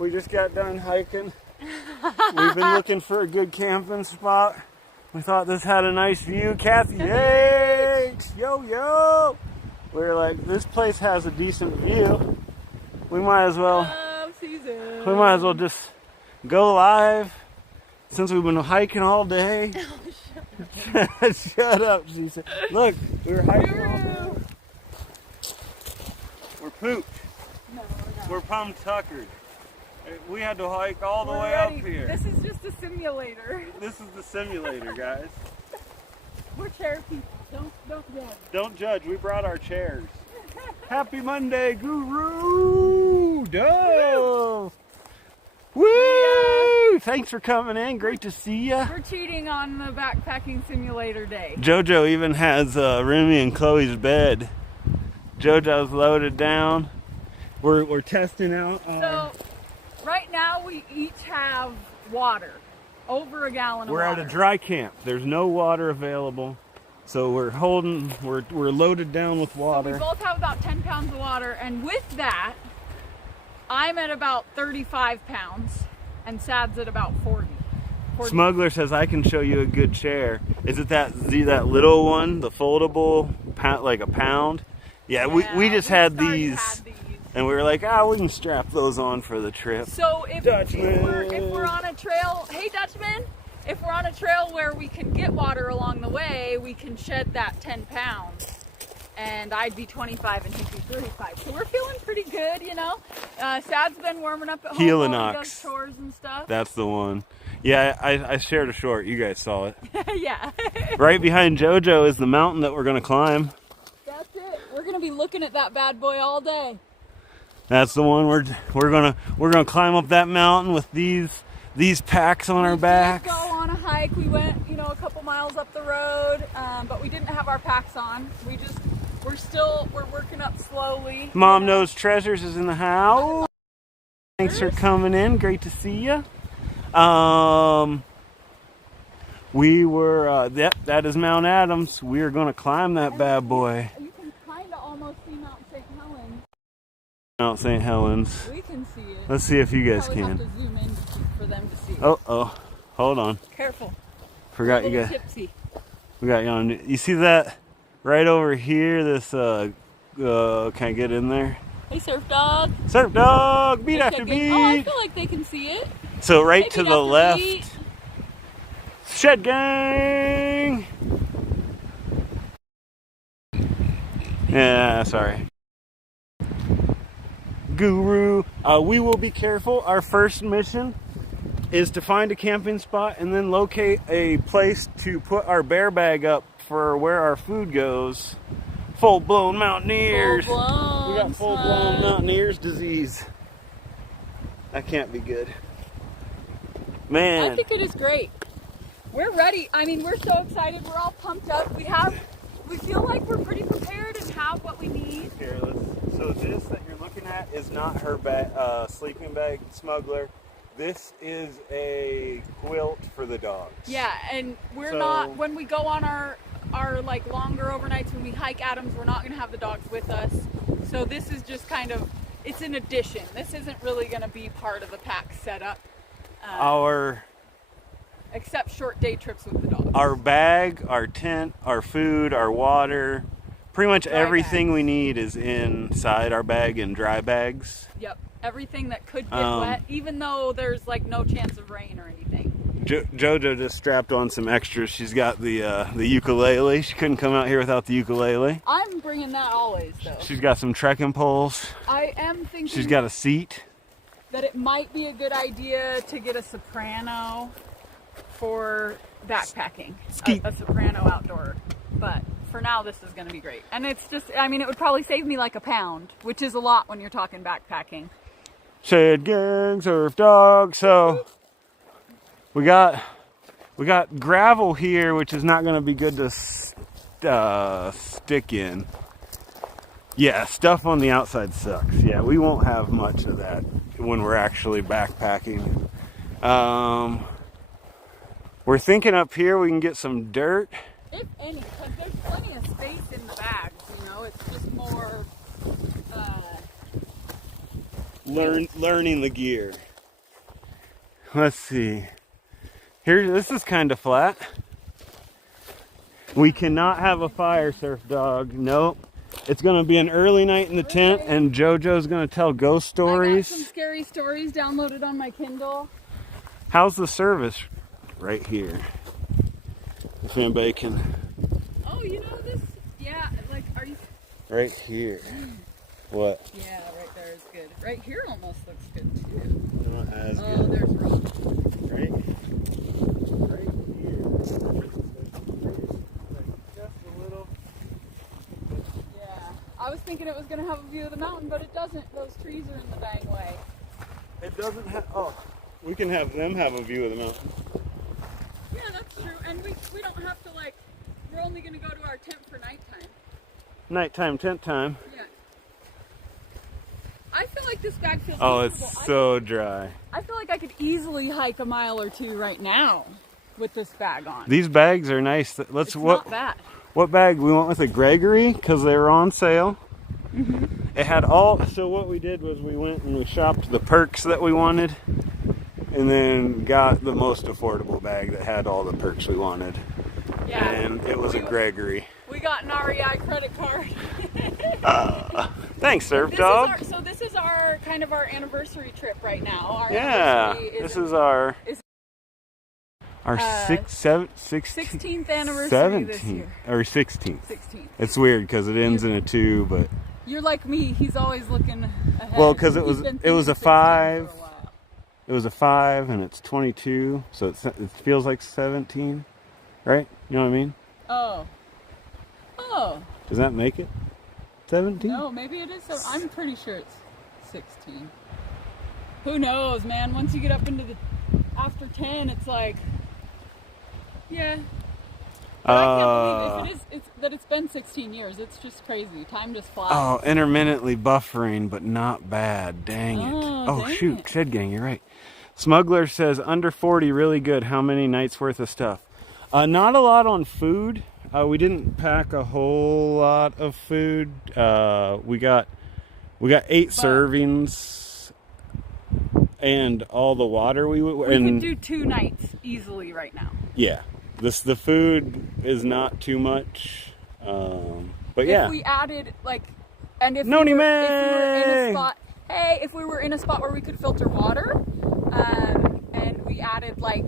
We just got done hiking. We've been looking for a good camping spot. We thought this had a nice view. Kathy H! Yo, yo! We're like, this place has a decent view. We might as well just go live since we've been hiking all day. Shut up, she said. Look, we were hiking all day. We're pooped. No, we're not. We're pumped-tuckered. We had to hike all the way up here. This is just a simulator. This is the simulator, guys. We're chair people. Don't judge. Don't judge. We brought our chairs. Happy Monday, Guru! Duh! Woo! Thanks for coming in. Great to see ya. We're cheating on the backpacking simulator day. JoJo even has Remy and Chloe's bed. JoJo's loaded down. We're testing out. So right now we each have water, over a gallon of water. We're at a dry camp. There's no water available, so we're loaded down with water. So we both have about 10 pounds of water, and with that, I'm at about 35 pounds, and Sad's at about 40. Smuggler says I can show you a good chair. Is it that little one, the foldable, like a pound? Yeah, we just had these, and we were like, we can strap those on for the trip. So if we're on a trail, hey Dutchman, if we're on a trail where we can get water along the way, we can shed that 10 pounds. And I'd be 25 and he'd be 35. So we're feeling pretty good, you know. Sad's been warming up at home. He does chores and stuff. That's the one. Yeah, I shared a short. You guys saw it. Yeah. Right behind JoJo is the mountain that we're gonna climb. That's it. We're gonna be looking at that bad boy all day. That's the one we're gonna climb up that mountain with these packs on our backs. We did go on a hike. We went, a couple miles up the road, but we didn't have our packs on. We're working up slowly. Mom Knows Treasures is in the house. Thanks for coming in. Great to see you. We were, that is Mount Adams. We are going to climb that bad boy. You can kind of almost see Mount St. Helens. Mount St. Helens. We can see it. Let's see if you guys can. Have to zoom in for them to see it. Oh, hold on. Careful. Forgot you guys. Tipsy. We got you on. You see that right over here? This, can I get in there? Hey, Surf Dog. Surf Dog, beat after beat. Oh, I feel like they can see it. So right to the left. Shed Gang! Yeah, sorry. Guru, we will be careful. Our first mission is to find a camping spot and then locate a place to put our bear bag up for where our food goes. Full-blown mountaineers. We got full-blown mountaineers disease. That can't be good. Man. I think it is great. We're ready. I mean, we're so excited. We're all pumped up. We feel like we're pretty prepared and have what we need. Here, so this that you're looking at is not her sleeping bag, Smuggler. This is a quilt for the dogs. Yeah, and we're not, when we go on our like longer overnights, when we hike Adams, we're not going to have the dogs with us. So this is just kind of, it's an addition. This isn't really going to be part of the pack setup. Except short day trips with the dogs. Our bag, our tent, our food, our water, pretty much everything we need is inside our bag in dry bags. Yep, everything that could get wet, even though there's like no chance of rain or anything. JoJo just strapped on some extras. She's got the ukulele. She couldn't come out here without the ukulele. I'm bringing that always, though. She's got some trekking poles. I am thinking she's got a seat. That it might be a good idea to get a soprano for backpacking. A soprano outdoor. But for now, this is going to be great. And it's just, I mean, it would probably save me like a pound, which is a lot when you're talking backpacking. Shed Gang, Surf Dog. So we got gravel here, which is not going to be good to stick in. Yeah, stuff on the outside sucks. Yeah, we won't have much of that when we're actually backpacking. We're thinking up here we can get some dirt. If any, because there's plenty of space in the bags, it's just more... learning the gear. Let's see. Here, this is kind of flat. We cannot have a fire, Surf Dog. Nope. It's going to be an early night in the tent, and JoJo's going to tell ghost stories. I got some scary stories downloaded on my Kindle. How's the service right here? If anybody can. Oh, you know this? Yeah, like, are you? Right here. What? Yeah, right there is good. Right here almost looks good too. Not as good. Oh, there's rock. Right? Right here. Just a little. Yeah. I was thinking it was going to have a view of the mountain, but it doesn't. Those trees are in the dang way. It doesn't have. Oh, we can have them have a view of the mountain. Yeah, that's true. And we don't have to, like, we're only going to go to our tent for nighttime. Nighttime tent time. Yeah. I feel like this bag feels Oh, comfortable. it's so dry. I feel like I could easily hike a mile or two right now with this bag on. These bags are nice. Let's It's not bad. What bag we went with? A Gregory because they were on sale. Mm-hmm. It had all. So what we did was we went and we shopped the perks that we wanted, and then got the most affordable bag that had all the perks we wanted. Yeah. And it was a Gregory. We got an REI credit card. Thanks, Surf Dog. So this is our kind of our anniversary trip right now. Our Yeah, anniversary this is our uh, 16th anniversary this year. Or 16th. 16th. It's weird because it ends in a 2, but You're like me. He's always looking ahead. well, because it He's was been a thinking 5. 16 for a while. It was a 5, and it's 22, so it feels like 17, right? You know what I mean? Oh. Oh. Does that make it 17? No, maybe it is. So I'm pretty sure it's 16. Who knows, man? Once you get up into the after 10, it's like, yeah. But I can't believe it's been 16 years. It's just crazy. Time just flies. Oh, intermittently buffering, but not bad. Dang it. Oh, dang shoot. it. Shed Gang, you're right. Smuggler says, under 40, really good. How many nights worth of stuff? Not a lot on food. We didn't pack a whole lot of food. We got 8 servings and all the water we could do 2 nights easily right now. Yeah. The food is not too much. But yeah. If we added if we Noni were in a spot, if we were in a spot where we could filter water, and we added like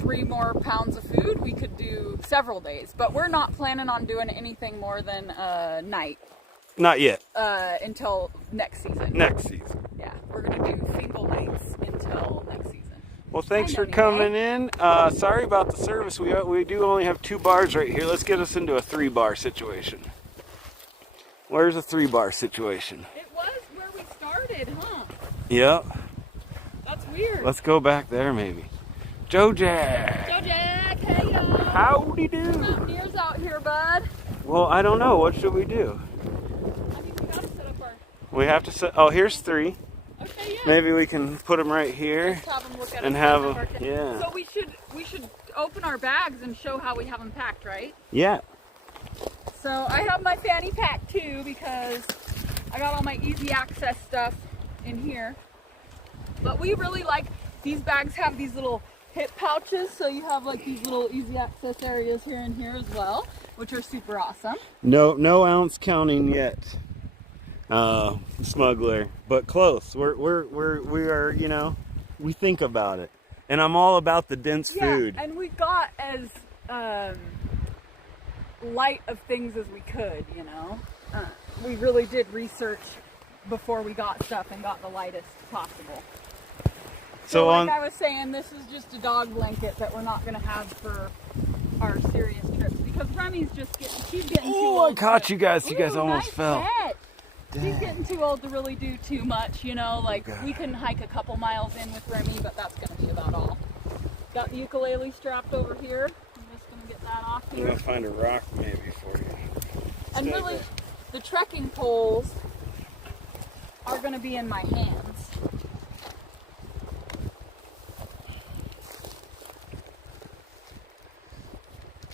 3 more pounds of food, we could do several days. But we're not planning on doing anything more than a night. Not yet. Until next season. Next season. Yeah, we're gonna do single nights until next season. Well, thanks for coming in. Sorry about the service. We do only have 2 bars right here. Let's get us into a 3-bar situation. Where's a 3-bar situation? It was where we started, huh? Yep. That's weird. Let's go back there maybe. Joe Jack. Joe Jack, hey y'all. Howdy do. Mountaineers out here, bud. Well, I don't know. What should we do? I think we gotta set up our... We have to set... Oh, here's 3. Okay, yeah. Maybe we can put them right here. Just have them look at and us have set up a- our tent. yeah. So we should open our bags and show how we have them packed, right? Yeah. So I have my fanny pack too because I got all my easy access stuff in here. But we really like, these bags have these little hip pouches, so you have like these little easy access areas here and here as well, which are super awesome. No ounce counting yet. Smuggler, but close. We are, you know, we think about it. And I'm all about the dense food. And we got as light of things as we could, you know. We really did research before we got stuff and got the lightest possible. So like I was saying, this is just a dog blanket that we're not going to have for our serious trips because Remy's just she's getting too old. Oh, I caught you guys. You guys almost fell. Pet. She's getting too old to really do too much, you know, like we can hike a couple miles in with Remy, but that's going to be about all. Got the ukulele strapped over here. I'm just going to get that off I'm here. going to find a rock maybe for you. And really, the trekking poles are going to be in my hands.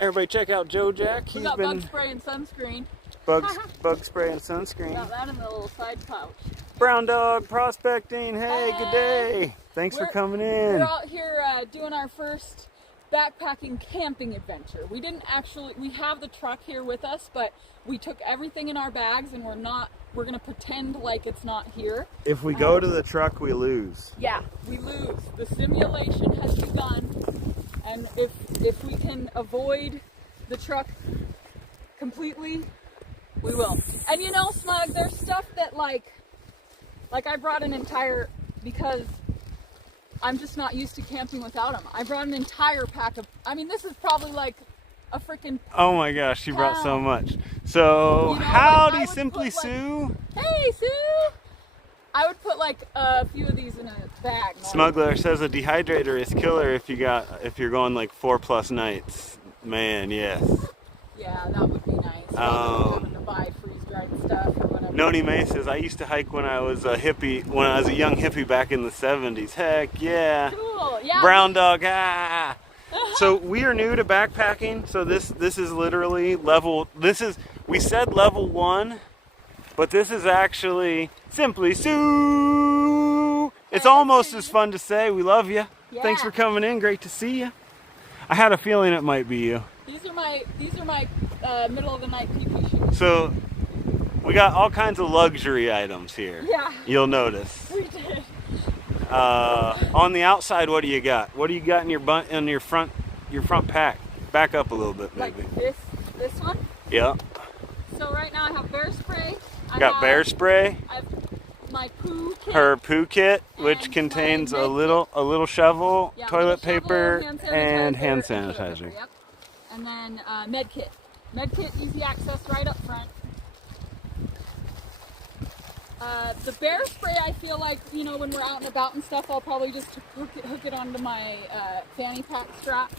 Everybody check out Joe Jack. We got bug spray and sunscreen. Bug spray and sunscreen. Got that in the little side pouch. Brown Dog Prospecting. Hey, good day. Thanks for coming in. We're out here doing our first backpacking camping adventure. We have the truck here with us, but we took everything in our bags and we're going to pretend like it's not here. If we go to the truck, we lose. Yeah, we lose. The simulation has begun, and if we can avoid the truck completely, we will. And you know, Smug, there's stuff that like I brought an entire, because I'm just not used to camping without them. I brought an entire pack of, I mean, this is probably like a freaking, oh my gosh, she brought so much. So, you know, howdy, like, Simply Sue. Hey, Sue! I would put like a few of these in a bag. Smuggler says a dehydrator is killer if you're going like 4+ nights. Man, yes. Yeah, that would be nice. Having to buy freeze-dried stuff or whatever. Noni May says, I used to hike when I was a hippie, when I was a young hippie back in the 70s. Heck yeah. Cool, yeah. Brown Dog, ah. So we are new to backpacking, so this is literally we said level 1, but this is actually Simply Sue. It's almost as fun to say, we love you. Yeah. Thanks for coming in, great to see you. I had a feeling it might be you. These are my middle of the night pee-pee shoes. So we got all kinds of luxury items here. Yeah. You'll notice. We did. On the outside, what do you got? What do you got in your front pack? Back up a little bit, maybe. Like this one? Yeah. So right now I have bear spray. Got bear spray. I have my poo kit. Her poo kit, which contains a little shovel, toilet paper, and hand sanitizer. Yep. And then med kit. Med kit, easy access right up front. The bear spray, I feel like, you know, when we're out and about and stuff, I'll probably just hook it onto my fanny pack strap.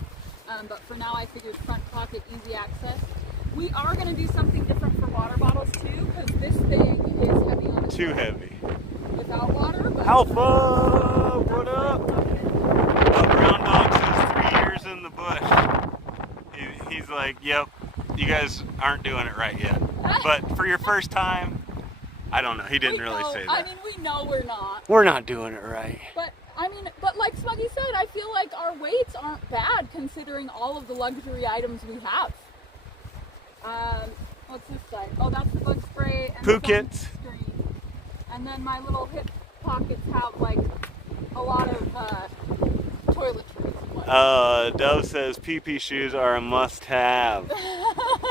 But for now, I figured front pocket, easy access. We are going to do something different for water bottles too, because this thing is heavy on its Too heavy. Without water. But Alpha, what up? Brown Dog says 3 years in the bush. He's like, yep, you guys aren't doing it right yet. But for your first time, I don't know. He didn't really say that. I mean, we know we're not. We're not doing it right. But I mean, like Smuggy said, I feel like our weights aren't bad considering all of the luxury items we have. What's this side? Oh, that's the bug spray and poo kits. And then my little hip pockets have like a lot of toiletries. Dove says pee-pee shoes are a must-have.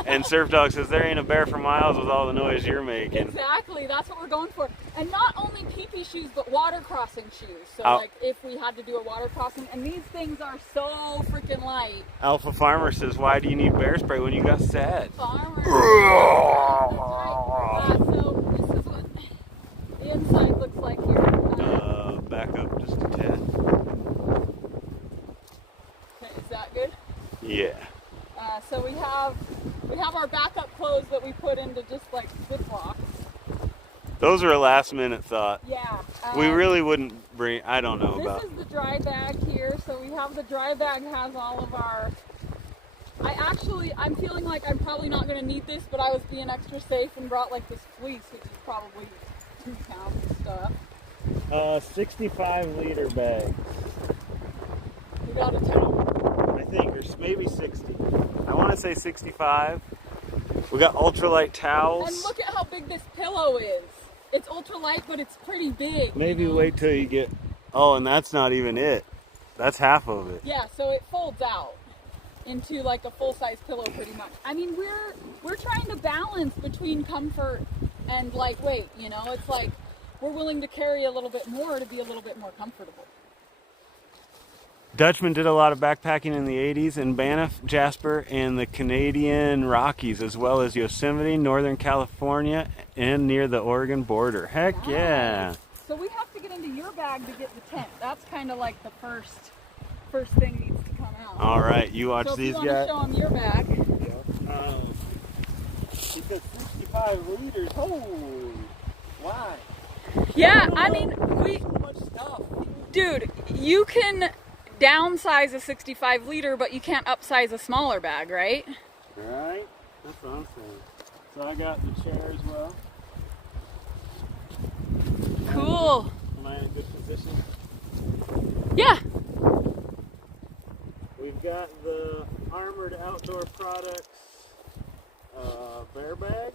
And Surf Dog says there ain't a bear for miles with all the noise you're making. Exactly, that's what we're going for. And not only pee-pee shoes, but water crossing shoes. So like if we had to do a water crossing, and these things are so freaking light. Alpha Farmer says, why do you need bear spray when you got sad? Farmer. So this is what the inside looks like here. Back up just a tad. Okay, is that good? Yeah. So we have our backup clothes that we put into just like Ziplocs. Those are a last minute thought. Yeah. We really wouldn't bring, I don't know about. This is the dry bag here. So we have the dry bag has all of our, I'm feeling like I'm probably not going to need this, but I was being extra safe and brought like this fleece, which is probably 2 pounds of stuff. 65-liter bag. We got a ton. I think, or maybe 60. I want to say 65. We got ultralight towels. And look at how big this pillow is. It's ultralight, but it's pretty big. Maybe wait till you get, oh, and that's not even it. That's half of it. Yeah, so it folds out into like a full-size pillow pretty much. I mean, we're trying to balance between comfort and like weight, you know? It's like we're willing to carry a little bit more to be a little bit more comfortable. Dutchman did a lot of backpacking in the 80s in Banff, Jasper, and the Canadian Rockies, as well as Yosemite, Northern California, and near the Oregon border. Heck nice. Yeah. So we have to get into your bag to get the tent. That's kind of like the first thing needs to come out. All right, you watch so these guys. guys. Show them your bag. Because 65 liters, holy, why? Yeah, I mean, so much stuff. Dude, you can downsize a 65 liter, but you can't upsize a smaller bag, right? Right, that's what I'm saying. So I got the chair as well. Cool. Am I in a good position? Yeah. We've got the Armored Outdoor Products bear bag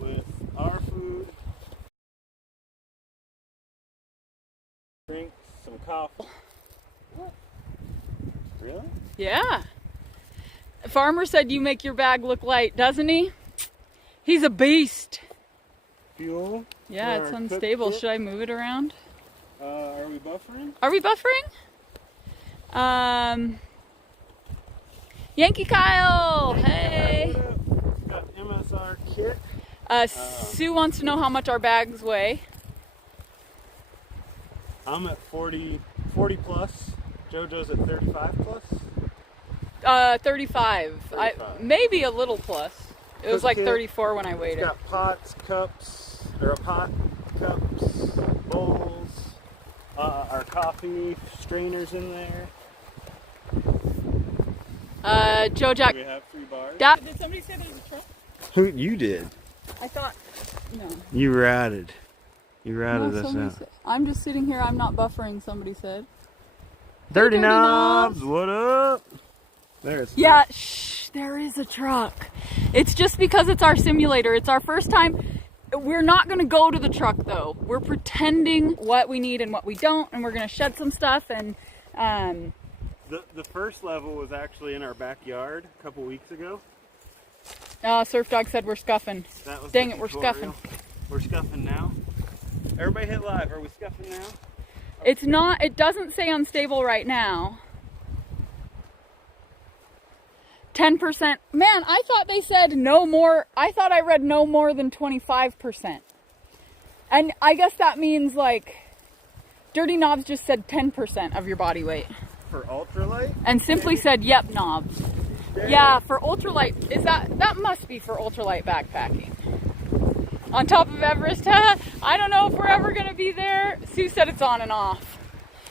with our food, drinks, some coffee. What? Really? Yeah. Farmer said you make your bag look light, doesn't he? He's a beast. Fuel. Yeah, it's unstable. Should I move it around? Are we buffering? Are we buffering? Yankee Kyle, hey. Got MSR kit. Sue wants to know how much our bags weigh. I'm at 40 plus. JoJo's at 35 plus. 35. 35. Maybe a little plus. It was like Kit. 34 when I weighed It's it. got pots, cups, or a pot, cups, bowls, our coffee strainers in there. Joe Jack. We have 3 bars. Did somebody say there's a truck? Who you did? I thought, no. You routed. You routed No, us somebody out. said, I'm just sitting here, I'm not buffering, somebody said. Dirty Dirty knobs, knobs. what up? There's Yeah, shh, there is a truck. It's just because it's our simulator. It's our first time. We're not going to go to the truck though. We're pretending what we need and what we don't, and we're going to shed some stuff. And the first level was actually in our backyard a couple weeks ago. Surf Dog said we're scuffing. That was Dang the it, we're tutorial. scuffing. We're scuffing now. Everybody hit live. Are we scuffing now? It's not, it doesn't say unstable right now. 10%. Man, I thought they said no more. I thought I read no more than 25%. And I guess that means like Dirty Knobs just said 10% of your body weight. For ultralight? And simply said, yep, knobs. Yeah, for ultralight, that must be for ultralight backpacking. On top of Everest, I don't know if we're ever going to be there. Sue said it's on and off.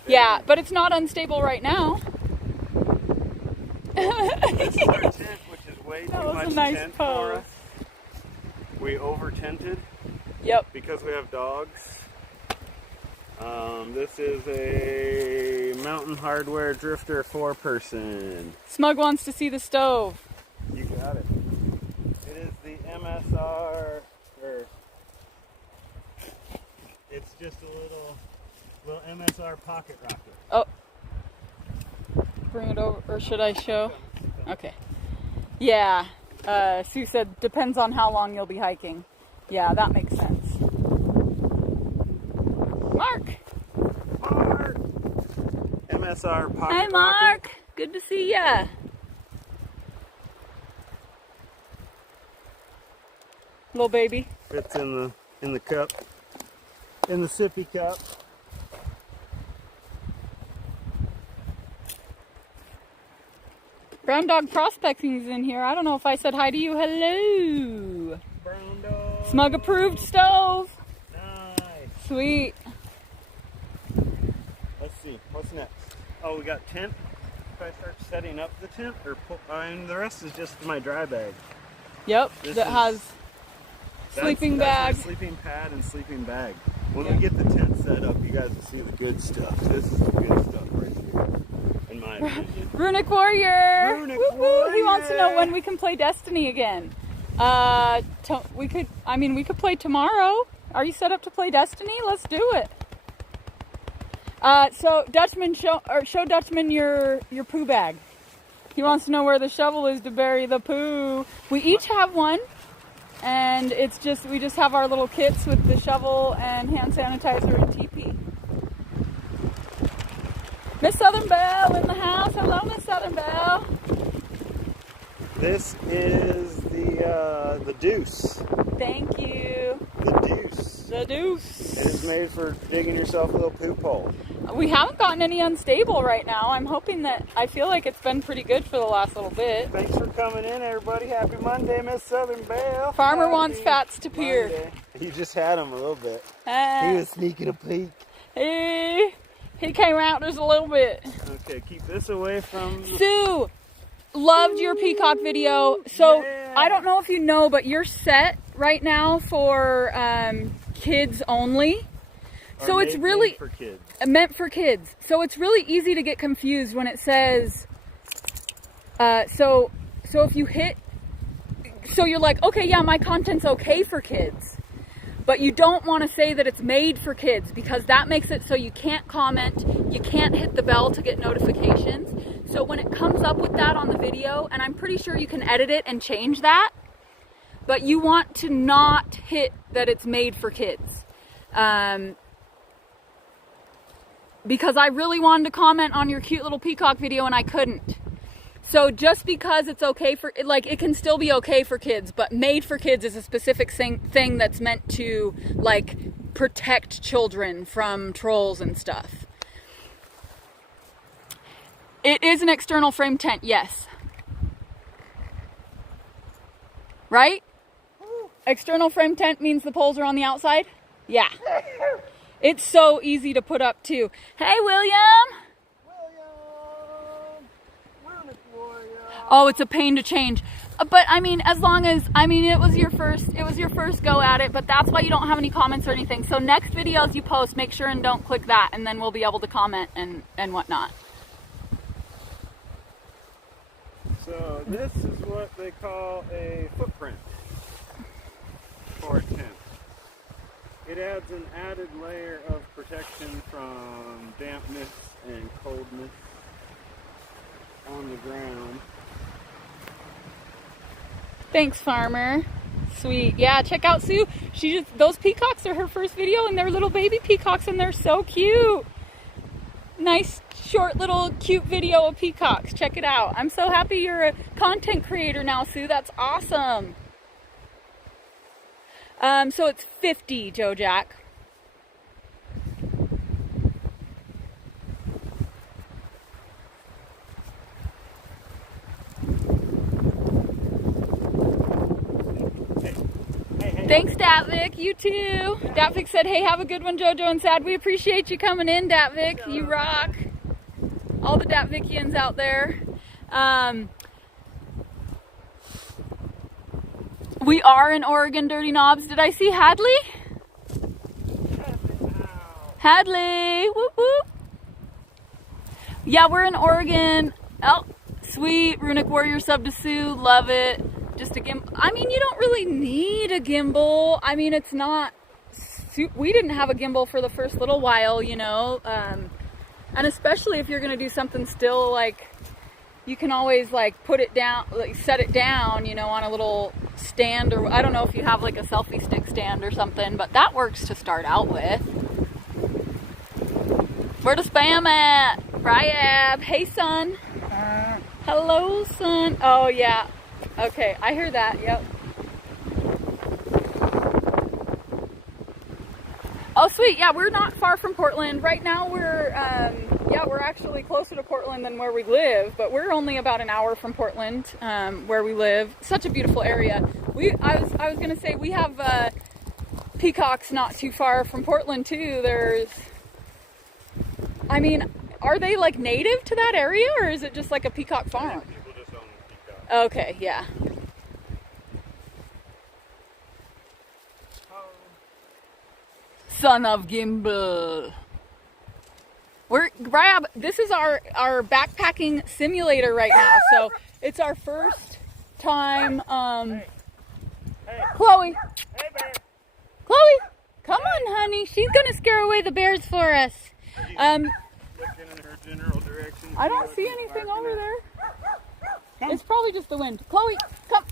Yeah, but it's not unstable right now. This is our tent, which is way That too was much a nice tent for pose. us. We over tented Yep. because we have dogs. This is a Mountain Hardware Drifter 4-person. Smug wants to see the stove. You got it. It is the MSR, or it's just a little MSR pocket rocket. Oh. Bring it over, or should I show? Okay. Yeah. Sue said, depends on how long you'll be hiking. Yeah, that makes sense. Mark! Mark! MSR pocket Hi, Mark! rocket. Good to see ya. Little baby. Fits in the cup, in the sippy cup. Brown Dog Prospecting is in here. I don't know if I said hi to you. Hello. Brown dog. Smug approved stove. Nice. Sweet. Let's see, what's next? Oh, we got tent. If I start setting up the tent, or the rest is just my dry bag. Yep. This that is- has sleeping bag. That's my sleeping pad and sleeping bag. When Yeah. we get the tent set up, you guys will see the good stuff. This is the good stuff right here, in my opinion. Runic Warrior. Runic Woo woo. He wants to know Warrior. when we can play Destiny again. We could play tomorrow. Are you set up to play Destiny? Let's do it. So Dutchman, show Dutchman your poo bag. He wants to know where the shovel is to bury the poo. We each have one, and we just have our little kits with the shovel and hand sanitizer and TP. Miss Southern Belle in the house. Hello, Miss Southern Belle. This is the deuce. Thank you. The deuce. The deuce. It is made for digging yourself a little poop hole. We haven't gotten any unstable right now. I'm hoping that, I feel like it's been pretty good for the last little bit. Thanks for coming in, everybody. Happy Monday, Miss Southern Belle. Farmer Happy wants fats to peer. Monday. He just had him a little bit. He was sneaking a peek. He came out just a little bit. Okay, keep this away from... Sue loved your peacock video. So Yeah. I don't know if you know, but you're set right now for kids only. So it's made really for kids. Meant for kids. So it's really easy to get confused when it says, so if you hit, so you're like, okay, yeah, my content's okay for kids. But you don't want to say that it's made for kids, because that makes it so you can't comment, you can't hit the bell to get notifications. So when it comes up with that on the video, and I'm pretty sure you can edit it and change that, but you want to not hit that it's made for kids. Because I really wanted to comment on your cute little peacock video and I couldn't. So just because it's okay for, like, it can still be okay for kids, but made for kids is a specific thing that's meant to, like, protect children from trolls and stuff. It is an external frame tent, yes. Right? External frame tent means the poles are on the outside? Yeah. It's so easy to put up too. Hey, William! Oh, it's a pain to change. But I mean, as long as, I mean, it was your first go at it, but that's why you don't have any comments or anything. So next videos you post, make sure and don't click that, and then we'll be able to comment and whatnot. So this is what they call a footprint for a tent. It adds an added layer of protection from dampness and coldness on the ground. Thanks, Farmer. Sweet. Yeah, check out Sue. Those peacocks are her first video, and they're little baby peacocks, and they're so cute. Nice, short, little, cute video of peacocks. Check it out. I'm so happy you're a content creator now, Sue. That's awesome. So it's 50, Joe Jack. Thanks, Datvik. You too. Datvik said, hey, have a good one, Jojo and Sad. We appreciate you coming in, Datvik. You rock. All the Datvikians out there. We are in Oregon, Dirty Knobs. Did I see Hadley? Hadley. Whoop, whoop. Yeah, we're in Oregon. Oh, sweet. Runic Warrior sub to Sue. Love it. Just a gimbal. I mean, you don't really need a gimbal. I mean, it's not, we didn't have a gimbal for the first little while, you know, and especially if you're going to do something still, like, you can always, like, put it down, like, set it down, you know, on a little stand, or I don't know if you have, like, a selfie stick stand or something, but that works to start out with. Where to spam at? Ryab. Hey, son. Hello, son. Oh, yeah. Okay, I hear that, yep. Oh, sweet, yeah, we're not far from Portland. Right now we're actually closer to Portland than where we live, but we're only about an hour from Portland, where we live. Such a beautiful area. I was gonna say, we have peacocks not too far from Portland too. I mean, are they like native to that area, or is it just like a peacock farm? Okay, yeah. Son of Gimbal. This is our backpacking simulator right now, so it's our first time. Hey. Chloe. Hey, bear. Chloe, come on, honey. She's gonna scare away the bears for us. Looking in her general direction. I don't see anything over there. It's probably just the wind. Chloe, come.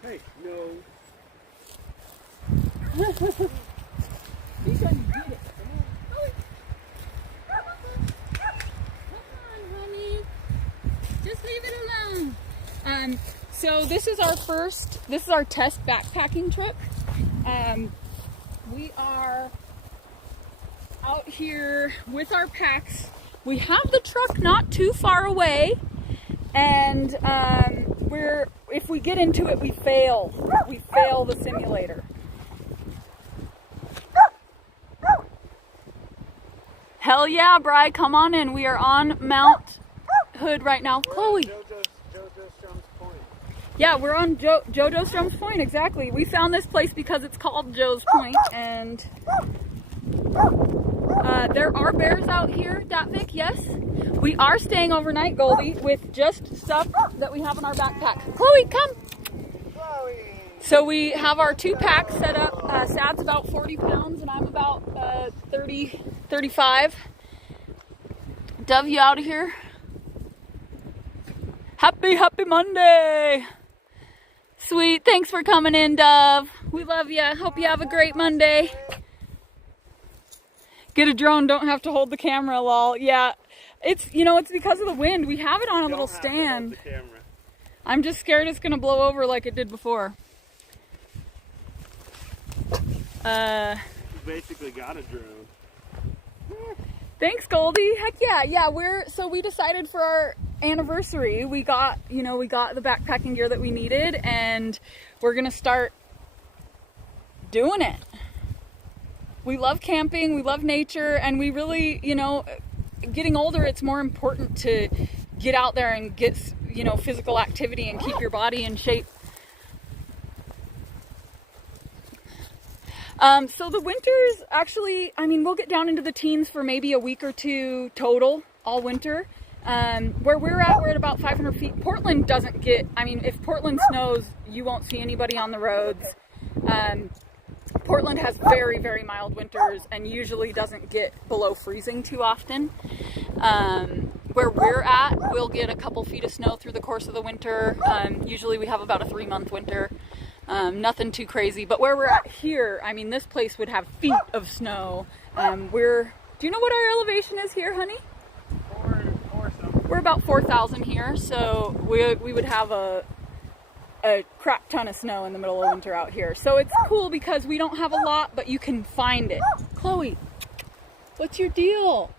Hey, no. He's gonna get it. Chloe. Come on, honey. Just leave it alone. So this is our test backpacking trip. We are out here with our packs. We have the truck not too far away. And if we get into it, we fail. We fail the simulator. Hell yeah, Bri, come on in. We are on Mount Hood right now. Chloe. Yeah, we're on Joe Strum's Point, exactly. We found this place because it's called Joe's Point, and there are bears out here, Datvik, yes. We are staying overnight, Goldie, with just stuff that we have in our backpack. Chloe, come! Chloe. So we have our 2 packs set up. Sad's about 40 pounds, and I'm about 30, 35. Dove, you out of here? Happy Monday! Sweet, thanks for coming in, Dove. We love you. Hope you have a great Monday. Get a drone, don't have to hold the camera, lol. Yeah, it's because of the wind. We have it on a little stand. I'm just scared it's gonna blow over like it did before. You basically got a drone. Thanks, Goldie. Heck yeah. We decided for our anniversary, we got the backpacking gear that we needed, and we're gonna start doing it. We love camping, we love nature, and we really, getting older, it's more important to get out there and get, physical activity and keep your body in shape. So the winters, actually, we'll get down into the teens for maybe a week or 2 total, all winter. Where we're at about 500 feet. Portland doesn't get, if Portland snows, you won't see anybody on the roads. Portland has very, very mild winters and usually doesn't get below freezing too often. Where we're at, we'll get a couple feet of snow through the course of the winter. Usually we have about a 3-month winter. Nothing too crazy, but where we're at here, this place would have feet of snow. Do you know what our elevation is here, honey? We're about 4,000 here, so we would have a crap ton of snow in the middle of winter out here. So it's cool because we don't have a lot, but you can find it. Chloe, what's your deal?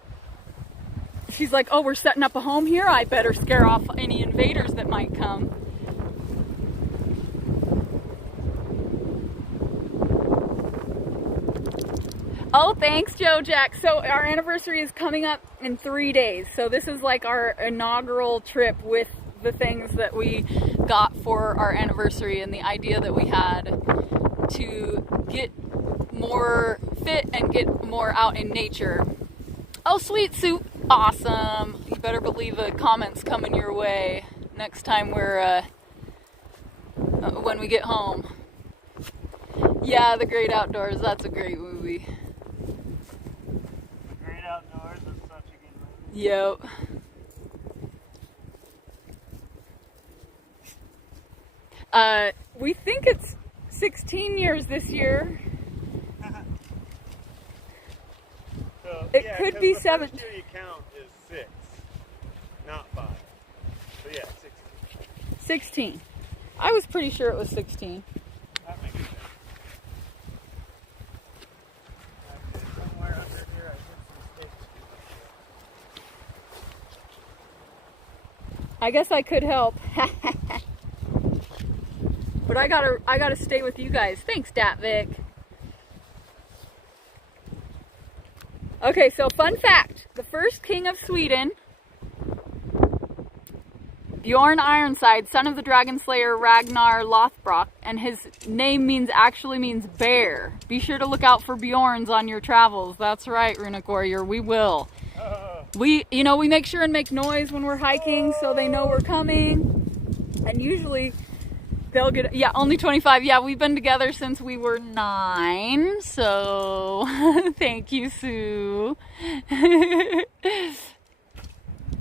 She's like, oh, we're setting up a home here? I better scare off any invaders that might come. Oh, thanks, Joe Jack. So our anniversary is coming up in 3 days. So this is like our inaugural trip with the things that we got for our anniversary and the idea that we had to get more fit and get more out in nature. Oh, sweet soup. Awesome. You better believe the comments coming your way next time when we get home. Yeah, The Great Outdoors. That's a great movie. Great Outdoors is such a good movie. Yep. We think it's 16 years this year. So, It could be 7. The first year you count is 6, not 5. So yeah, 16. 16. I was pretty sure it was 16. That makes sense. Okay, somewhere under here I put some sticks. I guess I could help. But I gotta stay with you guys. Thanks, Datvik. Okay, so fun fact. The first king of Sweden, Bjorn Ironside, son of the dragon slayer Ragnar Lothbrok, and his name actually means bear. Be sure to look out for Bjorns on your travels. That's right, Runic Warrior, we will. We make sure and make noise when we're hiking so they know we're coming. And usually they'll get, yeah, only 25. Yeah, we've been together since we were 9. So thank you, Sue.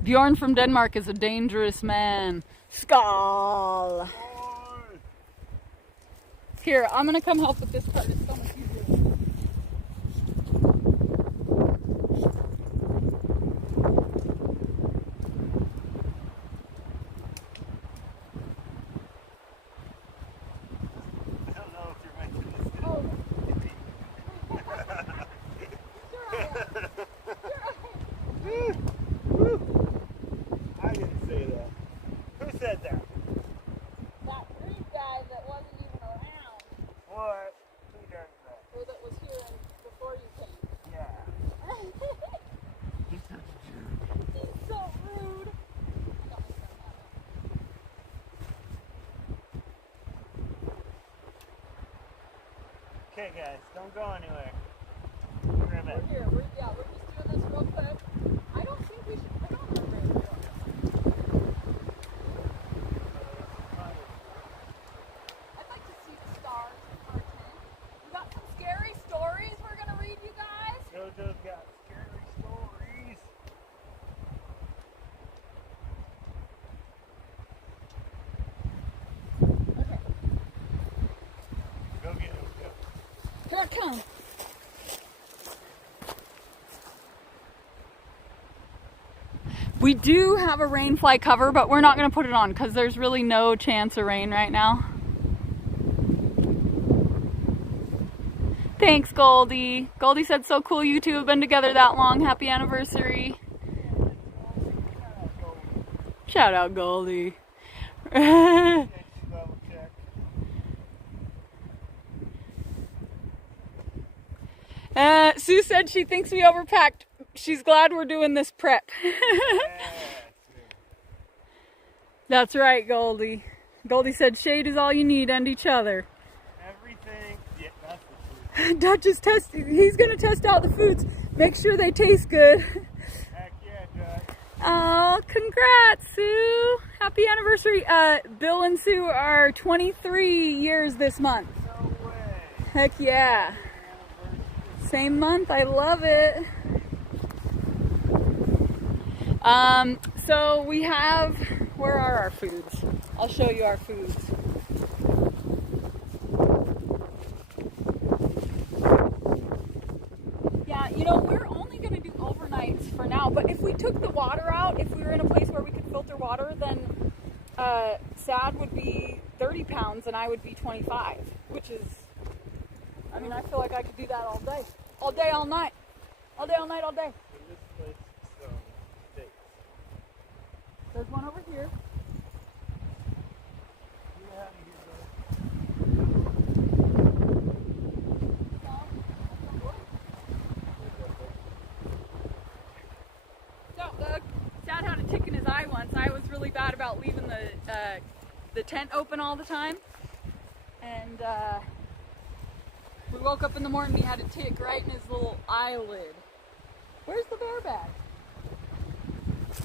Bjorn from Denmark is a dangerous man. Skull. Here, I'm gonna come help with this part. It's so much easier. I didn't say that. Who said that? That rude guy that wasn't even around. What? Who does that? Alright guys, don't go anywhere. We're We're here. We're just doing this real quick. I don't think we should put on the radio. I'd like to see the stars in our tent. We got some scary stories we're gonna read, you guys. JoJo's got scary stories. Okay, Go get him. Go. here I come. We do have a rain fly cover, but we're not going to put it on because there's really no chance of rain right now. Thanks, Goldie. Goldie said, so cool you two have been together that long. Happy anniversary. Shout out, Goldie. Sue said she thinks we overpacked. She's glad we're doing this prep. That's right, Goldie. Goldie said shade is all you need and each other. Everything. Yeah, that's the truth. Dutch is testing. He's going to test out the foods. Make sure they taste good. Heck yeah, Dutch. Oh, congrats, Sue. Happy anniversary. Bill and Sue are 23 years this month. No way. Heck yeah. Same month. I love it. So we have, where are our foods? I'll show you our foods. Yeah, you know, we're only going to do overnights for now, but if we took the water out, if we were in a place where we could filter water, then Sad would be 30 pounds and I would be 25, which is, I mean, I feel like I could do that all day. All day, all night. All day, all night, all day. In this place, so steaks. There's one over here. Dad had a tick in his eye once. I was really bad about leaving the tent open all the time, and we woke up in the morning. He had a tick right in his little eyelid. Where's the bear bag?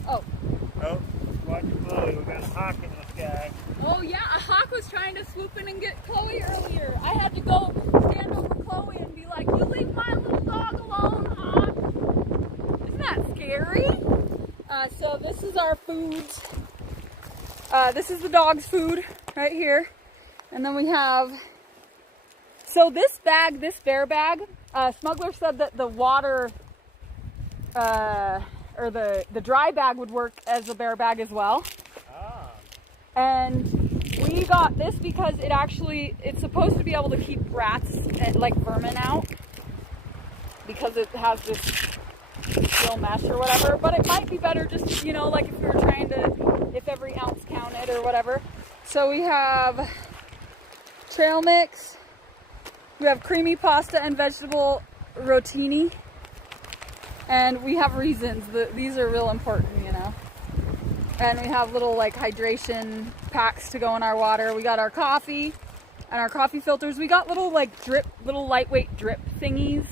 Oh. Oh, watch Chloe. We got a hawk in the sky. Oh yeah, a hawk was trying to swoop in and get Chloe earlier. I had to go stand over Chloe and be like, "You leave my little dog alone, hawk." Isn't that scary? So this is our foods. This is the dog's food right here. And then we have, so this bag, this bear bag, Smuggler said that the water, or the dry bag would work as a bear bag as well. Ah. And we got this because it's supposed to be able to keep rats and like vermin out, because it has this steel mesh or whatever, but it might be better just, you know, like if we were trying to, if every ounce counted or whatever. So we have trail mix, we have creamy pasta and vegetable rotini, and we have raisins. These are real important, you know. And we have little like hydration packs to go in our water. We got our coffee and our coffee filters. We got little like little lightweight drip thingies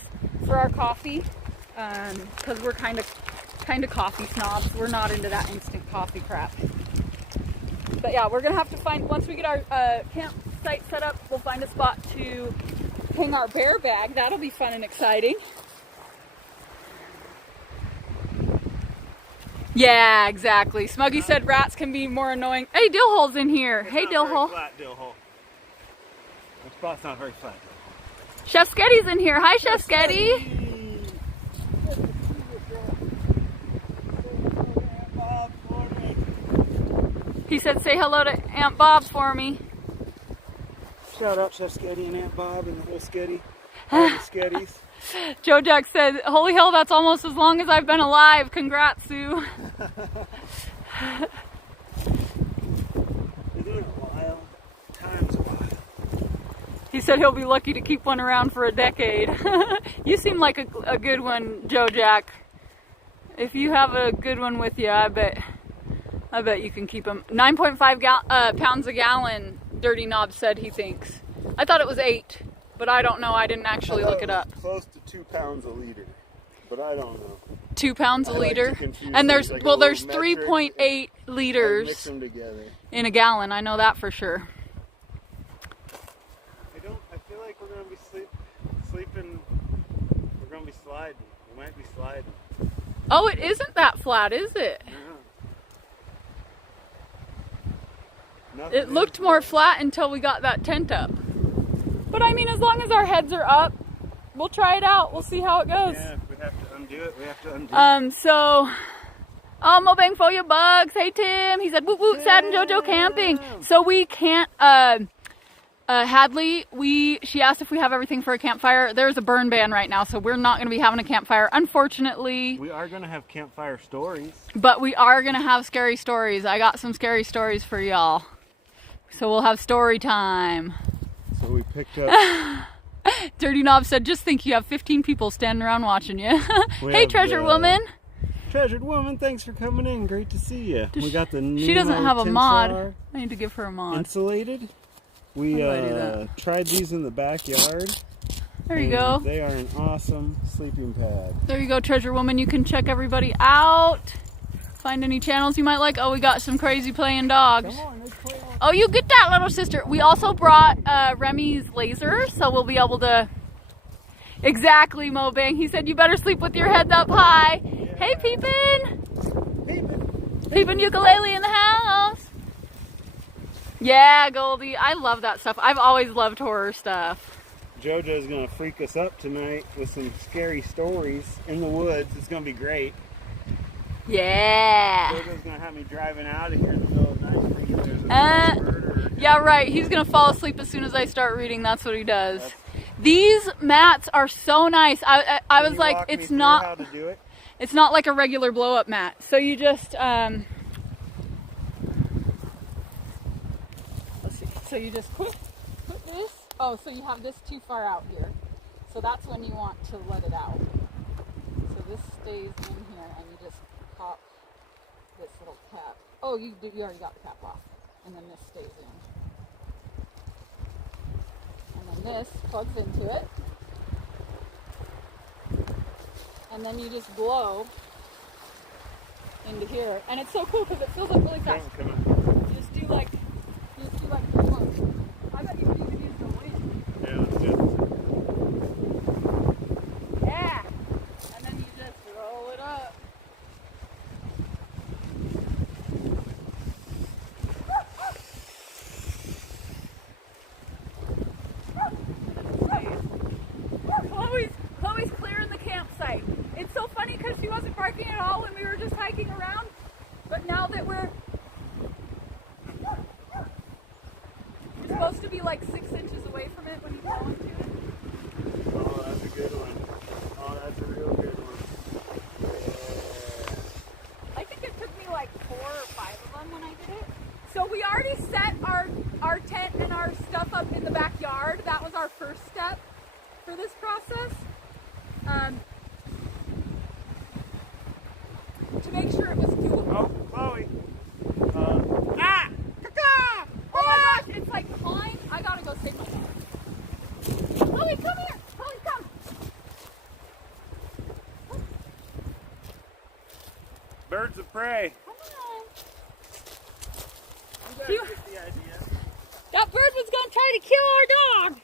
for our coffee, because we're kind of coffee snobs. We're not into that instant coffee crap. But yeah, we're gonna have to find, once we get our campsite set up, we'll find a spot to hang our bear bag. That'll be fun and exciting. Yeah, exactly. Smuggy said rats can be more annoying. Hey, Dillhole's in here. It's hey, not Dillhole. very flat, Dillhole. The spot's not very flat. Chef Sketty's in here. Hi, Chef Sketty. He said, say hello to Aunt Bob for me. Shout out Chef Sketty and Aunt Bob and the whole Sketty. All the Sketties. Joe Jack said, holy hell, that's almost as long as I've been alive. Congrats, Sue. Been doing it a while. Time's a while. He said he'll be lucky to keep one around for a decade. You seem like a good one, Joe Jack. If you have a good one with you, I bet you can keep them. 9.5 pounds a gallon, Dirty Knob said he thinks. I thought it was 8. but I don't know. I didn't actually look it up. Close to 2 pounds a liter, but I don't know. 2 pounds a I like liter? to confuse And there's, things, like well, a there's little metric, 3.8 Mix liters them together. in a gallon. I know that for sure. I feel like we're gonna be sleeping. We're gonna be sliding. We might be sliding. Oh, it isn't that flat, is it? Nothing It looked more flat until we got that tent up. But I mean, as long as our heads are up, we'll try it out. We'll see how it goes. Yeah, if we have to undo it, we have to undo it. So, Mobang for your bugs. Hey, Tim. He said, woot woot, Sad and JoJo camping. So we can't, Hadley, she asked if we have everything for a campfire. There's a burn ban right now, so we're not going to be having a campfire, unfortunately. We are going to have campfire stories. But we are going to have scary stories. I got some scary stories for y'all. So we'll have story time. So we picked up... Dirty Knob said, just think you have 15 people standing around watching you. Hey, have Treasure Woman. Treasured Woman, thanks for coming in. Great to see you. We got the new She doesn't have a mod. Tensar I need to give her a mod. insulated. We How do I do that? tried these in the backyard. There you and go. They are an awesome sleeping pad. There you go, Treasure Woman. You can check everybody out. Find any channels you might like. Oh, we got some crazy playing dogs. Come on, let's play on. Oh, you get that, little sister. We also brought Remy's laser, so we'll be able to... Exactly, Mobang. He said you better sleep with your head up high. Yeah. Hey, Peepin'. Peepin' ukulele in the house. Yeah, Goldie. I love that stuff. I've always loved horror stuff. JoJo's going to freak us up tonight with some scary stories in the woods. It's going to be great. Yeah. JoJo's going to have me driving out of here in the middle of the night thinking there's a murderer. Yeah, right. He's going to fall asleep as soon as I start reading. That's what he does. These mats are so nice. I was like, it's not... How to do it? It's not like a regular blow-up mat. So you just... let's see. So you just put this... Oh, so you have this too far out here. So that's when you want to let it out. So this stays in here, and you just pop this little cap. Oh, you already got the cap off. And then this stays in. And then this plugs into it. And then you just blow into here. And it's so cool because it fills up really fast. You just do like 3 months. I bet you can even use the wind. Yeah, let's do it. Yeah. And then you just roll it up. Chloe's clearing the campsite. It's so funny because she wasn't barking at all when we were just hiking around. But now that you're supposed to be like 6 inches away from it when you go into it. Oh, that's a good one. Oh, that's a real good one. Yeah. I think it took me like 4 or 5 of them when I did it. So we already set our tent and our stuff up in the backyard. That was our first step for this process. To make sure it was doable. Oh, Chloe. Oh my gosh, it's like pawing. I gotta go save my dog. Chloe, come here. Chloe, come. Birds of prey. Come on. You guys get the idea. That bird was gonna try to kill our dog.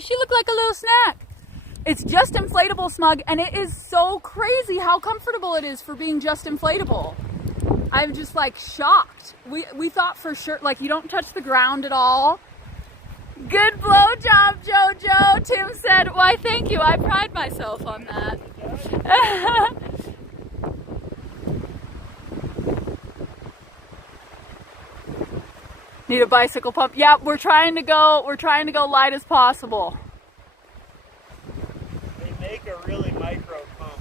She looked like a little snack. It's just inflatable, Smug, and it is so crazy how comfortable it is for being just inflatable. I'm just like shocked. We thought for sure, like you don't touch the ground at all. Good blowjob, JoJo. Tim said, why thank you. I pride myself on that. Need a bicycle pump. Yeah, we're trying to go light as possible. They make a really micro pump.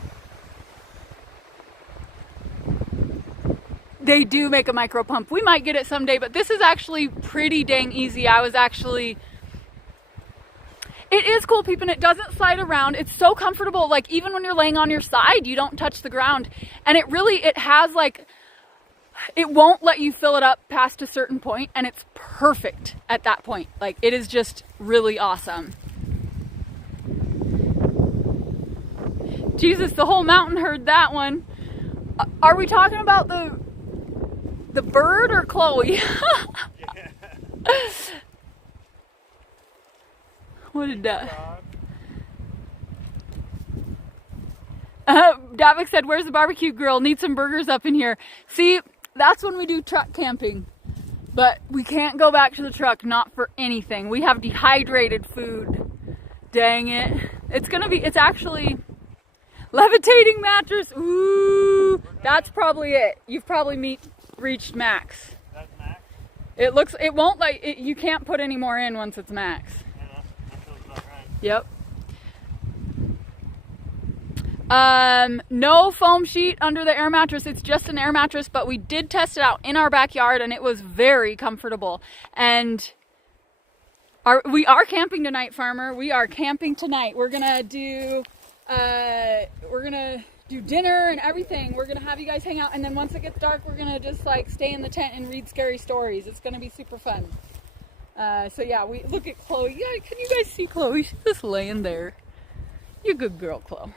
They do make a micro pump. We might get it someday, but this is actually pretty dang easy. It is cool, Peepin'. It doesn't slide around. It's so comfortable. Like even when you're laying on your side, you don't touch the ground. And it has like, it won't let you fill it up past a certain point, and it's perfect at that point. Like it is just really awesome. Jesus, the whole mountain heard that one. Are we talking about the bird or Chloe? What did that? Davik said, where's the barbecue grill? Need some burgers up in here. See, that's when we do truck camping. But we can't go back to the truck, not for anything. We have dehydrated food. Dang it. It's actually levitating mattress. Ooh, that's probably it. You've probably reached max. That's max? It won't you can't put any more in once it's max. Yeah, that feels about right. Yep. No foam sheet under the air mattress. It's just an air mattress, but we did test it out in our backyard and it was very comfortable. And we are camping tonight, Farmer. We are camping tonight. We're gonna do dinner and everything. We're gonna have you guys hang out, and then once it gets dark, we're gonna just like stay in the tent and read scary stories. It's gonna be super fun. So yeah, we look at Chloe. Yeah, can you guys see Chloe? She's just laying there. You're a good girl, Chloe.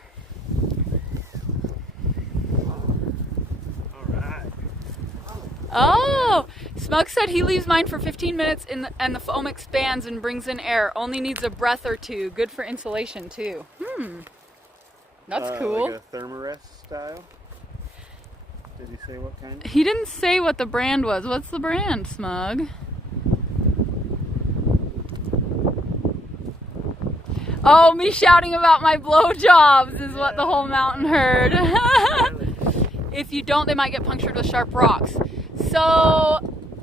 Oh, Smug said he leaves mine for 15 minutes and the foam expands and brings in air. Only needs a breath or two. Good for insulation too. That's cool. Like a Thermarest style? Did he say what kind? He didn't say what the brand was. What's the brand, Smug? Oh, me shouting about my blowjobs is what the whole mountain heard. If you don't, they might get punctured with sharp rocks. So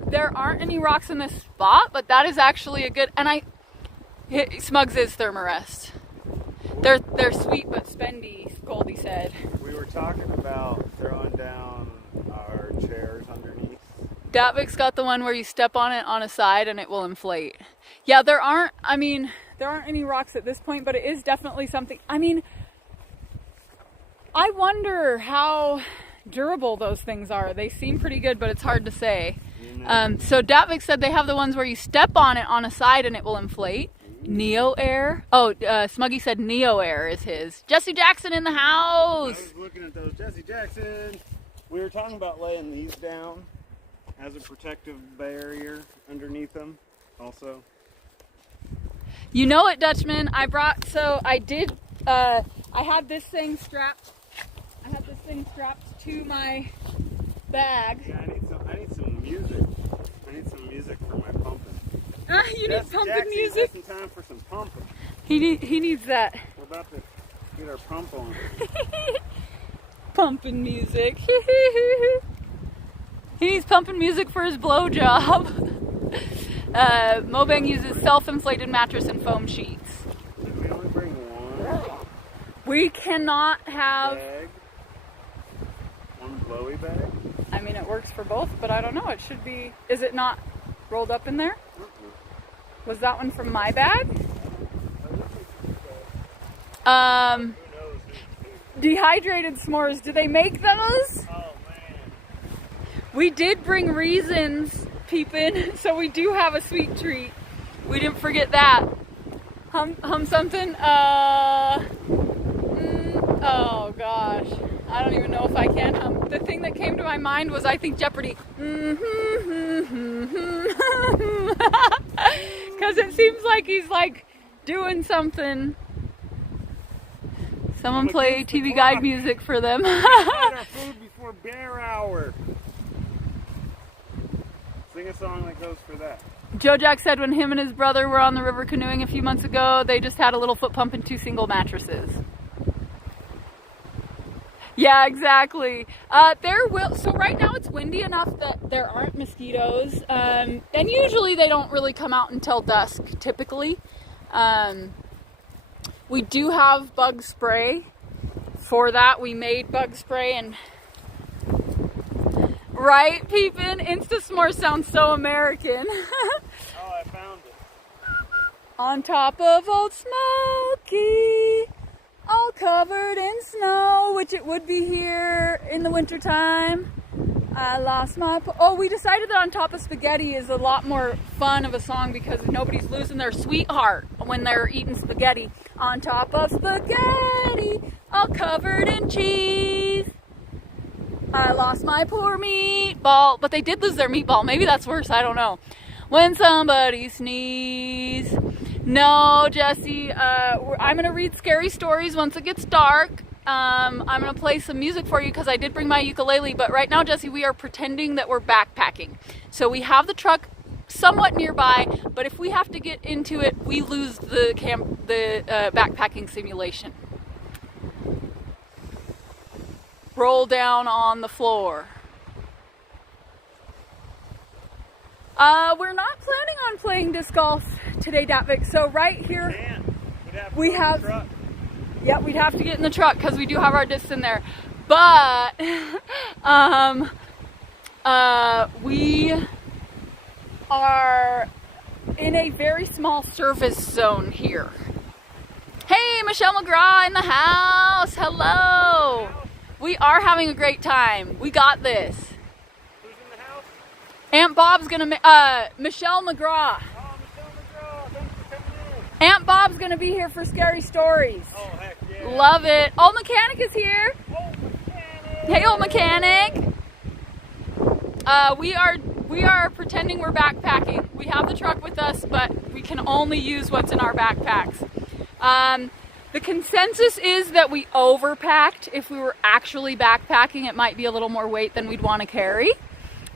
there aren't any rocks in this spot, but that is actually a good. And Smugs is Thermarest. They're sweet but spendy, Goldie said. We were talking about throwing down our chairs underneath. Datvik's got the one where you step on it on a side and it will inflate. Yeah, there aren't any rocks at this point, but it is definitely something. I mean, I wonder how durable those things are. They seem pretty good, but it's hard to say. So Datvik said they have the ones where you step on it on a side and it will inflate. Neo Air. Oh, Smuggy said Neo Air is his. Jesse Jackson in the house. I was looking at those. Jesse Jackson. We were talking about laying these down as a protective barrier underneath them also. You know it, Dutchman. I had this thing strapped to my bag. Yeah, I need some music. I need some music for my pumping. You need pumping music? Just in time for some pumping. He needs that. We're about to get our pump on. Pumping music. He needs pumping music for his blowjob. Mobang uses self-inflated mattress and foam sheets. Did we only bring one? We cannot have... Bag? One blowy bag? I mean, it works for both, but I don't know. It should be... Is it not rolled up in there? Was that one from my bag? Dehydrated s'mores. Do they make those? Oh, man. We did bring raisins, peepin', so we do have a sweet treat. We didn't forget that. Hum something? Oh gosh. I don't even know if I can hum. The thing that came to my mind was, I think, Jeopardy. Because it seems like he's like doing something. Someone play TV guide music for them. Had our food before bear hour. Sing a song that goes for that. Joe Jack said when him and his brother were on the river canoeing a few months ago, they just had a little foot pump and 2 single mattresses. Yeah, exactly. So right now it's windy enough that there aren't mosquitoes, and usually they don't really come out until dusk, typically. We do have bug spray. For that, we made bug spray and... Right, Peepin'? Insta-s'more sounds so American. Oh, I found it. On top of Old Smoky, all covered in snow, which it would be here in the wintertime. I lost my... we decided that On Top of Spaghetti is a lot more fun of a song because nobody's losing their sweetheart. when they're eating spaghetti. On top of spaghetti, all covered in cheese. I lost my poor meatball. But they did lose their meatball. Maybe that's worse. I don't know. When somebody sneezes. No, Jesse. I'm going to read scary stories once it gets dark. I'm going to play some music for you because I did bring my ukulele. But right now, Jesse, we are pretending that we're backpacking. So we have the truck somewhat nearby. But if we have to get into it, we lose the backpacking simulation. Roll down on the floor. We're not planning on playing disc golf today, Datvik. So right here, we have, yeah, we'd have to get in the truck because we do have our discs in there. But we are in a very small service zone here. Hey, Michelle McGraw in the house. Hello. We are having a great time. We got this. Who's in the house? Aunt Bob's gonna, Michelle McGraw. Oh, Michelle McGraw, thanks for coming in. Aunt Bob's gonna be here for scary stories. Oh, heck yeah. Love it. Old Mechanic is here. Old Mechanic. Hey, Old Mechanic. We are pretending we're backpacking. We have the truck with us, but we can only use what's in our backpacks. The consensus is that we overpacked. If we were actually backpacking, it might be a little more weight than we'd want to carry.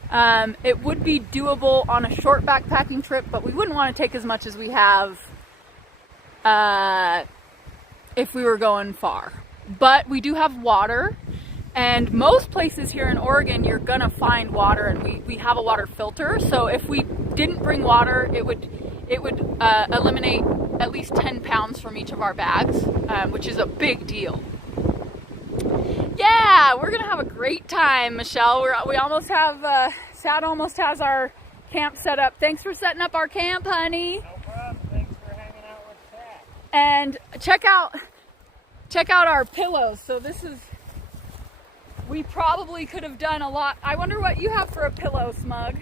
It would be doable on a short backpacking trip, but we wouldn't want to take as much as we have if we were going far. But we do have water, and most places here in Oregon, you're gonna find water, and we have a water filter. So if we didn't bring water, it would eliminate at least 10 pounds from each of our bags, which is a big deal. Yeah, we're gonna have a great time, Michelle. We almost have, Sad almost has our camp set up. Thanks for setting up our camp, honey. No problem. Thanks for hanging out with Sad. And check out our pillows. So this is, we probably could have done a lot. I wonder what you have for a pillow, Smug.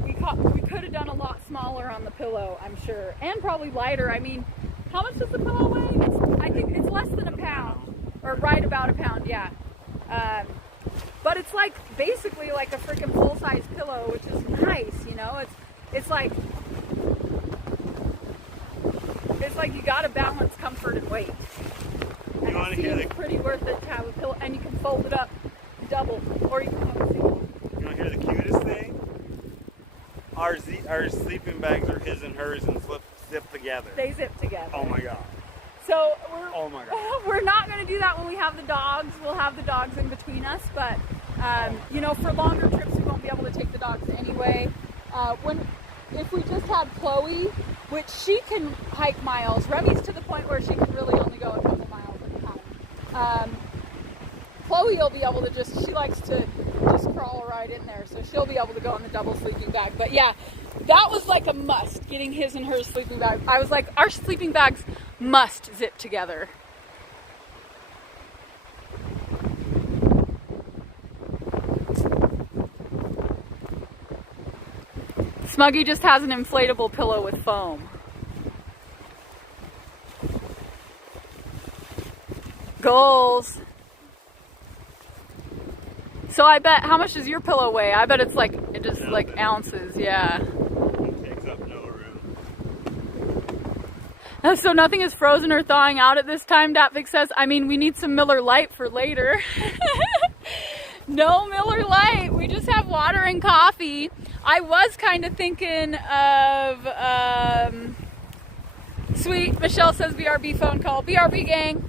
We could have done a lot smaller on the pillow, I'm sure, and probably lighter. I mean, how much does the pillow weigh? I think it's less than a pound, or right about a pound, yeah. But it's like basically like a freaking full-size pillow, which is nice, you know. It's like you gotta balance comfort and weight. And it seems pretty worth it to have a pillow, and you can fold it up double, or you can have a single. You want to hear the cutest thing? Our sleeping bags are his and hers and zip together. They zip together. Oh my god. So we're not going to do that when we have the dogs. We'll have the dogs in between us, but you know, for longer trips we won't be able to take the dogs anyway. If we just had Chloe, which she can hike miles. Remy's to the point where she can really only go a couple miles at a time. Chloe will be able to she likes to just crawl right in there, so she'll be able to go in the double sleeping bag. But yeah, that was like a must, getting his and her sleeping bag. I was like, our sleeping bags must zip together. Smuggy just has an inflatable pillow with foam. Goals. So I bet, how much does your pillow weigh? I bet it's like, ounces, yeah. It takes up no room. So nothing is frozen or thawing out at this time, Datvik says. I mean, we need some Miller Lite for later. No Miller Lite, we just have water and coffee. I was kind of thinking of, sweet, Michelle says BRB phone call. BRB gang.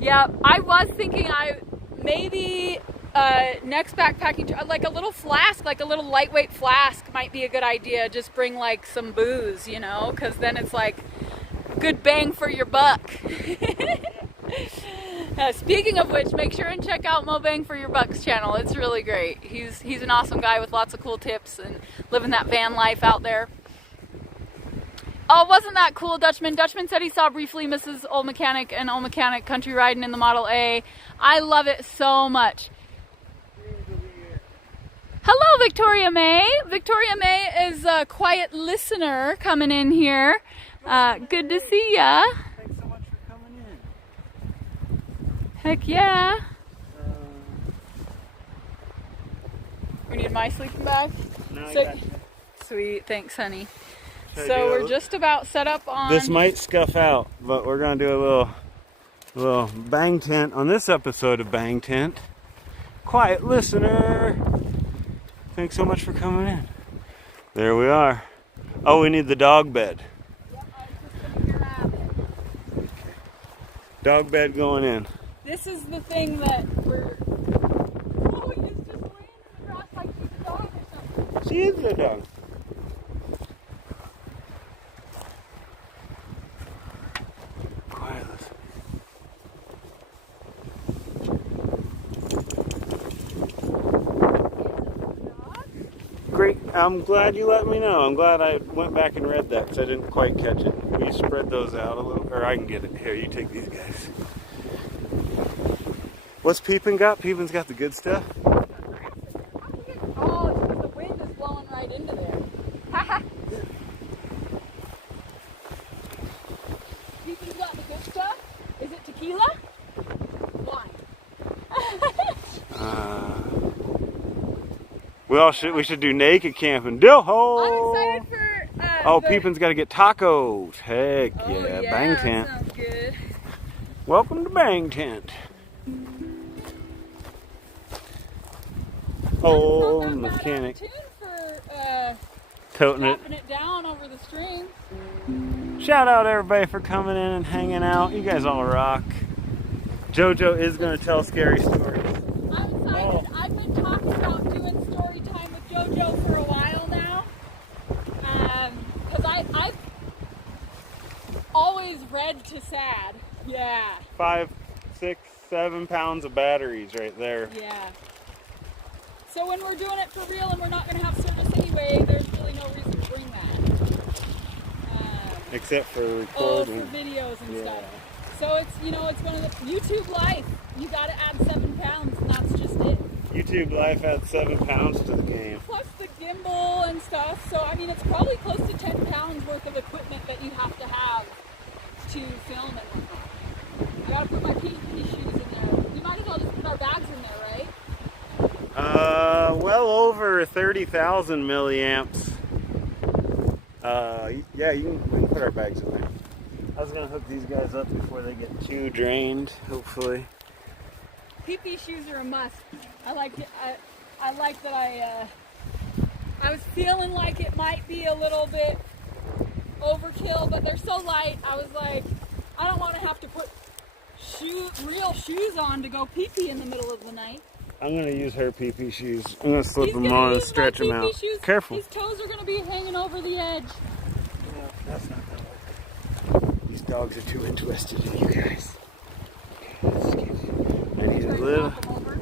Yeah, I was thinking maybe next backpacking, like a little flask, like a little lightweight flask might be a good idea. Just bring like some booze, you know, because then it's like good bang for your buck. Speaking of which, make sure and check out Mo Bang for Your Buck's channel. It's really great. He's an awesome guy with lots of cool tips and living that van life out there. Oh, wasn't that cool, Dutchman? Dutchman said he saw briefly Mrs. Old Mechanic and Old Mechanic country riding in the Model A. I love it so much. Hello, Victoria May. Victoria May is a quiet listener coming in here. Good to see ya. Thanks so much for coming in. Heck yeah. We need my sleeping bag? No, I So- got you. Sweet, thanks, honey. Should I So do we're just about set up on... This might scuff out, but we're gonna do a little bang tent on this episode of Bang Tent. Quiet listener. Thanks so much for coming in. There we are. Oh, we need the dog bed. Yep, I was just gonna grab it. Dog bed going in. This is the thing that we're... Oh, it's just laying in the grass like she's a dog or something. She is a dog. Quiet listener. Great. I'm glad you let me know. I'm glad I went back and read that because I didn't quite catch it. Will you spread those out a little? Or I can get it. Here, you take these guys. What's Peepin' got? Peepin's got the good stuff. Oh, it's because the wind is blowing right into there. Haha. Peepin's got the good stuff? Is it tequila? Wine. We should do naked camping. Ho! I'm excited for... Oh, Peepin's got to get tacos. Heck yeah. Bang that Tent. sounds good. Welcome to Bang Tent. Oh, Not that bad mechanic. of a tune for Toting it. dropping it down over the string. Shout out everybody for coming in and hanging out. You guys all rock. JoJo is going to tell scary stories. I'm excited. Oh. I've been talking about doing story time with JoJo for a while now. Because I've always read to sad. Yeah. 5, 6, 7 pounds of batteries right there. Yeah. So when we're doing it for real and we're not going to have service anyway, there's really no reason to bring that. Except for Oh, recording. for videos and Yeah. stuff. So it's, it's one of the YouTube life. You got to add 7 pounds and that's just it. YouTube life adds 7 pounds to the game. Plus the gimbal and stuff. So, I mean, it's probably close to 10 pounds worth of equipment that you have to have to film and whatnot. I gotta put my PPE shoes in there. We might as well just put our bags in there, right? Well over 30,000 milliamps. Yeah, we can put our bags in there. I was gonna hook these guys up before they get too drained, hopefully. PP shoes are a must. I like it. I like that I was feeling like it might be a little bit overkill, but they're so light. I was like, I don't want to have to put real shoes on to go pee in the middle of the night. I'm gonna use her PP shoes. I'm gonna slip He's them gonna on and use my stretch them PP out. shoes. Careful. His toes are gonna be hanging over the edge. No, that's not gonna work. These dogs are too interested in you guys. Excuse me. I need a Try to little. knock 'em over.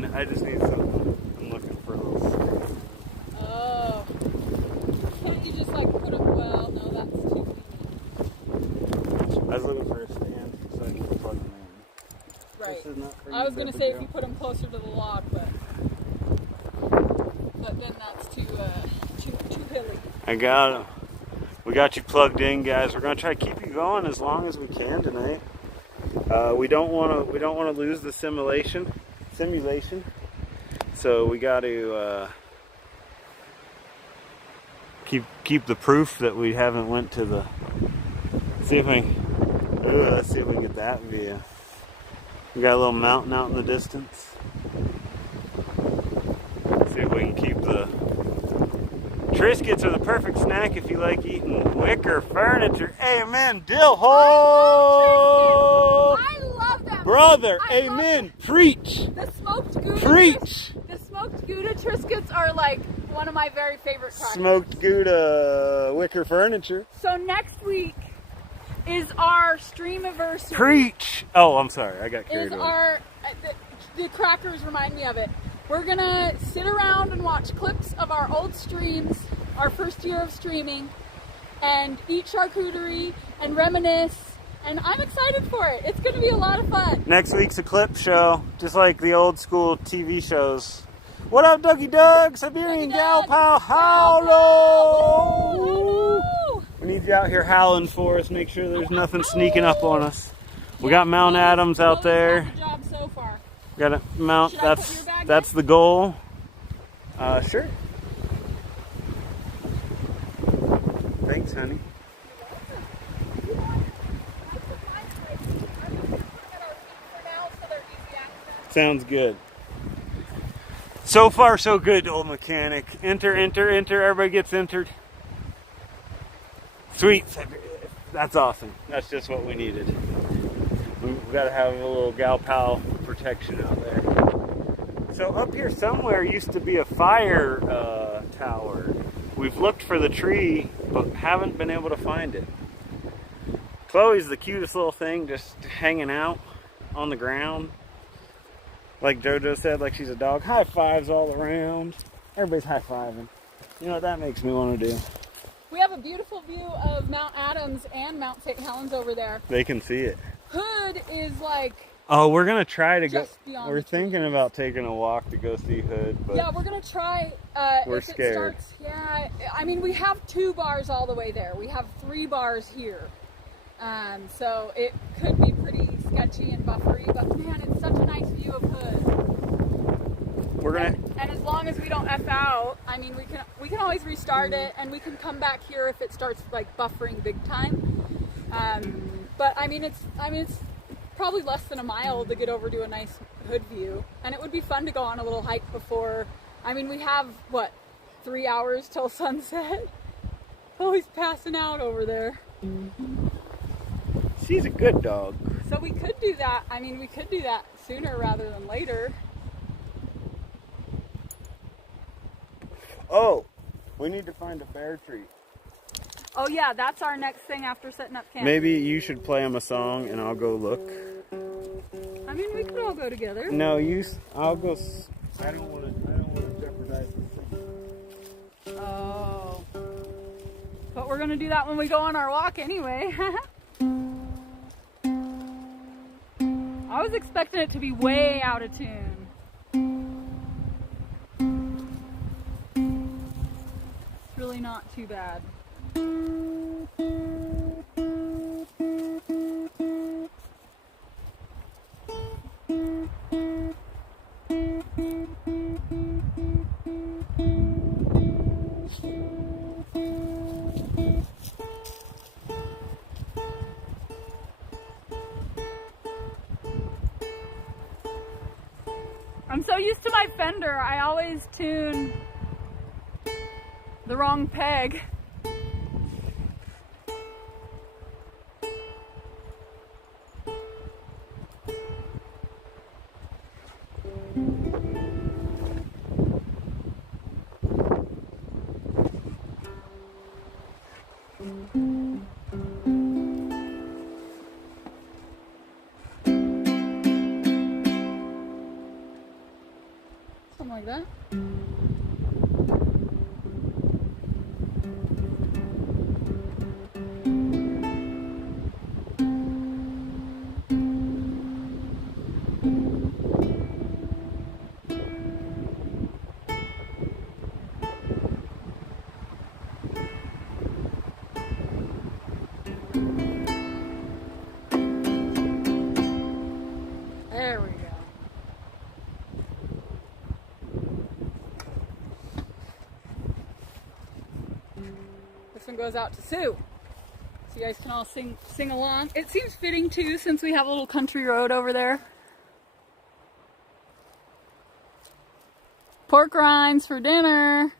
No, I just need something. I'm looking for a little. Oh. Can't you just like put it? Well, no, that's too easy. I was looking for a stand so I can plug them in. Right. This is not for I you, was gonna baby say girl. if you put them closer to the log, but then that's too hilly. I got them. We got you plugged in, guys. We're gonna try to keep you going as long as we can tonight. We don't want to lose the simulation. So we got to keep the proof that we haven't went to the. Let's see if we can get that view. We got a little mountain out in the distance. See if we can keep the. Triscuits are the perfect snack if you like eating wicker furniture. Amen. Dill hole. I love them. Brother, I love amen. Preach. The smoked Gouda. Preach. The smoked Gouda Triscuits are like one of my very favorite crackers. Smoked Gouda wicker furniture. So next week is our stream anniversary. Preach. Oh, I'm sorry. I got carried Is away. our the crackers remind me of it. We're gonna sit around and watch clips of our old streams, our first year of streaming, and eat charcuterie and reminisce. And I'm excited for it. It's gonna be a lot of fun. Next week's a clip show, just like the old school TV shows. What up, Dougie Doug? Siberian Gal Pal, howlo! We need you out here howling for us. Make sure there's nothing sneaking up on us. We got Mount Adams out there. Good job so far. We got a mount. Should I put your bag That's the goal. Sure. Thanks, honey. Sounds good. So far, so good, old mechanic. Enter, enter, enter. Everybody gets entered. Sweet. That's awesome. That's just what we needed. We've got to have a little gal pal protection out there. So up here somewhere used to be a fire tower. We've looked for the tree, but haven't been able to find it. Chloe's the cutest little thing, just hanging out on the ground. Like JoJo said, like she's a dog. High fives all around. Everybody's high fiving. You know what that makes me want to do? We have a beautiful view of Mount Adams and Mount St. Helens over there. They can see it. Hood is like... Oh, we're going to try to go. We're thinking about taking a walk to go see Hood. But yeah, we're going to try. We're scared. I mean, we have 2 bars all the way there. We have 3 bars here. So it could be pretty sketchy and buffery, but man, it's such a nice view of Hood. And as long as we don't F out, I mean, we can always restart it, and we can come back here if it starts like buffering big time. But I mean, it's probably less than a mile to get over to a nice Hood view, and it would be fun to go on a little hike before. I mean, we have what, 3 hours till sunset. Oh, he's passing out over there. She's a good dog. So we could do that. I mean, we could do that sooner rather than later. Oh, we need to find a bear tree. Oh yeah, that's our next thing after setting up camp. Maybe you should play him a song and I'll go look. I mean, we could all go together. No, I'll go. I don't want to jeopardize this. Oh. But we're going to do that when we go on our walk anyway. I was expecting it to be way out of tune. It's really not too bad. I'm so used to my Fender, I always tune the wrong peg. Something like that. There we go. This one goes out to Sue. So you guys can all sing along. It seems fitting too, since we have a little country road over there. Pork rinds for dinner.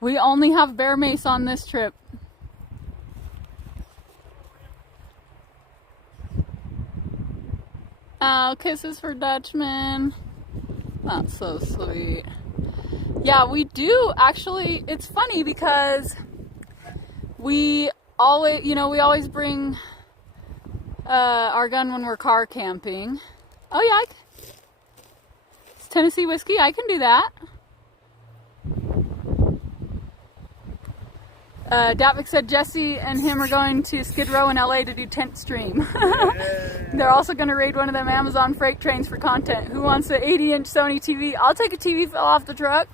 We only have bear mace on this trip. Oh, kisses for Dutchman. That's so sweet. Yeah, we do actually. It's funny because we always bring our gun when we're car camping. Oh yeah, it's Tennessee whiskey. I can do that. Davik said Jesse and him are going to Skid Row in LA to do tent stream. They're also going to raid one of them Amazon freight trains for content. Who wants an 80-inch Sony TV? I'll take a TV fell off the truck.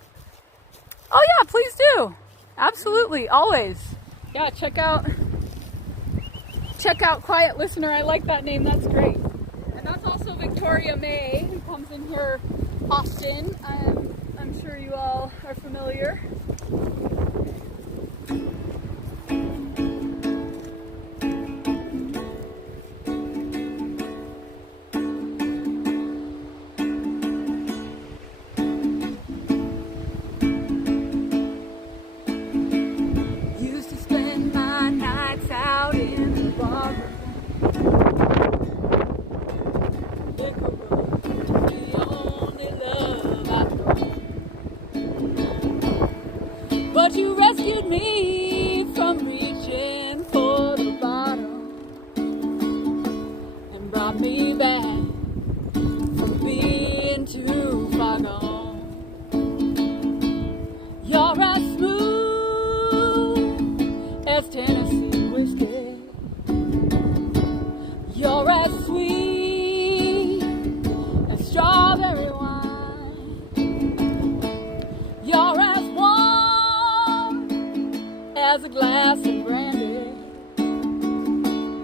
Oh yeah, please do. Absolutely, always. Yeah, check out Quiet Listener. I like that name. That's great. And that's also Victoria May, who comes in here often. I'm sure you all are familiar. But you rescued me from reaching for the bottom and brought me back from being too far gone. You're as smooth as Tennessee whiskey. You're as sweet as strawberry wine. You're as as a glass of brandy.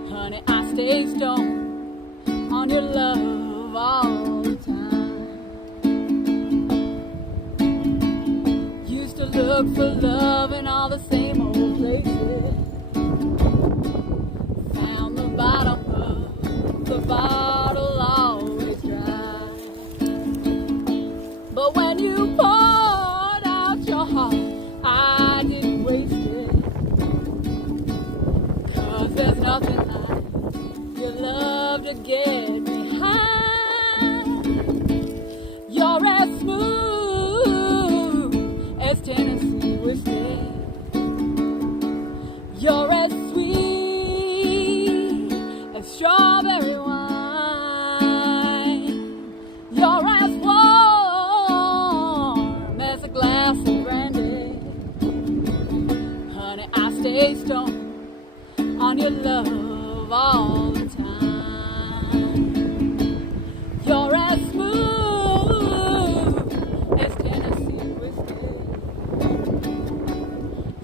Honey, I stay stoned on your love all the time. Used to look for love in all the same old places. Found the bottom of the bottle always dry. But when you poured out your heart, I didn't waste it. There's nothing like your love to get me high. You're as smooth as Tennessee whiskey. You're as sweet as strawberry wine. You're as warm as a glass of brandy. Honey, I stay stoned on your love all the time. You're as smooth as Tennessee whiskey.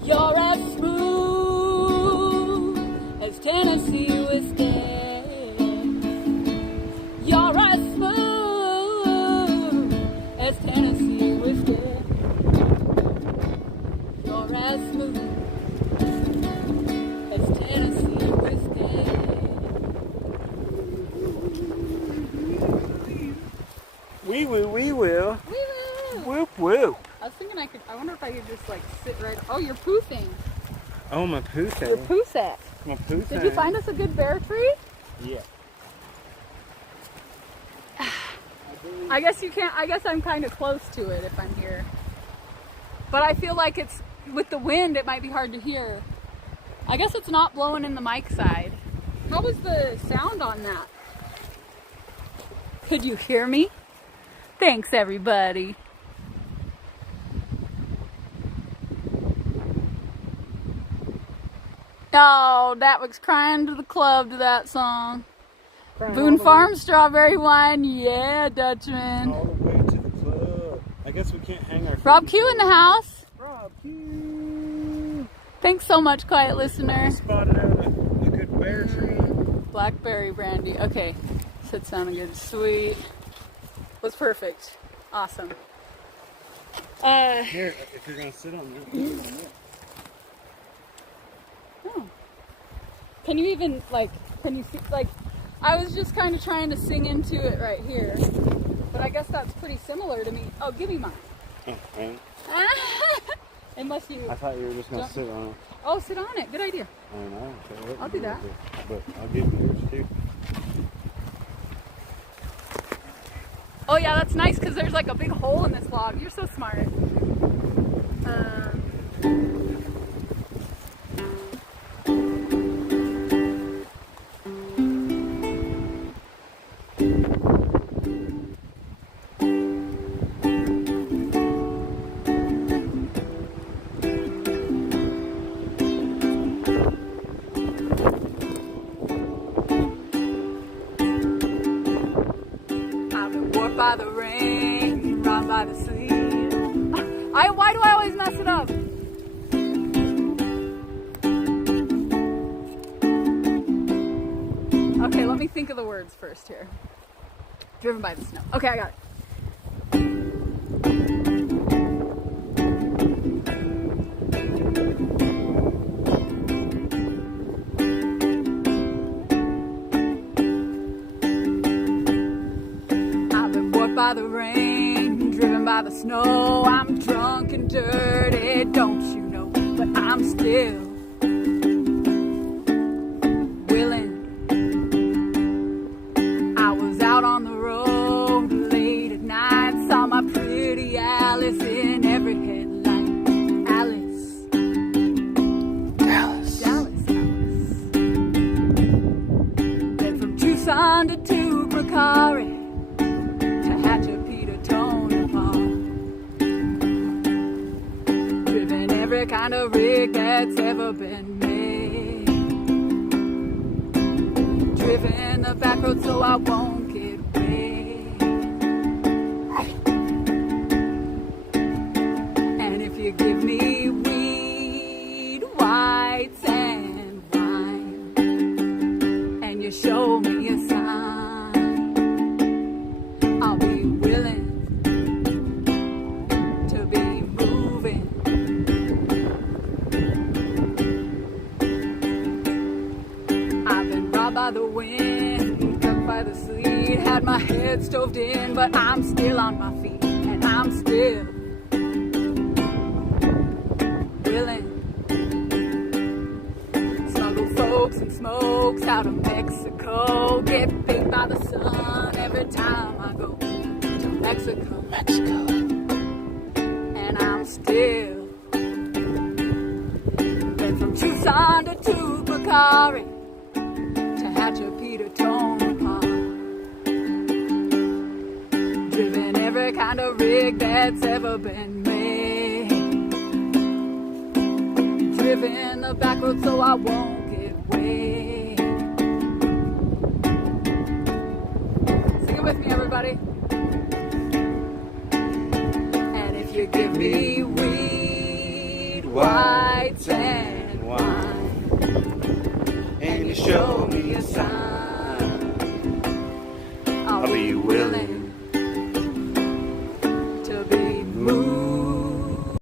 You're as smooth as Tennessee whiskey. You're as smooth as Tennessee whiskey. You're as smooth as Tennessee whiskey. We will. Wee woo. Whoop whoop. I was thinking I wonder if I could just like sit right. Oh, you're poofing. Oh, my poo Your thing. poo set. My poo Did you find us a good bear tree? Yeah. I guess you can't. I guess I'm kind of close to it if I'm here. But I feel like it's with the wind. It might be hard to hear. I guess it's not blowing in the mic side. How was the sound on that? Could you hear me? Thanks, everybody. Oh, that was crying to the club to that song. Boone Farm Strawberry Wine, yeah, Dutchman. All the way to the club. I guess we can't hang our Rob Q in the house. Rob Q. Thanks so much, quiet listener. Spotted out a good bear tree. Blackberry brandy. Okay, so it sounded good. Sweet. Was perfect. Awesome. Here, if you're gonna sit on that. Oh. Can you even can you see I was just kind of trying to sing into it right here, but I guess that's pretty similar to me. Oh, give me mine. Oh, man. Unless you. I thought you were just gonna Jump. sit on it. Oh, sit on it. Good idea. I don't know. I'll do that. But I'll give you yours too. Oh yeah, that's nice because there's like a big hole in this log. You're so smart. think of the words first here. Driven by the snow. Okay, I got it. I've been bored by the rain, driven by the snow. I'm drunk and dirty, don't you know? But I'm still willing. I was out on the road late at night, saw my pretty Alice in every headlight. Alice. Dallas. Then from Tucson to Tucumcari to Hatchapeta, Tonopah. Driven every kind of rig that's ever been made. Driven the back road so I won't get wet. And if you give me weed, whites, and wine, and you show me a sign, I'll be willing to be moving. I've been robbed by the wind, struck by the sleet, had my head stoved in, but I'm still on my feet, and I'm still willing. Smuggle folks and smokes out of Mexico, get baked by the sun every time I go to Mexico. And I'm still. Been from Tucson to Tucumcari to Hatchapeta, Tonopah. Driven every kind of rig that's ever been made. Driven the back road so I won't get wet. Sing it with me, everybody. And if you give me weed, whites, and wine, and you show me a sign, I'll be willing to be moved.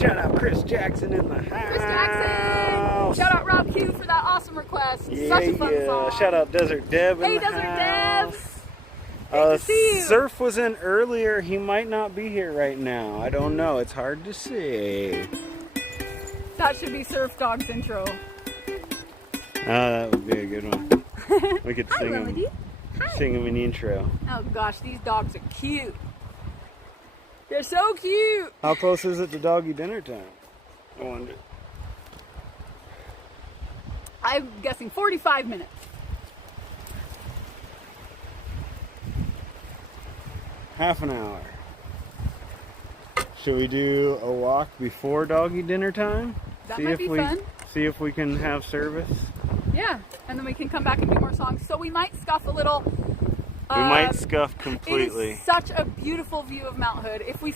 Shout out Chris Jackson in the house. Chris Jackson! Shout out Rob Q for that awesome request. Yeah, Such a fun song. Shout out Desert Deb in Hey, the Desert house. Deb! Great to see you. Surf was in earlier. He might not be here right now. I don't know. It's hard to say. That should be Surf Dog's intro. That would be a good one. We could Hi, sing Melody. him. Hi. Sing him an intro. Oh gosh, these dogs are cute. They're so cute. How close is it to doggy dinner time? I wonder. I'm guessing 45 minutes. Half an hour. Should we do a walk before doggy dinner time? That might be fun. See if we can have service. Yeah, and then we can come back and do more songs. So we might scuff a little. We might scuff completely. It is such a beautiful view of Mount Hood. If we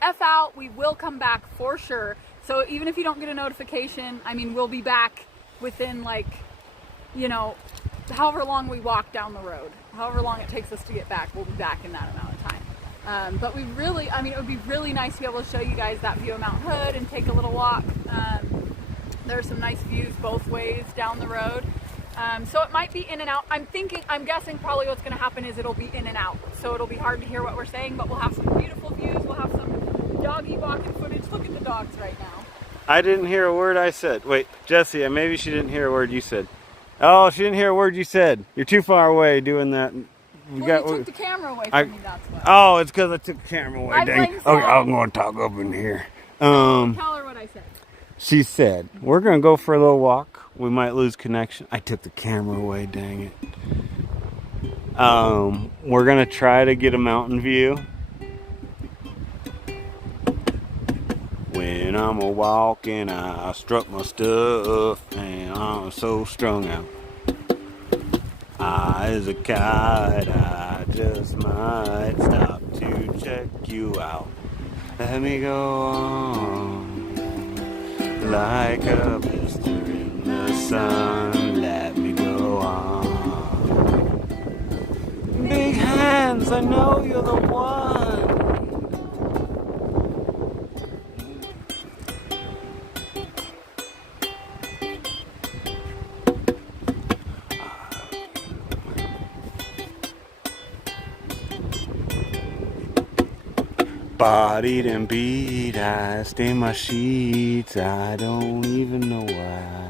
F out, we will come back for sure. So even if you don't get a notification, I mean, we'll be back within however long we walk down the road, however long it takes us to get back, we'll be back in that amount of time. But it would be really nice to be able to show you guys that view of Mount Hood and take a little walk. There are some nice views both ways down the road. So it might be in and out. I'm guessing probably what's going to happen is it'll be in and out. So it'll be hard to hear what we're saying, but we'll have some beautiful views. We'll have some doggy walking footage. Look at the dogs right now. I didn't hear a word I said. Wait, Jessie, maybe she didn't hear a word you said. Oh, she didn't hear a word you said. You're too far away doing that. You took the camera away from me, that's why. Oh, it's because I took the camera away. I Dang. blame Okay, Sam. I'm going to talk up in here. Tell her what I said. She said, we're going to go for a little walk. We might lose connection. I took the camera away, dang it. We're going to try to get a mountain view. When I'm a walking, I struck my stuff and I'm so strung out. I is a kite, I just might stop to check you out. Let me go on like a blister in the sun, let me go on. Big hands, I know you're the one. Bodied and beat, I stain my sheets, I don't even know why.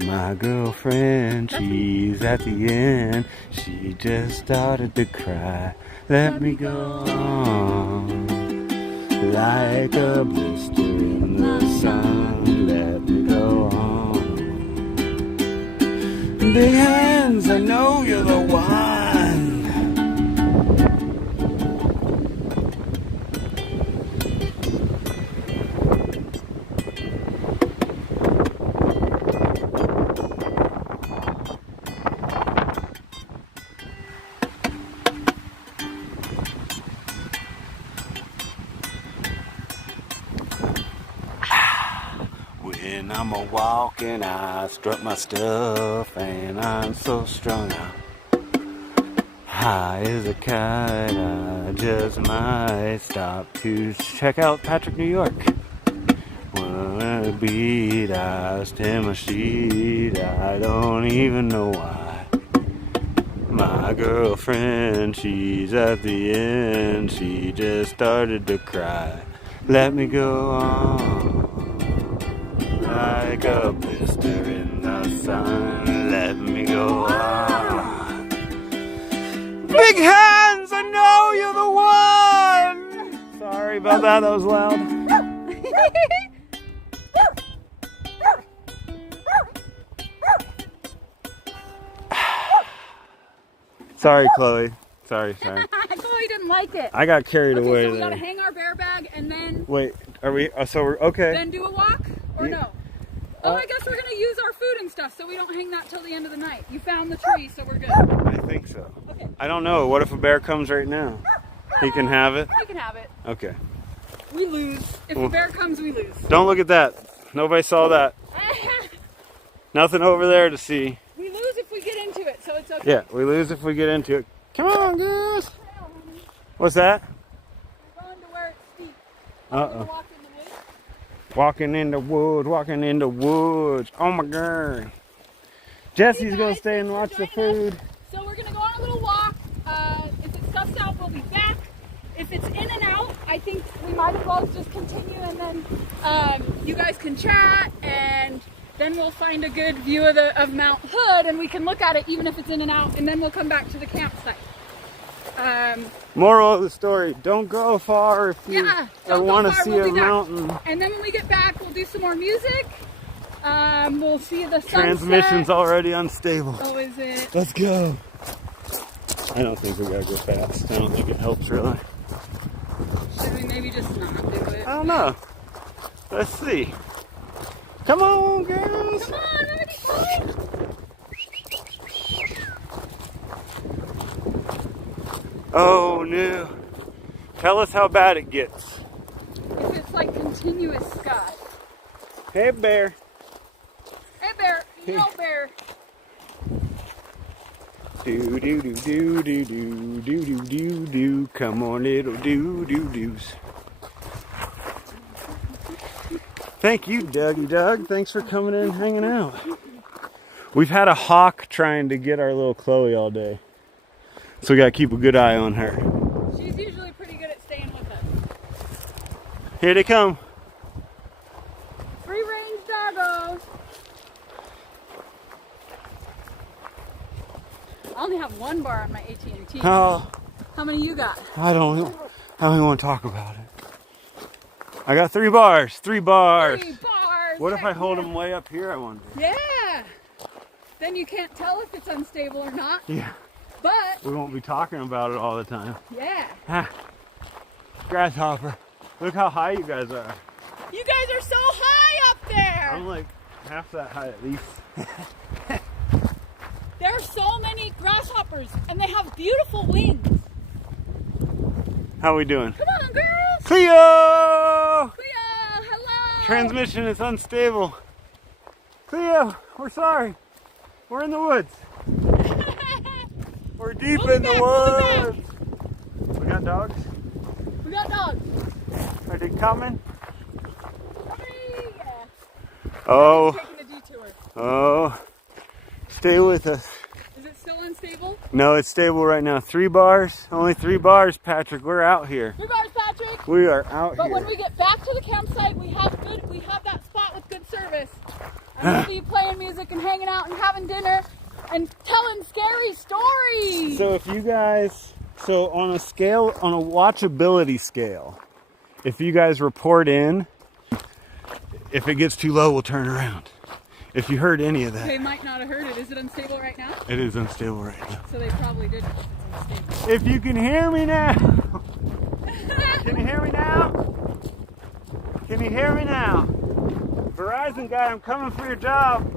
My girlfriend, she's at the end, she just started to cry. Let me go on, like a blister in the sun, let me go on. Big hands, I know you're the one. When I'm a walking, I strut my stuff, and I'm so strung out. High as a kite, I just might stop to check out Patrick, New York. When I beat, I stem a sheet, I don't even know why. My girlfriend, she's at the end, she just started to cry. Let me go on. Like a blister in the sun, let me go on. Big hands, I know you're the one. Sorry about that was loud. Sorry, Chloe. Sorry. Chloe didn't like it. I got carried away so we there. gotta hang our bear bag and then. Wait, are we? So we're okay. Then do a walk or no? Oh, I guess we're gonna use our food and stuff, so we don't hang that till the end of the night. You found the tree, so we're good. I think so. Okay. I don't know. What if a bear comes right now? He can have it? He can have it. Okay. We lose. If a bear comes, we lose. Don't look at that. Nobody saw that. Nothing over there to see. We lose if we get into it, so it's okay. Yeah, we lose if we get into it. Come on, Goose. What's that? We're going to where it's steep. Uh-oh. Walk in the woods. Walking in the woods. Oh my God. Jesse's going to stay and watch the food. So we're going to go on a little walk. If it stuffs out, we'll be back. If it's in and out, I think we might as well just continue, and then you guys can chat, and then we'll find a good view of Mount Hood, and we can look at it even if it's in and out, and then we'll come back to the campsite. Moral of the story, don't go far if you want to see a mountain. And then when we get back, we'll do some more music. We'll see the sunset. Transmission's already unstable. Oh, is it? Let's go. I don't think we gotta go fast. I don't think it helps really. Should we maybe just not do it? I don't know. Let's see. Come on, girls. Come on, let me be quiet. Oh no. Tell us how bad it gets. If it's like continuous sky. Hey, bear. Hey, bear. No, bear. Do do do do do do do do do do. Come on, little do do doos. Thank you, Dougie Doug. Thanks for coming in and hanging out. We've had a hawk trying to get our little Chloe all day, so we gotta keep a good eye on her. She's usually pretty good at staying with us. Here they come. Free range doggos. I only have one bar on my AT&T. Oh, How many you got? I don't even want to talk about it. I got 3 bars. 3 bars. 3 bars. What if I hold them way up here, I wonder? Yeah. Then you can't tell if it's unstable or not. Yeah. But We won't be talking about it all the time. yeah. Ha. Grasshopper. Look how high you guys are. You guys are so high up there. I'm like half that high at least. There are so many grasshoppers, and they have beautiful wings. How we doing? Come on, girls. Cleo! Cleo, hello. Transmission is unstable. See ya. We're sorry. We're in the woods. We're deep in the woods. We got dogs? We got dogs. Are they coming? Yeah. Oh. Taking a detour. Oh. Stay with us. Is it still unstable? No, it's stable right now. 3 bars. Only 3 bars, Patrick. We're out here. 3 bars, Patrick. We are out But here. when we get back to the campsite, we have that spot with good service. And we'll be playing music and hanging out and having dinner and telling scary stories. So if you guys, on a watchability scale, if you guys report in, if it gets too low, we'll turn around. If you heard any of that. They might not have heard it. Is it unstable right now? It is unstable right now. So they probably did. It's unstable. If you can hear me now. Can you hear me now? Can you hear me now? Verizon guy, I'm coming for your job.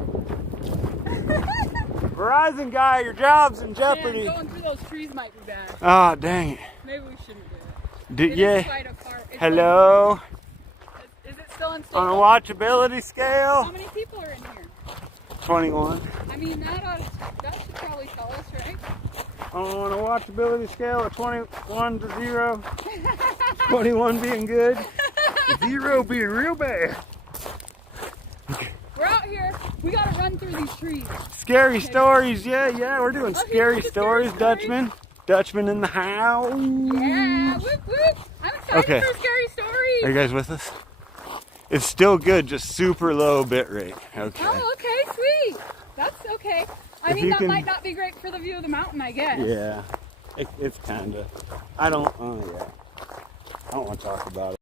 Verizon guy, your job's in jeopardy. Man, going through those trees might be bad. Ah, dang it. Maybe we shouldn't do it. It Yeah. is quite a far. Hello? Is it still unstable? On a watchability How scale? many people are in here? 21. I mean, that should probably tell us, right? On a watchability scale of 21 to 0. 21 being good. 0 being real bad. We're out here. We gotta run through these trees. Scary stories, yeah, we're doing Okay, scary look at stories, scary stories. Dutchman. Dutchman in the house. Yeah, whoop whoop. I'm excited Okay. for scary stories. Are you guys with us? It's still good, just super low bit rate. Okay. Oh, okay, sweet. That's okay. I If mean, you that can- might not be great for the view of the mountain, I guess. Yeah. It's kinda. I don't want to talk about it.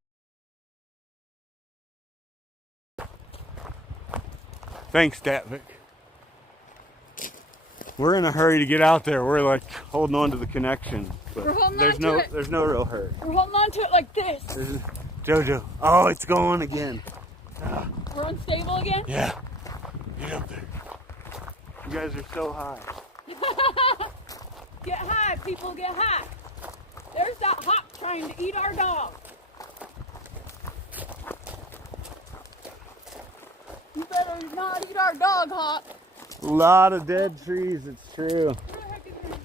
Thanks, Statvik. We're in a hurry to get out there. We're like holding on to the connection. But We're holding there's on no to it. there's no real hurry. We're holding on to it like this. Jojo. Oh, it's going again. We're unstable again? Yeah. Get up there. You guys are so high. Get high, people, get high. There's that hawk trying to eat our dog. You better not eat our dog, Hawk. A lot of dead trees, it's true. Where the heck is it?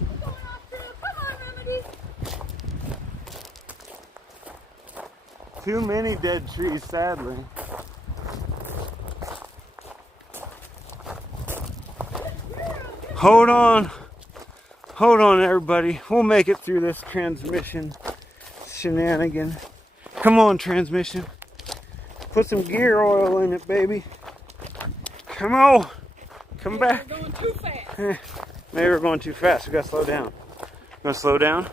We're going off trail. Come on, Remedy. Too many dead trees, sadly. Hold on. Hold on, everybody. We'll make it through this transmission shenanigan. Come on, transmission. Put some gear oil in it, baby. Come on. Come back. We're going too fast. Maybe we're going too fast. We gotta slow down. Gonna slow down?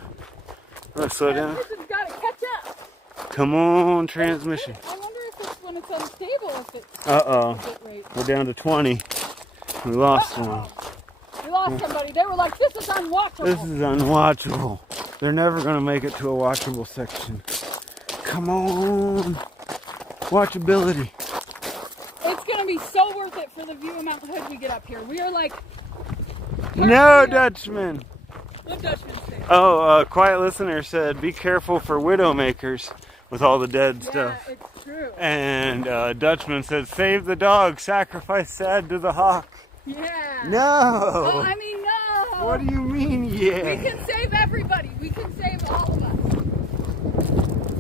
Gonna slow down? Person's got to catch up. Come on, transmission. I wonder if it's when it's unstable, if it's Uh-oh. bit rate. We're down to 20. We lost one. We lost somebody. They were like, this is unwatchable. This is unwatchable. They're never gonna make it to a watchable section. Come on. Watchability. It's going to be so worth it for the view of Mount Hood we get up here. We are like... No, Dutchman. What Dutchman say? Oh, quiet listener said, be careful for widowmakers with all the dead stuff. Yeah, it's true. And Dutchman said, save the dog, sacrifice sad to the hawk. Yeah. No. Oh, I mean, no. What do you mean, yeah? We can save everybody. We can save all of us.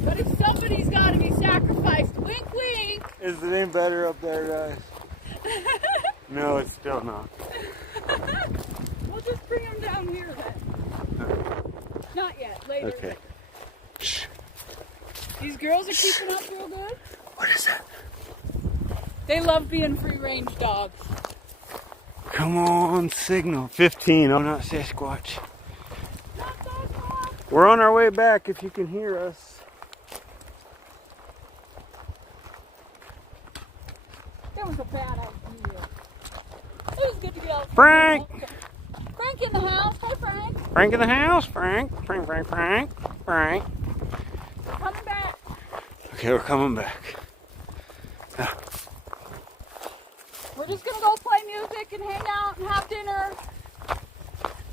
But if somebody's got to be sacrificed, wink, wink. Is it any better up there, guys? No, it's still not. We'll just bring them down here then. Not yet. Later. Okay. Shh. These girls are keeping up real good. What is that? They love being free-range dogs. Come on, signal. 15. Oh, not Sasquatch. Not that dog. We're on our way back if you can hear us. That was a bad idea. It was good to get out. Frank! Frank in the house. Hey, Frank. Frank in the house. Frank. Frank. Coming back. Okay, we're coming back. We're just going to go play music and hang out and have dinner.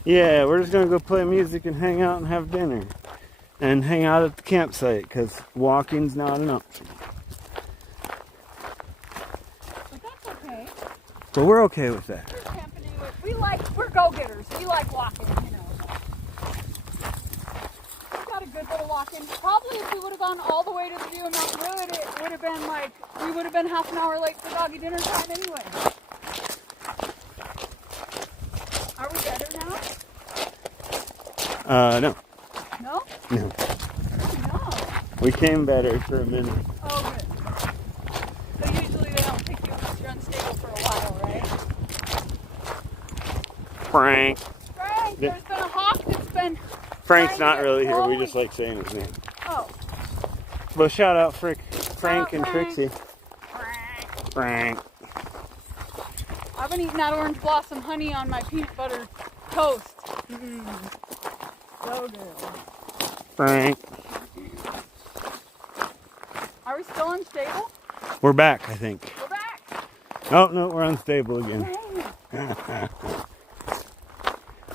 Yeah, we're just gonna go play music and hang out and have dinner. and hang out at the campsite because walking's not an option. But that's okay. But we're okay with that. We're camping anyway. We're go-getters. We like walking, you know. We got a good little walk-in. Probably if we would have gone all the way to the view of Mount Wood, it would have been like, we would have been half an hour late for doggy dinner time anyway. Are we better now? No. No? No. Oh, no. We came better for a minute. Oh, good. So usually they don't pick you unless you're unstable for a while, right? Frank. Frank, there's been a hawk that's been... Frank's not really here. We just like saying his name. Oh. But shout out Frank and Frank. Trixie. Frank. I've been eating that orange blossom honey on my peanut butter toast. So good. Frank. Are we still unstable? We're back, I think. We're back. Oh, no, we're unstable again.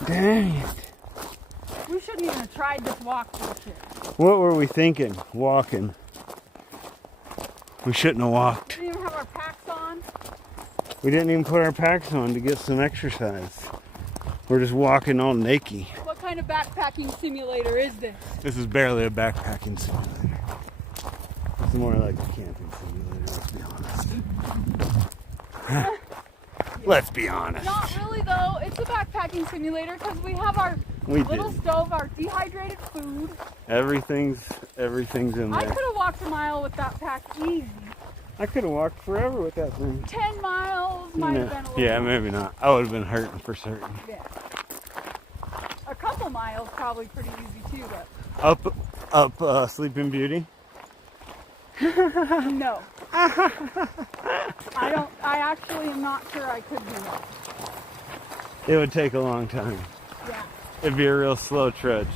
Dang it. We shouldn't even have tried this walk bullshit. What were we thinking? Walking. We shouldn't have walked. We didn't even have our packs on. We didn't even put our packs on to get some exercise. We're just walking all naked. What kind of backpacking simulator is this? This is barely a backpacking simulator. It's more like a camping simulator, let's be honest. Let's be honest. Not really though. It's a backpacking simulator because we have our little stove, our dehydrated food. Everything's in I there. could have walked a mile with that pack easy. I could have walked forever with that thing. 10 miles might have been a little Yeah, more. maybe not. I would have been hurting for certain. Yeah. A couple miles probably pretty easy too, but Up Sleeping Beauty. no. I actually am not sure I could do that. It would take a long time. Yeah. It'd be a real slow trudge.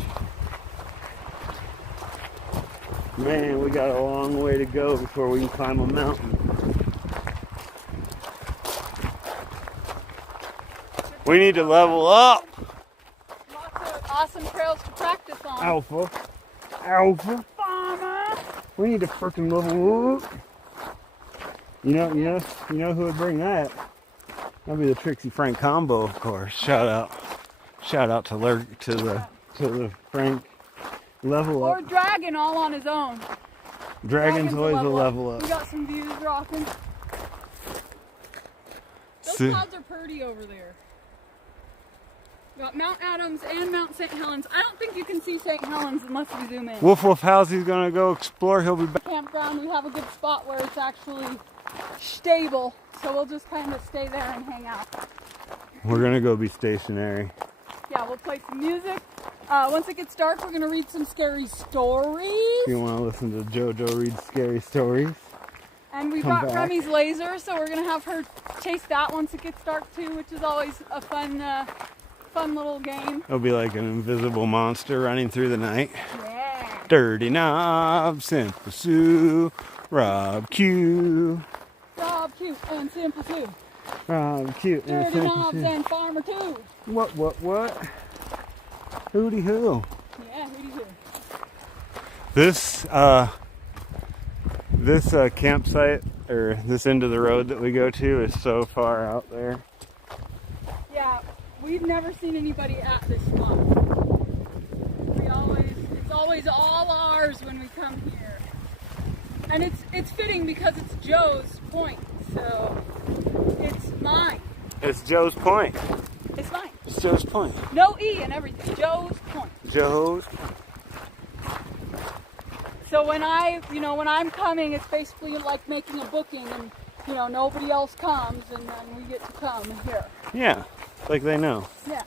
Man, we got a long way to go before we can climb a mountain. We need to level up. Lots of awesome trails to practice on. Alpha. Farmer. We need to freaking level up. You know who would bring that? That'd be the Trixie Frank combo, of course. Shout out to the Frank level Or up. Dragon all on his own. Dragon's always a level up. We got some views rocking. Those clouds are pretty over there. We got Mount Adams and Mount St. Helens. I don't think you can see St. Helens unless we zoom in. Wolf Halsey's gonna go explore. He'll be back. Campground, we have a good spot where it's actually stable, so we'll just kind of stay there and hang out. We're gonna go be stationary. Yeah, we'll play some music. Once it gets dark, we're gonna read some scary stories. If you want to listen to JoJo read scary stories. And we've Come got back. Remy's laser, so we're gonna have her chase that once it gets dark too, which is always a fun little game. It'll be like an invisible monster running through the night. Yeah. Dirty Knob, Simple Sue, Rob Q. Rob Cute and Simple Sue. Rob Q and Dirty Simple Knobs Sue. and Farmer too. What? Hooty hoo. Yeah, who do you? This campsite, or this end of the road that we go to, is so far out there. Yeah, we've never seen anybody at this spot. It's always all ours when we come here. And it's fitting because it's Joe's point, so it's mine. It's Joe's Point. It's mine. It's Joe's Point. No E and everything. Joe's point. Joe's Point. So when I'm coming, it's basically like making a booking, and nobody else comes, and then we get to come here. Yeah, like they know. Yeah.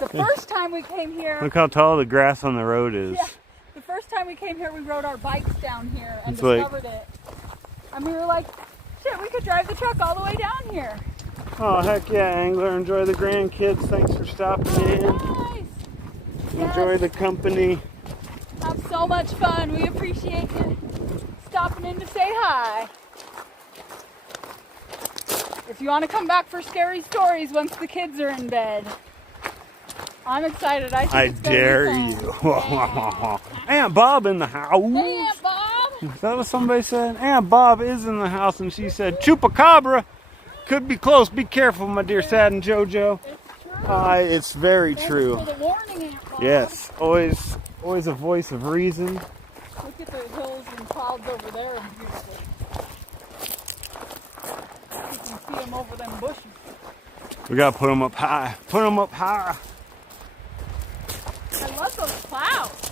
The first time we came here. Look how tall the grass on the road is. Yeah. The first time we came here, we rode our bikes down here and It's like- discovered it. And we were like, shit, we could drive the truck all the way down here. Oh, heck yeah, angler. Enjoy the grandkids. Thanks for stopping in. Nice. Enjoy Yes. the company. Have so much fun. We appreciate you stopping in to say hi. If you want to come back for scary stories once the kids are in bed. I'm excited. I think I it's gonna be dare fun. you. Yeah. Aunt Bob in the house. Hey, Aunt Bob. Is that what somebody said? Aunt Bob is in the house, and she said, Chupacabra. Could be close. Be careful, my dear Sad and JoJo. It's true. It's very Thanks true. for the warning, Aunt Bob. Yes, always a voice of reason. Look at the hills and clouds over there. Beautiful. You can see them over them bushes. We gotta put them up high. Put them up high. I love those clouds.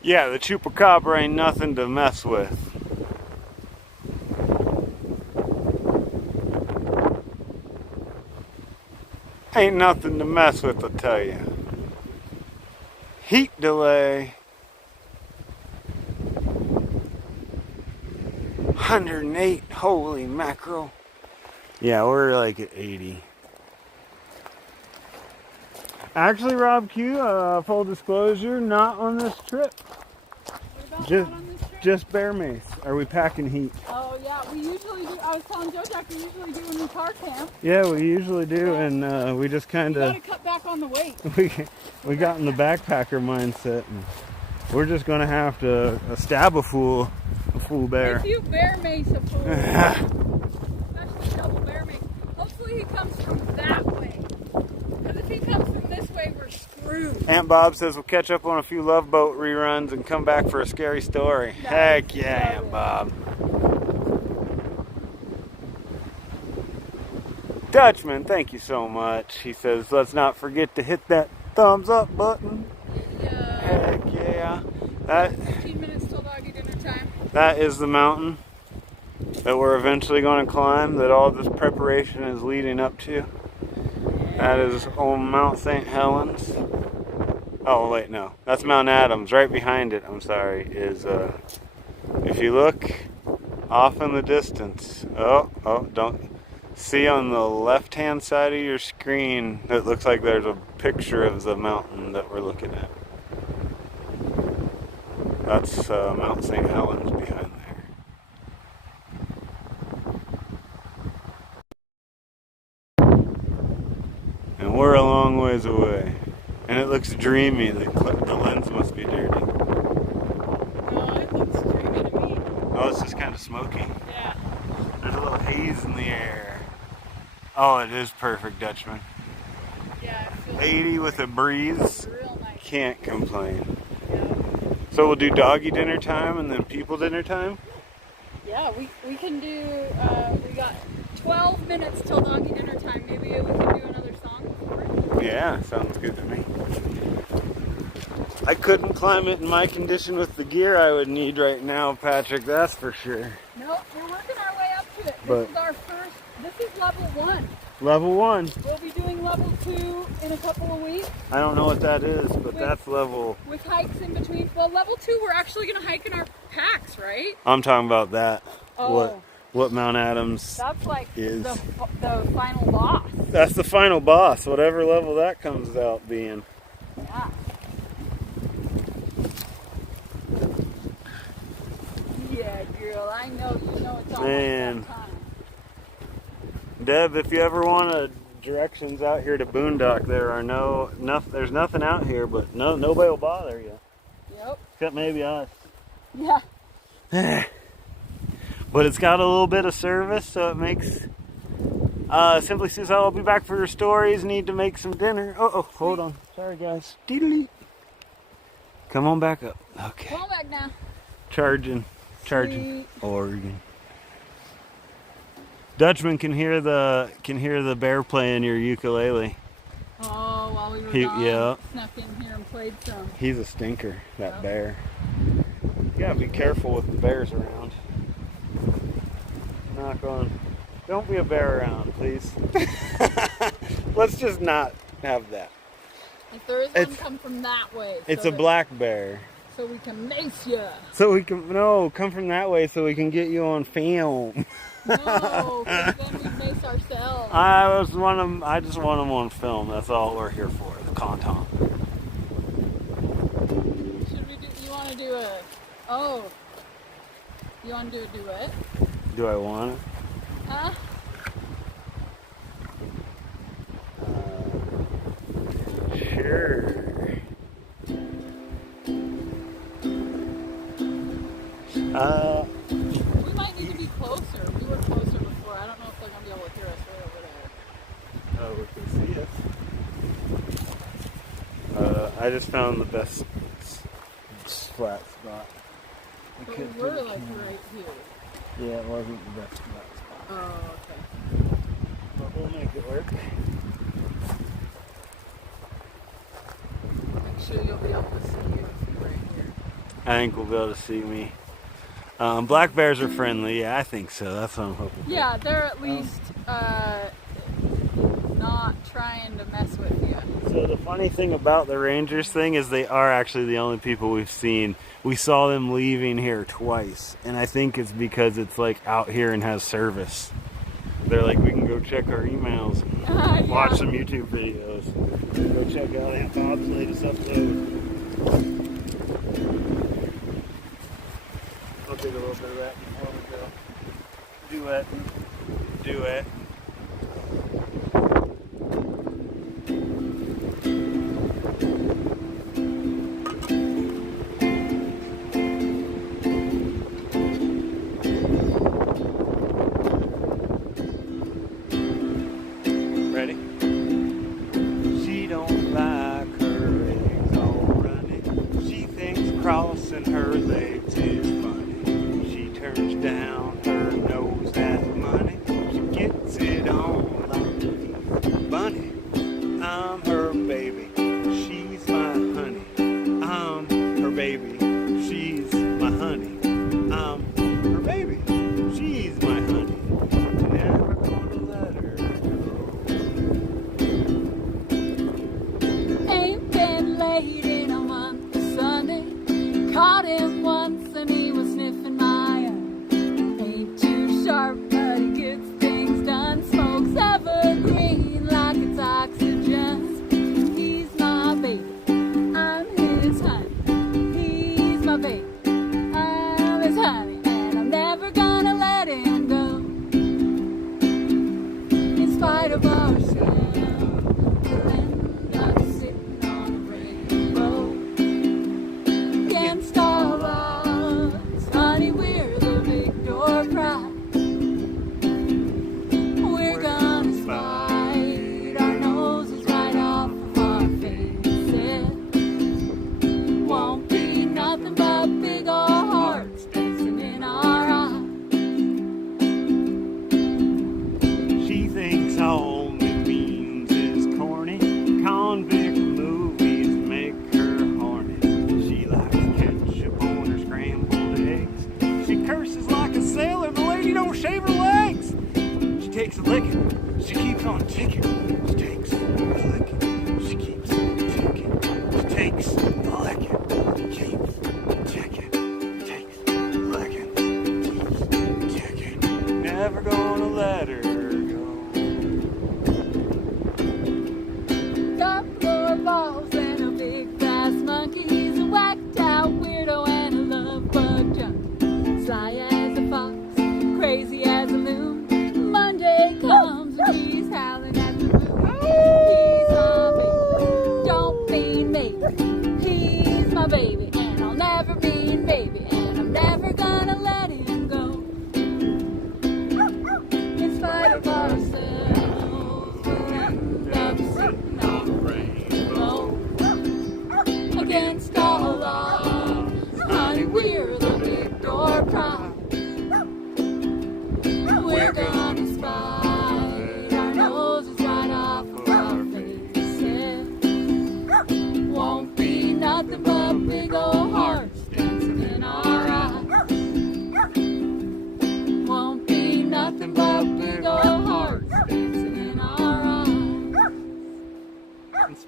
Yeah, the Chupacabra ain't nothing to mess with. Ain't nothing to mess with, I tell you. Heat delay. 108, holy mackerel. Yeah, we're like at 80. Actually, Rob Q, full disclosure, not on this trip. Just bear mace. Are we packing heat? Oh yeah, we usually do. I was telling Joe Jack we usually do when we car camp. Yeah, we usually do, and we just kind You of gotta cut back on the weight. we got in the backpacker mindset, and we're just gonna have to stab a fool bear. If you bear mace a fool, especially double bear mace. Hopefully he comes from that way. Because if he comes from this way, we're screwed. Aunt Bob says we'll catch up on a few Love Boat reruns and come back for a scary story. Heck yeah, Aunt Bob. Dutchman, thank you so much. He says, let's not forget to hit that thumbs up button. Yeah. Heck yeah. That 15 minutes till doggy dinner time. That is the mountain that we're eventually going to climb, that all this preparation is leading up to. That is on Mount St. Helens. Oh, wait, no. That's Mount Adams. Right behind it, I'm sorry, is, if you look off in the distance. Oh, don't see on the left-hand side of your screen, it looks like there's a picture of the mountain that we're looking at. That's Mount St. Helens behind there. And we're a long ways away. And it looks dreamy. The lens must be dirty. No, it looks dreamy to me. Oh, it's just kind of smoky. Yeah. There's a little haze in the air. Oh, it is perfect, Dutchman. Yeah, it feels 80 with a breeze. real nice. Can't complain. Yeah. So we'll do doggy dinner time and then people dinner time? Yeah, we can do, we got 12 minutes till doggy dinner time. Maybe we can do another song before it. Yeah, sounds good to me. I couldn't climb it in my condition with the gear I would need right now, Patrick, that's for sure. Nope, we're working our way up to it. But- This is our first, this is level 1. Level 1. We'll be doing level 2 in a couple of weeks I don't know what that is, but that's level... with hikes in between. Well, level 2, we're actually going to hike in our packs, right? I'm talking about that. Oh. What Mount Adams That's like is. the final boss. That's the final boss, whatever level that comes out being. Yeah. Yeah, girl, I know you know it's almost Man. that time. Deb, if you ever want directions out here to Boondock, there's nothing out here, but nobody will bother you. Yep. Except maybe us. Yeah. But it's got a little bit of service, so it makes... Simply says, I'll be back for your stories, need to make some dinner. Oh, hold on. Sorry, guys. Deedly. Come on back up. Okay. Come on back now. Charging. Sweet. Oregon. Dutchman can hear the bear playing your ukulele. Oh, while we were gone, Yeah. snuck in here and played some. He's a stinker, that Yeah. bear. You gotta be careful with the bears around. Knock on. Don't be a bear around, please. Let's just not have that. If there is one, come from that way. It's so a black bear. So we can mace you. So we can, no, come from that way so we can get you on film. No, because then we'd mace ourselves. I just want them on film. That's all we're here for, the content. Should we do, you want to do a, oh, you want to do a duet? Do I want it? Huh? Sure. We might need to be closer. We were closer before. I don't know if they're going to be able to hear us way over there. Oh, we can see us. I just found the best flat spot. But we were like right here. Yeah, it wasn't the best flat spot. Oh, okay. But we'll make it work. Make sure you'll be able to see you if you're right here. I think we'll be able to see me. Black bears are friendly. Yeah, I think so. That's what I'm hoping for. Yeah, they're at least not trying to mess with you. So the funny thing about the Rangers thing is they are actually the only people we've seen. We saw them leaving here twice, and I think it's because it's like out here and has service. They're like, we can go check our emails, watch some YouTube videos, go check out Aunt Bob's latest upload. I'll take a little bit of that before we go. Duet. Ready? She don't like her eggs all running. She thinks crossing her legs is funny. She turns down her nose at money. She gets it on like a bunny. I'm her baby. She's my honey. I'm her baby. She's my honey. I'm her baby. She's my honey. Never gonna let her go. Ain't been late in a month of Sunday. Caught him once and he was sniffing my eye. Ain't too sharp, but he gets things done. Smokes evergreen like it's oxygen. He's my baby, I'm his honey. He's my baby, I'm his honey. And I'm never gonna let him go. In spite of ourselves, we'll end up sitting on a rainbow. Against all odds, honey, we're the big door prize. We're gonna slide our noses right off of our faces. Won't be nothing but big old hearts dancing in our eyes. She thinks all memes is corny. Convict movies make her horny. She likes ketchup on her scrambled eggs. She curses like a sailor. The lady don't shave her legs. She takes a licking. She keeps on ticking. She takes a licking. She keeps ticking. She takes a licking. Keeps ticking. Takes a licking. Keeps ticking. Never gonna let her go. Got floorballs and a big fast monkey. He's a whacked out weirdo and a love bug junkie. Sly as a fox, crazy as a loon. Monday comes and he's howling at the moon. He's my baby, don't mean maybe. He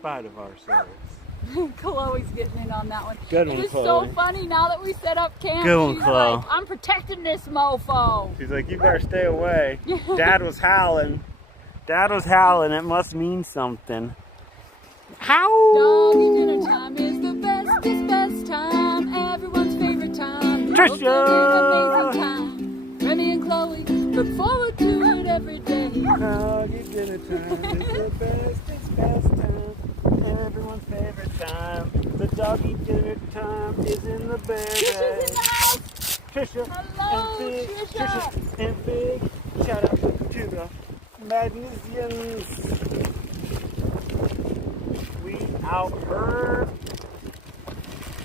spite of ourselves. Chloe's getting in on that one. Good one, It is Chloe. so funny now that we set up camp. Good one, She's Chloe. like, I'm protecting this mofo. She's like, you better stay away. Dad was howling. Dad was howling. It must mean something. How? Doggy dinner time is the best time. Everyone's favorite time. We hope you'll have an amazing time. Remy and Chloe look forward to it every day. Doggy dinner time is the best time. Everyone's favorite time. The doggy dinner time is in the bear Trisha's bag. in the house. Trisha Hello, and Big. Trisha. And Big. Shout out to the Magnesians. We outheard,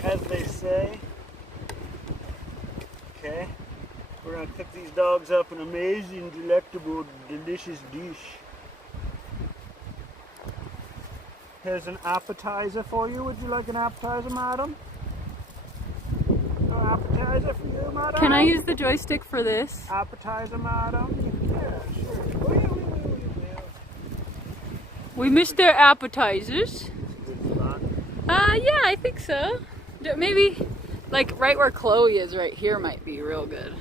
as they say. Okay. We're going to cook these dogs up an amazing, delectable, delicious dish. Here's an appetizer for you. Would you like an appetizer, madam? An appetizer for you, madam? Can I use the joystick for this? Appetizer, madam? Yeah, sure. Oh, yeah, we. We missed their appetizers. Good spot. Yeah, I think so. Maybe, like, right where Chloe is right here might be real good.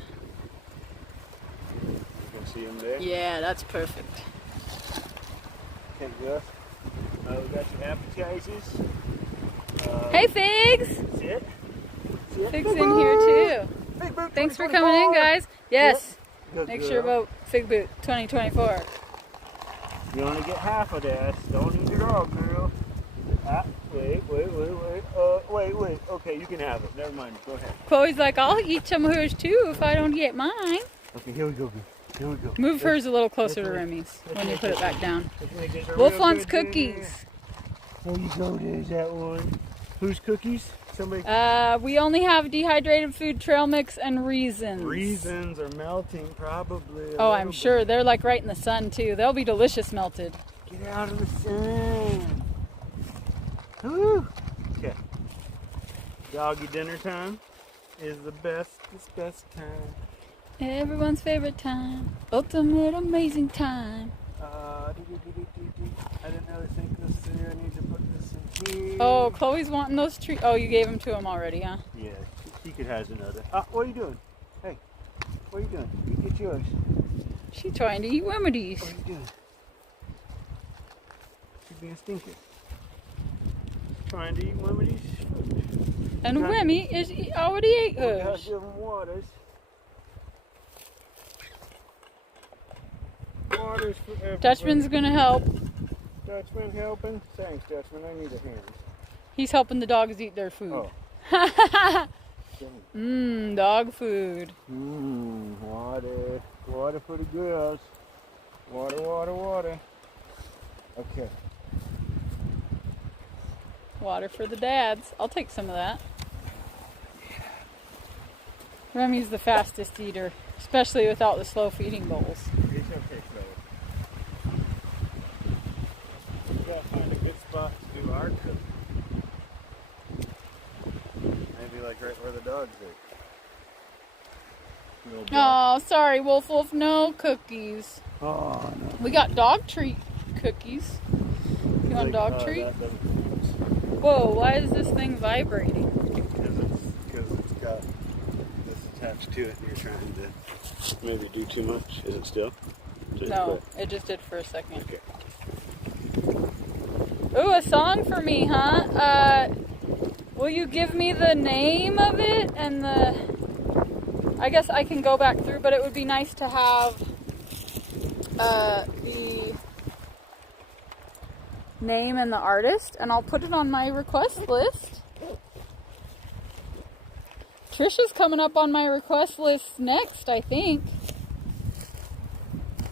You can see them there. Yeah, that's perfect. Okay, good. We got your appetizers. Hey, Figs! Sit. Sit. Figs in here too. Big Boot Thanks for 2024. coming in, guys. Yes. Good Make girl. sure about Fig Boot 2024. You only get half of that. Don't eat it all, girl. Wait. Wait. Okay, you can have it. Never mind. Go ahead. Chloe's like, I'll eat some of hers too if I don't get mine. Okay, here we go. Here we go. Move hers a little closer to Remy's when you put it back down. Wolf wants cookies. There you go. There's that one. Whose cookies? Somebody. We only have dehydrated food, trail mix, and raisins. Raisins are melting, probably. Oh, I'm sure. They're like right in the sun too. They'll be delicious melted. Get out of the sun. Woo. Okay. Doggy dinner time is the best time. Everyone's favorite time. Ultimate amazing time. I didn't really think this through. I need to put this in here. Oh, Chloe's wanting those treats. Oh, you gave them to him already, huh? Yeah, she could has another. What are you doing? Hey, what are you doing? You get yours. She's trying to eat remedies. What are you doing? She's being stinky. She's trying to eat one of these food. And Remy already ate We gotta hers. give them waters. Waters for everybody. Dutchman's gonna help. Dutchman helping? Thanks, Dutchman. I need a hand. He's helping the dogs eat their food. Oh. Dog food. Water. Water for the girls. Water. Okay. Water for the dads. I'll take some of that. Remy's the fastest eater, especially without the slow feeding bowls. It's okay, Chloe. We gotta find a good spot to do our cooking. Maybe like right where the dogs are. Oh, sorry, Wolf. No cookies. Oh, no. We got dog treat cookies. You want dog treat? Whoa, why is this thing vibrating? Because it's got this attached to it and you're trying to maybe do too much. Is it still? No, it just did for a second. Okay. Ooh, a song for me, huh? Will you give me the name of it and I guess I can go back through, but it would be nice to have the name and the artist, and I'll put it on my request list. Trisha's coming up on my request list next, I think,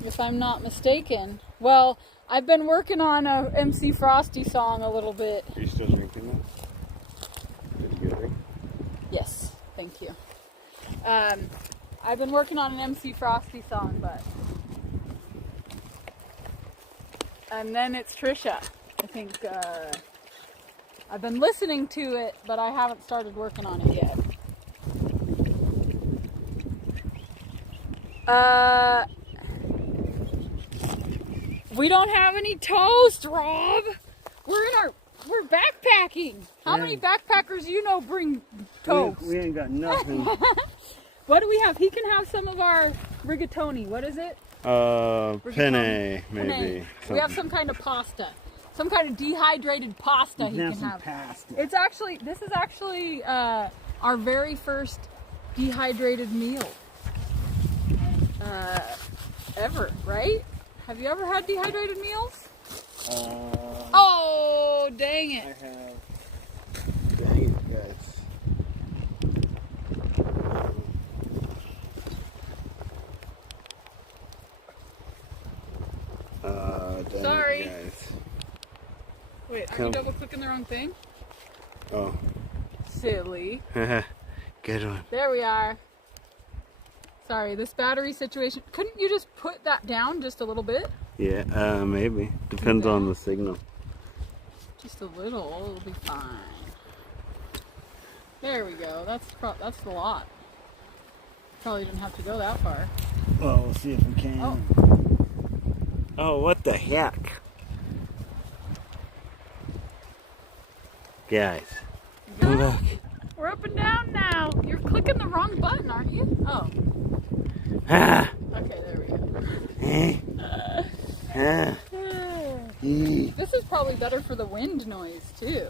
if I'm not mistaken. Well, I've been working on a MC Frosty song a little bit. Are you still drinking that? Did you get it? Yes, thank you. I've been working on an MC Frosty song, but... And then it's Trisha. I think I've been listening to it, but I haven't started working on it yet. We don't have any toast, Rob. we're backpacking. How many backpackers you know bring totes? We ain't got nothing. What do we have? He can have some of our rigatoni. What is it? Penne, maybe. Penne. We have some kind of pasta. Some kind of dehydrated pasta he can have. This is actually our very first dehydrated meal ever, right? Have you ever had dehydrated meals? Oh, dang it. I have. Dang it, guys. Dang Sorry. It, guys. Wait, are you double clicking the wrong thing? Oh. Silly. Good one. There we are. Sorry, this battery situation. Couldn't you just put that down just a little bit? Yeah, maybe. Depends on the signal. Just a little, it'll be fine. There we go. That's a lot. Probably didn't have to go that far. Well, we'll see if we can. Oh. Oh, what the heck? Guys, look. We're up and down now. You're clicking the wrong button, aren't you? Oh. Ah. Okay, there we go. This is probably better for the wind noise too.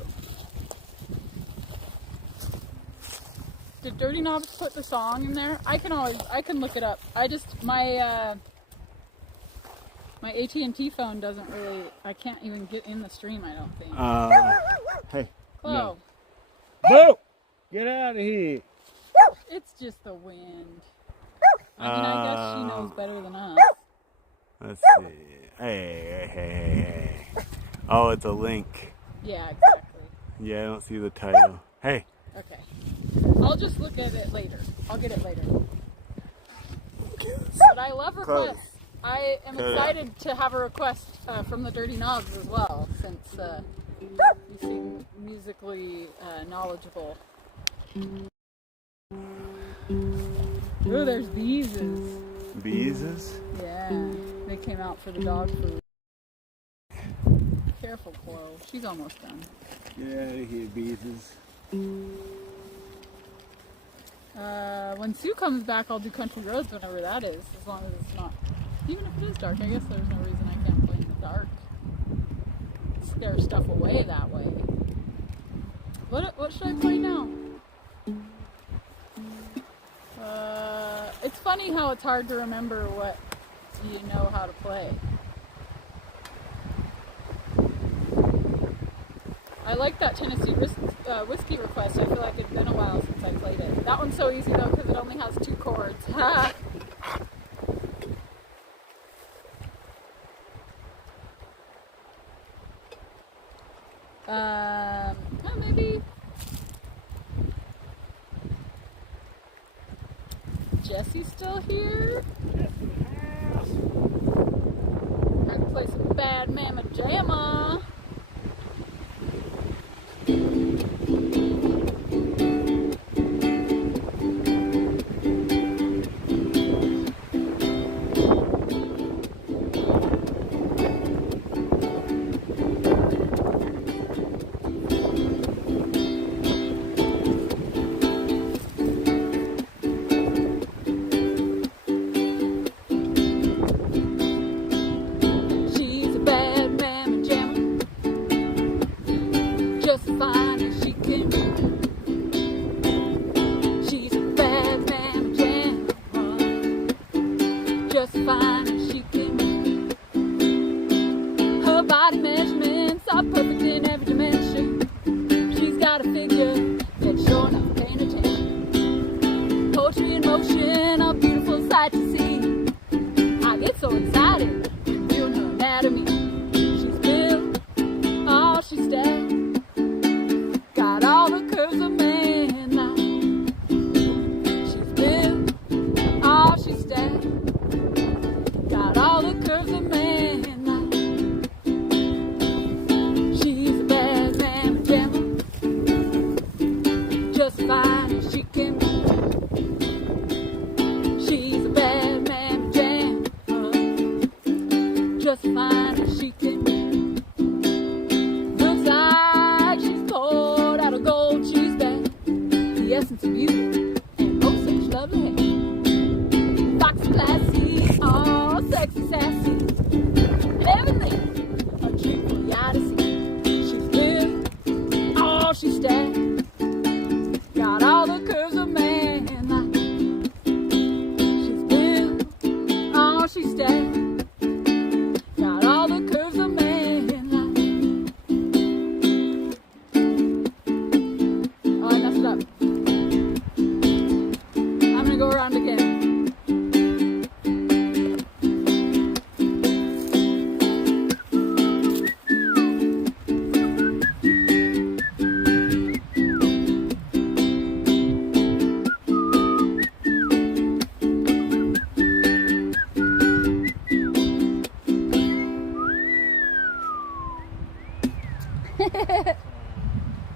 Did Dirty Knobs put the song in there? I can look it up. My AT&T phone doesn't really, I can't even get in the stream, I don't think. Hey. Chloe. No. Boo! Get out of here. It's just the wind. I mean, I guess she knows better than us. Let's see. Hey. Oh, it's a link. Yeah, exactly. Yeah, I don't see the title. Hey. Okay. I'll just look at it later. I'll get it later. But I love requests. I am excited to have a request from the Dirty Knobs as well, since you seem musically knowledgeable. Ooh, there's beeses. Beeses? Yeah, they came out for the dog food. Careful, Chloe. She's almost done. Get out of here, beeses. When Sue comes back, I'll do Country Roads whenever that is, as long as it's not. Even if it is dark, I guess there's no reason I can't play in the dark. Scare stuff away that way. What should I play now? It's funny how it's hard to remember what you know how to play. I like that Tennessee whiskey request. I feel like it's been a while since I played it. That one's so easy though because it only has 2 chords. Maybe Jesse's still here. I can play some Bad Mama Jamma. beauty and oh such lovely hair. Foxy, classy, all sexy, sassy, and everything a treat for you to see. She's built, oh she's stacked, got all the curves of man like. She's built, oh she's stacked, got all the curves of man like. Oh, I messed it up. I'm gonna go around again.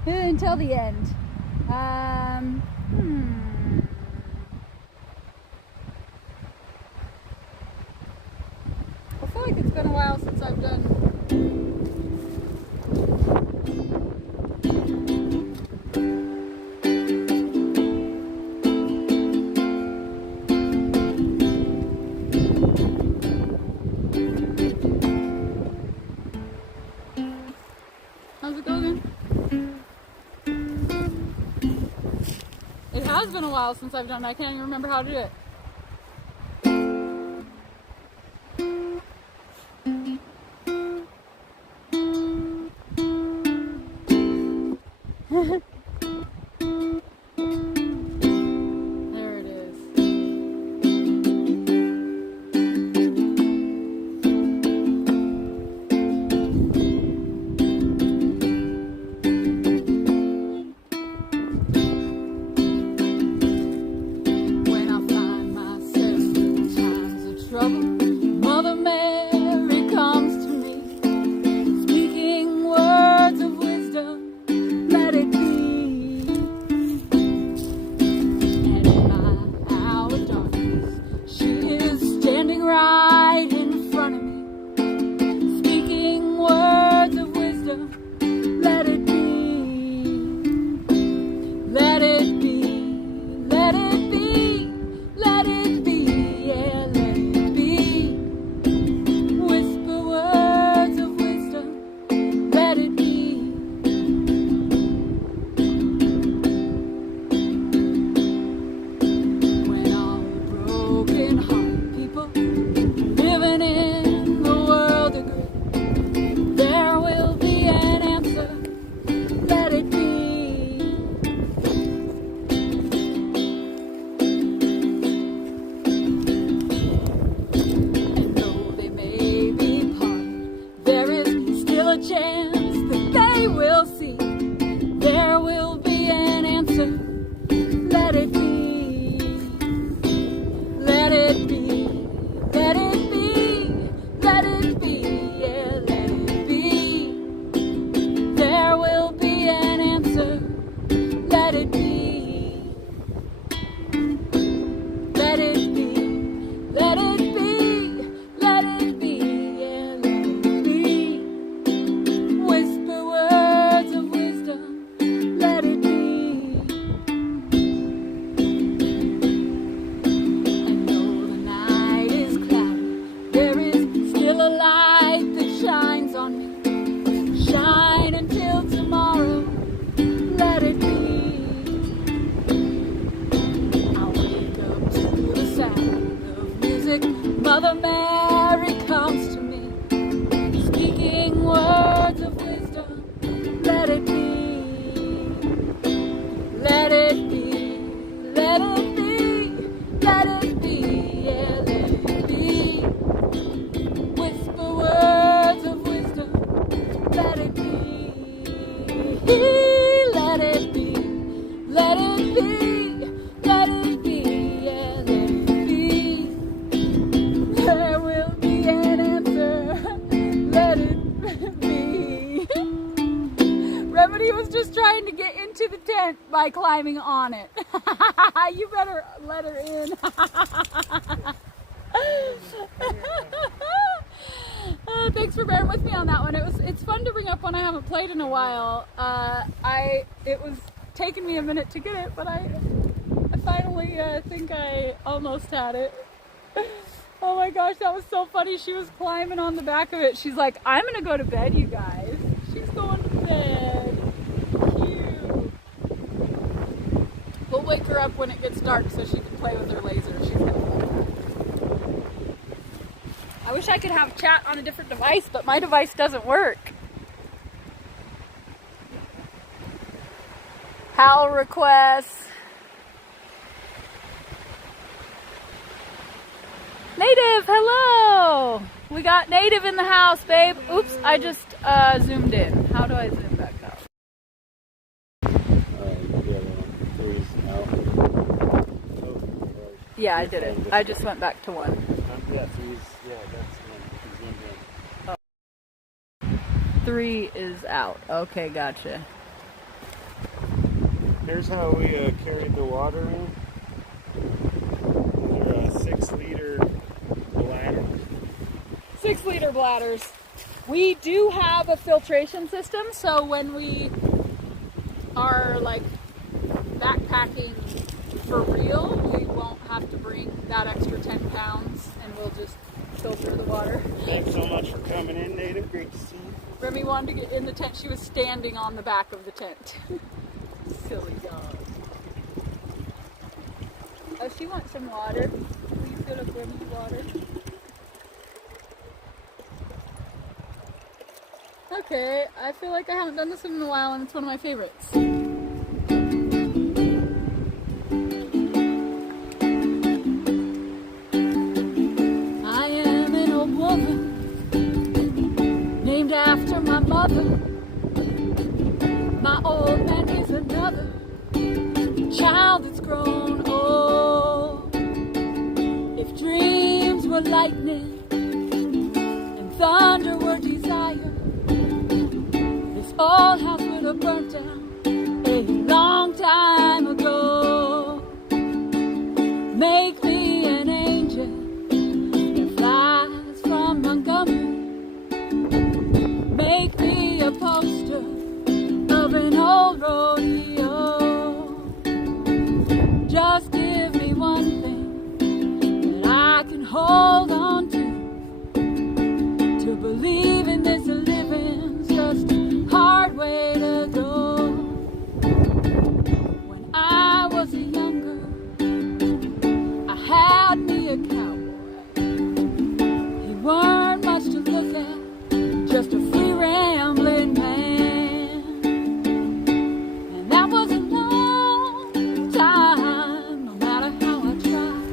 Until the end. I feel like it's been a while since I've done. How's it going? It has been a while since I've done it. I can't even remember how to do it. There it is. When I find myself in times of trouble, Mother Mary comes to me, speaking words of wisdom, let it be. And in my hour of darkness, she is standing right in front of me, speaking words of wisdom, let it be. Let it be, let it be, let it be, yeah, let it be. Whisper words of wisdom, let it be. When all broken hearted people living in the world agree, there will be an answer, let it be. And though they may be parted, there is still a chance that they will see. There will be an answer, let it be. Let it be, let it be, let it be, yeah, let it be. There will be an answer, let it be. Let it be, let it be, let it be, yeah, let it be. Whisper words of wisdom, let it be. And though the night is cloudy, there is still a light that shines on me. Shine until tomorrow, let it be. I wake up to the sound of music. Mother Mary comes to me, speaking words of wisdom, let it be. Let it be, let it be, let it be, yeah, let it be. Whisper words of wisdom, let it be. Let it be, let it be, let it be, yeah, let it be. There will be an answer, let it be. Remedy was just trying to get into the tent by climbing on it. You better let her in. Thanks for bearing with me on that one. It's fun to bring up one I haven't played in a while. It was taking me a minute to get it, but I I think I almost had it. Oh my gosh, that was so funny. She was climbing on the back of it. She's like, I'm gonna go to bed, you guys. She's going to bed. Cute. We'll wake her up when it gets dark so she can play with her laser. She's gonna love that. I wish I could have chat on a different device, but my device doesn't work. Howl requests. Native, hello! We got Native in the house, babe. Oops, I just zoomed in. How do I zoom back out? Yeah, I did it. I just went back to 1. Yeah, that's one. Oh. 3 is out. Okay, gotcha. Here's how we carried the water in. They're 6-liter bladder. 6-liter bladders. We do have a filtration system, so when we are like backpacking for real, we won't have to bring that extra 10 pounds and we'll just filter the water. Thanks so much for coming in, Native. Great to see you. Remy wanted to get in the tent. She was standing on the back of the tent. Silly dog. Oh, she wants some water. Will you fill up Remy's water? Okay, I feel like I haven't done this in a while and it's one of my favorites. I am an old woman named after my mother. My old man is another child that's grown old. If dreams were lightning and thunder were desire, this old house would have burnt down a long time ago. Make me an angel that flies from Montgomery. Make me a poster of an old rodeo. Just give me one thing that I can hold on to believe in this living's just a hard way to go. When I was a young girl, I had me a cowboy. He weren't much to look at, just a free rambling man. And that was a long time, no matter how I tried.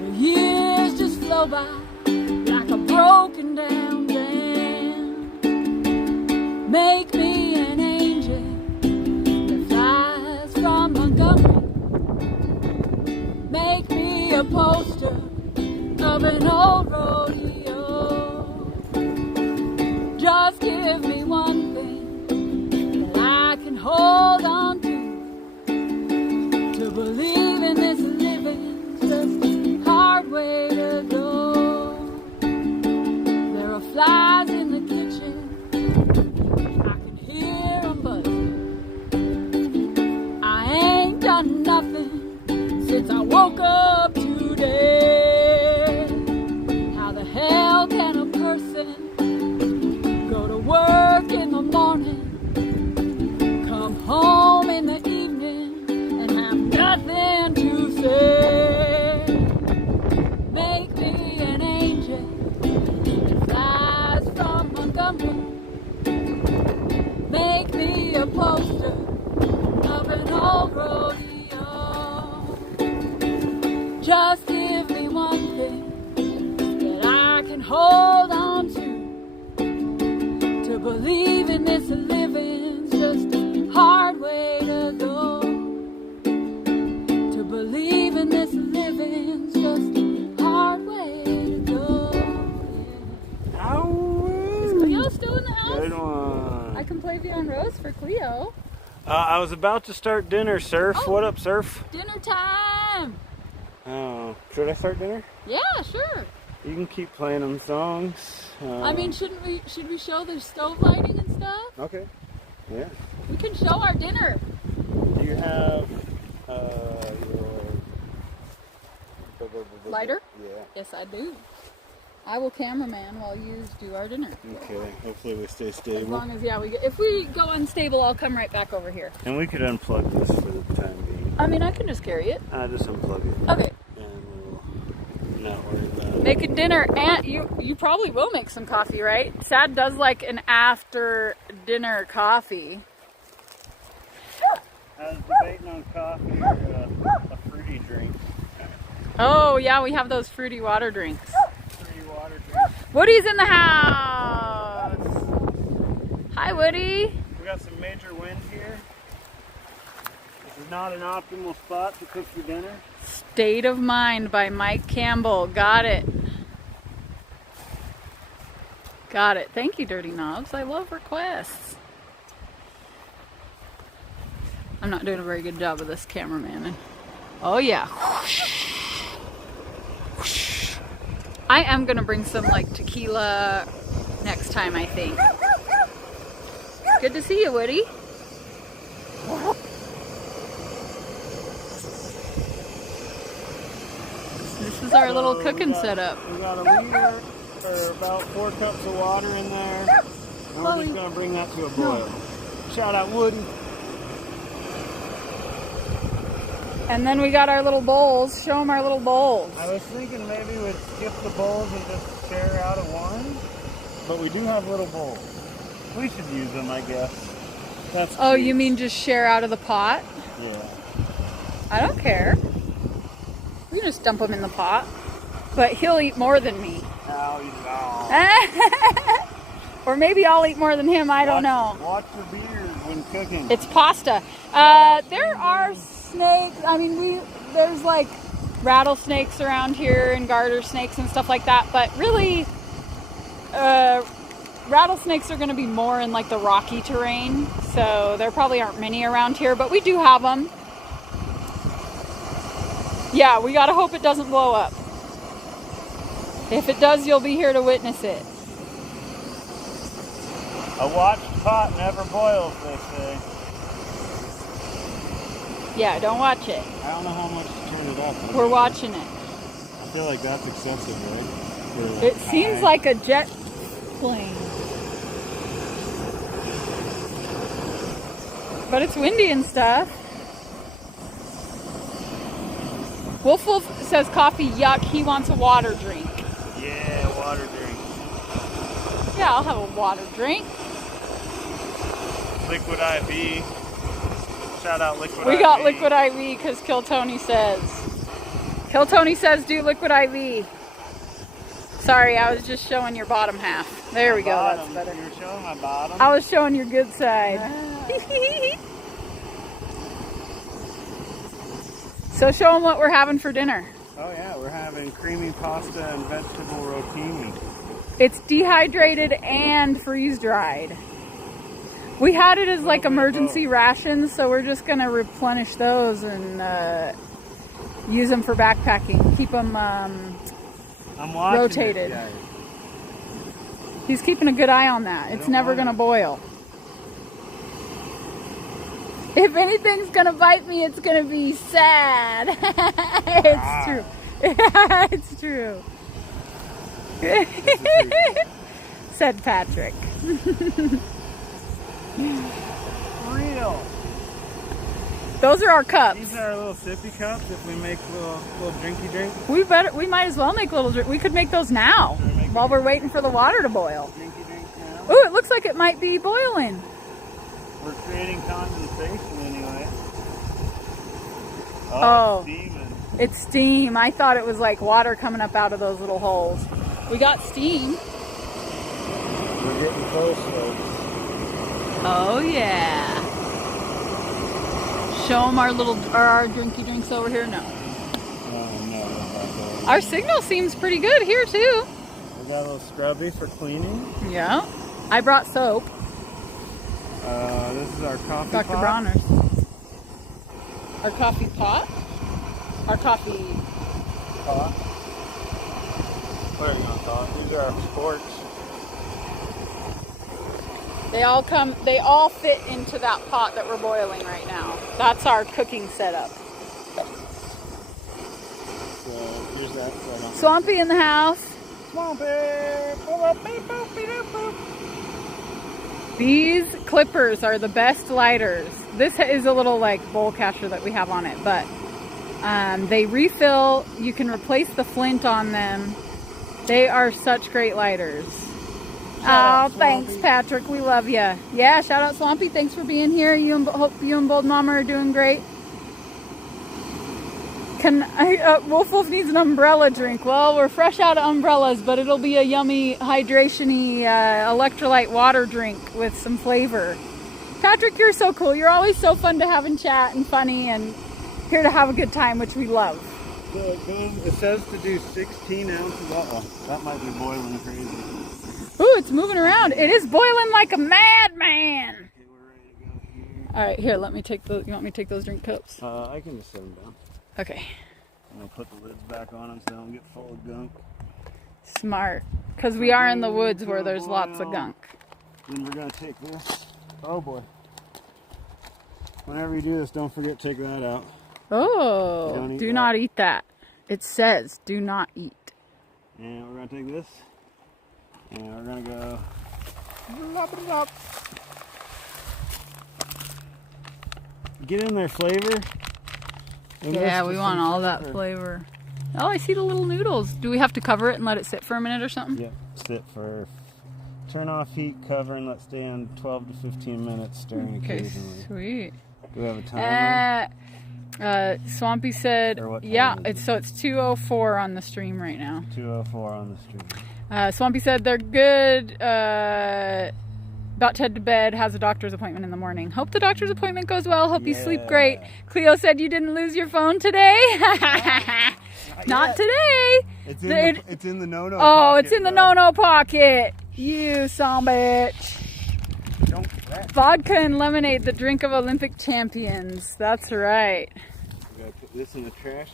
The years just flow by like a broken down dam. Make me an angel that flies from Montgomery. Make me a poster of an old rodeo. Just give me one thing that I can hold on to believe in this living's just a hard way to go. There are flies in the kitchen, I can hear them buzzing. I ain't done nothing since I woke up today. How the hell can a person go to work in the morning, come home in the evening, and have nothing to say? Make me an angel that flies from Montgomery. Make me a poster of an old rodeo. Just give me one thing that I can hold on to believe in this living's just a hard way to go. To believe in this living's just a hard way to go. Yeah. Is Cleo still in the house? Good one. I can play Beyond Rose for Cleo. I was about to start dinner, Surf. Oh. What up, Surf? Dinner time! Oh, should I start dinner? Yeah, sure. You can keep playing them songs. I mean, should we show the stove lighting and stuff? Okay. Yeah. We can show our dinner. Do you have your lighter? Yeah. Yes, I do. I will cameraman while you do our dinner. Okay. Hopefully we stay As stable. long as, yeah, if we go unstable, I'll come right back over here. And we could unplug this for the time being. I mean, I can just carry it. I'll just unplug it. Okay. And we'll not worry about it. Making dinner, and you probably will make some coffee, right? Sad does like an after dinner coffee. I was debating on coffee or a fruity drink. Oh yeah, we have those fruity water drinks. Fruity water drink. Woody's in the house. Hi, Woody. We got some major wind here. This is not an optimal spot to cook your dinner. State of Mind by Mike Campbell. Got it. Got it. Thank you, Dirty Knobs. I love requests. I'm not doing a very good job of this cameraman. Oh yeah. I am gonna bring some like tequila next time, I think. Good to see you, Woody. This is our little cooking setup. We got a liter or about 4 cups of water in there. And we're just gonna bring that to a boil. Shout out Woody. And then we got our little bowls. Show them our little bowls. I was thinking maybe we'd skip the bowls and just share out of one, but we do have little bowls. We should use them, I guess. That's Oh, cute. you mean just share out of the pot? Yeah. I don't care. We can just dump them in the pot. But he'll eat more than me. Ow, he's Or maybe I'll eat more than him. I don't know. Watch your beard when cooking. It's pasta. There are snakes. I mean, there's like rattlesnakes around here and garter snakes and stuff like that. But really, rattlesnakes are going to be more in like the rocky terrain. So there probably aren't many around here, but we do have them. Yeah, we got to hope it doesn't blow up. If it does, you'll be here to witness it. A watched pot never boils, they say. Yeah, don't watch it. I don't know how much to turn it up. We're watching it. I feel like that's excessive, right? It seems like a jet plane. But it's windy and stuff. Wolf says coffee, yuck. He wants a water drink. Yeah, water drink. Yeah, I'll have a water drink. Liquid IV. Shout out Liquid IV. We got Liquid IV because Kill Tony says. Kill Tony says do Liquid IV. Sorry, I was just showing your bottom half. There we go, that's better. You were showing my bottom? I was showing your good side. So show them what we're having for dinner. Oh yeah, we're having creamy pasta and vegetable rotini. It's dehydrated and freeze-dried. We had it as like emergency rations, so we're just going to replenish those and use them for backpacking. Keep them rotated. He's keeping a good eye on that. It's never going to boil. If anything's going to bite me, it's going to be sad. It's true. It's true. Said Patrick. Real. Those are our cups. These are our little sippy cups if we make little drinky drinks. We might as well make little drink. We could make those now while we're waiting for the water to boil. Drinky drinks now. Ooh, it looks like it might be boiling. We're creating condensation anyway. Oh. It's steaming. It's steam. I thought it was like water coming up out of those little holes. We got steam. We're getting close though. Oh yeah. Show them our drinky drinks over here. No. No. Our signal seems pretty good here too. We got a little scrubby for cleaning. Yeah. I brought soap. This is our coffee Dr. pot. Bronner's. Our coffee pot. Our coffee Pot. What are you gonna call it? These are our sports. They all fit into that pot that we're boiling right now. That's our cooking setup. So Here's that. Swampy in the house. Swampy! Pull up, beep, boop, beep, doop, boop. These clippers are the best lighters. This is a little like bowl catcher that we have on it, but they refill. You can replace the flint on them. They are such great lighters. Oh, thanks, Patrick. We love you. Yeah, shout out Swampy. Thanks for being here. Hope you and Bold Mama are doing great. Wolf Wolf needs an umbrella drink. Well, we're fresh out of umbrellas, but it'll be a yummy, hydration-y electrolyte water drink with some flavor. Patrick, you're so cool. You're always so fun to have and chat and funny and here to have a good time, which we love. So it says to do 16 ounces. Uh-oh, that might be boiling crazy. Ooh, it's moving around. It is boiling like a madman. Okay, we're ready to go here. All right, here, let me take those. You want me to take those drink cups? I can just set them down. Okay. I'm going to put the lids back on them so they don't get full of gunk. Smart. Because we are in the woods where there's lots of gunk. Then we're going to take this. Oh boy. Whenever you do this, don't forget to take that out. Oh, do not eat that. It says do not eat. And we're going to take this. And we're going to go. Get in there, flavor. Yeah, we want all that flavor. Oh, I see the little noodles. Do we have to cover it and let it sit for a minute or something? Yep, sit for. Turn off heat, cover, and let stand 12 to 15 minutes, stirring occasionally. Sweet. Do we have a timer? Swampy said, yeah, it's 2:04 on the stream right now. 2:04 on the stream. Swampy said they're good. About to head to bed, has a doctor's appointment in the morning. Hope the doctor's appointment goes well. Hope you sleep great. Cleo said you didn't lose your phone today. Not today. It's in the no-no pocket. Oh, it's in the bro. no-no pocket. You son bitch. Vodka and lemonade, the drink of Olympic champions. That's right. We gotta put this in the trash.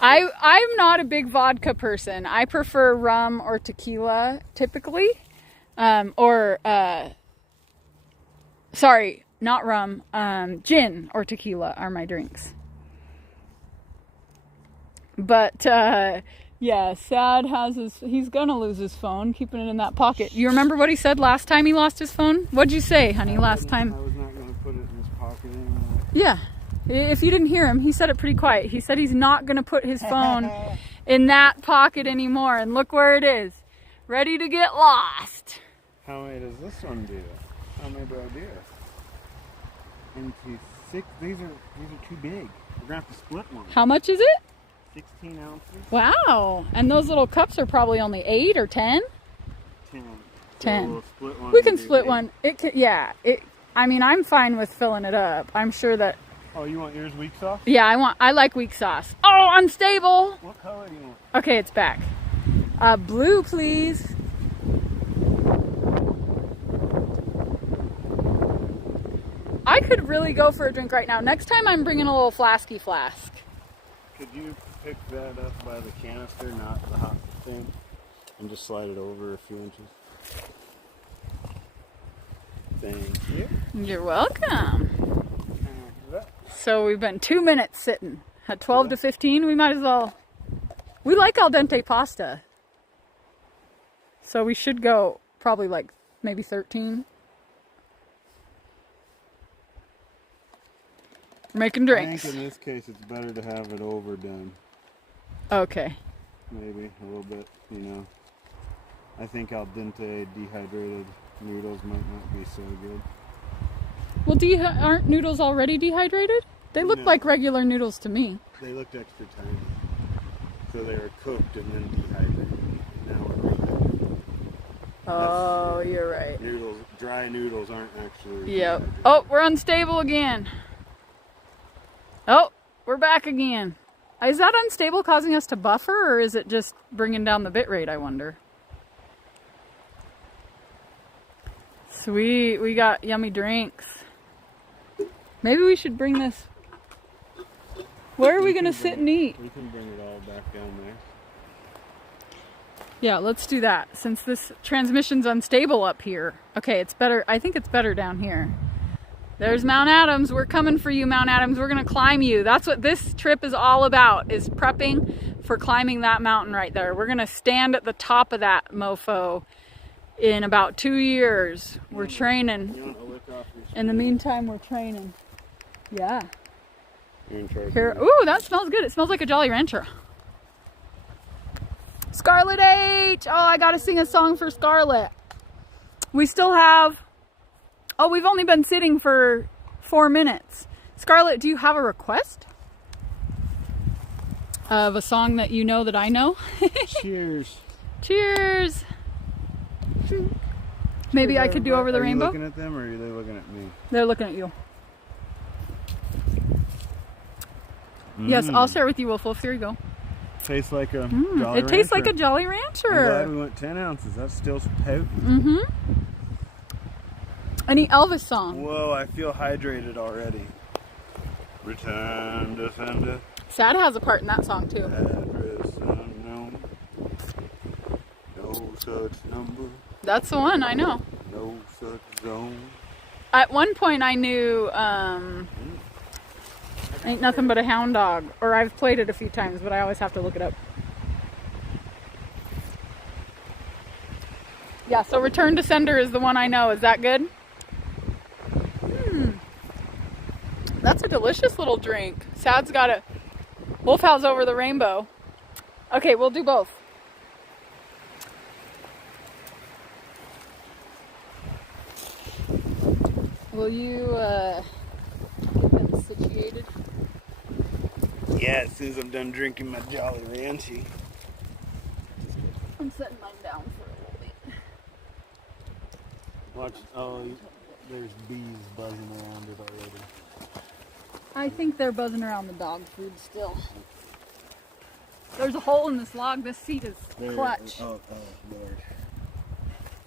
I'm not a big vodka person. I prefer rum or tequila typically. Sorry, not rum. Gin or tequila are my drinks. But yeah, Sad he's gonna lose his phone, keeping it in that pocket. You remember what he said last time he lost his phone? What'd you say, honey, last time? I was not gonna put it in his pocket anymore. Yeah. If you didn't hear him, he said it pretty quiet. He said he's not gonna put his phone in that pocket anymore, and look where it is. Ready to get lost. How many does this one do? How many do I do? Into 6. These are too big. We're gonna have to split one. How much is it? 16 ounces. Wow. And those little cups are probably only 8 or 10? 10. 10. So we'll split one. We can split one. I mean, I'm fine with filling it up. I'm sure that. Oh, you want yours weak sauce? Yeah, I like weak sauce. Oh, unstable. What color do you want? Okay, it's back. Blue, please. I could really go for a drink right now. Next time I'm bringing a little flasky flask. Could you pick that up by the canister, not the hot thing, and just slide it over a few inches? Thank you. You're welcome. So we've been 2 minutes sitting. At 12 to 15, we might as well. We like al dente pasta. So we should go probably like maybe 13. We're making drinks. I think in this case it's better to have it overdone. Okay. Maybe a little bit, you know. I think al dente dehydrated noodles might not be so good. Well, aren't noodles already dehydrated? They look like regular noodles to me. They looked extra tiny. So they were cooked and then dehydrated. Now we're rehydrated. Oh, you're right. Dry noodles aren't actually Yep. Oh, we're unstable again. Oh, we're back again. Is that unstable causing us to buffer, or is it just bringing down the bit rate, I wonder? Sweet, we got yummy drinks. Maybe we should bring this. Where are we going to sit and eat? We can bring it all back down there. Yeah, let's do that, since this transmission's unstable up here. Okay, it's better. I think it's better down here. There's Mount Adams. We're coming for you, Mount Adams. We're going to climb you. That's what this trip is all about, is prepping for climbing that mountain right there. We're gonna stand at the top of that mofo in about 2 years. We're training. You want to lick off your In the meantime, we're training. Yeah. You're in charge. Here. Ooh, that smells good. It smells like a Jolly Rancher. Scarlet H! Oh, I gotta sing a song for Scarlet. We still have... Oh, we've only been sitting for 4 minutes. Scarlet, do you have a request? Of a song that you know that I know? Cheers. Cheers! Maybe I could do Over the Rainbow? Are you looking at them or are they looking at me? They're looking at you. Yes, I'll share with you, Wolf Wolf. Here you go. Tastes like a It tastes like a Jolly Rancher. I'm glad we went 10 ounces. That's still potent. Any Elvis song? Whoa, I feel hydrated already. Return to sender. Sad has a part in that song too. Address unknown. No such number. That's the one, I know. No such zone. At one point I knew Ain't Nothing But a Hound Dog. Or I've played it a few times, but I always have to look it up. Yeah, so Return to Sender is the one I know. Is that good? That's a delicious little drink. Sad's got a Wolf House Over the Rainbow. Okay, we'll do both. Will you get them situated? Yeah, as soon as I'm done drinking my Jolly Rancher. I'm setting mine down for a little bit. Watch, oh, there's bees buzzing around it already. I think they're buzzing around the dog food still. There's a hole in this log. This seat is clutch. Oh, Lord.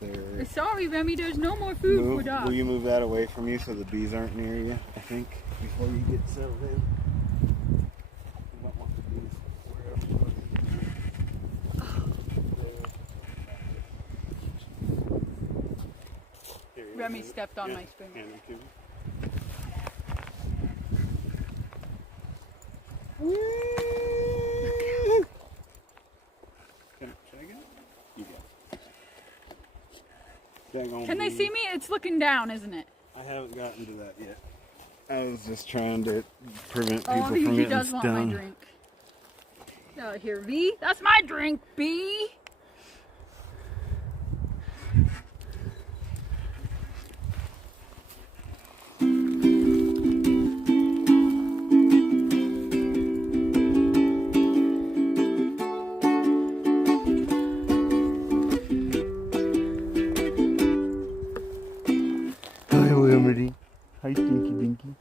There. Sorry, Remy, there's no more food for dogs. Will you move that away from you so the bees aren't near you, I think, before you get settled in? You don't want the bees wherever. Remy stepped on my spoon. Hand them to me. Should I get it? You go. Can they see me? It's looking down, isn't it? I haven't gotten to that yet. I was just trying to prevent people Oh, from he getting does want my stung. drink. Here, V. That's my drink, B. Hi, Wilmerdy. Hi, Stinky Dinky.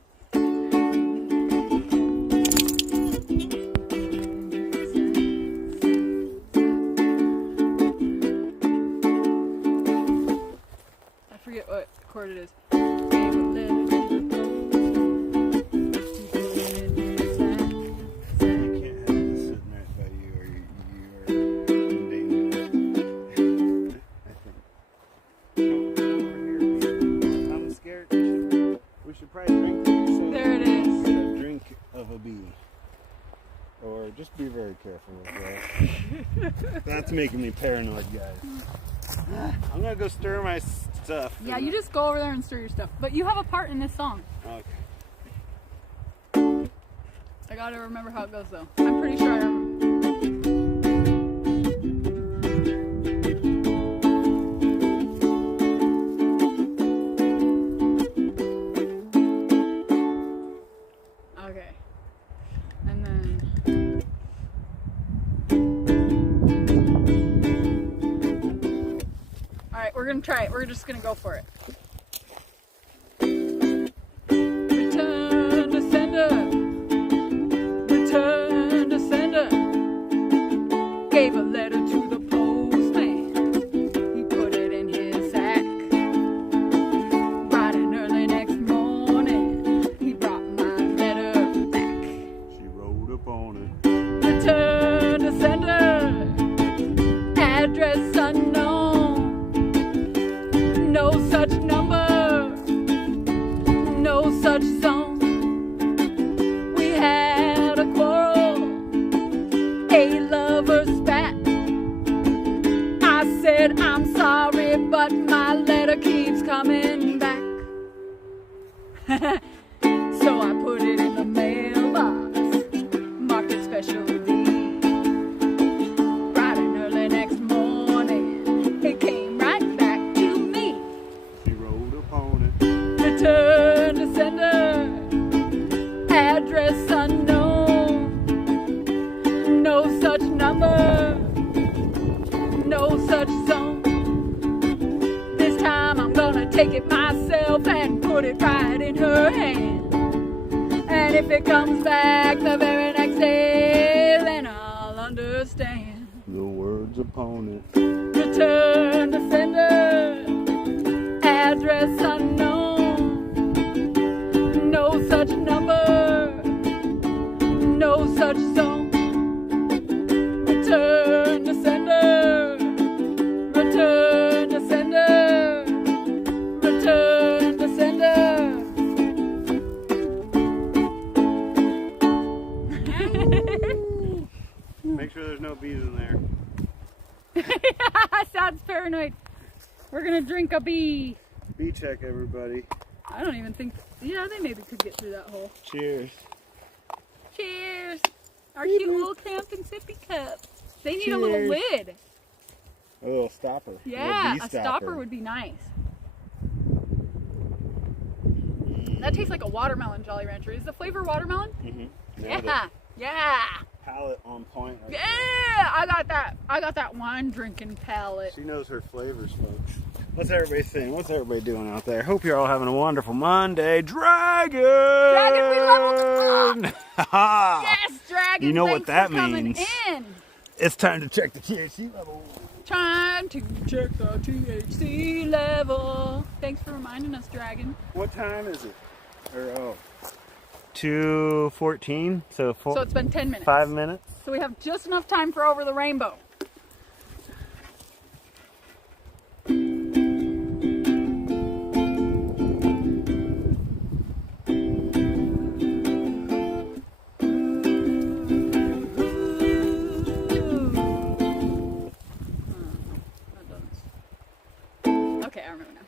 I forget what chord it is. There it is. Get a drink of a bee. Or just be very careful with that. That's making me paranoid, guys. I'm gonna go stir my stuff. Yeah, you just go over there and stir your stuff. But you have a part in this song. Okay. I gotta remember how it goes though. I'm pretty sure I remember. Okay. And then... Alright, we're gonna try it. We're just gonna go for it. Return to sender. Return to sender. Gave a letter to the postman. He put it in his sack. Bright and early next morning, he brought my letter back. She wrote upon it. Return to sender. Address unknown. No such number. No such zone. We had a quarrel. A love it comes back the very next day, then I'll understand. The words upon it. Return to sender, address unknown. No such number, no such zone. Return to sender, return to sender, return to sender. Make sure there's no bees in there. Sounds paranoid. We're gonna drink a bee. Bee check, everybody. I don't even think, yeah, they maybe could get through that hole. Cheers. Cheers. Our cute little camping sippy cup. They need a little Cheers. lid. A little stopper. Yeah, a a stopper would be nice. That tastes like a watermelon Jolly Rancher. Is the flavor watermelon? Mm-hmm. Yeah. Yeah. Palate on point. Right Yeah. I got that wine drinking palate. She knows her flavors, folks. What's everybody saying? What's everybody doing out there? Hope you're all having a wonderful Monday. Dragon! Dragon, we leveled up! Yes, Dragon! You know what thanks that for coming means. In. It's time to check the THC level. Trying to check the THC level. Thanks for reminding us, Dragon. What time is it? 2:14. So it's been 10 minutes. 5 minutes. So we have just enough time for Over the Rainbow. Okay, I remember now.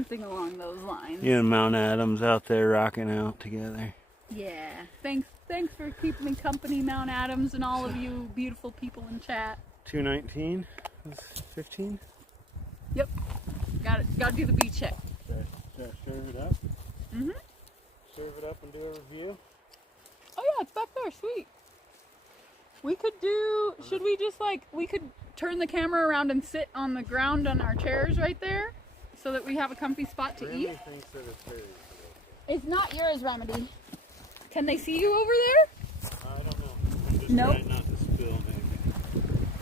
something along those lines. You and Mount Adams out there rocking out together. Yeah. Thanks for keeping me company, Mount Adams, and all of you beautiful people in chat. 219? 15? Yep. Got to do the beat check. Should I serve it up? Mhm. Serve it up and do a review? Oh yeah, it's back there. Sweet. We could do. Should we just we could turn the camera around and sit on the ground on our chairs right there, so that we have a comfy spot to eat. Thinks that it's hers. It's not yours, Remedy. Can they see you over there? I don't know. I'm just Nope. trying not to spill,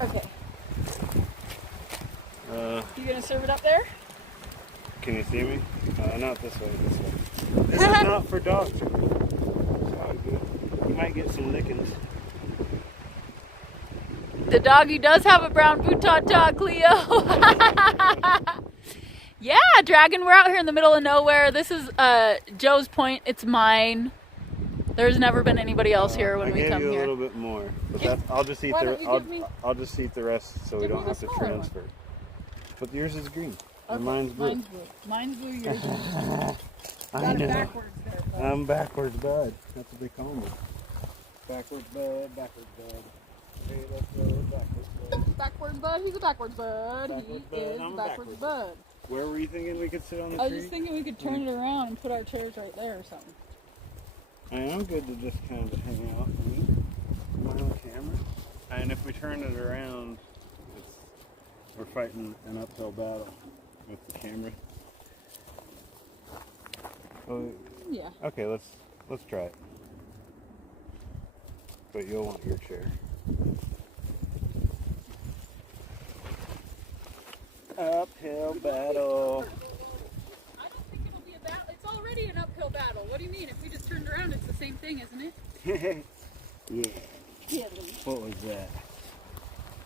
maybe. Okay. You gonna serve it up there? Can you see me? Not this way, this way. This is not for dogs. It's all good. You might get some lickings. The doggy does have a brown boot dog, Cleo. Yeah, Dragon, we're out here in the middle of nowhere. This is Joe's point. It's mine. There's never been anybody else here when we come I gave you here. a little bit more, but I'll just eat I'll just eat the rest so we don't have to transfer. But yours is green. Okay, And mine's blue. Mine's blue, yours is I got know. it backwards there, bud. I'm backwards bud. That's what they call me. Backwards bud, backwards bud. Hey, let's go backwards bud. Backwards bud, he's a backwards bud. Backwards He bud, is I'm a a backwards backwards bud. Where were you thinking we could sit on the I was tree? just thinking we could turn it around and put our chairs right there or something. I am good to just kind of hang out and eat. Am I on camera? And if we turn it around, we're fighting an uphill battle with the camera. Well, Yeah. okay, let's try it. But you'll want your chair. Uphill battle. I don't think it'll be a battle. It's already an uphill battle. What do you mean? If we just turned around, it's the same thing, isn't it? Yeah. Yeah. What was that?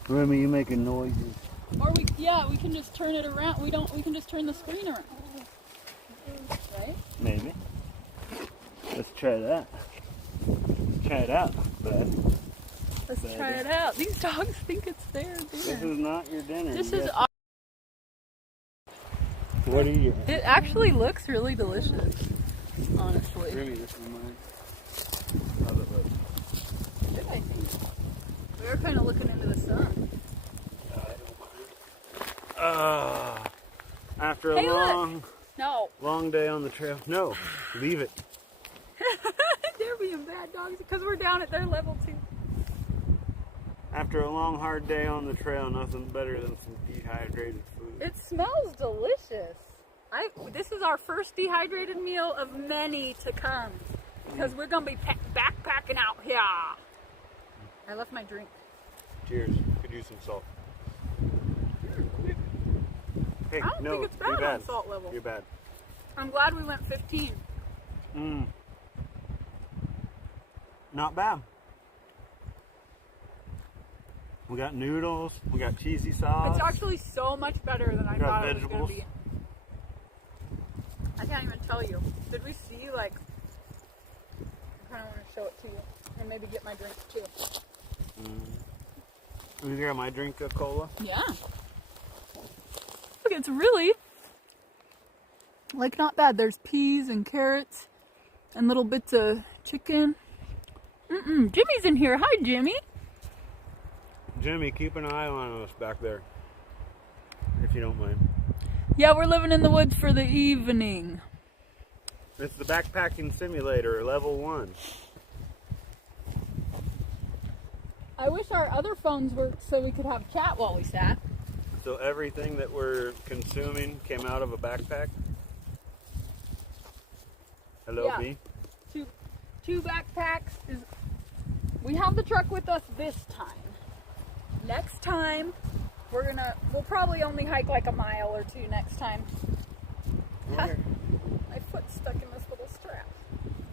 Remy, you making noises. Or we can just turn it around. We can just turn the screen around. Right? Maybe. Let's try that. Try it out, bud. Let's try it out. These dogs think it's their dinner. This is not your dinner. This You is. got- What are you? It actually looks really delicious. Honestly. Remy, this is mine. How's it look? Good, I think. We are kind of looking into the sun. After a Hey, look. No. long day on the trail. No, leave it. They're being bad dogs because we're down at their level too. After a long, hard day on the trail, nothing better than some dehydrated food. It smells delicious. This is our first dehydrated meal of many to come because we're gonna be backpacking out here. I left my drink. Cheers. Could use some salt. Hey, I don't no, think it's you're bad on bad. salt level. You're bad. I'm glad we went 15. Not bad. We got noodles. We got cheesy sauce. It's actually so much better than I We got thought it was going vegetables. to be. I can't even tell you. Did we see, I kind of want to show it to you and maybe get my drink too. You hear my drink of cola? Yeah. Look, it's really, not bad. There's peas and carrots and little bits of chicken. Jimmy's in here. Hi, Jimmy. Jimmy, keep an eye on us back there, if you don't mind. Yeah, we're living in the woods for the evening. It's the backpacking simulator, level 1. I wish our other phones worked so we could have chat while we sat. So everything that we're consuming came out of a backpack? Hello, Yeah. B? Two backpacks. We have the truck with us this time. Next time, we'll probably only hike like a mile or two next time. Where? My foot's stuck in this little strap.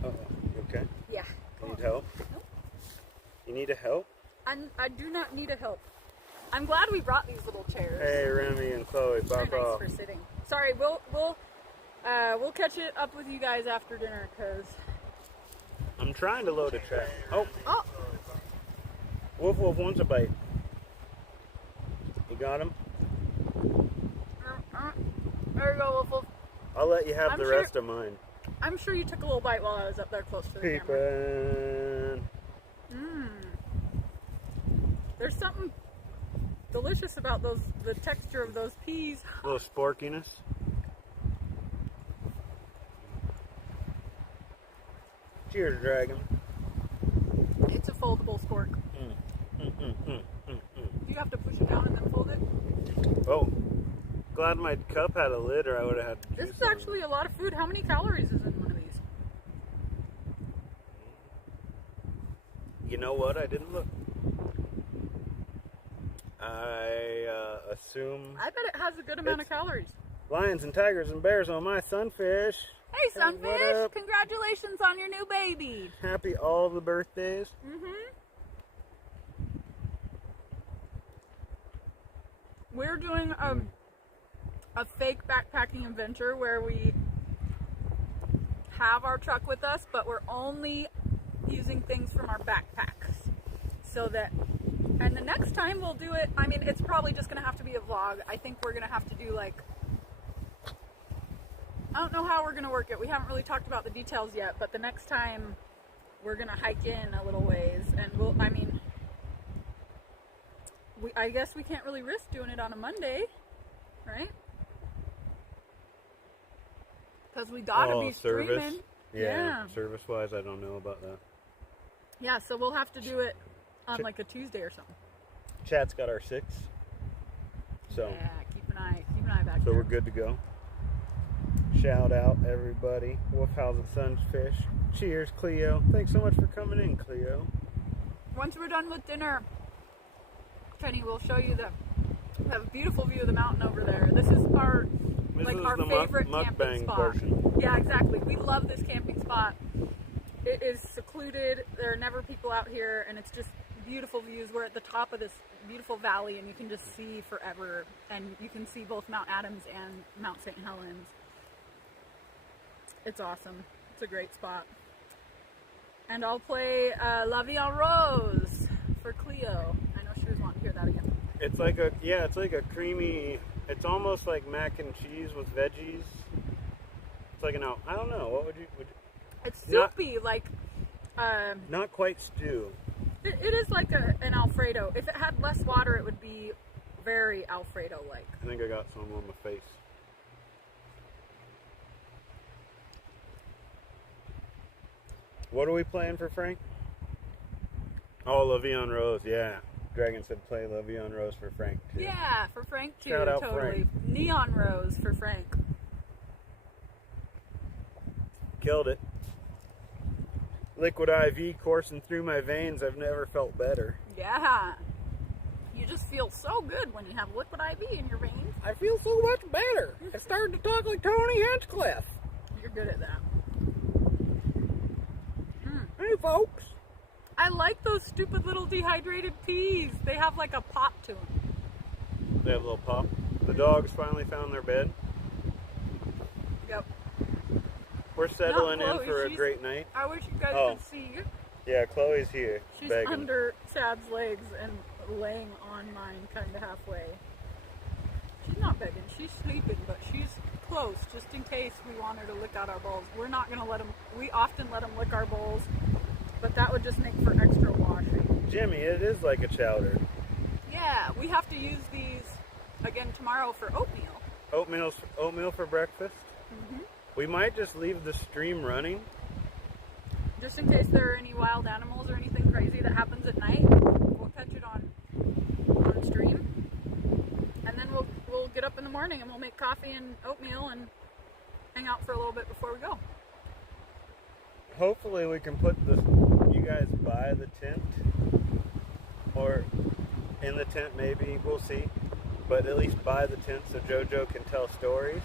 Uh-oh. You okay? Yeah. You need help? Nope. You need a help? I do not need a help. I'm glad we brought these little chairs. Hey, Remy and Chloe, They're back nice off. for sitting. Sorry, we'll catch it up with you guys after dinner because. I'm trying to load a track. Oh, Oh, Wolf Wolf wants a bite. You got him? there you go, Wolf. I'll let you have I'm the sure- rest of mine. I'm sure you took a little bite while I was up there close to the camera. Peeping. There's something delicious about the texture of those peas. A little sporkiness. Cheers, Dragon. It's a foldable spork. You have to push it down and then fold it. Oh, glad my cup had a lid, or I would have had. This is actually a lot of food. How many calories is in one of these? You know what? I didn't look. I assume. I bet it has a good amount of calories. Lions and tigers and bears on my sunfish. Hey, what Sunfish! up? Congratulations on your new baby. Happy all the birthdays. We're doing a fake backpacking adventure where we have our truck with us, but we're only using things from our backpacks. So that, and the next time we'll do it, I mean, it's probably just going to have to be a vlog. I think we're going to have to do like, I don't know how we're going to work it. We haven't really talked about the details yet, but the next time we're going to hike in a little ways, and we'll, I mean, I guess we can't really risk doing it on a Monday, right? Because we gotta be service. streaming. Yeah, service-wise, I don't know about that. Yeah, so we'll have to do it on like a Tuesday or something. Chat's got our 6. So Yeah, keep an eye back so there. we're good to go. Shout out everybody. Wolf House and Sunfish. Cheers, Cleo. Thanks so much for coming in, Cleo. Once we're done with dinner, Kenny, we'll show you we have a beautiful view of the mountain over there. This is our the favorite camping mukbang spot. portion. Yeah, exactly. We love this camping spot. It is secluded. There are never people out here, and it's just beautiful views. We're at the top of this beautiful valley, and you can just see forever. And you can see both Mount Adams and Mount St. Helens. It's awesome. It's a great spot. And I'll play La Vie en Rose for Cleo. I know she was wanting to hear that again. It's like a creamy, it's almost like mac and cheese with veggies. It's like I don't know, what would you it's soupy, not quite stew. It is like an Alfredo. If it had less water, it would be very Alfredo-like. I think I got some on my face. What are we playing for Frank? Oh, La Vie en Rose, yeah. Dragon said play La Vie en Rose for Frank too. Yeah, for Frank too. Shout out totally. Frank. Neon Rose for Frank. Killed it. Liquid IV coursing through my veins. I've never felt better. Yeah. You just feel so good when you have liquid IV in your veins. I feel so much better. I started to talk like Tony Hinchcliffe. You're good at that. Hey, folks. I like those stupid little dehydrated peas. They have like a pop to them. They have a little pop. The dogs finally found their bed. Yep. We're settling Chloe, in for a great night. I wish you guys could see. Yeah, Chloe's here. She's begging. under Sad's legs and laying on mine kind of halfway. She's not begging. She's sleeping, but she's close just in case we want her to lick out our bowls. We're not going to let them. We often let them lick our bowls, but that would just make for extra washing. Jimmy, it is like a chowder. Yeah, we have to use these again tomorrow for oatmeal. Oatmeal for breakfast. Mm-hmm. We might just leave the stream running. Just in case there are any wild animals or anything crazy that happens at night, we'll catch it on stream. And then we'll get up in the morning and we'll make coffee and oatmeal and hang out for a little bit before we go. Hopefully we can put you guys by the tent. Or in the tent maybe, we'll see. But at least by the tent so JoJo can tell stories.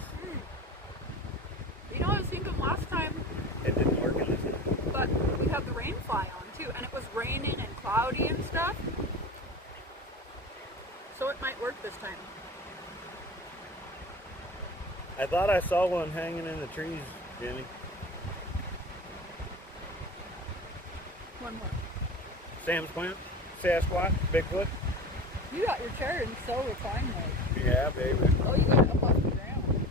You know, I was thinking last time it didn't work in the tent. But we had the rain fly on too, and it was raining and cloudy and stuff. So it might work this time. I thought I saw one hanging in the trees, Jimmy. One more. Sam's plant, Sasquatch, Bigfoot. You got your chair in so reclined mode. Yeah, baby. Oh, you got it up off the ground.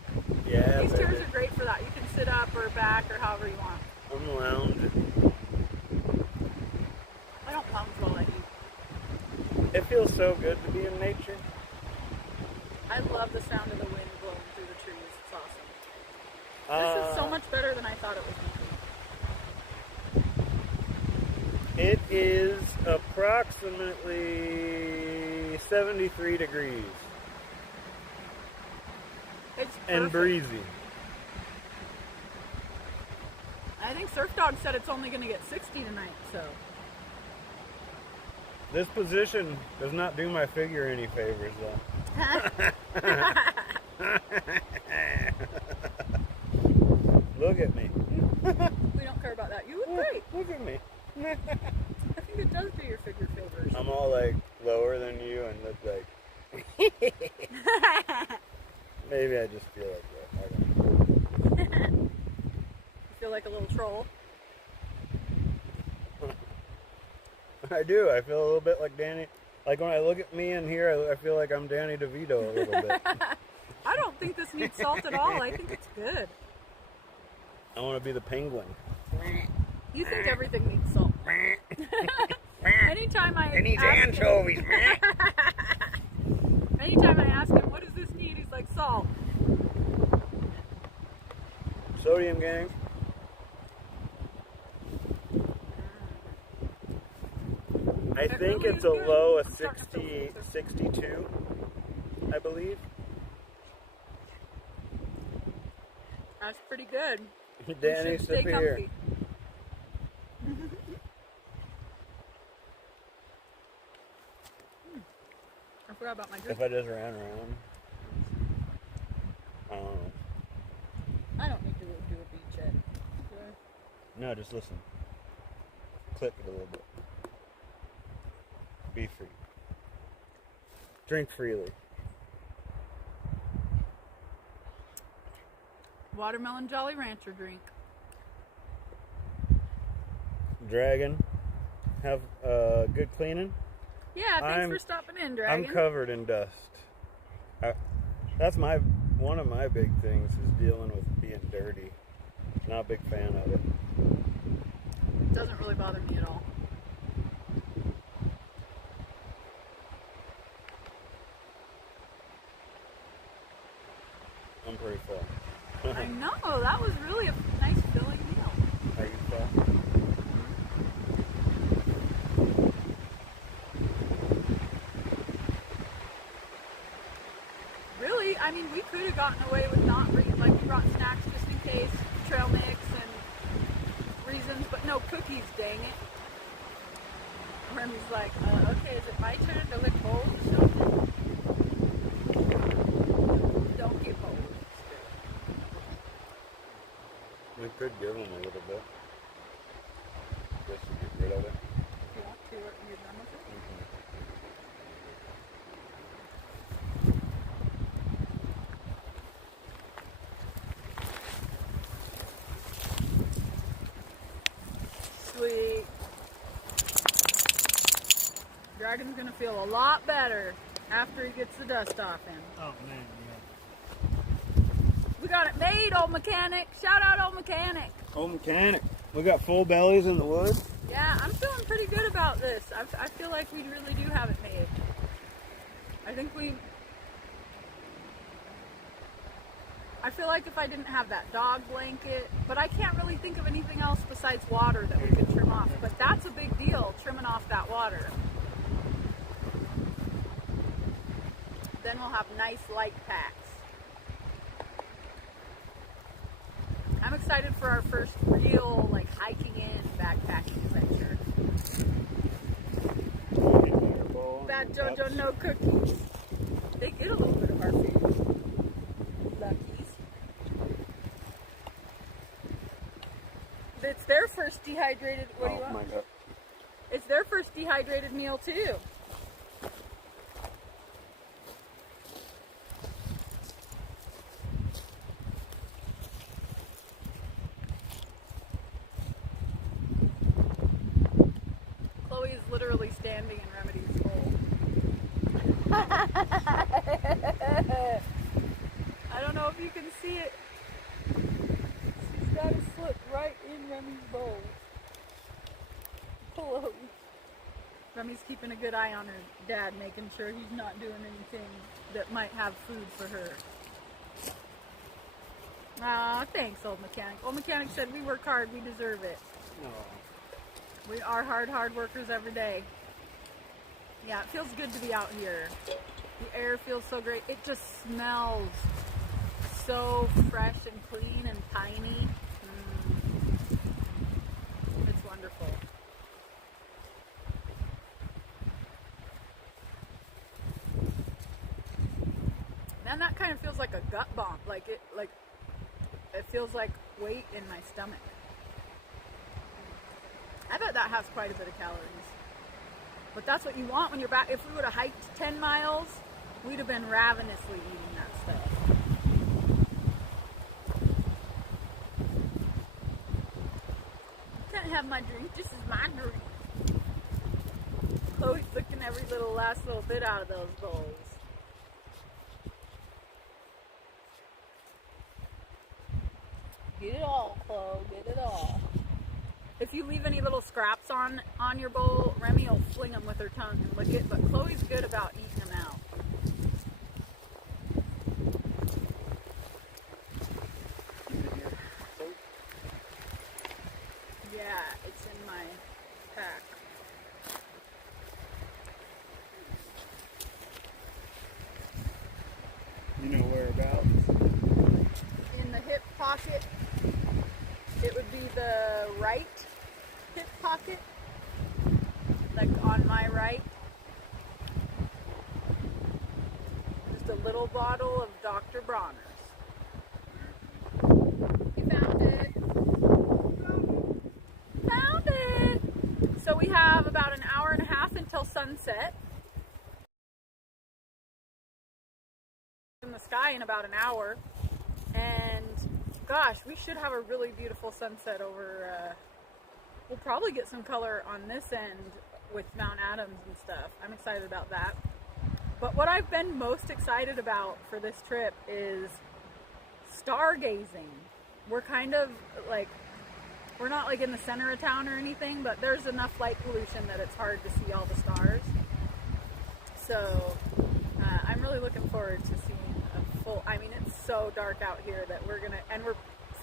Yeah, These baby. chairs are great for sit up or back or however you want. I'm lounging. I don't lounge while I eat. It feels so good to be in nature. I love the sound of the wind blowing through the trees. It's awesome. This is so much better than I thought it was going to be. It is approximately 73 degrees. It's and perfect. breezy. I think Surf Dog said it's only going to get 60 tonight, so. This position does not do my figure any favors, though. Look at me. We don't care about that. You look great. Look at me. I think it does do your figure favors. I'm all like lower than you and look like. Maybe I just feel like that. I don't know. You feel like a little troll. I do. I feel a little bit like Danny. Like when I look at me in here, I feel like I'm Danny DeVito a little bit. I don't think this needs salt at all. I think it's good. I want to be the penguin. You think everything needs salt. Anytime I It needs ask anchovies. anytime I ask him, what does this need? He's like, salt. Sodium gang. I think really it's is a good. low of I'm starting to feel 62, I believe. That's pretty good. Danny, You should stay sip here. comfy. I forgot about my drink. If I just ran around. I don't know. I don't need to do a beach head. Do I? No, just listen. Click it a little bit. Be free. Drink freely. Watermelon Jolly Rancher drink. Dragon, have good cleaning. Yeah, thanks for stopping in, Dragon. I'm covered in dust. That's one of my big things is dealing with being dirty. Not a big fan of it. Doesn't really bother me at all. I'm pretty full. I know, that was really a nice filling meal. Are you full? Really, I mean, we could have gotten away with not bringing, like, we brought snacks just in case, trail mix and reasons, but no cookies, dang it. Remy's like, okay, is it my turn to lick bowls or something? Don't get bowls. We could give them a little bit. Just to get rid of it. If you want to, or you're done with it. Sweet. Dragon's gonna feel a lot better after he gets the dust off him. Oh man, We got it made, old mechanic. Shout out, old mechanic. Old mechanic. We got full bellies in the woods. Yeah, I'm feeling pretty good about this. I feel like we really do have it made. I feel like if I didn't have that dog blanket, but I can't really think of anything else besides water that we could trim off. But that's a big deal, trimming off that water. Then we'll have nice light packs. I'm excited for our first real, like, hiking in, backpacking adventure. Bad Jojo, no cookies. They get a little bit of our food. Luckies. It's their first dehydrated, what do you want? My God. It's their first dehydrated meal too. Chloe is literally standing in Remedy's hole. I don't know if you can see it. Remy's keeping a good eye on her dad, making sure he's not doing anything that might have food for her. Aw, thanks, old mechanic. Old mechanic said we work hard, we deserve it. Aw. We are hard workers every day. Yeah, it feels good to be out here. The air feels so great. It just smells so fresh and clean and piney. It's wonderful. Man, that kind of feels like a gut bump. It feels like weight in my stomach. I bet that has quite a bit of calories. But that's what you want when you're back. If we would have hiked 10 miles, we'd have been ravenously eating that stuff. Can't have my drink. This is my drink. Chloe's licking every last little bit out of those bowls. Get it all, Chloe. Get it all. If you leave any little scraps on your bowl, Remy will fling them with her tongue and lick it, but Chloe's good about eating them out. Yeah, it's in my pack. You know whereabouts? In the hip pocket. It would be the right hip pocket, like on my right. Just a little bottle of Dr. Bronner's. You found it? Found it! So we have about an hour and a half until sunset. In the sky in about an hour. And gosh, we should have a really beautiful sunset over, we'll probably get some color on this end with Mount Adams and stuff. I'm excited about that. But what I've been most excited about for this trip is stargazing. We're kind of like, we're not like in the center of town or anything, but there's enough light pollution that it's hard to see all the stars. So I'm really looking forward to seeing a full, I mean, it's so dark out here that we're gonna, and we're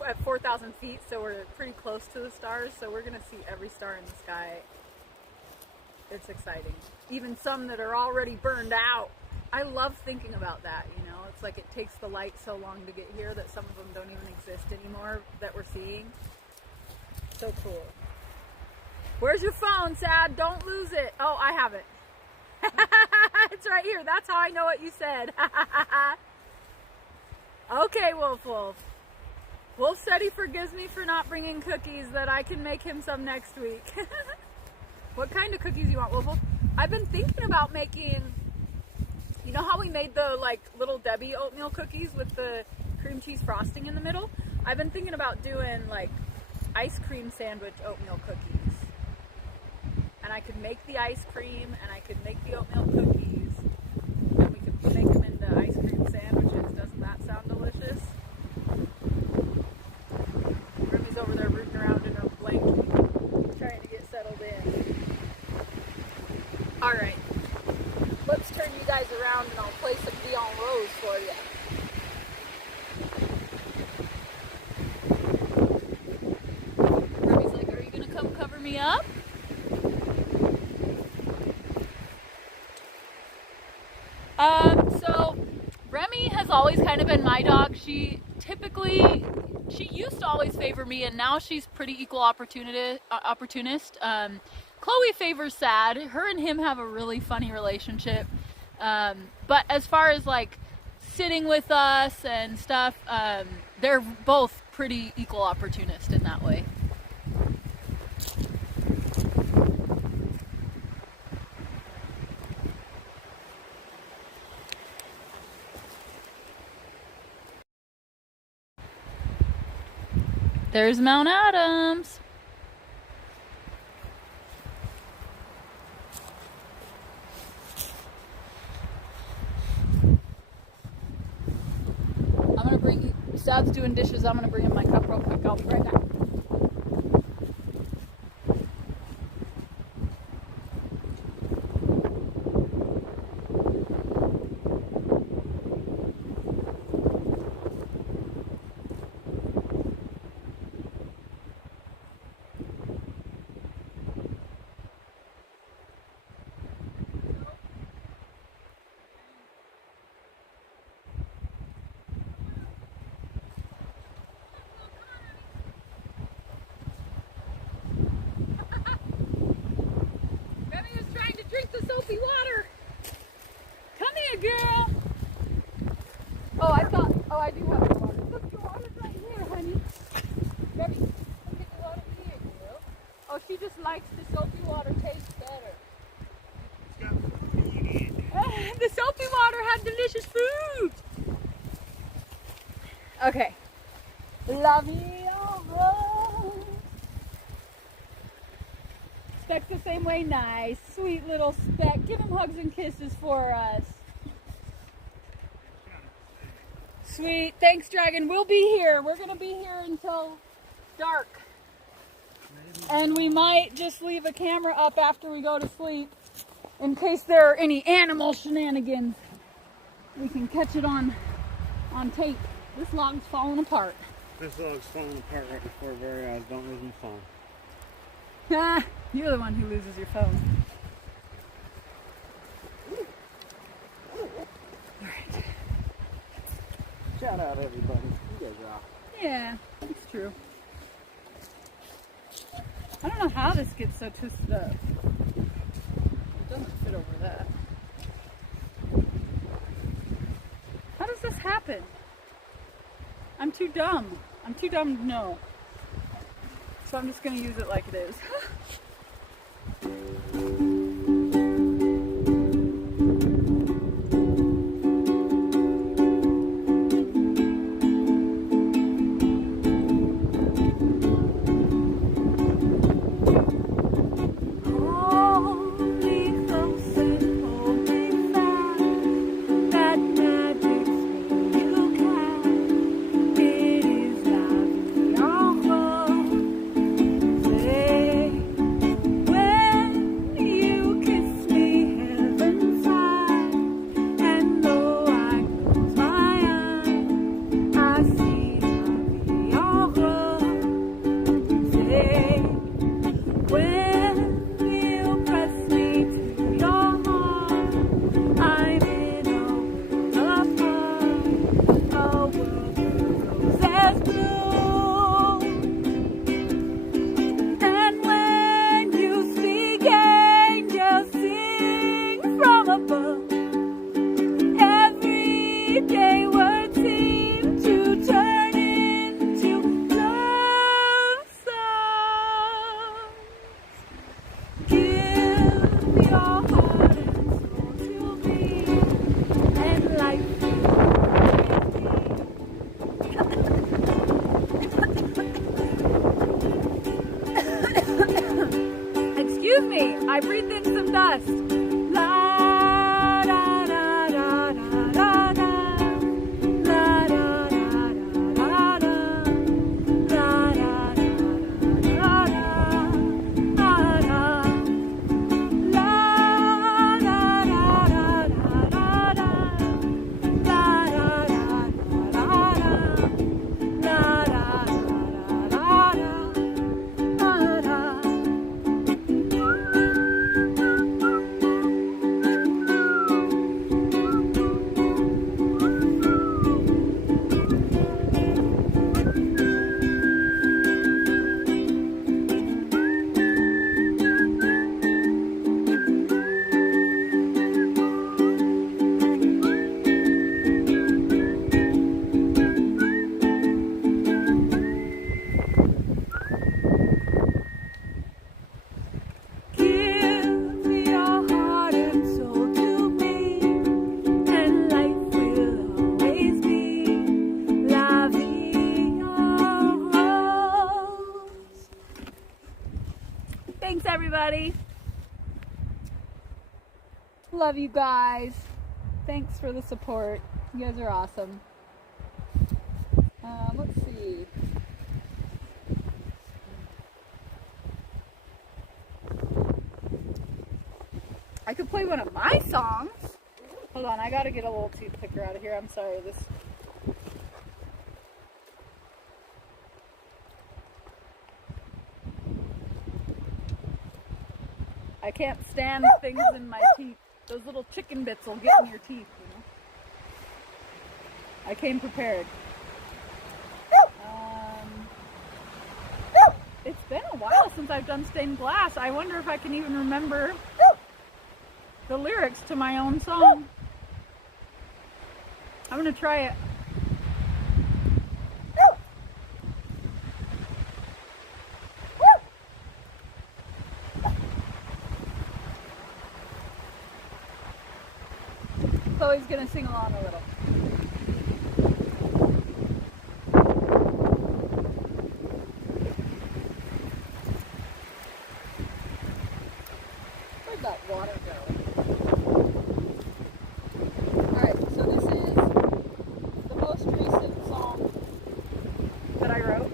at 4,000 feet, so we're pretty close to the stars, so we're gonna see every star in the sky. It's exciting. Even some that are already burned out. I love thinking about that, you know? It's like it takes the light so long to get here that some of them don't even exist anymore that we're seeing. So cool. Where's your phone, Sad? Don't lose it. Oh, I have it. It's right here. That's how I know what you said. Okay, Wolf Wolf. Wolf said he forgives me for not bringing cookies, that I can make him some next week. What kind of cookies you want, Wolf Wolf? I've been thinking about making, you know how we made the like little Debbie oatmeal cookies with the cream cheese frosting in the middle? I've been thinking about doing like ice cream sandwich oatmeal cookies. And I could make the ice cream and I could make the oatmeal cookies and we could make them into ice cream sandwiches. Doesn't that sound delicious? Rumi's over there rooting around in her blanket trying to get settled in. Alright, let's turn you guys around and I'll play some Dion Rose for you. Rumi's like, are you going to come cover me up? So Remy has always kind of been my dog. She used to always favor me, and now she's pretty equal opportunist. Chloe favors Sad. Her and him have a really funny relationship. But as far as like sitting with us and stuff, they're both pretty equal opportunist in that way. There's Mount Adams. I'm gonna bring, Sad's doing dishes, I'm gonna bring him my cup real quick. I'll be right back. Drink the soapy water. Come here, girl. Oh, I do have the water. Look, your water's right here, honey. Ready? Come get the water here, girl. Oh, she just likes the soapy water tastes better. It's got food in it. The soapy water had delicious food. Okay. Love you. Speck's the same way. Nice. Sweet little Speck. Give him hugs and kisses for us. Sweet. Thanks, Dragon. We'll be here. We're going to be here until dark. And we might just leave a camera up after we go to sleep in case there are any animal shenanigans. We can catch it on tape. This log's falling apart. This log's falling apart right before our very eyes. Don't lose my phone. Ah, you're the one who loses your phone. Alright. Shout out everybody. You guys rock. Yeah, it's true. I don't know how this gets so twisted up. It doesn't fit over that. How does this happen? I'm too dumb. I'm too dumb to know. So I'm just going to use it like it is. Excuse me, I breathed in some dust. La da da da da da da. La da da da da da. La da da da da da. La da da da da da. La da da da da da. La da da da da da. Thanks, everybody. Love you guys. Thanks for the support. You guys are awesome. Let's see. I could play one of my songs. Hold on, I gotta get a little toothpicker out of here. I'm sorry. I can't stand things in my teeth. Those little chicken bits will get in your teeth, you know. I came prepared. It's been a while since I've done stained glass. I wonder if I can even remember the lyrics to my own song. I'm gonna try it. Chloe's gonna sing along a little. Where'd that water go? Alright, so this is the most recent song that I wrote.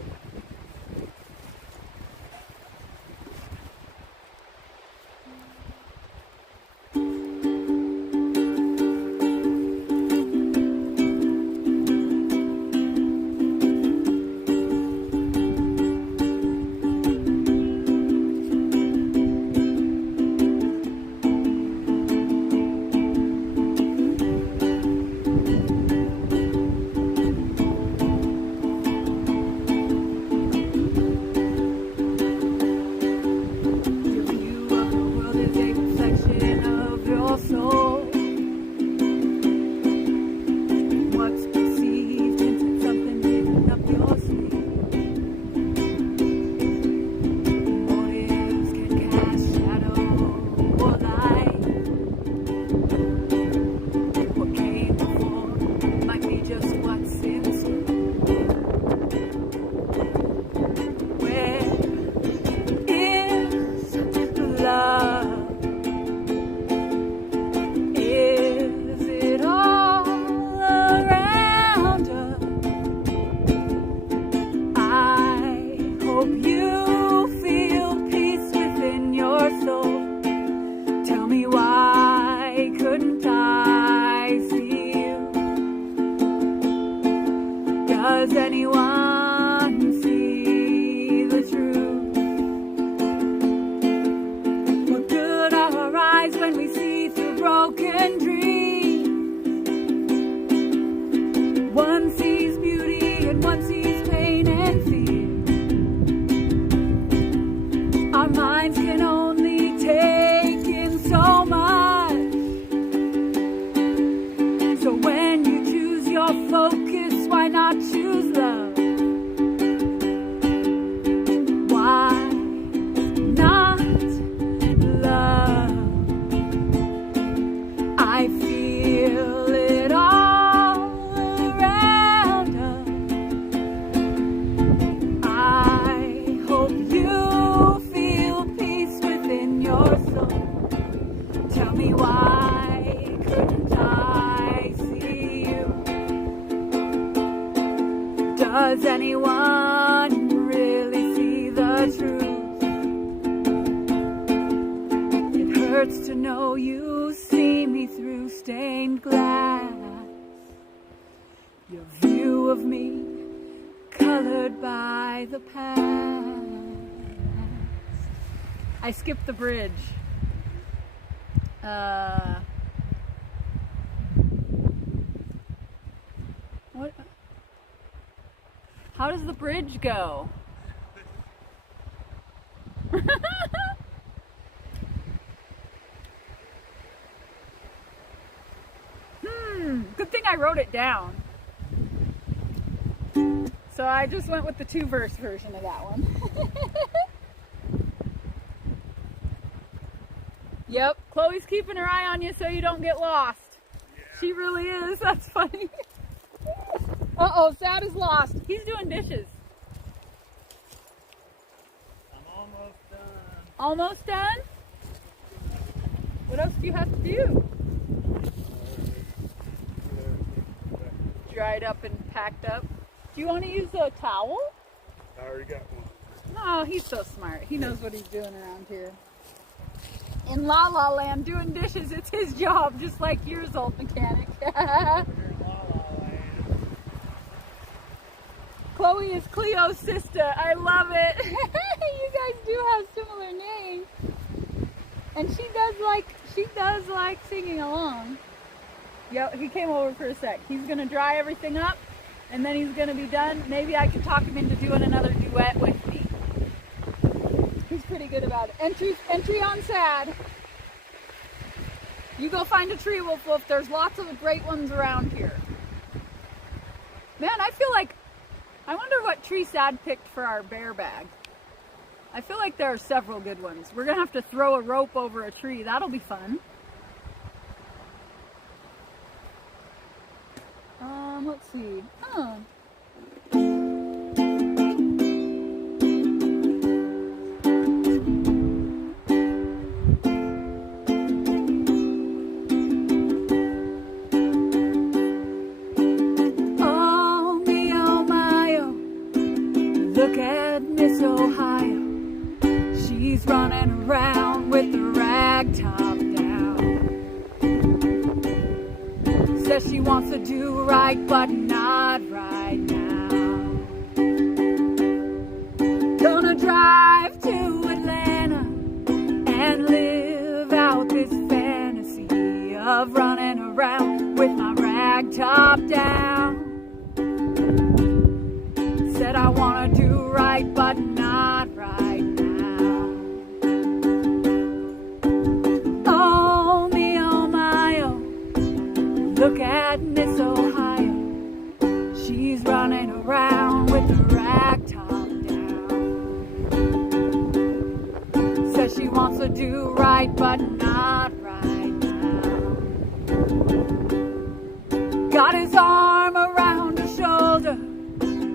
Does anyone see the truth? What good are our eyes when we see through broken dreams? One sees beauty and one sees pain and fear. Our minds can only take in so much. So when you choose your focus, why not choose love? Why not love? I feel it all around us. I hope you feel peace within your soul. Tell me why couldn't I see you? Does anyone really see the truth? It hurts to know you see me through stained glass. Your view of me colored by the past. I skipped the bridge. What? How does the bridge go? Good thing I wrote it down. So I just went with the 2-verse version of that one. Yep, Chloe's keeping her eye on you so you don't get lost. Yeah. She really is, that's funny. Uh-oh, Sad is lost. He's doing dishes. I'm almost done. Almost done? What else do you have to do? Dried up and packed up. Do you want to use a towel? I already got one. Oh, he's so smart. He knows what he's doing around here. In La La Land, doing dishes, it's his job, just like yours, old mechanic. Chloe is Cleo's sister. I love it. You guys do have similar names. And she does like singing along. Yep, he came over for a sec. He's gonna dry everything up and then he's gonna be done. Maybe I can talk him into doing another duet with me. He's pretty good about it. Entry on Sad. You go find a tree, Wolf Wolf. There's lots of great ones around here. Man, I wonder what tree Sad picked for our bear bag. I feel like there are several good ones. We're gonna have to throw a rope over a tree. That'll be fun. Let's see. Oh. Look at Miss Ohio. She's running around with the rag top down. Says she wants to do right, but not right now. Gonna drive to Atlanta and live out this fantasy of running around with my rag top down. Said I wanna do right, but not right now. Oh, me, oh, my, oh. Look at Miss Ohio. She's running around with the rag top down. Says she wants to do right, but not right now. Got his arm around her shoulder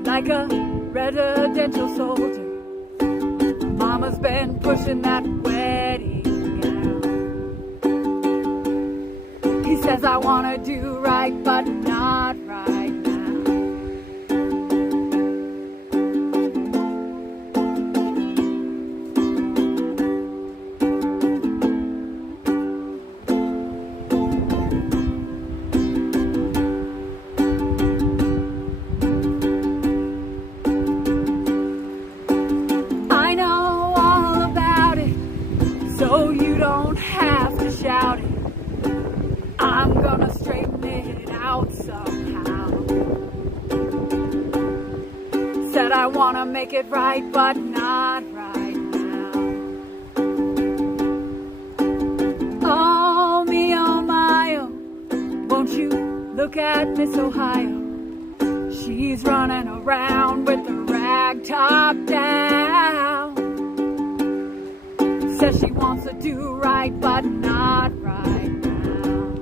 like a residential soldier. Mama's been pushing that wedding gown. He says I wanna do right, but not right now. So you don't have to shout it. I'm gonna straighten it out somehow. Said I wanna make it right, but not right now. Oh, me, oh, my, oh. Won't you look at Miss Ohio? She's running around with the rag top down. Says she wants to do right, but not right now.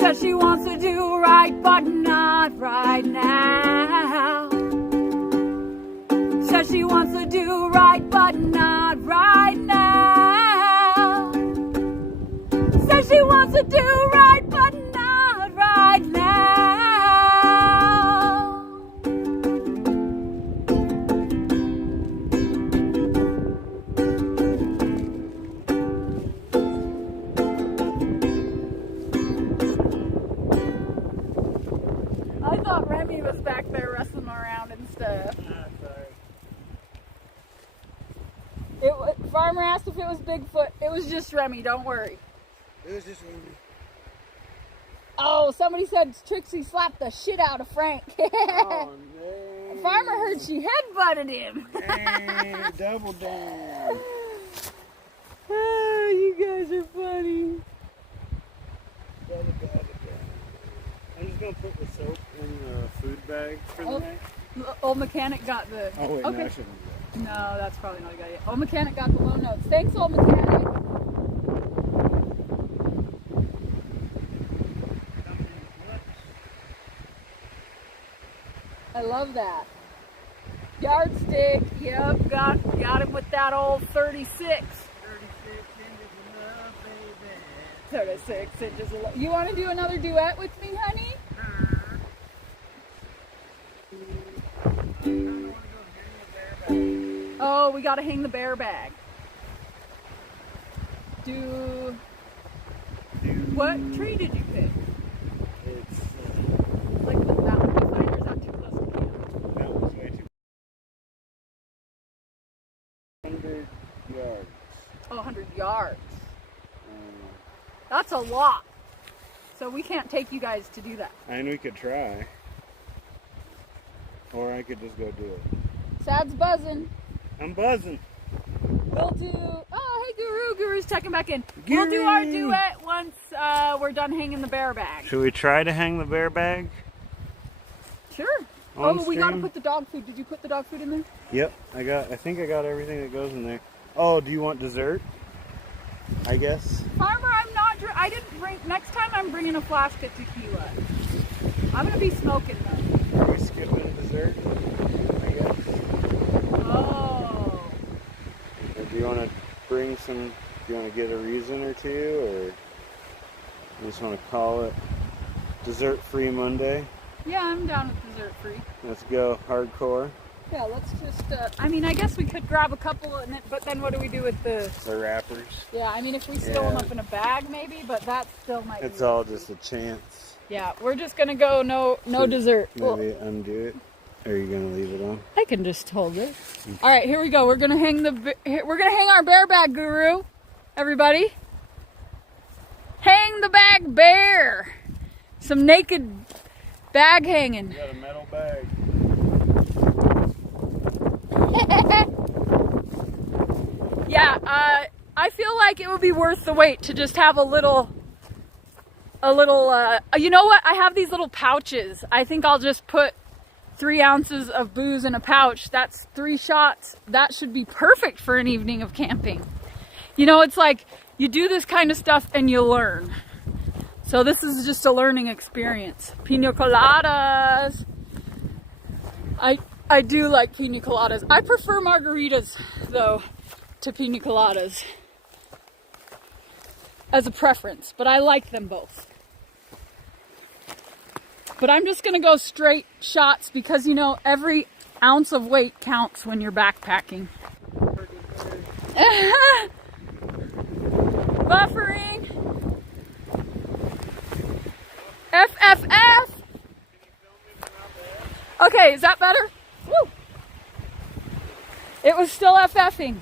Says she wants to do right, but not right now. Says she wants to do right, but not right now. Says she wants to do right, but not right now. I thought Remy was back there wrestling around and stuff. Farmer asked if it was Bigfoot. It was just Remy, don't worry. It was just Remy. Oh, somebody said Trixie slapped the shit out of Frank. Oh, no. Farmer heard she headbutted him. Dang, double down. Oh, you guys are funny. I'm just going to put the soap in the food bag for the night. Old mechanic got the... Oh, wait, okay. no, I shouldn't do that. No, that's probably not a good idea. Old mechanic got the low notes. Thanks, old mechanic. I love that. Yardstick. Yep, got him with that old 36. 36 inches of love. You want to do another duet with me, honey? Oh, we got to hang the bear bag. What tree did you pick? It's Like the mountain beside, or is that too close to camp? that was way too 100 yards. Oh, 100 yards. That's a lot. So we can't take you guys to do that. And we could try. Or I could just go do it. Sad's buzzing. I'm buzzing. We'll do... Oh, hey, Hi, Guru. Guru's checking back in. We'll do our duet once we're done hanging the bear bag. Should we try to hang the bear bag? Sure. On We gotta stream? put the dog food. Did you put the dog food in there? Yep, I think I got everything that goes in there. Oh, do you want dessert? I guess. Farmer, I didn't bring, next time I'm bringing a flask of tequila. I'm gonna be smoking though. Are we skipping dessert? I guess. Oh. Or do you want to bring some, do you want to get a reason or two, or you just want to call it Dessert-Free Monday? Yeah, I'm down with dessert free. Let's go hardcore. Yeah, let's just, I mean, I guess we could grab a couple, but then what do we do with the wrappers. Yeah, I mean, if we store them up in a bag, maybe, but that still might It's be all just a chance. Yeah, we're just gonna go no dessert. Maybe undo it. Or are you gonna leave it on? I can just hold it. All right, here we go. We're gonna hang our bear bag, Guru. Everybody, hang the bag bear. Some naked bag hanging. You got a metal bag. Yeah, I feel like it would be worth the wait to just have a little, you know what? I have these little pouches. I think I'll just put 3 ounces of booze in a pouch. That's 3 shots. That should be perfect for an evening of camping. You know, it's like you do this kind of stuff and you learn. So this is just a learning experience. Pina coladas. I do like pina coladas. I prefer margaritas though to pina coladas as a preference, but I like them both. But I'm just gonna go straight shots because, you know, every ounce of weight counts when you're backpacking. Buffering. FFF. Okay, is that better? Woo. It was still FFing.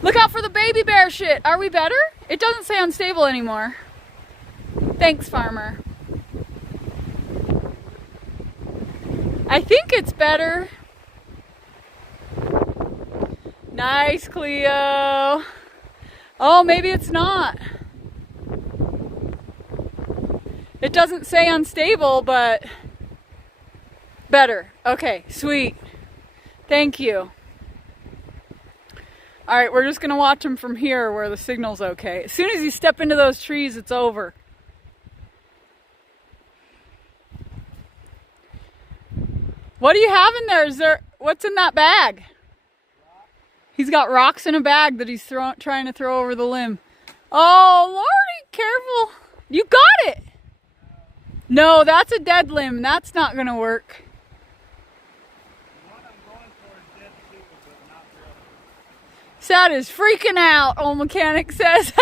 Look out for the baby bear shit. Are we better? It doesn't say unstable anymore. Thanks, Farmer. I think it's better. Nice, Cleo. Oh, maybe it's not. It doesn't say unstable, but better. Okay, sweet. Thank you. All right, we're just gonna watch him from here where the signal's okay. As soon as you step into those trees, it's over. What do you have in there? What's in that bag? He's got rocks in a bag that he's trying to throw over the limb. Oh, Lordy, careful. You got it. No, that's a dead limb. That's not gonna work. Sad is freaking out, old mechanic says.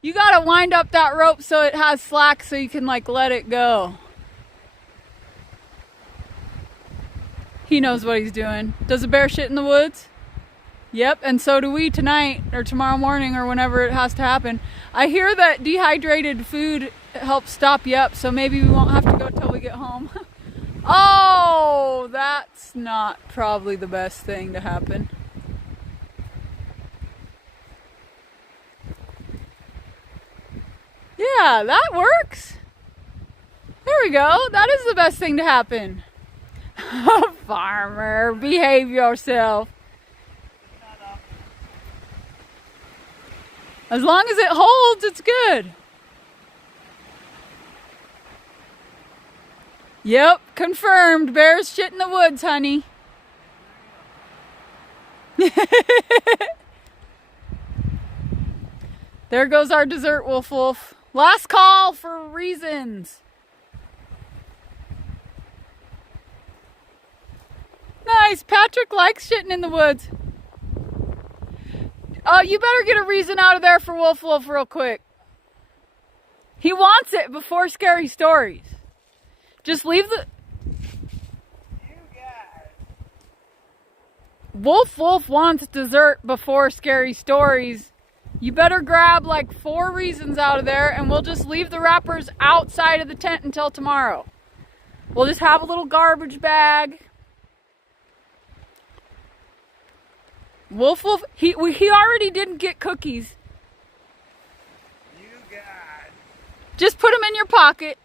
You gotta wind up that rope so it has slack so you can like let it go. He knows what he's doing. Does a bear shit in the woods? Yep, and so do we tonight or tomorrow morning or whenever it has to happen. I hear that dehydrated food helps stop you up, so maybe we won't have to go till we get home. Oh, that's not probably the best thing to happen. Yeah, that works. There we go. That is the best thing to happen. Farmer, behave yourself. As long as it holds, it's good. Yep, confirmed. Bears shit in the woods, honey. There goes our dessert, Wolf Wolf. Last call for reasons. Nice. Patrick likes shitting in the woods. You better get a reason out of there for Wolf Wolf real quick. He wants it before scary stories. Just leave the... Wolf Wolf wants dessert before scary stories. You better grab like 4 reasons out of there and we'll just leave the wrappers outside of the tent until tomorrow. We'll just have a little garbage bag. Wolf, he already didn't get cookies. You got. Just put them in your pocket.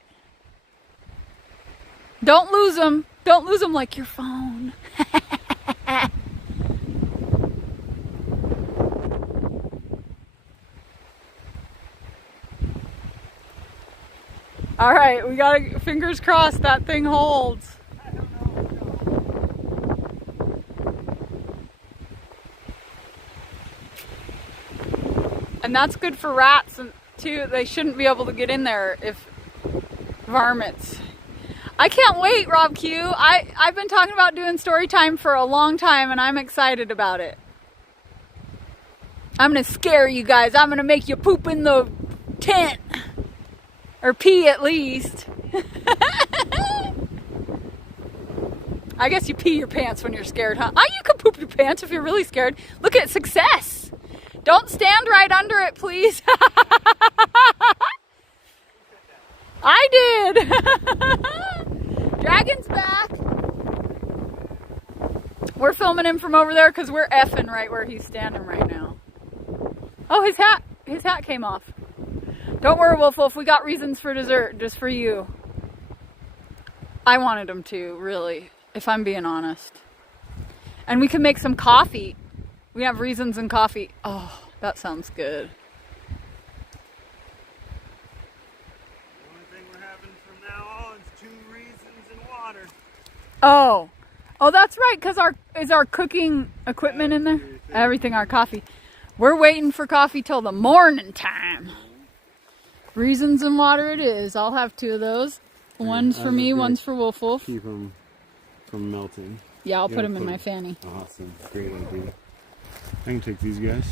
Don't lose them. Don't lose them like your phone. All right, we gotta, fingers crossed that thing holds. And that's good for rats and too. They shouldn't be able to get in there if varmints. I can't wait, Rob Q. I've been talking about doing story time for a long time and I'm excited about it. I'm gonna scare you guys. I'm gonna make you poop in the tent. Or pee at least. I guess you pee your pants when you're scared, huh? Oh, you can poop your pants if you're really scared. Look at success. Don't stand right under it, please. I did. Dragon's back. We're filming him from over there because we're effing right where he's standing right now. Oh, his hat came off. Don't worry, Wolf Wolf. We got reasons for dessert just for you. I wanted him to, really, if I'm being honest. And we can make some coffee. We have reasons and coffee. Oh, that sounds good. The only thing we're having from now on is 2 reasons and water. Oh, that's right. Because is our cooking equipment in there? Everything, our coffee. We're waiting for coffee till the morning time. Reasons and water it is. I'll have 2 of those. One's for me, one's for Wolf Wolf. Keep them from melting. Yeah, I'll put them in my fanny. Awesome. Great idea. I can take these guys.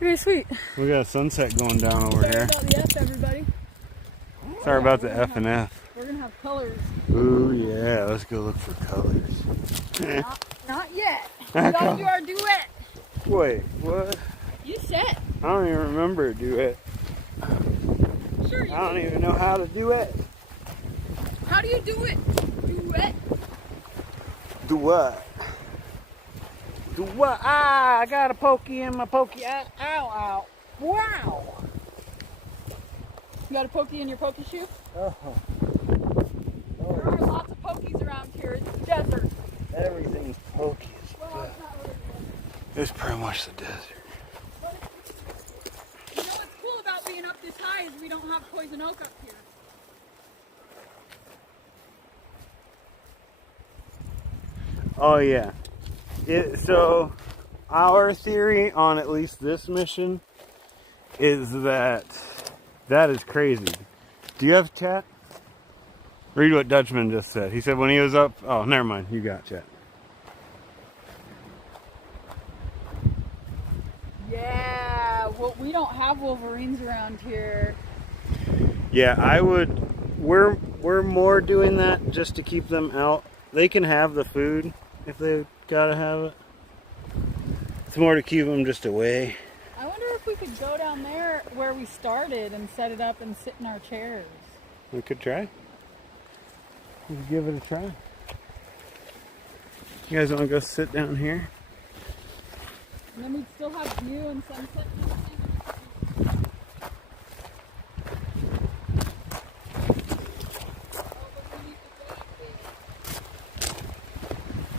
Very sweet. We got a sunset going down over here. Sorry about the F, everybody. Sorry about the F and F. We're going to have colors. Ooh, yeah. Let's go look for colors. Not yet. We got to do our duet. Wait, what? You said. I don't even remember a duet. Sure you I don't even know how to do it. How do you do it? Duet. Do what? Do what? Ah, I got a pokey in my pokey. Ow, ow. Wow. You got a pokey in your pokey shoe? Uh-huh. There are lots of pokies around here. It's the desert. Everything's pokey as Well, fuck. it's not really It's pretty much the desert. but you know what's cool about being up this high is we don't have poison oak up here. Oh yeah. So our theory on at least this mission is that is crazy. Do you have chat? Read what Dutchman just said. He said when he was up. Oh, never mind. You got chat. Yeah, well, we don't have wolverines around here. Yeah, I would. We're more doing that just to keep them out. They can have the food if they gotta have it. It's more to keep them just away. I wonder if we could go down there where we started and set it up and sit in our chairs. We could try. We could give it a try. You guys want to go sit down here? And then we'd still have view and sunset and everything.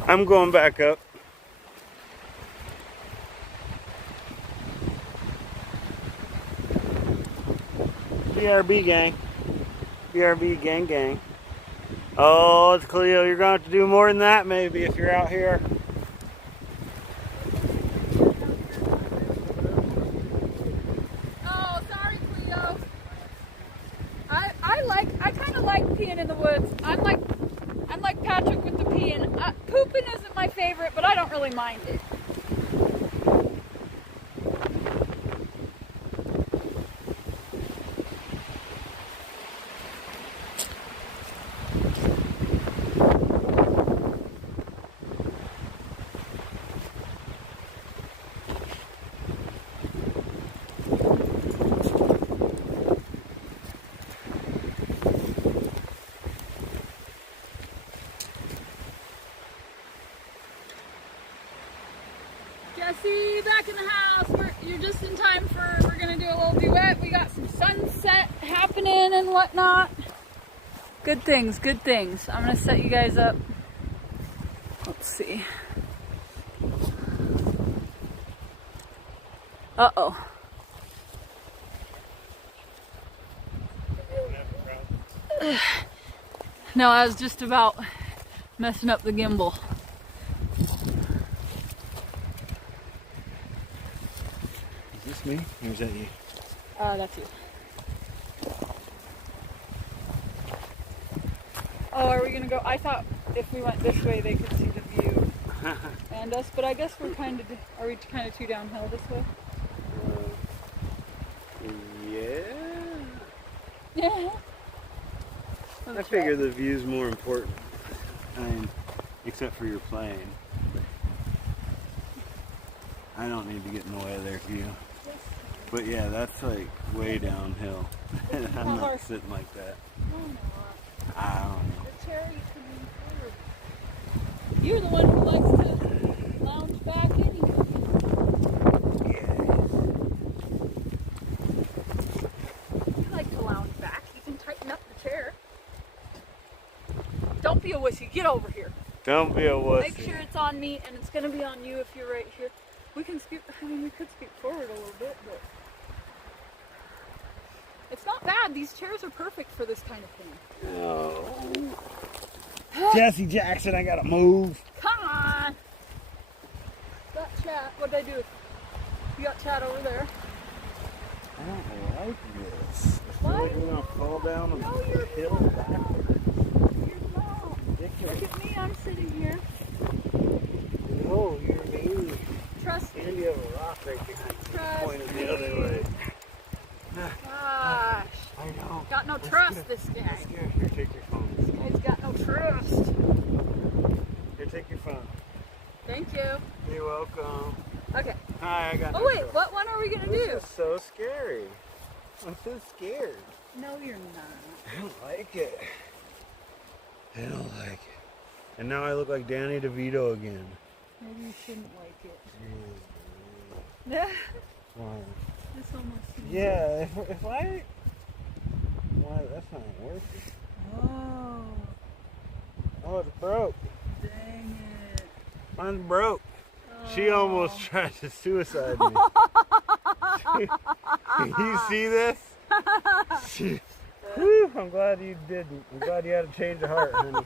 I'm going back up. BRB gang. BRB gang gang. Oh, it's Cleo. You're going to have to do more than that maybe if you're out here. Oh, sorry, Cleo. I kind of like peeing in the woods. I'm like Patrick with the peeing. Pooping isn't my favorite, but I don't really mind it. Jesse, back in the house. You're just in time we're gonna do a little duet. We got some sunset happening and whatnot. Good things, good things. I'm gonna set you guys up. Let's see. Uh-oh. No, I was just about messing up the gimbal. Is this me or is that you? That's you. Oh, are we gonna go? I thought if we went this way, they could see the view and us, but I guess we're kind of. Are we kind of too downhill this way? Yeah. Yeah. I figure the view's more important. I mean, except for your plane. I don't need to get in the way of their view. But yeah, that's like way downhill. I'm not sitting like that. I don't know. The cherries can be. You're the one who likes to lounge back anyway. You like to lounge back. You can tighten up the chair. Don't be a wussy. Get over here. Don't be a wussy. Make sure it's on me, and it's going to be on you if you're right here. We can scoot. I mean, we could scoot forward a little bit, but it's not bad. These chairs are perfect for this kind of thing. Oh. Jesse Jackson, I gotta move. Come on. Got chat. What'd I do? You got chat over there. I don't like this. I feel Why? like we're gonna fall down a No, you're hill not. backwards. You're not. Ridiculous. Look at me. I'm sitting here. No, you're me. Trust me. And you have a rock right behind you. Trust Pointed me. the other way. Gosh. I know. Got no trust, this guy. Here, take your phone. This guy's got no trust. Here, take your phone. Thank you. You're welcome. Okay. Hi, I got Oh, no wait. trust. What one are we going to do? This is so scary. I'm so scared. No, you're not. I don't like it. I don't like it. And now I look like Danny DeVito again. Maybe you shouldn't like it. Why? This almost seems Yeah, if I... Why, that's not working. Oh, Oh, it's broke. dang it. Mine's broke. She almost tried to suicide me. You see this? Whew, I'm glad you didn't. I'm glad you had a change of heart, honey.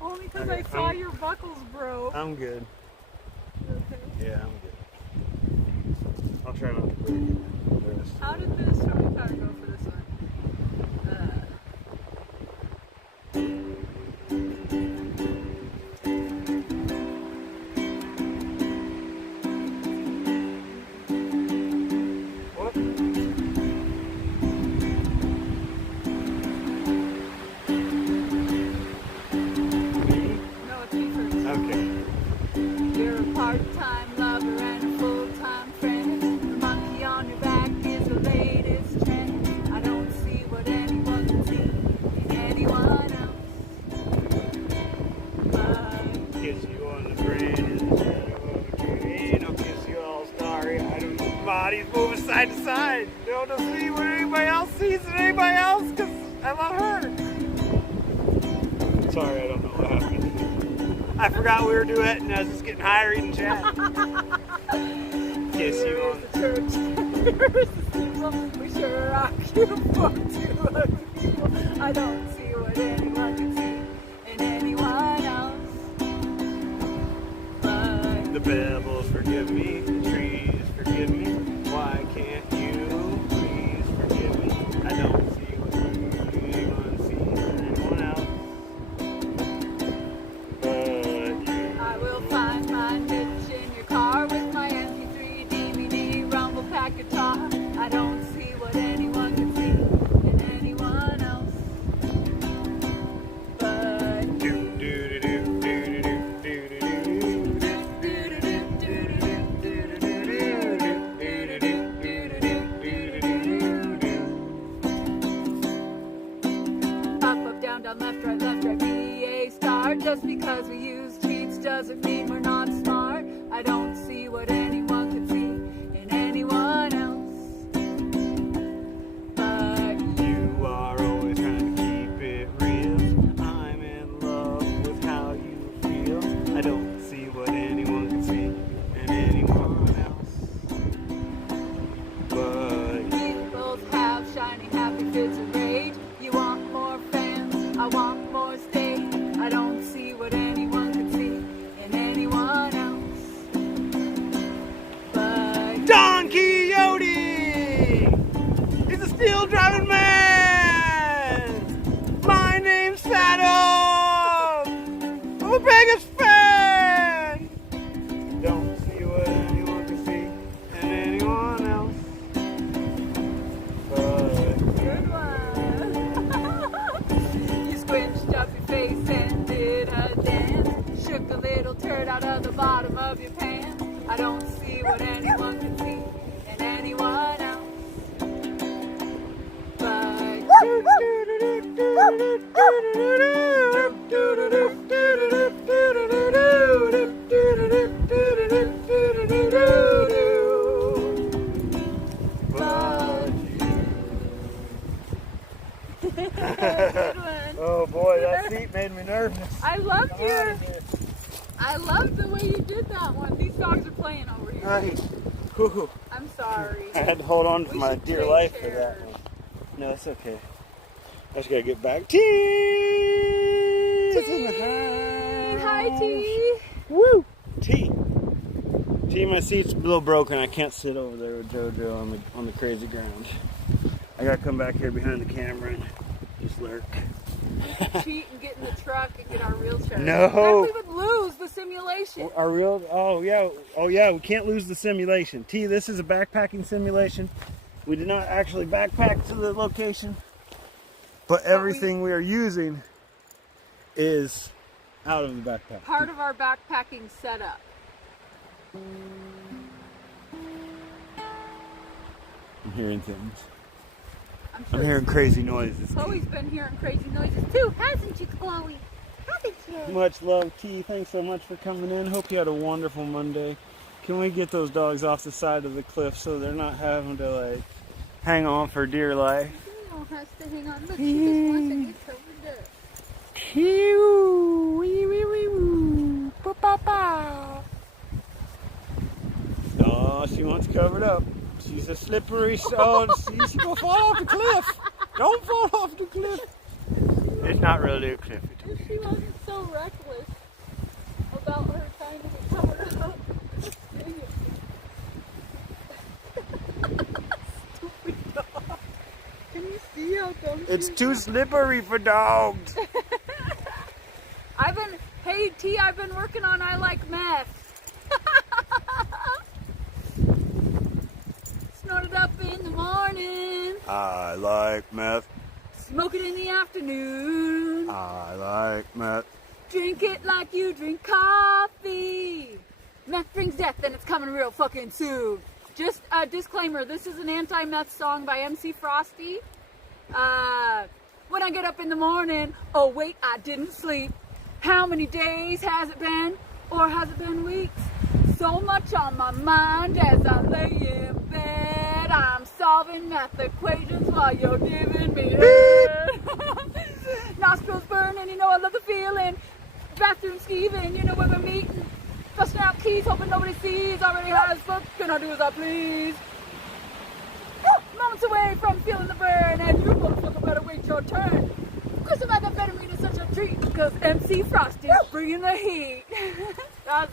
Only because I saw your buckles broke. I'm good. Okay. Yeah, I'm good. I'll try not to break it. How did this story power go for this one? What? No, it's me first. Okay. You're a part-time lover and a full-time friend. The monkey on your back is the latest trend. I don't see what anyone can see in anyone else. Kiss you on the brain and the shadow of a tree. Don't kiss you all starry. I don't know. Bodies moving side to side. Don't see what anybody else sees in anybody else because I love her. Sorry, I don't know what happened. I forgot we were duetting. I was just getting high reading chat. Kiss you on the church. Here's the steeple. We sure rock you for two other people. I don't see what anyone can see in anyone else. But the pebbles, forgive me. The trees, forgive me. Why can't you please forgive me? I don't see what anyone sees in anyone else. But you. I will find my niche in your car with my MP3 DVD rumble pack guitar. I don't see what anyone can see in anyone else. But Do do do do do do do do do. up, down, down, left, right, B, A, star. Just because we use cheats doesn't mean we're not smart. I I don't see what anyone could see in anyone else. But You are always trying to keep it real. I'm in love with how you feel. I don't see what anyone can see in anyone else. But we both have shiny, happy fits of rage. You want more fans, I want more stage. I don't see what anyone could see in anyone else. But Don Quixote! He's a steel driving man! My name's Saddle! I'm a biggest fan! Don't see what anyone can see in anyone else. But good one. You squinched up your face and did a dance. Shook a little turd out of the bottom of your pants. I don't see what anyone can see in anyone else. But good one. oh boy, that seat made me nervous. I loved I loved the way you did that one. These dogs are playing over here. Right. Whew. I'm sorry. I had to hold on to We my should dear trade life for chairs. that one. No, it's okay. I just gotta get back. T is in the house. Hi, T. Woo! T. T, my seat's a little broken. I can't sit over there with JoJo on the crazy ground. I gotta come back here behind the camera and just lurk. We could cheat and get in the truck and get our real chair. No. Then we would lose the simulation. Our real, oh yeah, we can't lose the simulation. T, this is a backpacking simulation. We did not actually backpack to the location, but everything we are using is out of the backpack. Part of our backpacking setup. I'm hearing things. I'm I'm hearing crazy noises. Chloe's been hearing crazy noises too, hasn't she, Chloe? Haven't you? Much love, T. Thanks so much for coming in. Hope you had a wonderful Monday. Can we get those dogs off the side of the cliff so they're not having to like hang on for dear life? She has to hang on. Look, she just wants to get covered up. Wee wee wee woo. Ba ba ba. Oh, she wants covered up. She's a slippery stone. She's gonna fall off the cliff. Don't fall off the cliff. It's not really a cliff. If she wasn't so reckless about her trying to get covered up. Stupid dog. Can you see how dumb It's she too is? slippery for dogs. Hey T, I've been working on I Like Meth. Snort it up in the morning. I like meth. Smoke it in the afternoon. I like meth. Drink it like you drink coffee. Meth brings death and it's coming real fucking soon. Just a disclaimer, this is an anti-meth song by MC Frosty. When I get up in the morning, oh wait, I didn't sleep. How many days has it been? Or has it been weeks? So much on my mind as I lay in bed. I'm solving math equations while you're giving me head. Nostrils burn and you know I love the feeling. Bathroom skeeving, you know where we're meeting. Flushing out keys, hoping nobody sees. Already has book, can I do as I please? Moments away from feeling the burn, and you motherfucker better wait your turn. Crystal methamphetamine is such a treat because MC Frosty's bringing the heat. I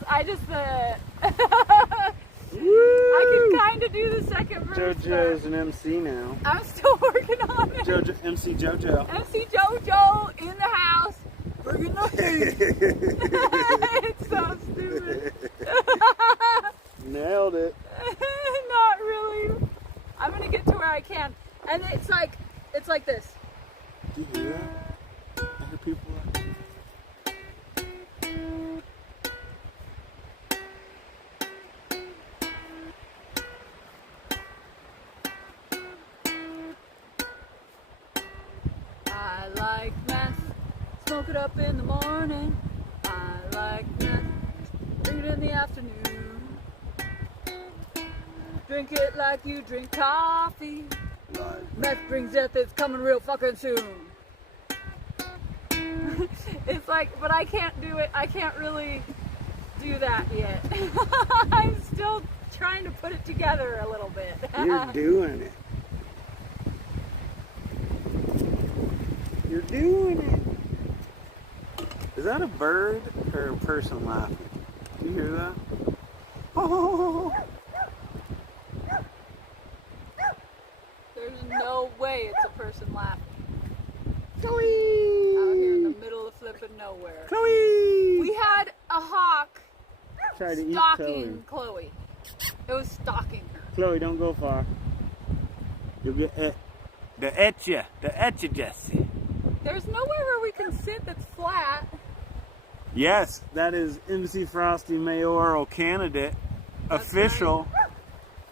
can kind of do the second verse. JoJo's an MC now. I'm still working on it. JoJo, MC JoJo. MC JoJo in the house, bringing the heat. It's so stupid. Nailed it. Not really. I'm gonna get to where I can, and it's like this. Do you hear that? I hear people like I like meth, smoke it up in the morning. I like meth, drink it in the afternoon. Drink it like you drink coffee. Meth brings death, it's coming real fucking soon. It's like, but I can't do it. I can't really do that yet. I'm still trying to put it together a little bit. You're doing it. You're doing it. Is that a bird or a person laughing? Do you hear that? Oh. There's no way it's a person laughing. Chloe! Out here in the middle of flipping nowhere. Chloe! We had a hawk Try to eat stalking Chloe. It was stalking her. Chloe, don't go far. You'll get it. The etcha. The etcha, Jesse. There's nowhere where we can sit that's flat. Yes, that is MC Frosty mayoral candidate. That's Official.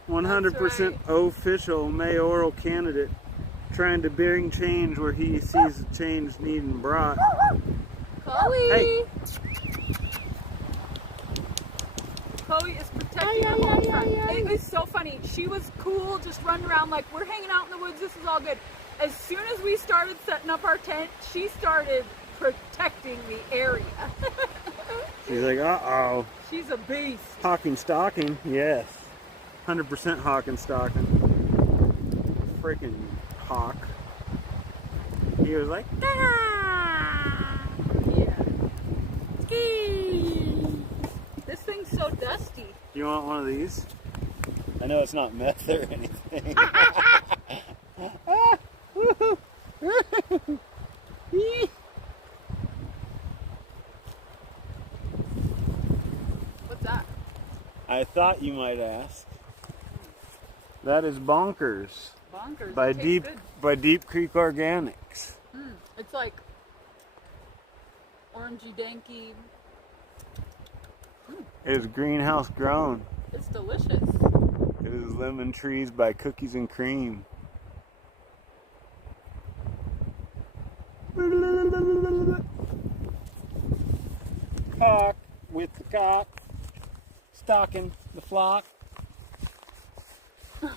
100% official mayoral candidate. Trying to bring change where he sees change needing brought. Chloe! Hey. Chloe is protecting the home front. It was so funny. She was cool, just running around like, we're hanging out in the woods, this is all good. As soon as we started setting up our tent, she started protecting the area. She's like, uh-oh. She's a beast. Hawking stocking, yes. 100% hawking stocking. Freaking hawk. He was like, ah! Yeah. This thing's so dusty. You want one of these? I know it's not meth or anything. What's that? I thought you might ask. That is Bonkers Bonkers. by It tastes good. Deep Creek Organics. It's like orangey danky. It is greenhouse grown. It's delicious. It is lemon trees by Cookies and Cream. Cock with the cock, stalking the flock.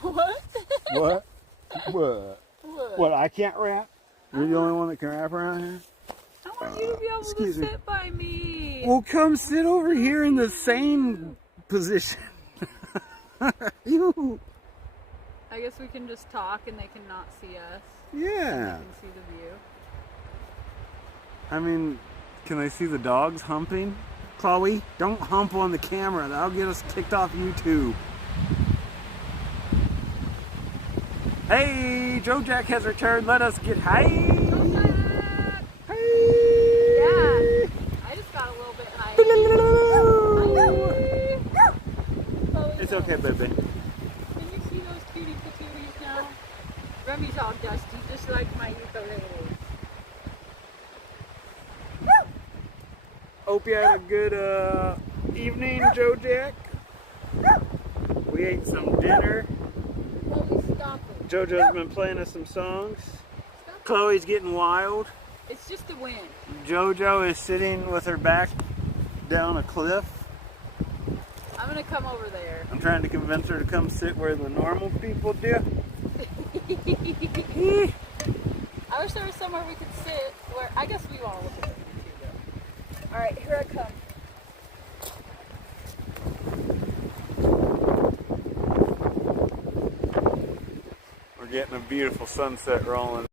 What? What? What? What? What? I can't rap? You're the only one that can rap around here? I want you to be able to excuse me. sit by me. Well, come sit over here in the sane position. You. I guess we can just talk and they cannot see us. Yeah. They can see the view. I mean, can I see the dogs humping? Chloe, don't hump on the camera. That'll get us kicked off YouTube. Hey, Joe Jack has returned. Let us get high. Hey. Yeah. I just got a little bit high. It's okay, baby. Can you see those cutie patooties now? Remy's all dusty, just like my ukulele. Hope you had a good evening, Joe Jack. We ate some dinner. Chloe, stop it. JoJo's been playing us some songs. Chloe's getting wild. It's just the wind. JoJo is sitting with her back down a cliff. I'm gonna come over there. I'm trying to convince her to come sit where the normal people do. I wish there was somewhere we could sit where, I guess we want to look at it too though. Alright, here I come. We're getting a beautiful sunset rolling.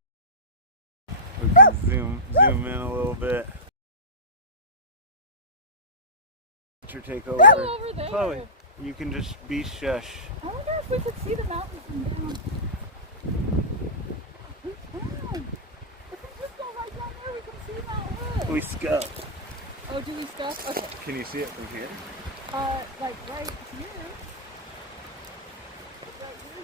We can zoom in a little bit. Let her take over. Go over there. Chloe, you can just be shush. I wonder if we could see the mountains from down. We can. If we just go right down there, we can see Mount Hood. We scuff. Oh, do we stuff? Okay. Can you see it from here? Like right here. Right here.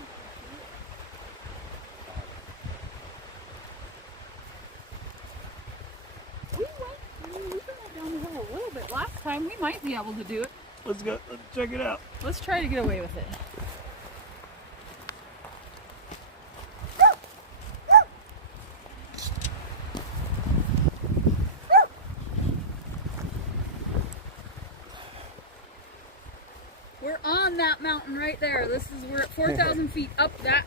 You can see it. We went down the hill a little bit last time. We might be able to do it. Let's go. Let's check it out. Let's try to get away with it. We're on that mountain right there. We're at 4,000 feet up that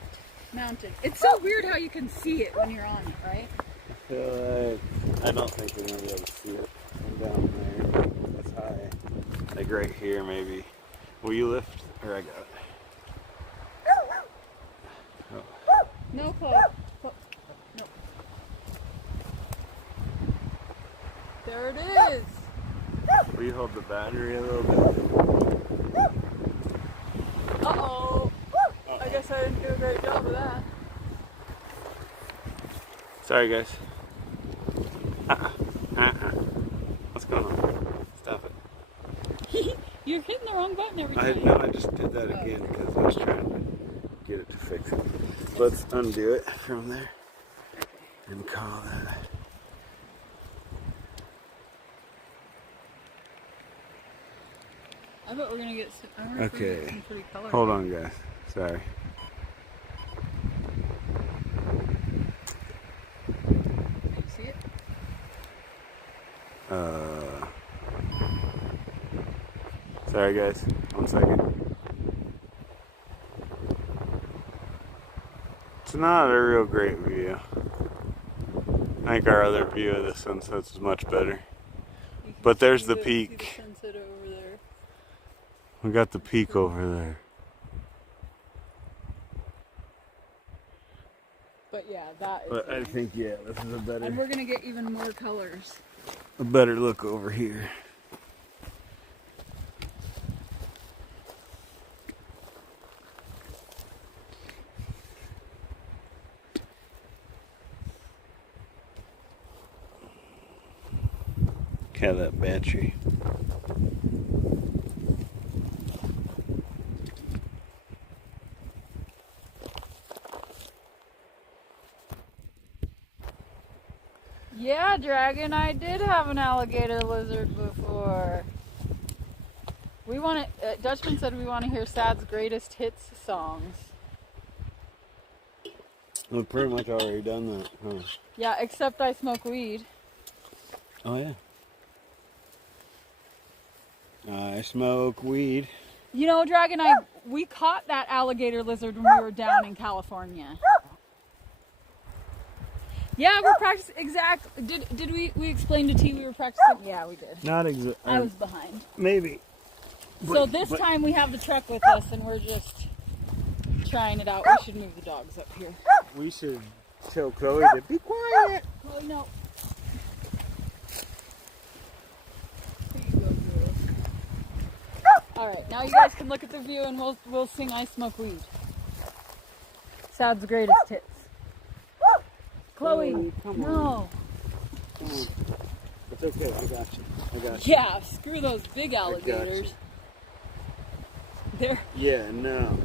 mountain. It's so weird how you can see it when you're on it, right? I feel like I don't think we're gonna be able to see it from down there. That's high. Like right here, maybe. Will you lift? Or I got it. Oh. No, Chloe. No. There it is. Will you hold the battery a little bit? Uh-oh. I guess I didn't do a great job of that. Sorry, guys. What's going on? Stop it. You're hitting the wrong button every time. I just did that again because I was trying to get it to fix it. Let's undo it from there and call that. I bet we're gonna get some, Okay. some pretty color. Hold on, guys. Sorry. Can you see it? Sorry, guys. 1 second. It's not a real great view. I think our other view of the sunsets is much better. But there's the peak. See the sunset over there. We got the peak over there. But yeah, that is. But I nice. think, yeah, this is And we're gonna get even more colors. a better look over here. Look at that battery. Yeah, Dragon, I did have an alligator lizard before. We want to, Dutchman said we want to hear Sad's greatest hits songs. We've pretty much already done that, huh? Yeah, except I smoke weed. Oh, yeah. I smoke weed. You know, Dragon, we caught that alligator lizard when we were down in California. Yeah, we're practicing. Did we explain to T we were practicing? Yeah, we did. Not exactly. I was behind. Maybe. So this time we have the truck with us and we're just trying it out. We should move the dogs up here. We should tell Chloe to be quiet. Chloe, no. Here you go, girl. All right, now you guys can look at the view and we'll sing "I Smoke Weed." Sad's greatest hits. Chloe, come no. Come on. It's okay. I got you. I got you. Yeah, screw those big alligators. They're Yeah, no.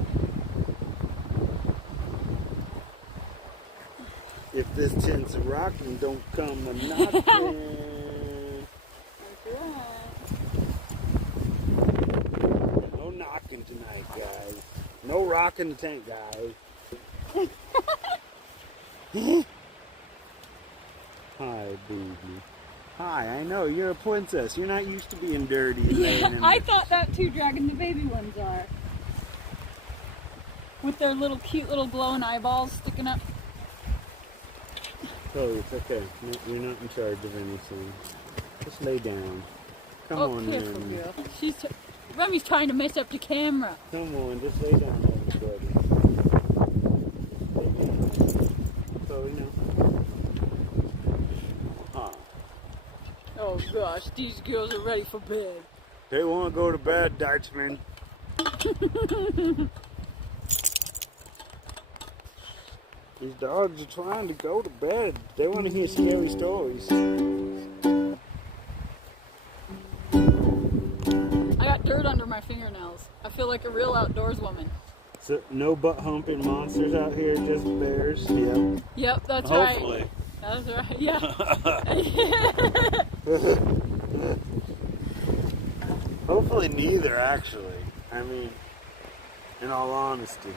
If this tent's rocking, don't come a knocking. No knocking tonight, guys. No rocking the tent, guys. Hi, baby. Hi, I know, you're a princess. You're not used to being dirty. And laying yeah, in I thought that too, Dragon. The baby ones are. With their little cute little glowing eyeballs sticking up. Oh, it's okay. No, you're not in charge of anything. Just lay down. Come Oh, on, careful, then. girl. Remy's trying to mess up the camera. Come on, just lay down, everybody. Lay down. So, you know. Huh. Oh gosh, these girls are ready for bed. They want to go to bed, Dutchman. These dogs are trying to go to bed. They want to hear scary stories. I got dirt under my fingernails. I feel like a real outdoors woman. So, no butt humping monsters out here, just bears. Yep. Yep, that's Hopefully. right. That's right. Yeah. Hopefully neither, actually. I mean, in all honesty.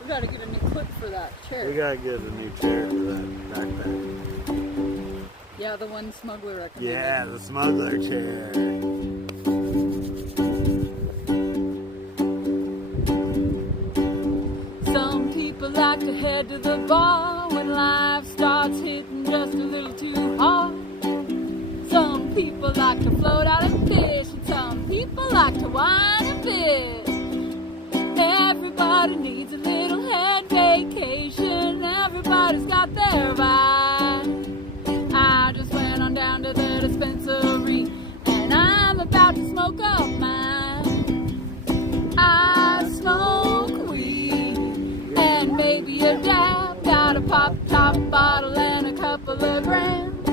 We gotta get a new clip for that chair. We gotta get a new chair for that backpack. Yeah, the one Smuggler recommended. Yeah, the smuggler chair. head to the bar when life starts hitting just a little too hard. Some people like to float out and fish, and some people like to wine and fish. Everybody needs a little head vacation. Everybody's got their vibe. I just went on down to the dispensary, and I'm about to smoke up mine. I smoke weed and maybe a dab. Got a pop top bottle and a couple of grams.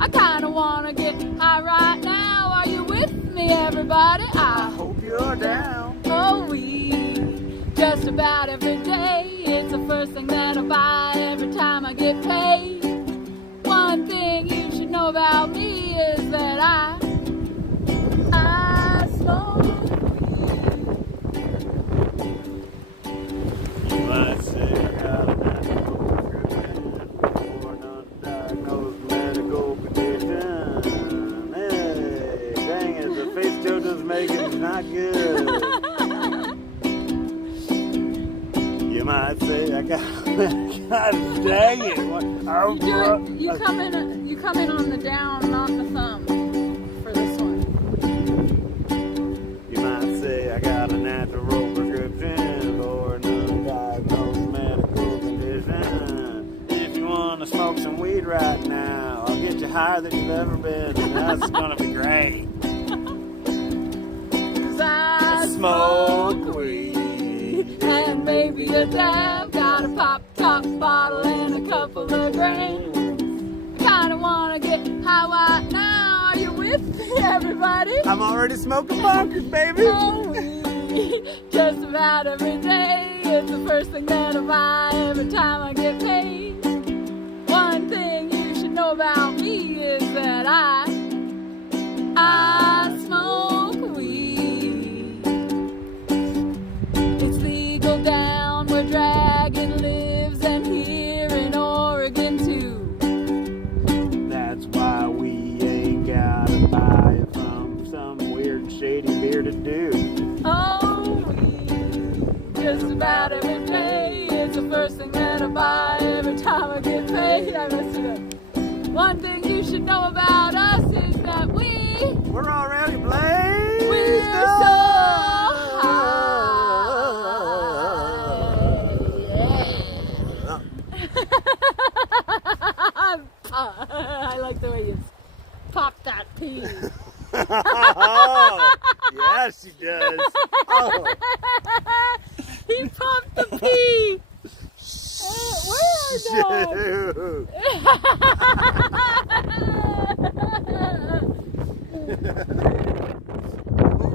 I kinda wanna get high right now. Are you with me, everybody? I Hope you're down. oh weed just about every day. It's the first thing that I buy every time I get paid. One thing you should know about me is that I smoke weed. You might say I got a natural prescription for an undiagnosed medical condition. Hey, dang it, the face JoJo's making is not good. You might say I got God dang it. What? Oh, You come in on the down, not the thumb for this one. You might say I got a natural prescription for an undiagnosed medical condition. If you want to smoke some weed right now, I'll get you higher than you've ever been, and that's gonna be great. 'Cause I Smoke weed. and maybe a dab. Got a pop top bottle and a couple of grams. I kinda wanna get high right now. Are you with me, everybody? I'm already smoking bonkers, baby. Oh, weed just about every day. It's the first thing that I buy every time I get paid. One thing you should know about me is that I smoke weed. It's legal down where Dragon lives and here in Oregon too. That's why we ain't gotta buy it from some weird, shady, bearded dude. Oh, weed just about every day. It's the first thing that I buy every time I get paid. I messed it up. One thing you should know about us is that We're already blazed. we're so high. I like the way you pop that pee. Oh, yes, she does. Oh. He popped the pee. Where are dogs? Shoot.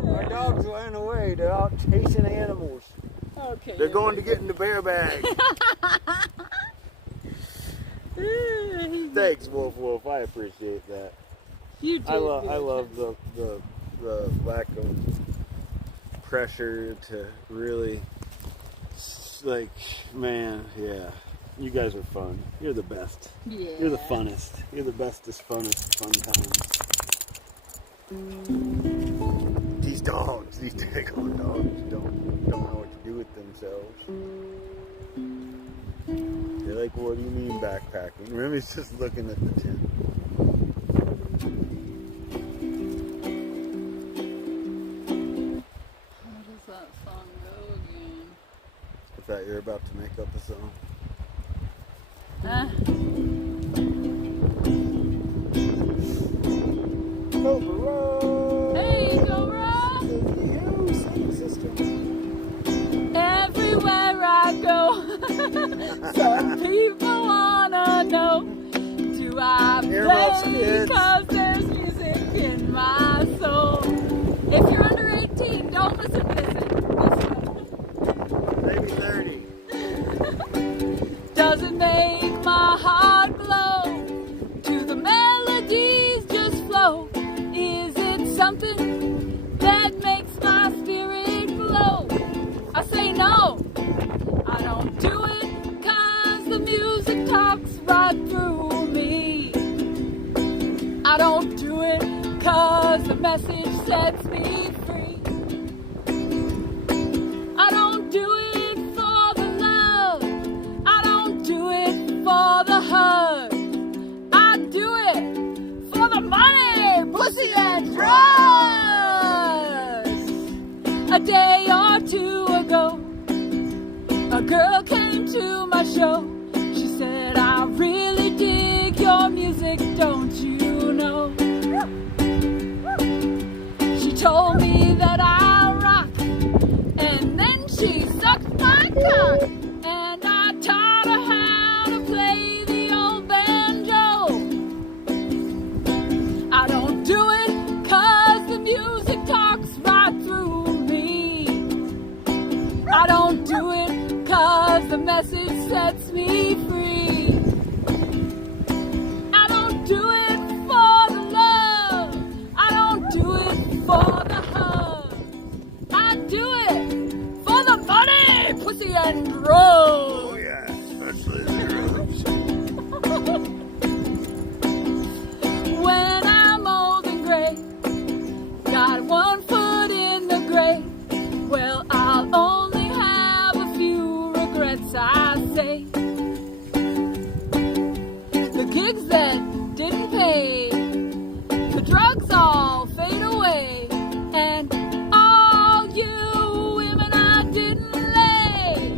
Our dogs ran away. They're out chasing animals. Okay. They're going to get in the bear bag. Thanks, Wolf Wolf. I appreciate that. You do. I love the lack of pressure to really, like, man, yeah. You guys are fun. You're the best. Yeah. You're the funnest. You're the bestest, funnest, fun times. These dogs, these daggone dogs, don't know what to do with themselves. They're like, what do you mean backpacking? Remy's just looking at the tent. How does that song go again? I thought you were about to make up a song. Hey, Cobra! Everywhere I go, some people wanna know, do I Earmuffs, play? kids. Because there's music in my soul. If you're under 18, don't listen to this one. Maybe 30. Does it make my heart glow? Do the melodies just flow? Is it something that makes my spirit glow? I say no, I don't do it, 'cause the music talks right through me. I don't do it 'cause the message sets me free. I don't do it for the love, I don't pussy and drugs. A day or two ago, a girl came to my show. She said, I really dig your music, don't you know? She told me that I rock, and then she sucked my cock, and I taught her how to play the old banjo. I don't do it 'cause the music talks right through me. I don't do it 'cause the message sets me free. I don't do it for the love. I don't do it for the hug. I do it for the money, pussy and drugs. Oh yeah, especially the drugs. When I'm old and gray, got one foot in the grave, well, I'll only have a few regrets, I say. The gigs that didn't pay, the drugs all fade away, and all you women I didn't lay.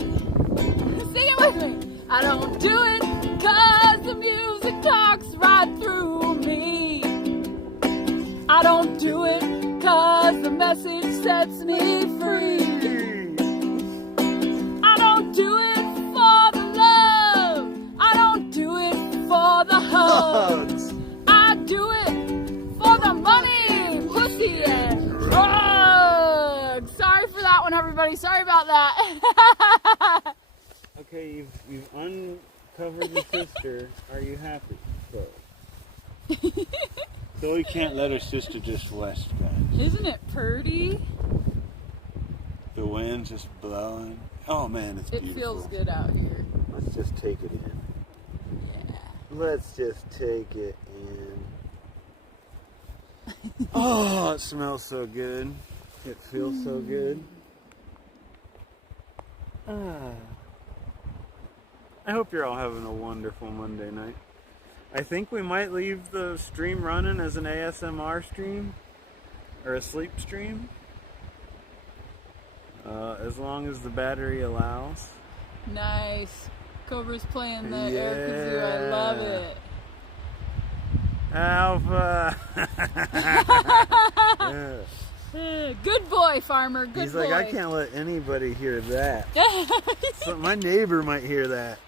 Sing it with me. I don't do it 'cause the music talks right through me. I don't do it 'cause the message sets me free. I don't do it for the love. I don't do it for the hugs. I do it for the money, pussy, and drugs. Sorry for that one, everybody. Sorry about that. Okay, you've uncovered your sister. Are you happy? So we can't let her sister just west, guys. Isn't it pretty? The wind's just blowing. Oh man, it's It beautiful. feels good out here. Let's just take it in. Yeah. Let's just take it in. Oh, it smells so good. It feels so good. I hope you're all having a wonderful Monday night. I think we might leave the stream running as an ASMR stream or a sleep stream, as long as the battery allows. Nice. Cobra's playing the air kazoo. I love it. Alpha. Good boy, farmer. Good He's boy. like, I can't let anybody hear that. So my neighbor might hear that.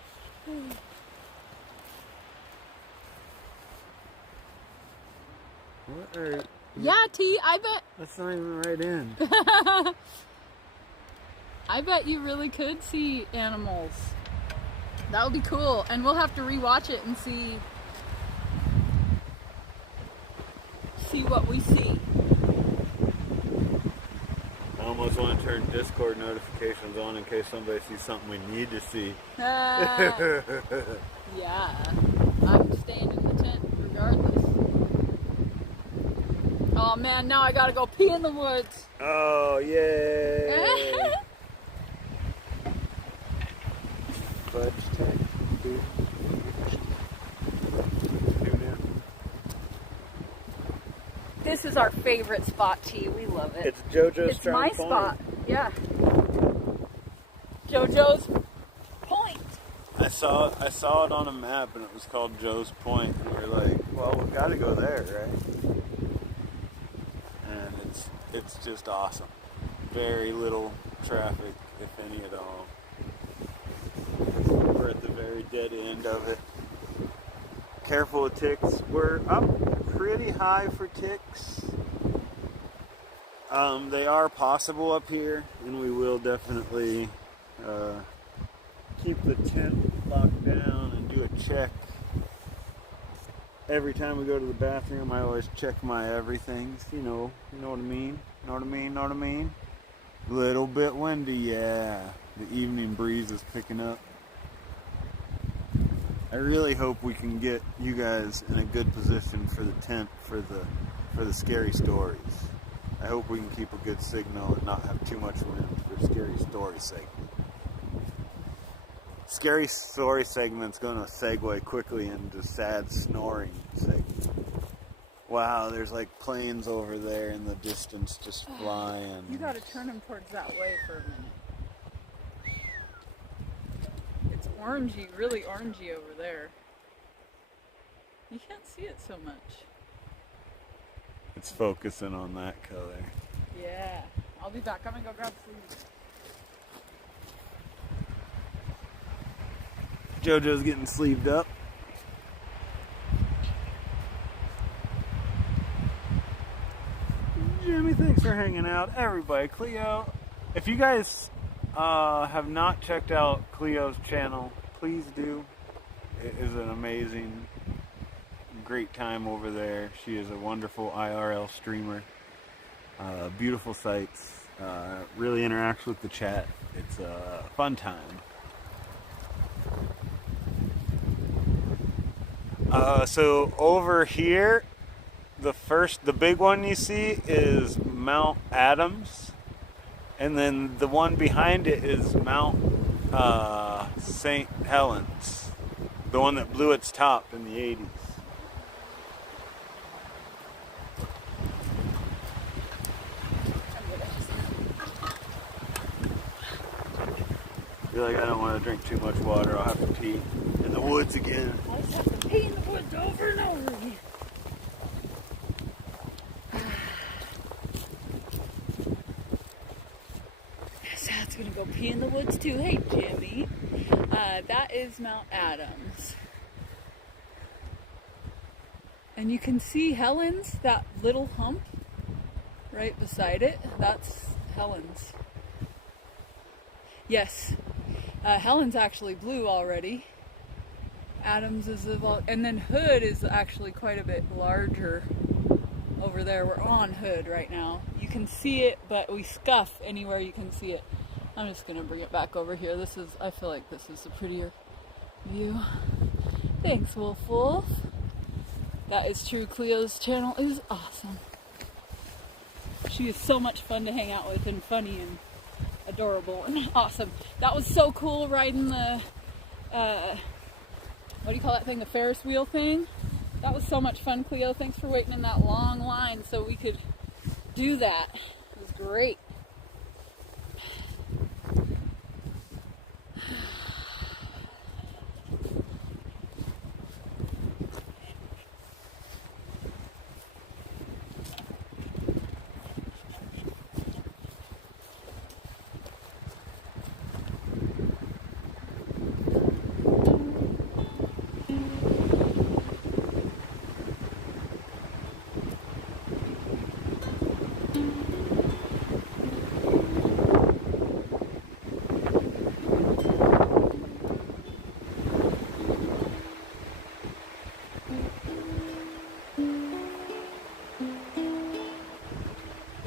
What are... Yeah, T, I bet. That's not even right in. I bet you really could see animals. That would be cool. And we'll have to rewatch it and see what we see. I almost want to turn Discord notifications on in case somebody sees something we need to see. Yeah. I'm staying in the tent regardless. Oh man, now I gotta go pee in the woods. Oh, yay! Fudge type. This is our favorite spot, T. We love it. It's JoJo's It's Strong my Point. spot. Yeah. JoJo's Point. I saw it on a map and it was called Joe's Point, and we're like, well, we've got to go there, right? And it's just awesome. Very little traffic, if any at all. We're at the very dead end of it. Careful with ticks. We're up pretty high for ticks. They are possible up here, and we will definitely keep the tent locked down and do a check. Every time we go to the bathroom, I always check my everythings. You know what I mean? Know what I mean? Little bit windy, yeah. The evening breeze is picking up. I really hope we can get you guys in a good position for the tent for the scary stories. I hope we can keep a good signal and not have too much wind for scary story segment. Scary story segment's going to segue quickly into sad snoring segment. Wow, there's like planes over there in the distance just flying. You gotta turn him towards that way for a minute. It's orangey, really orangey over there. You can't see it so much. It's focusing on that color. Yeah. I'll be back. I'm gonna go grab food. JoJo's getting sleeved up. Jimmy, thanks for hanging out. Everybody, Cleo. If you guys have not checked out Cleo's channel, please do. It is an amazing, great time over there. She is a wonderful IRL streamer. Beautiful sights. Really interacts with the chat. It's a fun time. So over here, the big one you see is Mount Adams, and then the one behind it is Mount St. Helens, the one that blew its top in the 80s. I feel like I don't want to drink too much water. I'll have to pee in the woods again. I just have to pee in the woods over and over again. Sad's gonna go pee in the woods too. Hey, Jimmy. That is Mount Adams. And you can see Helens, that little hump right beside it. That's Helens. Yes. Helen's actually blue already. Adams is and then Hood is actually quite a bit larger over there. We're on Hood right now. You can see it, but we scuff anywhere you can see it. I'm just gonna bring it back over here. I feel like this is a prettier view. Thanks, Wolf Wolf. That is true. Cleo's channel is awesome. She is so much fun to hang out with and funny and adorable and awesome. That was so cool riding the, what do you call that thing? The Ferris wheel thing. That was so much fun, Cleo. Thanks for waiting in that long line so we could do that. It was great.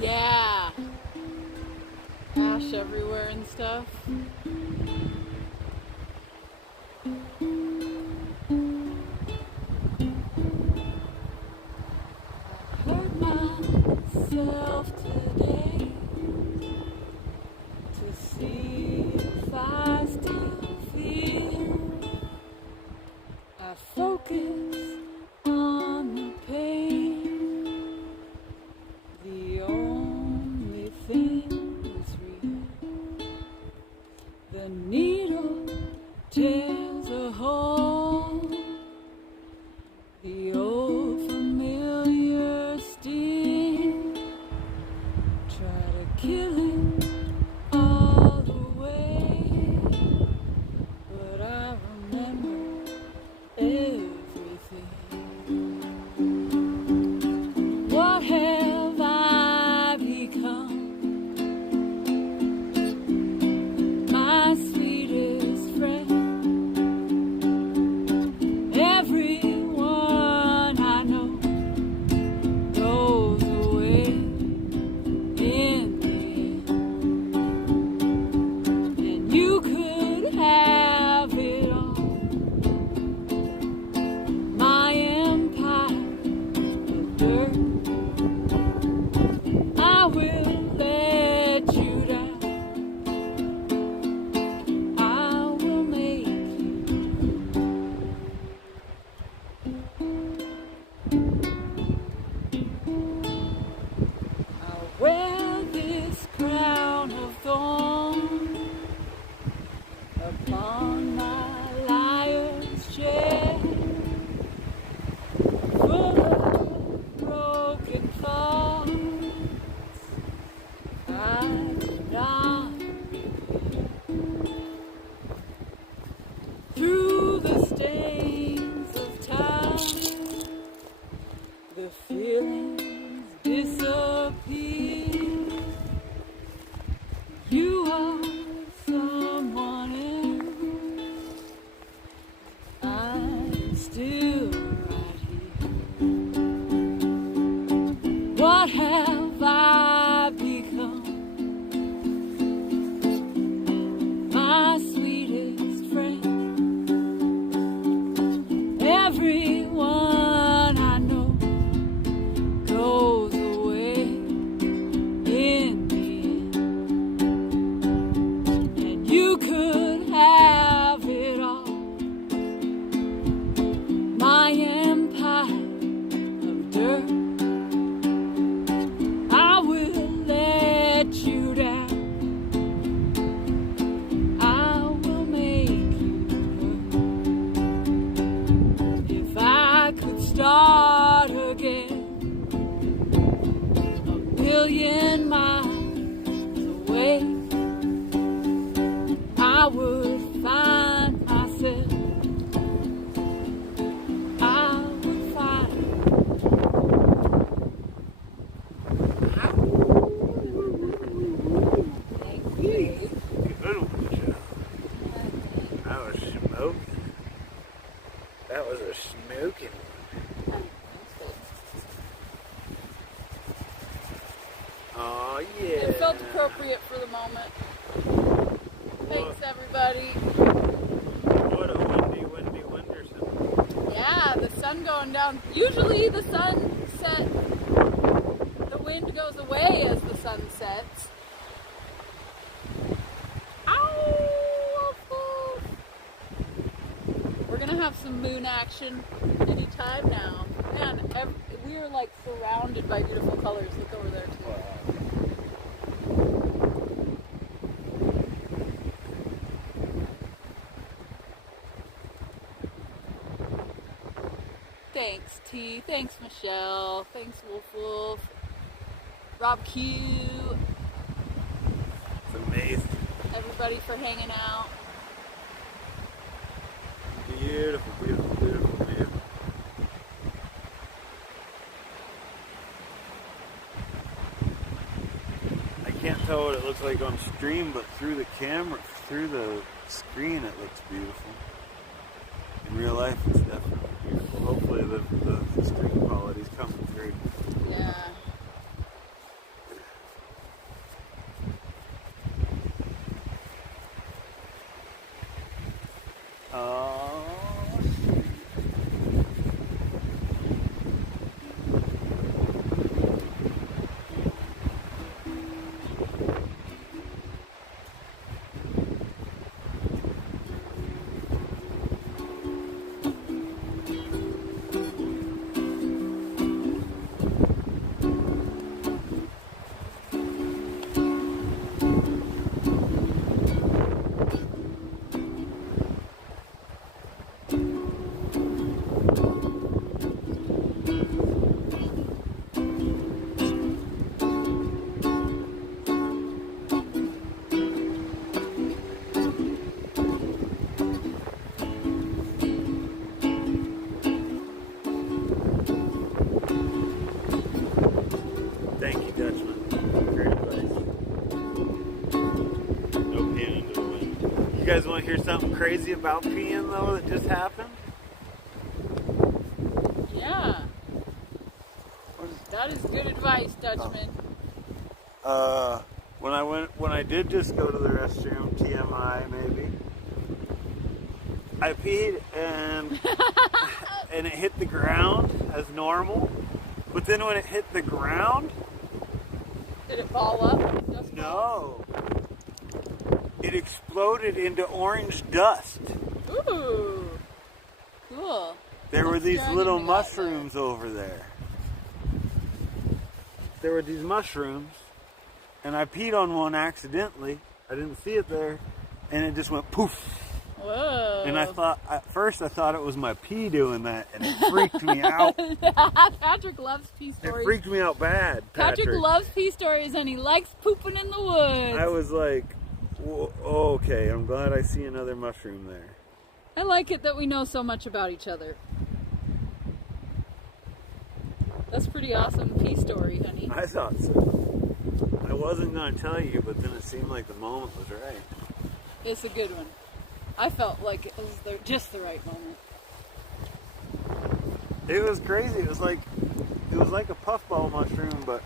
Yeah. Ash everywhere and stuff. I hurt myself today to see if I still feel. I focus on the pain. The only thing that's real. The needle tears a hole. The old familiar sting. Try to kill it all the way. But I remember everything. What have I become? My sweetest friend. Everyone I know goes away in the end. And you could have it all. My empire of dirt. I will let you down. I will make you. thorn upon my lion's chair, full of broken thoughts. I did not through the stains of time, the feelings disappear. You are someone else. I'm still right here. What have I become? My sweetest friend. Everyone I know goes away in the end, and you could have it all. My empire of dirt, I will let you down. I will make you hurt. If I could start again, a billion miles away, I would find myself. I would find. Thank you. Good one, Joe. That was smoking. That was a smoking one. Oh yeah. It felt appropriate for the moment. Thanks, everybody. What a windy Winterson. Yeah, the sun going down. Usually the sunset, the wind goes away as the sun sets. Ow! We're gonna have some moon action anytime now. Man, we are like surrounded by beautiful colors. Look over there too. Thanks, T. Thanks, Michelle. Thanks, Wolf Wolf. Rob Q. It's amazing. Everybody for hanging out. Beautiful, beautiful, beautiful, beautiful. I can't tell what it looks like on stream, but through the camera, through the screen, it looks beautiful. In real life, it's definitely beautiful. Hopefully the screen quality's coming through. Yeah. Thank you, Dutchman. Great advice. No peeing into the wind. You guys want to hear something crazy about peeing, though, that just happened? Yeah. That is good advice, Dutchman. When I did just go to the restroom, TMI maybe, I peed and and it hit the ground as normal. But then when it hit the ground, Did it ball up? Just no, it exploded into orange dust. Ooh. Cool. There were Let's these drag little into that mushrooms over there. There were these mushrooms, and I peed on one accidentally. I didn't see it there, and it just went poof. Whoa. And at first I thought it was my pee doing that, and it freaked me out. Patrick loves pee It stories. freaked me out bad, Patrick loves pee stories, and he likes pooping in the woods. I was like, okay, I'm glad I see another mushroom there. I like it that we know so much about each other. That's pretty awesome pee story, honey. I thought so. I wasn't going to tell you, but then it seemed like the moment was right. It's a good one. I felt like it was just the right moment. It was crazy. It was like a puffball mushroom, but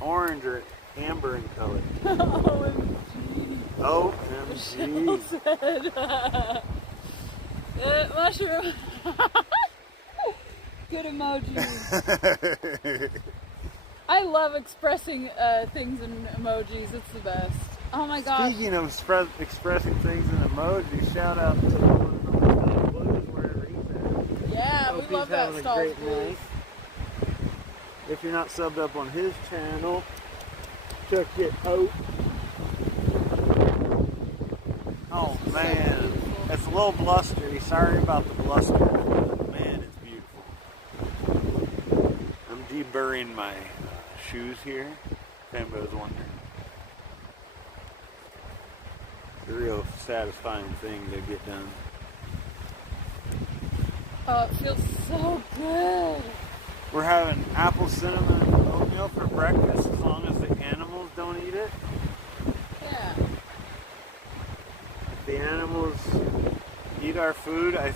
orange or amber in color. OMG. Said, mushroom. Good emoji. I love expressing things in emojis. It's the best. Oh my gosh. Speaking of expressing things in emojis, shout out to Stars Blues wherever he's at. Yeah, Hope we love he's that having a Stars great Blues. night. If you're not subbed up on his channel, check it out. Oh man, it's a little blustery. Sorry about the bluster. Man, it's beautiful. I'm deburring my shoes here. If anybody's wondering. It's a real satisfying thing to get done. Oh, it feels so good. We're having apple cinnamon and oatmeal for breakfast as long as the animals don't eat it. Yeah. If the animals eat our food, I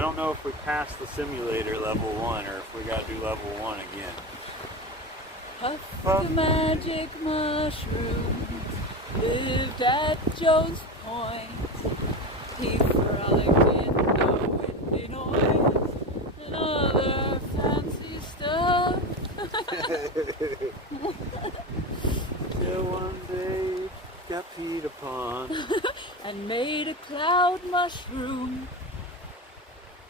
don't know if we passed the simulator level 1 or if we gotta do level 1 again. Puff the magic mushrooms lived at Joe's Point. He frolicked in the windy noise and other fancy stuff. Till one day got peed upon. And made a cloud mushroom.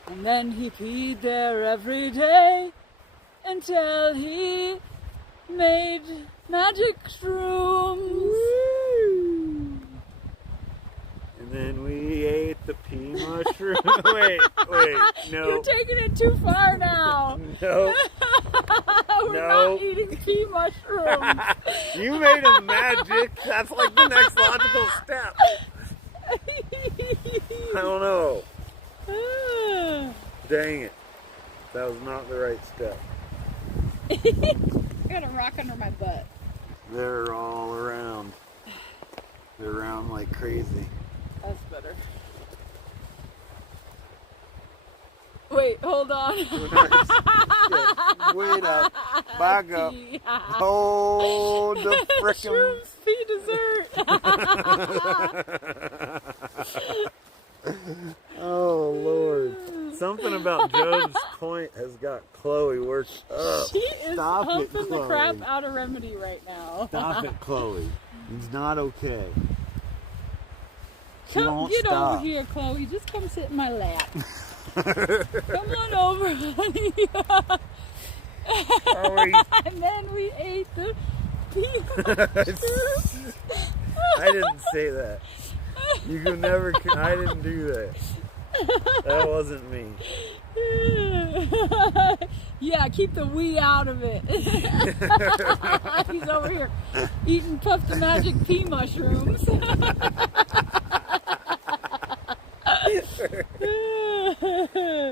And then he peed there every day until he made magic shrooms. And then we ate the pea mushroom. wait, no. You're taking it too far now. No. We're not eating pea mushrooms. You made a magic. That's like the next logical step. I don't know. Dang it. That was not the right step. I got a rock under my butt. They're all around. They're around like crazy. That's better. Wait, hold on. Wait up. Back up. Hold the frickin'. Shrooms pea dessert. Oh, Lord. Something about Joe's Point has got Chloe worked up. She is Stop it, humping the Chloe. crap out of Remedy right now. Stop it, Chloe. It's not okay. She Come won't get stop. over here, Chloe. Just come sit in my lap. Come on over, honey. And then we ate the peanut. I didn't say that. You can never. I didn't do that. That wasn't me. Yeah, keep the we out of it. He's over here eating Puff the Magic pea mushrooms.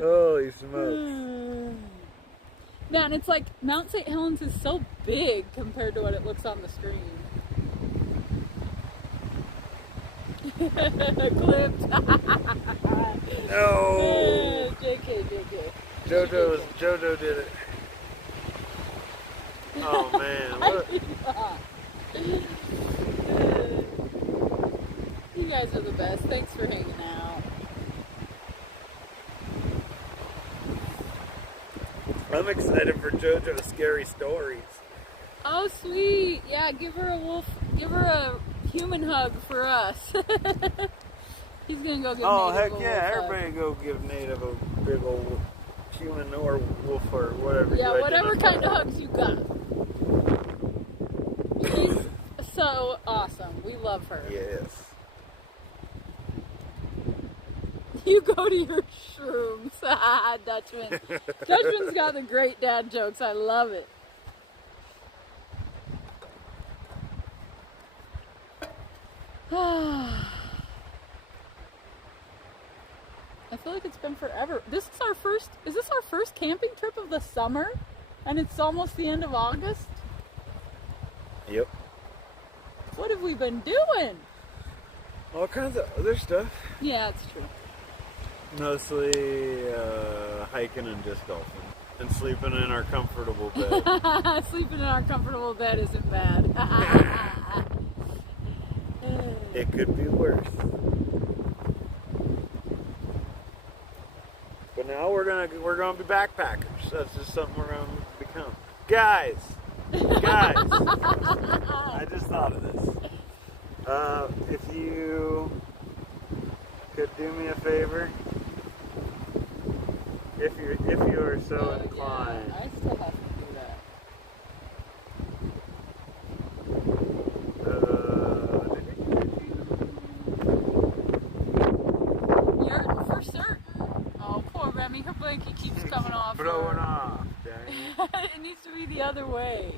Holy smokes. Man, it's like Mount St. Helens is so big compared to what it looks on the screen. Clipped. No. JK. Jojo did it. Oh man. What? You guys are the best. Thanks for hanging out. I'm excited for JoJo's scary stories. Oh, sweet. Yeah, give her a human hug for us. He's gonna go give Oh, Nate heck a wolf yeah. hug. Everybody go give Nate a big old human or wolf or whatever. Yeah, you whatever identify. kind of hugs you got. so awesome. We love her. Yes. You go to your shrooms. Dutchman. Dutchman's got the great dad jokes. I love it. I feel like it's been forever. Is this our first camping trip of the summer? And it's almost the end of August? Yep. What have we been doing? All kinds of other stuff. Yeah, it's true. Mostly hiking and disc golfing. And sleeping in our comfortable bed. Sleeping in our comfortable bed isn't bad. It could be worse. But now we're gonna be backpackers. That's just something we're gonna become. Guys! I just thought of this. If you could do me a favor, if you are so inclined. Yeah, I still have to do that. You're for certain. Oh, poor Remy, her blanket keeps coming off. Blowing off, dang. It needs to be the other way.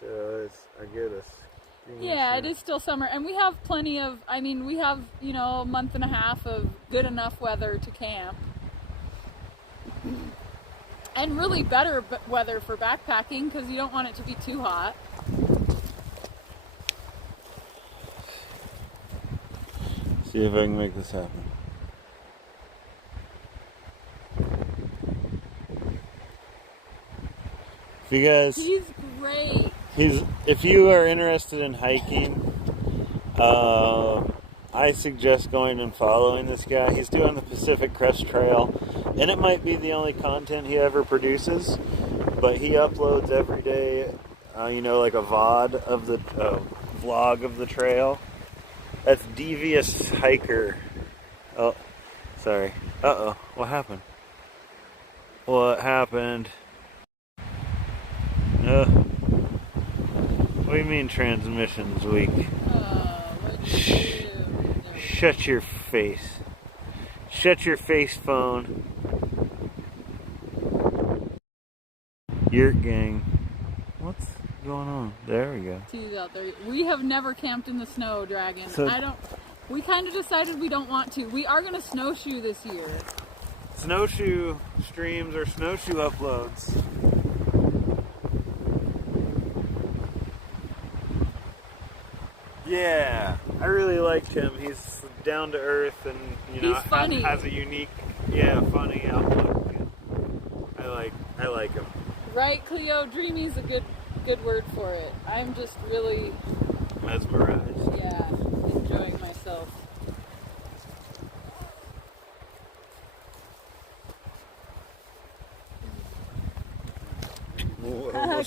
So I get us. Yeah, it is still summer, and we have plenty of, we have, a month and a half of good enough weather to camp. And really better weather for backpacking, because you don't want it to be too hot. See if I can make this happen. If you guys... He's great. If you are interested in hiking, I suggest going and following this guy. He's doing the Pacific Crest Trail, and it might be the only content he ever produces, but he uploads every day, like a VOD of the vlog of the trail. That's Devious Hiker. Oh, sorry. Uh-oh, what happened? What happened? What do you mean transmission's weak? Shut your face. Shut your face, phone. Yurt gang. What's going on? There we go. He's out there. We have never camped in the snow, Dragon. We kind of decided we don't want to. We are going to snowshoe this year. Snowshoe streams or snowshoe uploads. Yeah, I really liked him. He's down to earth and he's funny. Has a unique, funny outlook. I like him. Right, Cleo? Dreamy's a good word for it. I'm just really mesmerized. Yeah, enjoying myself.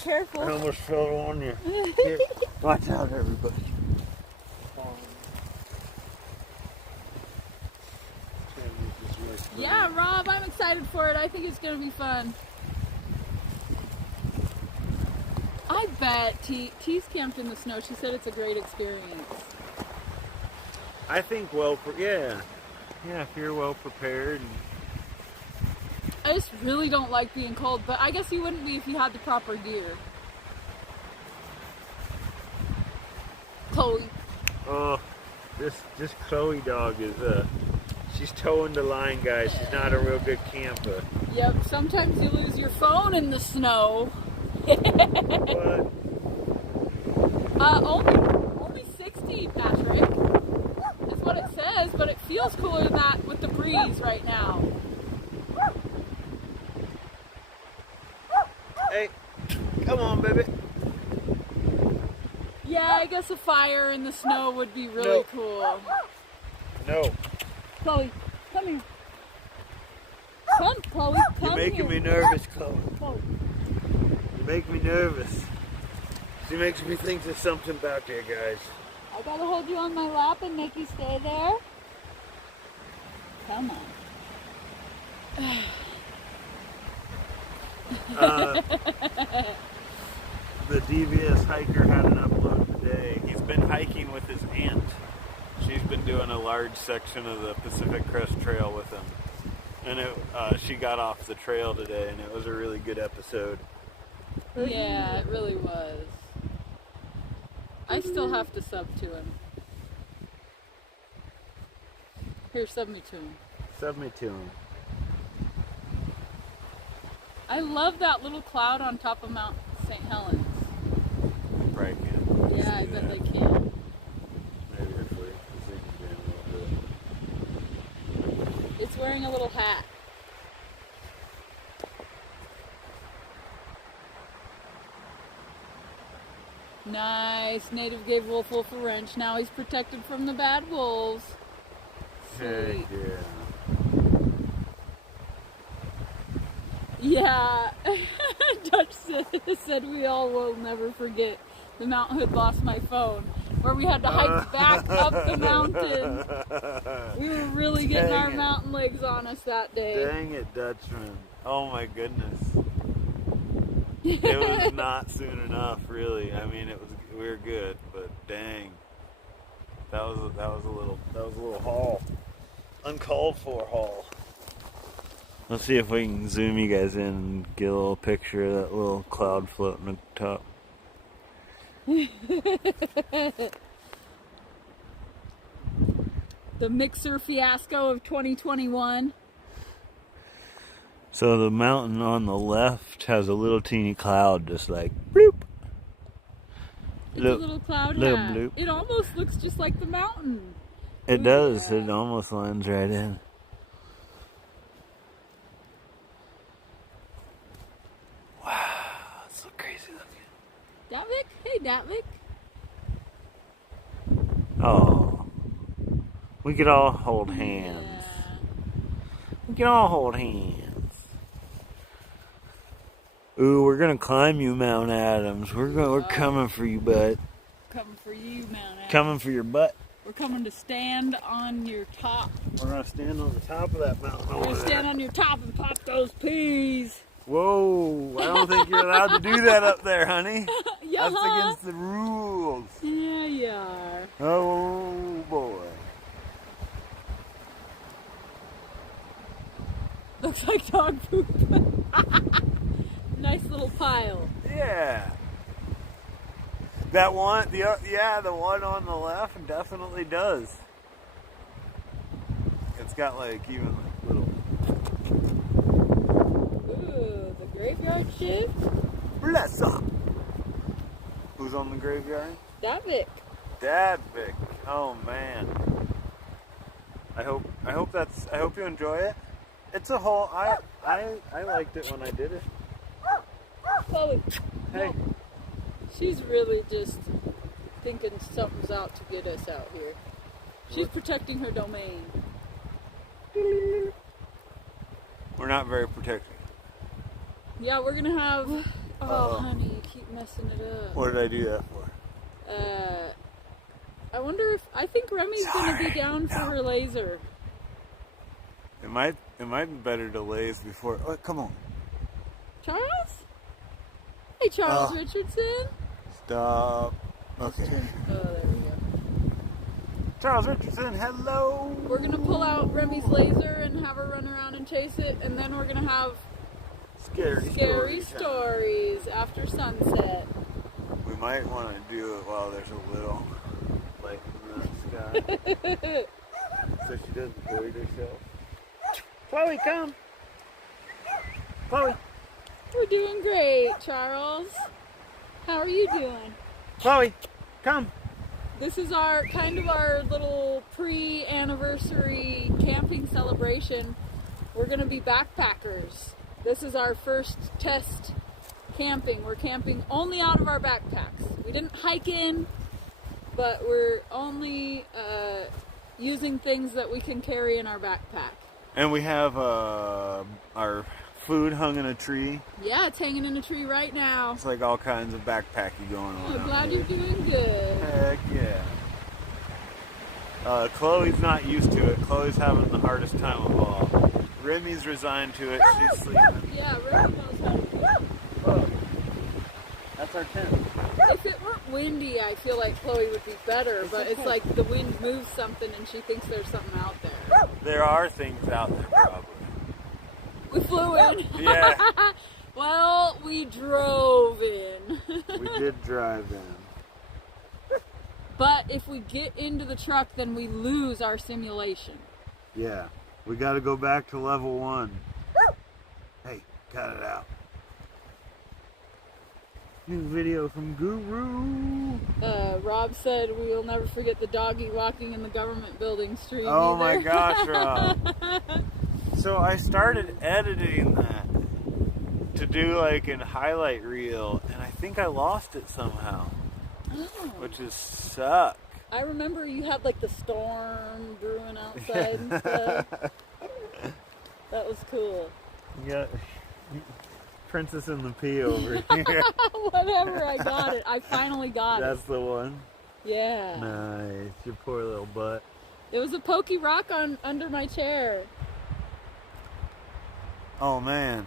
Careful. I almost fell on you. Here, watch out, everybody. Yeah, Rob, I'm excited for it. I think it's going to be fun. I bet T's camped in the snow. She said it's a great experience. I think if you're well prepared. I just really don't like being cold, but I guess you wouldn't be if you had the proper gear. Chloe. Oh, this Chloe dog is she's towing the line, guys. She's not a real good camper. Yep, sometimes you lose your phone in the snow. What? Only 60, Patrick. Is what it says, but it feels cooler than that with the breeze right now. Hey, come on, baby. Yeah, I guess a fire in the snow would be really cool. No. Chloe, come here. Come, Chloe, come You're making me nervous, Chloe. You make me nervous. She makes me think there's something back there, guys. I gotta hold you on my lap and make you stay there. Come on. the devious hiker had an upload today. He's been hiking with his aunt. She's been doing a large section of the Pacific Crest Trail with him. And she got off the trail today, and it was a really good episode. Yeah, it really was. I still have to sub to him. Here, sub me to him. Sub me to him. I love that little cloud on top of Mount St. Helens. Probably can't. Yeah, I bet they can. Maybe if we zoom in a little bit. It's wearing a little hat. Nice. Native gave Wolf a wrench. Now he's protected from the bad wolves. Heck Sweet. yeah. Yeah. Dutch said we all will never forget the Mount Hood lost my phone, where we had to hike back up the mountain. We were really getting our mountain legs on us that day. Dang it, Dutchman. Oh my goodness. It was not soon enough, really. I mean, we were good, but dang. That was a little haul. Uncalled for haul. Let's see if we can zoom you guys in and get a little picture of that little cloud floating at the top. The mixer fiasco of 2021. So the mountain on the left has a little teeny cloud, just like bloop. It's a little cloud little hat. bloop. It almost looks just like the mountain. It does. It almost lines right in. Wow, it's so crazy looking. Datvik? Hey, Datvik. Oh, we could all hold hands. Yeah. We can all hold hands. Ooh, we're gonna climb you, Mount Adams. We're coming for you, bud. Coming for you, Mount Adams. Coming for your butt. We're coming to stand on your top. We're gonna stand on the top of that mountain. We're gonna stand on your top and pop those peas. Whoa! I don't think you're allowed to do that up there, honey. Yeah. That's against the rules. Yeah, you are. Oh boy. Looks like dog poop. Nice little pile. Yeah. That one, the one on the left definitely does. It's got like even like little. Ooh, the graveyard shift. Bless up. Who's on the graveyard? Datvik. Dadvik. Oh man. I hope you enjoy it. It's a whole. I liked it when I did it. Chloe. Hey. She's really just thinking something's out to get us out here. She's protecting her domain. We're not very protected. Yeah, we're gonna have. Oh, honey, you keep messing it up. What did I do that for? I wonder if I think Remy's gonna be down for her laser. It might be better to laze before. Oh, come on. Charles? Hey, Charles Richardson. Stop. Okay. Oh, there we go. Charles Richardson, hello. We're gonna pull out Remy's laser and have her run around and chase it, and then we're gonna have scary stories after sunset. We might want to do it while there's a little light in the sky, so she doesn't void herself. Chloe, come. Chloe. We're doing great, Charles. How are you doing? Chloe, come. This is our little pre-anniversary camping celebration. We're gonna be backpackers. This is our first test camping. We're camping only out of our backpacks. We didn't hike in, but we're only using things that we can carry in our backpack. And we have our food hung in a tree. Yeah, it's hanging in a tree right now. It's like all kinds of backpacking going on. I'm out glad here. you're doing good. Heck yeah. Chloe's not used to it. Chloe's having the hardest time of all. Remy's resigned to it. She's sleeping. Yeah, Remy knows how to do it. Oh, that's our tent. If it weren't windy, I feel like Chloe would be better, but it's like the wind moves something and she thinks there's something out there. There are things out there, probably. We flew in. Yeah. Well, we drove in. We did drive in. But if we get into the truck, then we lose our simulation. Yeah. We got to go back to level 1. Hey, cut it out. New video from Guru. Rob said we'll never forget the doggy walking in the government building street. Oh either. my gosh, Rob. So I started editing that to do like a highlight reel, and I think I lost it somehow, which is suck. I remember you had like the storm brewing outside and stuff. That was cool. Yeah. Princess and the Pea over here. Whatever, I got it. I finally got That's it. the one. Yeah. Nice. Your poor little butt. It was a pokey rock under my chair. Oh man.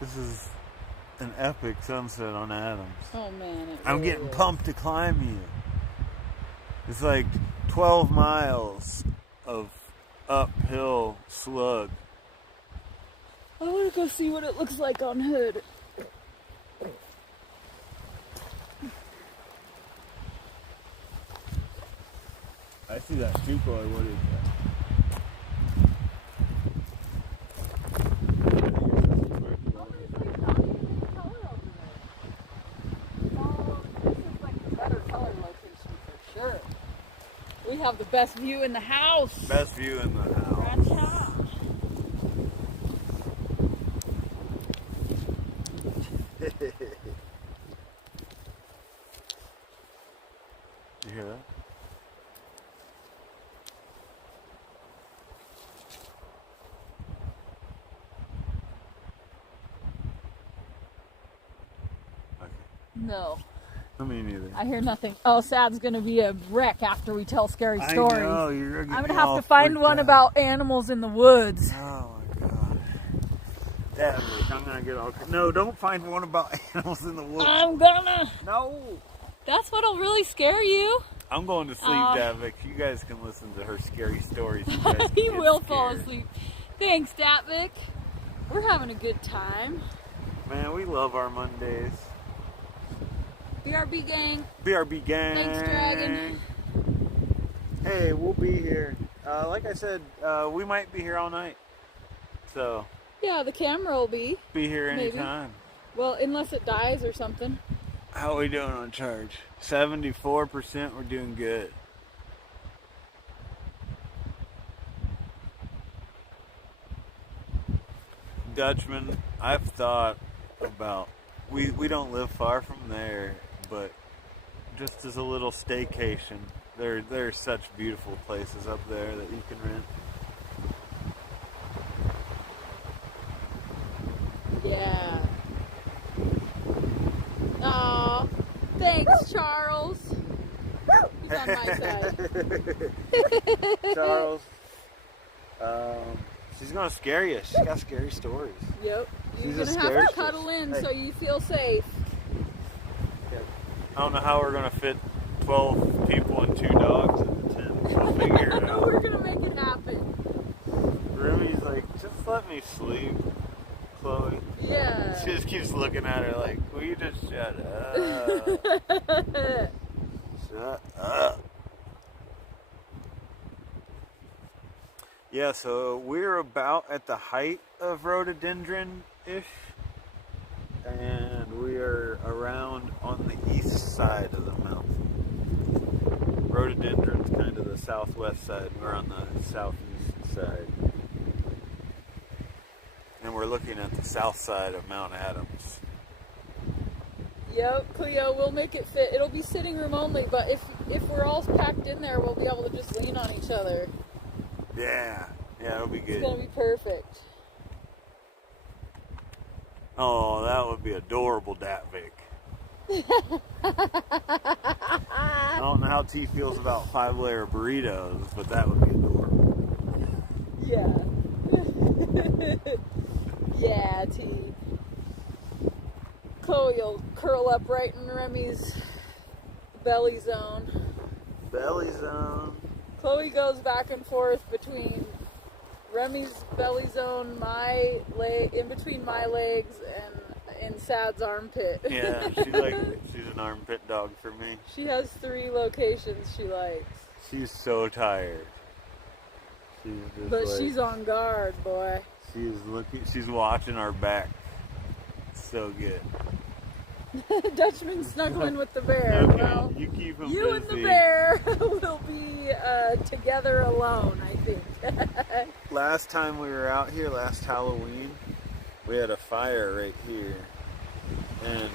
This is an epic sunset on Adams. Oh man. I'm really getting is. pumped to climb you. It's like 12 miles of uphill slug. I want to go see what it looks like on Hood. I see that Tukoi. What is We have the best view in the house. that? Best view in the house. Gotcha. You hear that? Okay. No, Me neither. I hear nothing. Oh, Sad's gonna be a wreck after we tell scary stories. I know, you're I'm gonna have to find one about animals in the woods. Oh my god. Davik, I'm gonna get all. No, don't find one about animals in the woods. I'm gonna. No. That's what'll really scare you. I'm going to sleep, Davik. You guys can listen to her scary stories. You guys can He get will fall scared. asleep. Thanks, Datvik. We're having a good time. Man, we love our Mondays. BRB gang. BRB gang. Thanks, Dragon. Hey, we'll be here. Like I said, we might be here all night. So, Yeah, the camera will be. be here Maybe. anytime. Well, unless it dies or something. How are we doing on charge? 74%, we're doing good. Dutchman, I've thought about, we don't live far from there, but just as a little staycation, there are such beautiful places up there that you can rent. Yeah. Aw, thanks, Charles. He's on my side. Charles, she's gonna scare you. She's got scary stories. Yep. You're She's a gonna have scary to cuddle in Hey. so you feel safe. I don't know how we're gonna fit 12 people and 2 dogs in the tent. We'll figure it out. We're gonna make it happen. Ruby's like, just let me sleep, Chloe. Yeah. She just keeps looking at her like, will you just shut up? Shut up. Yeah, so we're about at the height of rhododendron-ish, and we are around on the east side of the mountain. Rhododendron's kind of the southwest side, we're on the southeast side. And we're looking at the south side of Mount Adams. Yep, Cleo, we'll make it fit. It'll be sitting room only, but if we're all packed in there, we'll be able to just lean on each other. Yeah, it'll be It's good. gonna be perfect. Oh, that would be adorable, Datvik. I don't know how T feels about 5-layer burritos, but that would be adorable. Yeah. Yeah, T. Chloe will curl up right in Remy's belly zone. Belly zone. Chloe goes back and forth between Remy's belly zone, in between my legs, and in Sad's armpit. Yeah, she's an armpit dog for me. She has 3 locations she likes. She's so tired. She's on guard, boy. She's watching our back. So good. Dutchman's snuggling with the bear. Okay, Well, you keep him you busy. and the bear will be together alone, I think. Last time we were out here, last Halloween, we had a fire right here. And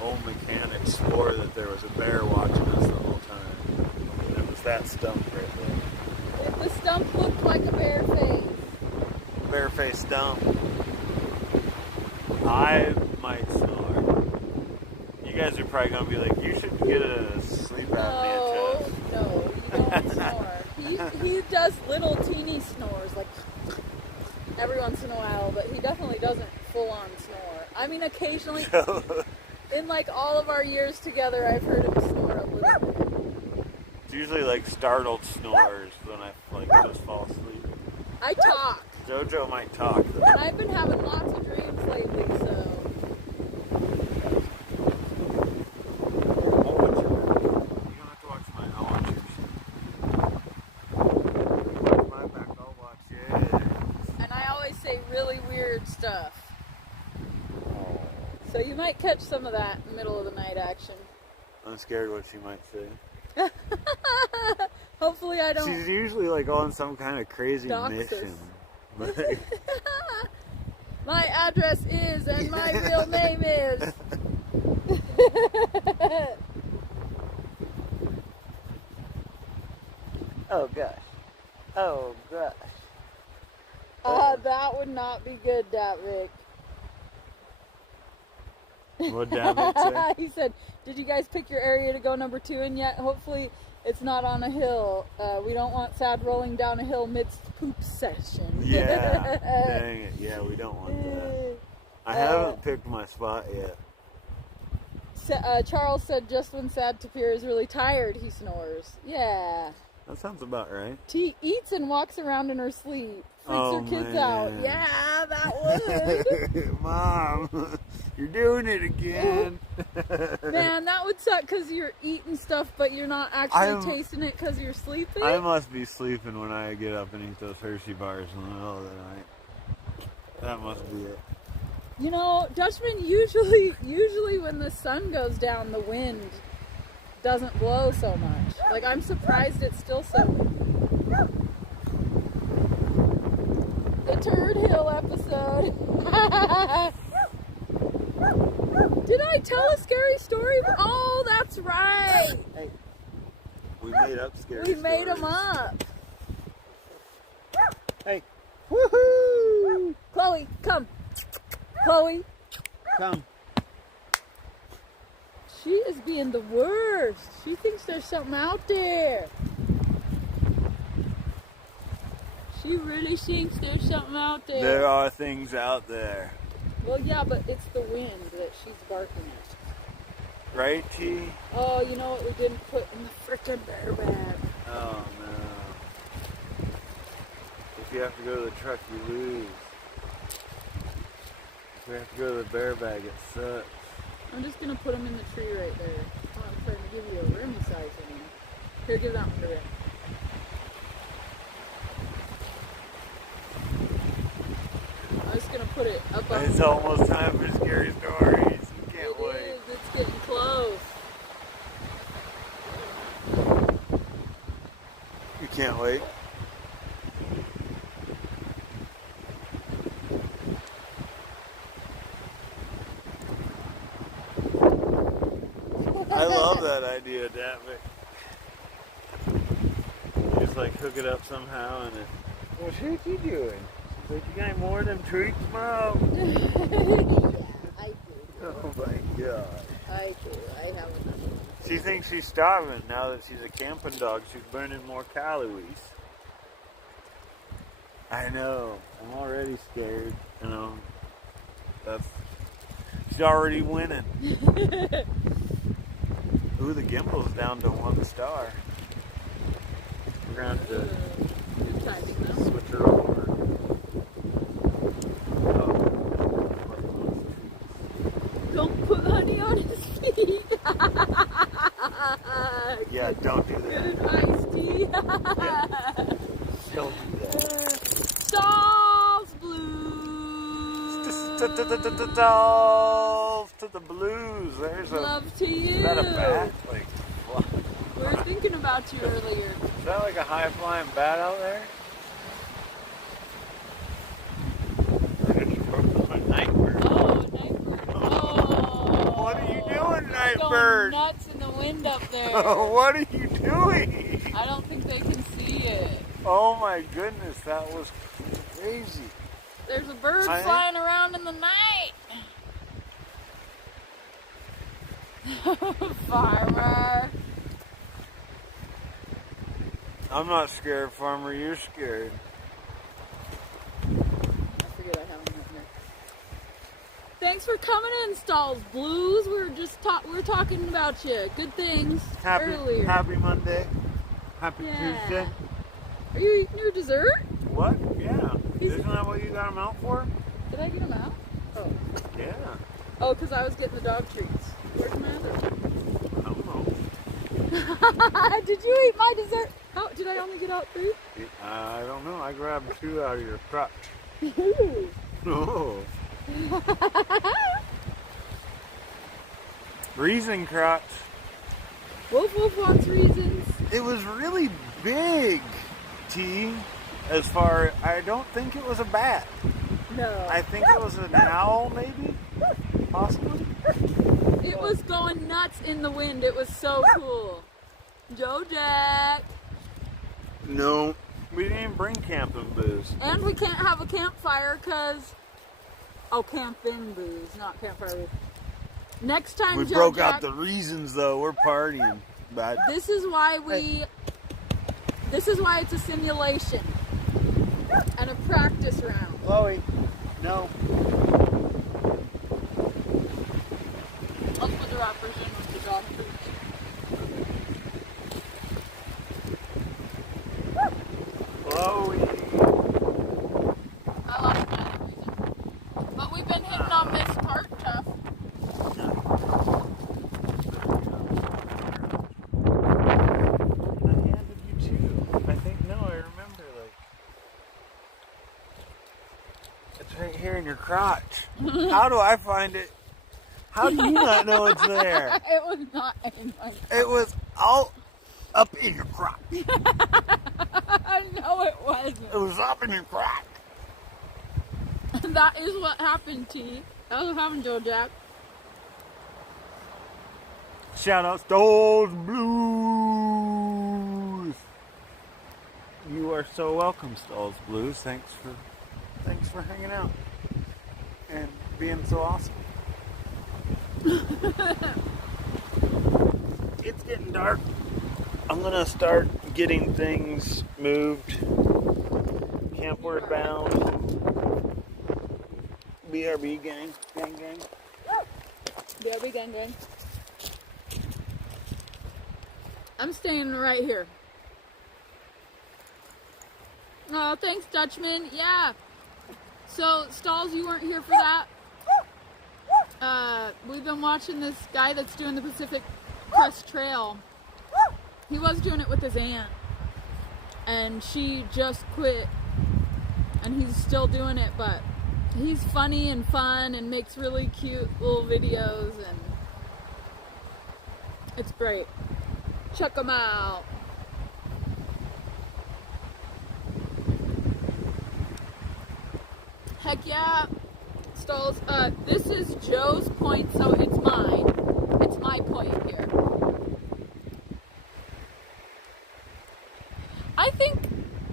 old mechanics swore that there was a bear watching us the whole time. And it was that stump right there. If the stump looked like a bear face. Bear face stump. I might snore. You guys are probably going to be like, you should get a sleep apnea test. No, you don't snore. He does little teeny snores, like every once in a while, but he definitely doesn't full on snore. I mean, occasionally, in like all of our years together, I've heard him snore a little bit. It's usually like startled snores when I just fall asleep. I talk. Jojo might talk though. And I've been having lots of dreams lately, so. I'll watch your You don't have to watch mine. I'll watch yours. Watch my back. I'll watch yours. And I always say really weird stuff. So you might catch some of that in the middle of the night action. I'm scared what she might say. Hopefully I don't. She's usually like on some kind of crazy Dox us. mission. But My address is, and my real name is. oh gosh. Oh gosh. That would not be good, Davik. What David say? He said, did you guys pick your area to go number 2 in yet? Hopefully it's not on a hill. We don't want Sad rolling down a hill midst poop session. Yeah. Dang it. Yeah, we don't want that. I haven't picked my spot yet. Charles said just when Sad Tapir is really tired, he snores. Yeah. That sounds about right. She eats and walks around in her sleep. Freaks her kids out. Yeah, that would. Mom, you're doing it again. Man, that would suck because you're eating stuff, but you're not actually tasting it because you're sleeping. I must be sleeping when I get up and eat those Hershey bars in the middle of the night. That must be it. You know, Dutchman, usually when the sun goes down, the wind doesn't blow so much. Like, I'm surprised it's still so windy. The Turd Hill episode. Did I tell a scary story? Oh, that's right. Hey, we made up scary We stories. made them up. Hey, Woohoo! Chloe, come. Chloe. come. She is being the worst. She thinks there's something out there. She really thinks there's something out there. There are things out there. Well, yeah, but it's the wind that she's barking at. Right, T? Oh, you know what we didn't put in the frickin' bear bag? Oh, no. If you have to go to the truck, you lose. If we have to go to the bear bag, it sucks. I'm just gonna put them in the tree right there. Oh, I'm trying to give you a Remy size one. Here, give that one to Remy. I'm just gonna put it up on. It's almost time for scary stories. Can't wait. It is. It's getting close. You can't wait. I love that idea, damn it. You just like hook it up somehow and it. What's you doing? She's like, you got more of them treats, Mom? Yeah, I do. Oh my god. I do. I have enough. She thinks she's starving now that she's a camping dog. She's burning more calories. I know. I'm already scared. You know. She already winning. Ooh, the gimbal's down to 1 star. We're gonna have to Good timing, though. switch her over. Don't put honey on his feet. Yeah, don't do that. Good iced tea. Yeah. Don't do that. Stall's Blues. Dolls to the blues. There's a. Love to you. Is that a bat? Like, what? We were thinking about you earlier. Is that like a high flying bat out there? Nightbird. Oh, Nightbird. Oh. What are you doing, Going Nightbird? nuts in the wind up there. What are you doing? I don't think they can see it. Oh my goodness, that was crazy. There's a bird I- flying around in the night. Farmer. I'm not scared, Farmer. You're scared. I forget I have them up there. Thanks for coming in, Stall's Blues. We were talking about you. Good things earlier. Happy Monday. Happy Yeah. Tuesday. Are you eating your dessert? What? Yeah. Isn't that what you got them out for? Did I get them out? Oh. Yeah. Oh, because I was getting the dog treats. Where's my other one? I don't know. Did you eat my dessert? Oh, did I only get out 3? I don't know. I grabbed 2 out of your crotch. Ooh. Oh. Reason crotch. Wolf Wolf wants reasons. It was really big, T. As far, I don't think it was a bat. No. I think it was an owl, maybe, possibly. It was going nuts in the wind. It was so cool. Joe Jack. No, we didn't even bring camping booze. And we can't have a campfire because... Oh, camping booze, not campfire booze. Next time, We Joe broke Jack, out the reasons though. We're partying, but This is why it's a simulation. And a practice round. Chloe, no. I'll put the wrappers in with the dog food. Chloe. I lost my other reason. But we've been hitting on Miss Tart Tough. I handed you 2. I think, no, I remember, like, it's right here in your crotch. How do I find it? How do you not know it's there? It was not in my... It was all up in your crotch. No, it wasn't. It was up in your crotch. That is what happened, T. That was what happened, Joe Jack. Shout out Stall's Blues. You are so welcome, Stall's Blues. Thanks for hanging out and being so awesome. It's getting dark. I'm gonna start getting things moved. Campward bound. BRB gang. BRB gang gang. I'm staying right here. Oh, thanks, Dutchman. Yeah. So, Stalls, you weren't here for that. We've been watching this guy that's doing the Pacific Crest Trail. He was doing it with his aunt. And she just quit. And he's still doing it, but he's funny and fun and makes really cute little videos, and it's great. Check him out. Heck yeah. Stalls. This is Joe's point, so it's mine. It's my point here.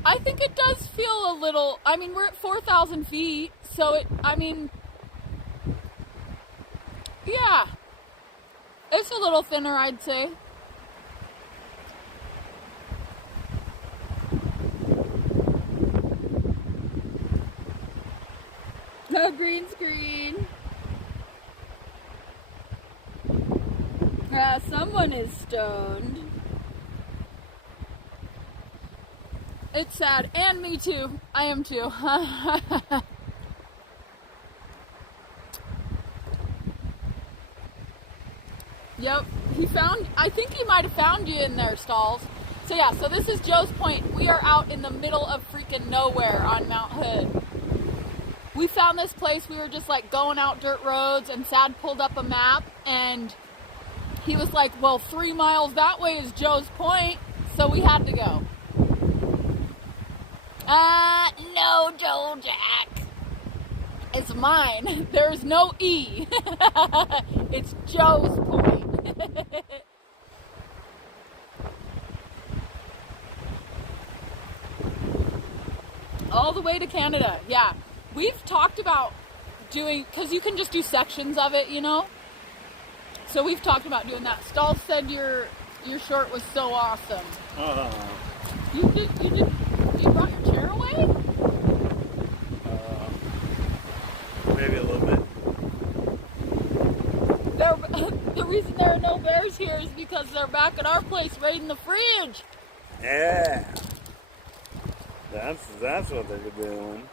I think it does feel a little, I mean, we're at 4,000 feet, so yeah. It's a little thinner, I'd say. No green screen. Yeah, someone is stoned. It's sad. And me too. I am too. Yep. I think he might have found you in there, Stalls. So yeah, so this is Joe's Point. We are out in the middle of freaking nowhere on Mount Hood. We found this place. We were just like going out dirt roads, and Sad pulled up a map, and he was like, well, 3 miles that way is Joe's Point, so we had to go. No, Joe Jack. It's mine. There's no E. It's Joe's Point. All the way to Canada, yeah. We've talked about doing, because you can just do sections of it, you know? So we've talked about doing that. Stall said your short was so awesome. You brought your chair away? Maybe a little bit. The reason there are no bears here is because they're back at our place raiding the fridge. Yeah. That's what they're doing.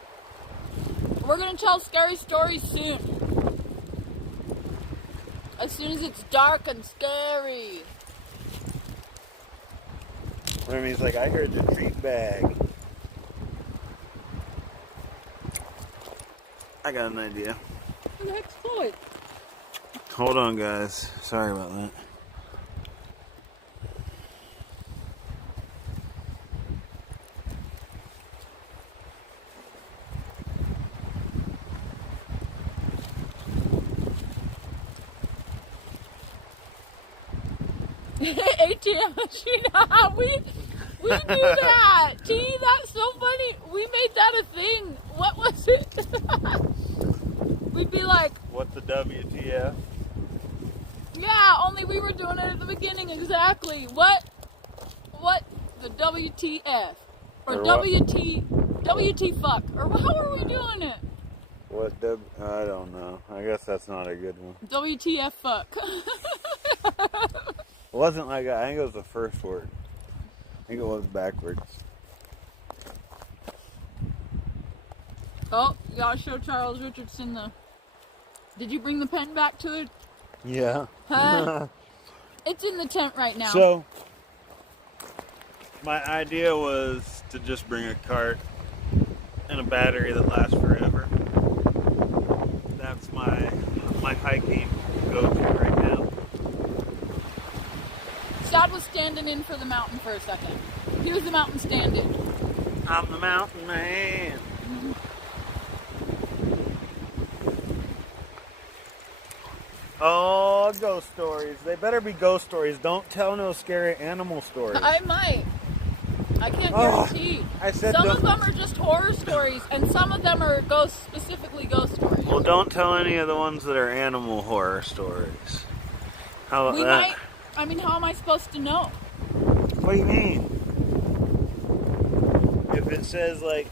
We're gonna tell scary stories soon. As soon as it's dark and scary. Remy's like, I heard the treat bag. I got an idea. Who the heck's Floyd? Hold on, guys. Sorry about that. ATM, we do that. T, that's so funny. We made that a thing. What was it? We'd be like, What's the WTF? yeah, only we were doing it at the beginning exactly. What the WTF or WT fuck, or how are we doing it? I don't know. I guess that's not a good one. WTF fuck. It wasn't like that. I think it was the first word. I think it was backwards. Oh, you gotta show Charles Richardson the. Did you bring the pen back to it? Yeah. Huh? It's in the tent right now. So, my idea was to just bring a cart and a battery that lasts forever. That's my hiking go-to right now. Sad was standing in for the mountain for a second. He was the mountain stand-in. I'm the mountain man. Oh, ghost stories. They better be ghost stories. Don't tell no scary animal stories. I might. I can't guarantee. I said some of them are just horror stories, and some of them are specifically ghost stories. Well, don't tell any of the ones that are animal horror stories. How about that? I mean, how am I supposed to know? What do you mean? If it says, like,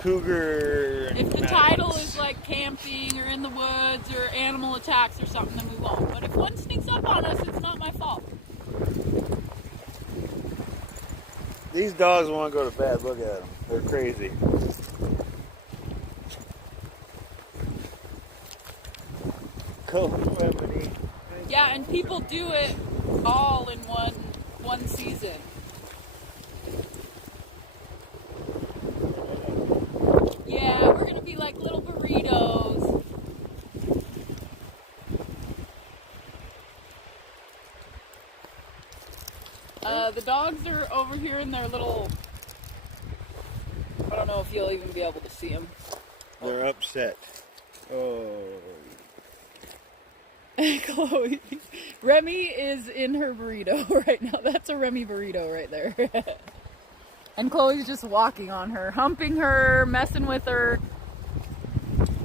cougar... If the title is, like, camping or in the woods or animal attacks or something, then we won't. But if one sneaks up on us, it's not my fault. These dogs want to go to bed. Look at them. They're crazy. Cold remedy. Yeah, and people do it all in one season. Yeah, we're gonna be like little burritos. The dogs are over here in their little. I don't know if you'll even be able to see them. They're upset. Oh. Chloe. Remy is in her burrito right now. That's a Remy burrito right there. And Chloe's just walking on her, humping her, messing with her.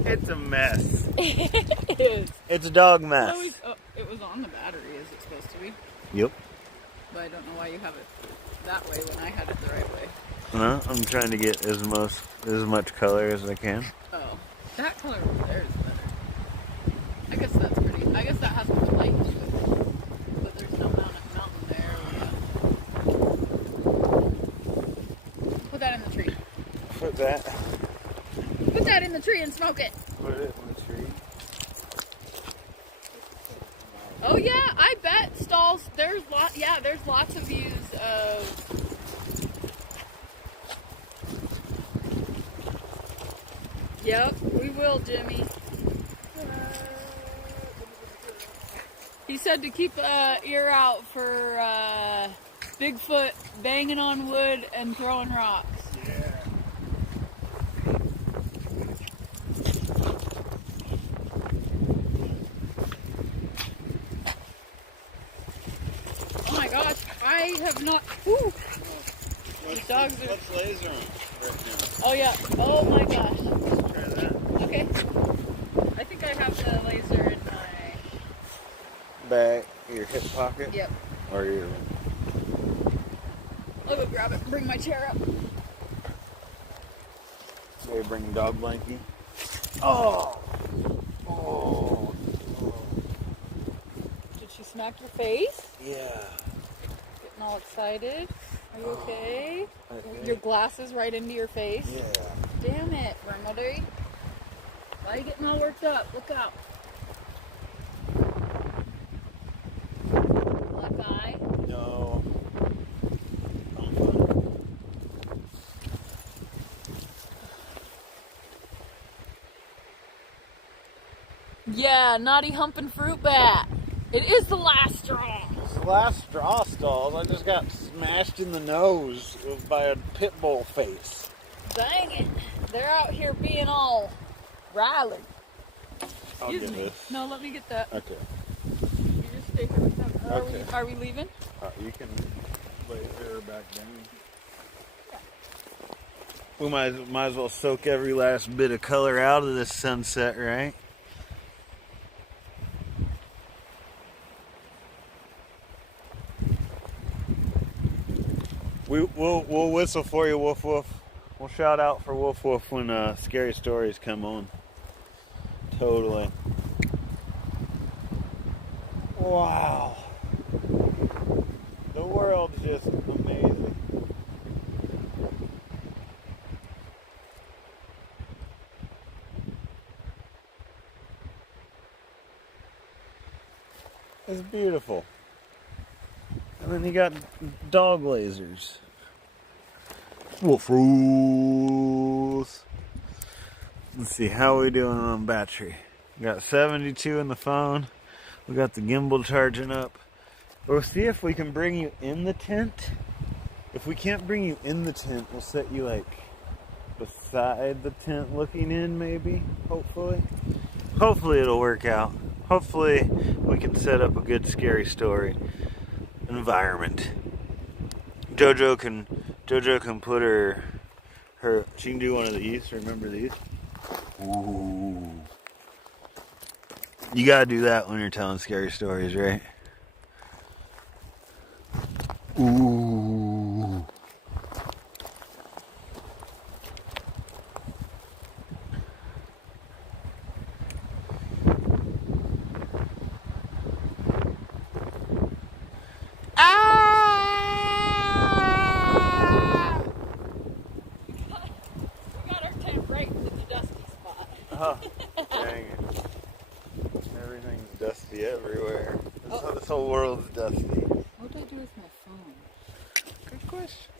It's a mess. It is. It's a dog mess. It was on the battery, is it supposed to be? Yep. But I don't know why you have it that way when I had it the right way. I'm trying to get as much color as I can. Oh, that color over there is better. I guess that's pretty. I guess that has more light to it. But that? Put that in the tree and smoke it. Put it in the tree. Oh yeah, I bet stalls. There's lots of views of. Yep, we will, Jimmy. He said to keep an ear out for Bigfoot banging on wood and throwing rocks. Yeah. Oh my gosh, I have not. Whew. Let's laser him right now. Oh yeah. Oh my gosh. Let's try that. Okay. I think I have the laser in my. Back your hip pocket? Yep. Or your... I'll go grab it and bring my chair up. So you bring dog blankie? Oh! Oh! Did she smack your face? Yeah. Getting all excited. Are you okay? Okay. Your glasses right into your face? Yeah. Damn it, Bernadette. Why are you getting all worked up? Look out. Black eye. No. Yeah, naughty humping fruit bat. It is the last straw. It's the last straw, Stalls. I just got smashed in the nose by a pit bull face. Dang it. They're out here being all riley. I'll Excuse get me. this. No, let me get that. Okay. You just stay here with them. Okay. Are we leaving? You can laser her back down. We might as well soak every last bit of color out of this sunset, right? We'll whistle for you, Woof Woof. We'll shout out for Woof Woof when scary stories come on. Totally. Wow. The world's just amazing. It's beautiful. And then you got dog lasers. Wolf rules. Let's see, how are we doing on battery? We got 72 in the phone. We got the gimbal charging up. We'll see if we can bring you in the tent. If we can't bring you in the tent, we'll set you like beside the tent looking in maybe, hopefully. Hopefully it'll work out. Hopefully we can set up a good scary story environment. Jojo can put her she can do one of these. Remember these? Ooh. You gotta do that when you're telling scary stories, right? Ooh. We got our tent right in the dusty spot. Oh, dang it. Everything's dusty everywhere. This whole world's dusty. What did I do with my phone? Good question.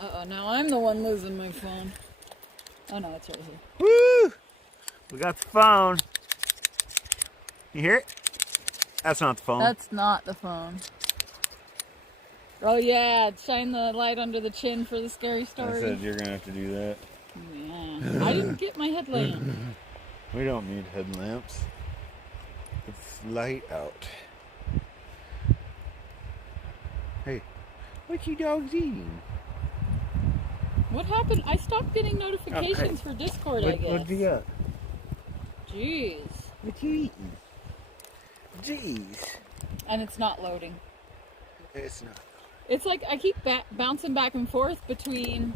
Uh-oh, now I'm the one losing my phone. Oh no, it's right here. Woo! We got the phone. You hear it? That's not the phone. That's not the phone. Oh yeah, shine the light under the chin for the scary story. I said you're gonna have to do that. Yeah. I didn't get my headlamp. We don't need headlamps. It's light out. Hey, what you dogs eating? What happened? I stopped getting notifications for Discord, I guess. What you got? Jeez. What you eating? Jeez. And it's not loading. It's not. It's like I keep bouncing back and forth between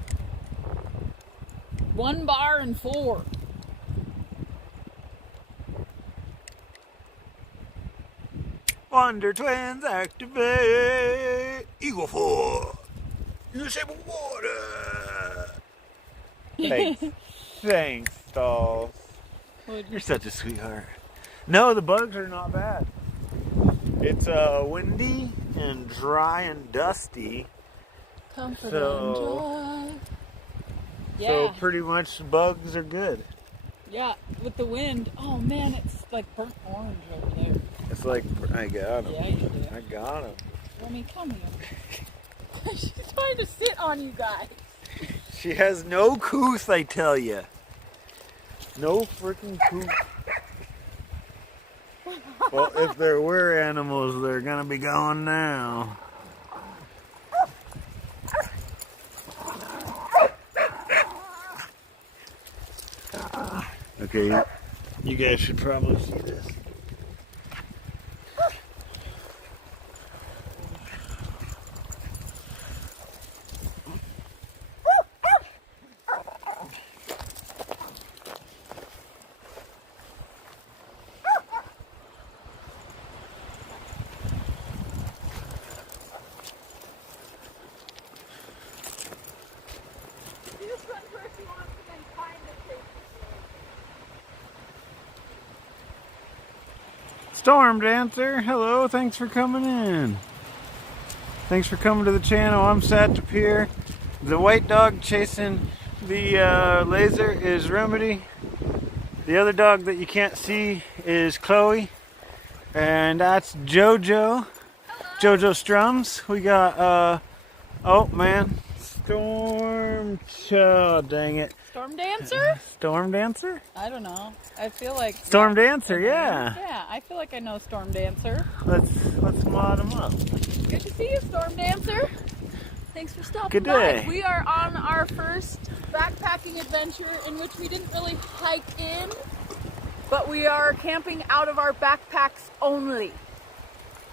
1 bar and 4. Wonder Twins activate! Eagle 4! In the shape of water! Thanks. Thanks, Stalls. Would You're such a sweetheart. No, the bugs are not bad. It's windy and dry and dusty. comfort So- and joy. Yeah. So pretty much bugs are good. Yeah, with the wind. Oh man, it's like burnt orange over there. It's like, I got him. Yeah, you do. I got him. Remy, come here. She's trying to sit on you guys. She has no couth, I tell you. No freaking couth. Well, if there were animals, they're gonna be gone now. Okay, you guys should probably see this. You just run first, you want to then find the place. Storm Dancer, hello, thanks for coming in. Thanks for coming to the channel. I'm Tapirs. The white dog chasing the laser is Remedy. The other dog that you can't see is Chloe. And that's Jojo. Jojo Strums. We got, oh man, Storm, oh dang it. Storm Dancer? Storm Dancer? I don't know. I feel like Storm Dancer, yeah. Yeah, I feel like I know Storm Dancer. Let's mod him up. Good to see you, Storm Dancer. Thanks for stopping Good day. by. We are on our first backpacking adventure in which we didn't really hike in, but we are camping out of our backpacks only.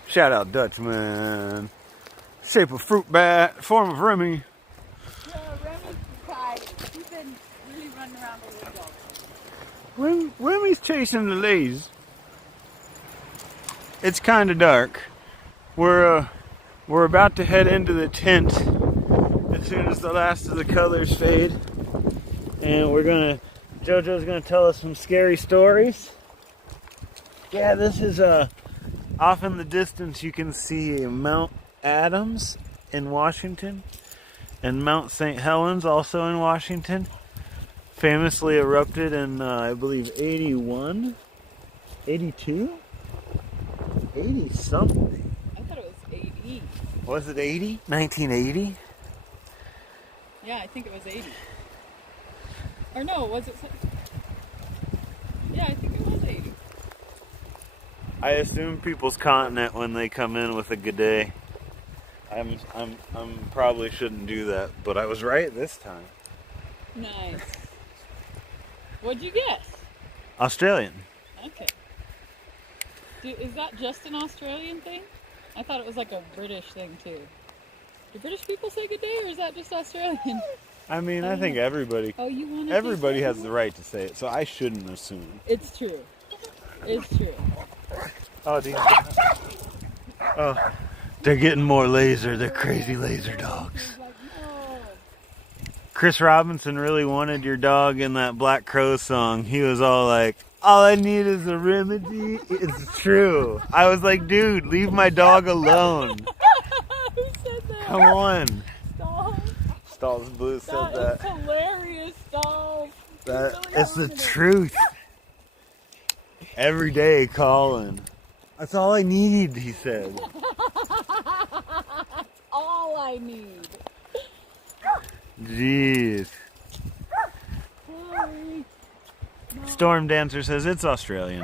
Shout out Dutchman. Shape of fruit bat, form of Remy. Yeah, Remy's tired. She's been really running around the woods all day. Remy's chasing the lays. It's kind of dark. We're about to head into the tent as soon as the last of the colors fade, and Jojo's gonna tell us some scary stories. Yeah, this is off in the distance. You can see Mount Adams in Washington, and Mount St. Helens also in Washington. Famously erupted in I believe 81, 82, 80 something. I thought it was 80. Was it 80? 1980? Yeah, I think it was 80. Or no, was it? Yeah, I think it was 80. I assume people's continent when they come in with a good day. I'm probably shouldn't do that, but I was right this time. Nice. What'd you guess? Australian. Okay. Is that just an Australian thing? I thought it was like a British thing too. Do British people say good day, or is that just Australian? I mean, I think everybody Everybody has the right to say it, so I shouldn't assume. It's true. It's true. Oh, they're getting more laser. They're crazy laser dogs. Chris Robinson really wanted your dog in that Black Crow song. He was all like, all I need is a remedy. It's true. I was like, dude, leave my dog alone. Who said that? Come on. Stop. Stalls Blue said That is that. hilarious, stop. It's the truth. Every day calling. That's all I need, he said. That's all I need. Jeez. Sorry. Storm Dancer says it's Australian.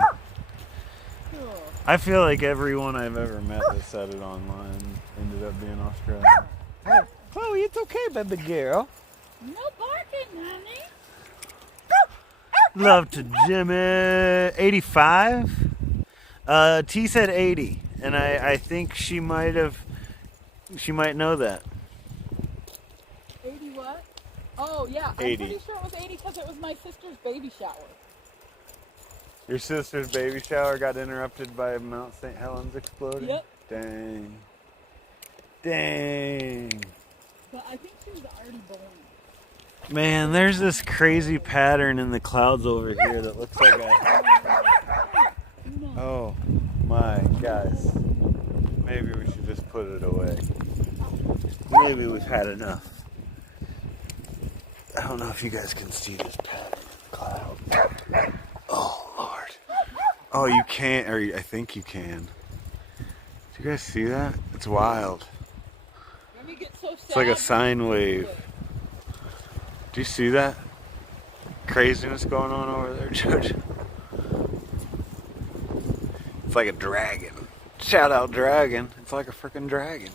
Cool. I feel like everyone I've ever met that said it online ended up being Australian. Hey, Chloe, it's okay, baby girl. No barking, honey. Love to Jimmy. 85? T said 80, and I think she might know that. 80 what? Oh, yeah. I'm 80. pretty sure it was 80 because it was my sister's baby shower. Your sister's baby shower got interrupted by Mount St. Helens exploding? Yep. Dang. Dang. But I think she was already born. Man, there's this crazy pattern in the clouds over here that looks like a... Oh my guys. Maybe we should just put it away. Maybe we've had enough. I don't know if you guys can see this pattern in the cloud. Oh Lord. Oh, you can't, or I think you can. Do you guys see that? It's wild. It's like a sine wave. Do you see that craziness going on over there, Judge? It's like a dragon. Shout out dragon. It's like a freaking dragon.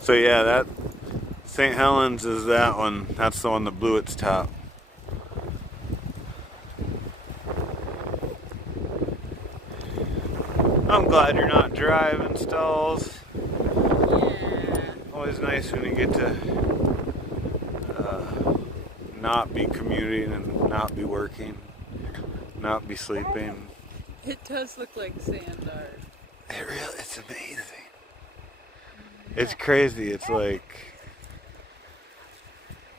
So yeah, that St. Helens is that one. That's the one that blew its top. I'm glad you're not driving, Stalls. Yeah. Always nice when you get to not be commuting and not be working, not be sleeping. It does look like sand art. It really, it's amazing. It's crazy. It's like,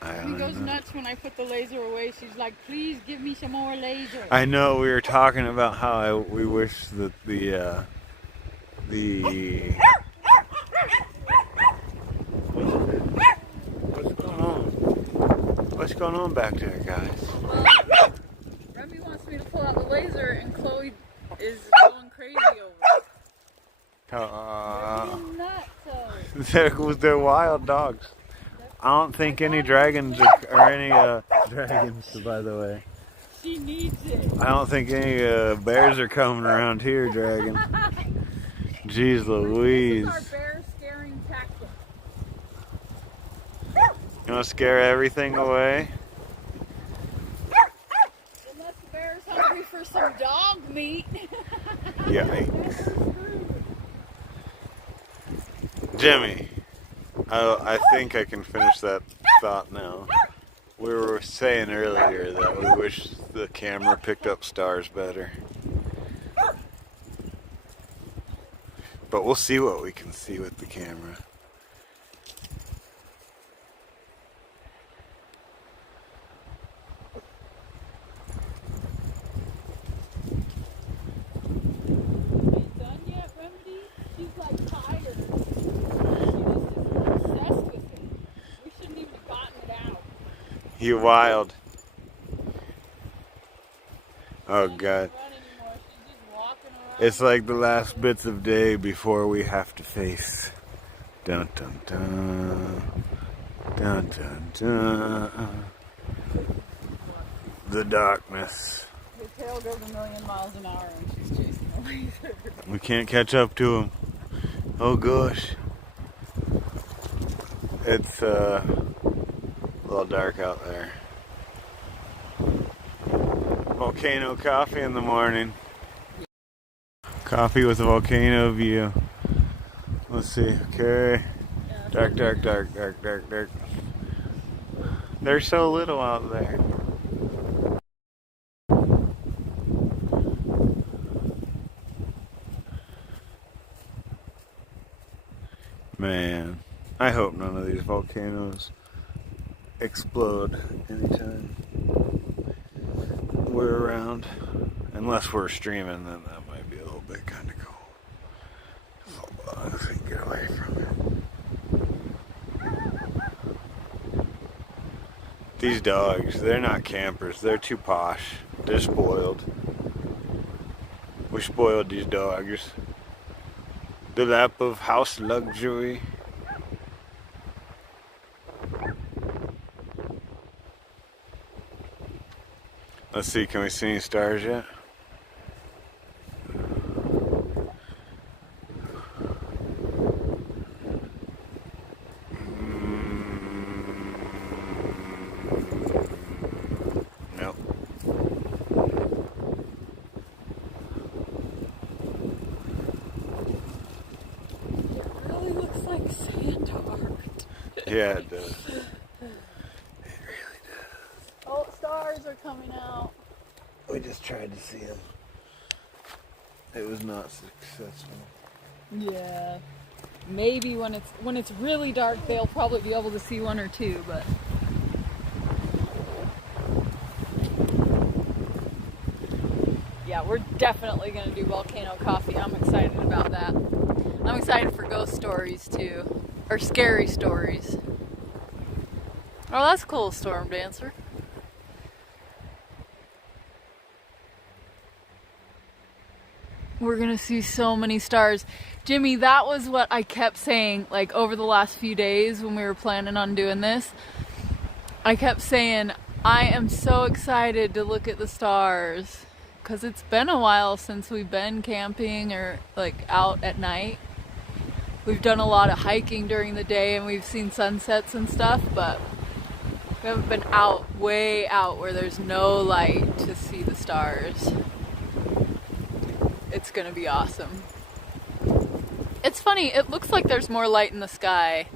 I She don't goes know. nuts when I put the laser away. She's like, please give me some more laser. I know we were talking about how we wish that the what's going on? What's going on back there, guys? Remy wants me to pull out the laser, and Chloe is going crazy over it. Being nuts. They're wild dogs. I don't think any dragons or any dragons, by the way. She needs it. I don't think any bears are coming around here, dragon. Jeez Louise. This is our bear scaring tactic. You want to scare everything away? Unless the bear's hungry for some dog meat. Yikes. Jimmy, I think I can finish that thought now. We were saying earlier that we wish the camera picked up stars better. But we'll see what we can see with the camera. Ain't done yet, Remedy? She's like tired. She just is obsessed with it. We shouldn't even have gotten it out. You wild. Oh She God. doesn't run anymore. She's just walking around. It's like the last bits of day before we have to face. Dun dun dun. Dun dun dun. The darkness. Her tail goes a million miles an hour and she's chasing the laser. We can't catch up to him. Oh gosh. It's a little dark out there. Volcano coffee in the morning. Coffee with a volcano view. Let's see. Okay. Dark, dark, dark, dark, dark, dark. There's so little out there. Man, I hope none of these volcanoes explode anytime we're around. Unless we're streaming, then that might be a little bit kind of cool. As long as we can get away from it. These dogs, they're not campers. They're too posh. They're spoiled. We spoiled these dogs. The lap of house luxury. Let's see, can we see any stars yet? Nope. It really looks like sand art. Yeah, it does. It really does. Oh, stars are coming out. We just tried to see them. It was not successful. Yeah. maybe when it's really dark, they'll probably be able to see one or two, but. Yeah, we're definitely going to do volcano coffee. I'm excited about that. I'm excited for ghost stories too. Or scary stories. Oh, that's cool, Storm Dancer. We're going to see so many stars. Jimmy, that was what I kept saying, like, over the last few days when we were planning on doing this. I kept saying, I am so excited to look at the stars. Because it's been a while since we've been camping or like out at night. We've done a lot of hiking during the day and we've seen sunsets and stuff, but we haven't been out, way out where there's no light to see the stars. It's gonna be awesome. It's funny, it looks like there's more light in the sky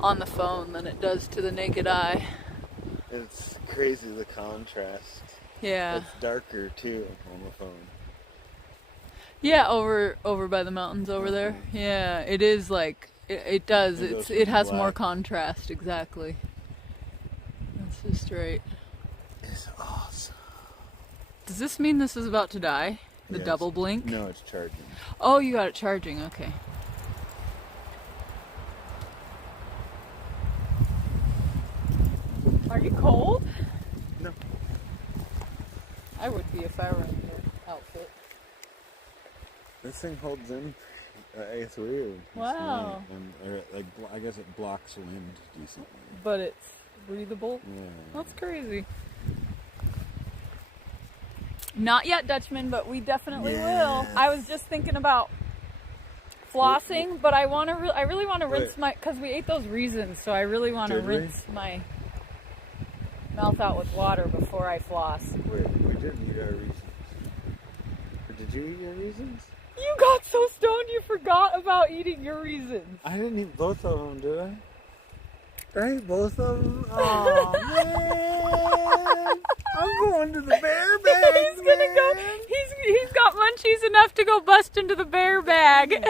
on the phone than it does to the naked eye. It's crazy, the contrast. Yeah. It's darker too on the phone. Yeah, over by the mountains over there. Yeah, it is like it does. It has more contrast, exactly. That's just right. It's awesome. Does this mean this is about to die? The double blink? No, it's charging. Oh, you got it charging. Okay. Are you cold? No. I would be if I were in your outfit. This thing holds in. It's weird. Wow. I guess it blocks wind decently. But it's breathable? Yeah. That's crazy. Not yet, Dutchman, but we definitely will. I was just thinking about flossing, but I really want to rinse my, because we ate those raisins, so I really want to rinse my mouth out with water before I floss. Wait, we didn't eat our raisins. Or did you eat your raisins? You got so stoned you forgot about eating your raisins. I didn't eat both of them, did I? Right, both of them? Oh, man. I'm going to the bear bag. He's gonna go. He's got munchies enough to go bust into the bear bag.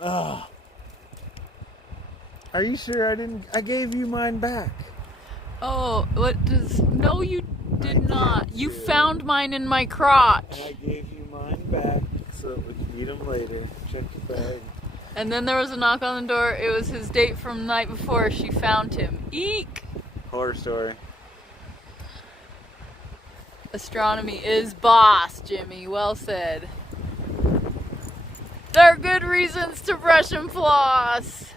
Oh. Are you sure I gave you mine back? Oh, what does? No, you did not. You found mine in my crotch. I gave you mine back so that we can eat them later. Check the bag. And then there was a knock on the door. It was his date from the night before. She found him. Eek! Horror story. Astronomy is boss, Jimmy. Well said. There are good reasons to brush and floss.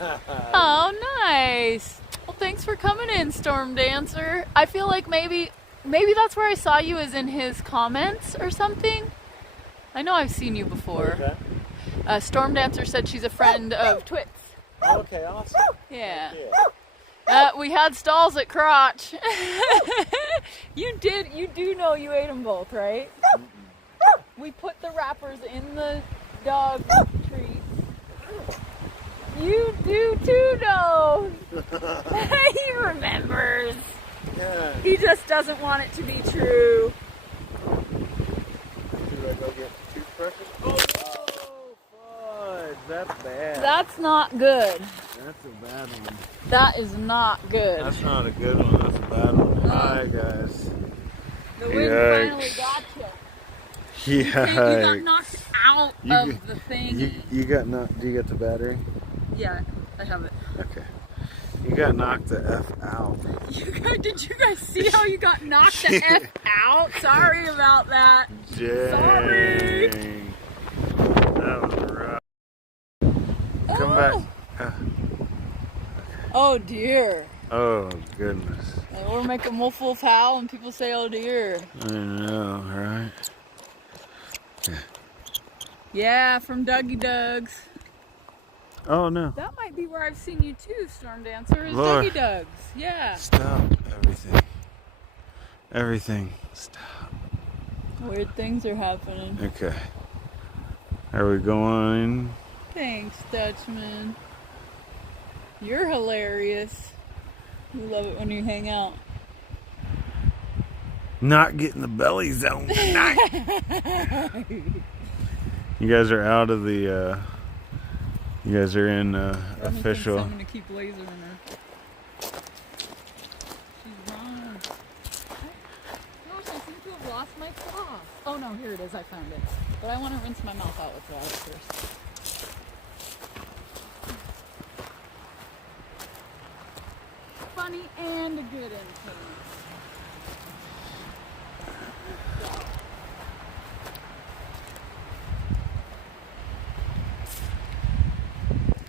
Oh, nice. Well, thanks for coming in, Storm Dancer. I feel like maybe that's where I saw you, is in his comments or something. I know I've seen you before. Storm Dancer said she's a friend of Twit's. Okay, awesome. Yeah. We had stalls at Crotch. You do know you ate them both, right? We put the wrappers in the dog treats. You do too know. He remembers. Yeah. He just doesn't want it to be true. Should I go get toothbrushes? Oh, fudge. That's bad. That's not good. That's a bad one. That is not good. That's not a good one. That's a bad one. Hi, guys. The wind finally got you. Yeah. You got knocked out of the thing. You got knocked. Do you get the battery? Yeah, I have it. Okay. You got knocked the F out. Did you guys see how you got knocked the F out? Sorry about that. Dang. Sorry. That was rough. Come back. Oh dear. Oh, goodness. We're making wolf wolf howl and people say oh dear. I know, right? Yeah, from Dougie Doug's. Oh, no. That might be where I've seen you too, Storm Dancer, is Look. Dougie Doug's. Yeah. Stop everything. Everything. Stop. Weird things are happening. Okay. Are we going? Thanks, Dutchman. You're hilarious. We love it when you hang out. Not getting the belly zone tonight. You guys are out of the, you guys are in official. I'm gonna keep lasering her. She's wrong. Gosh, I seem to have lost my cloth. Oh no, here it is, I found it. But I want to rinse my mouth out with water first. Funny and a good influence.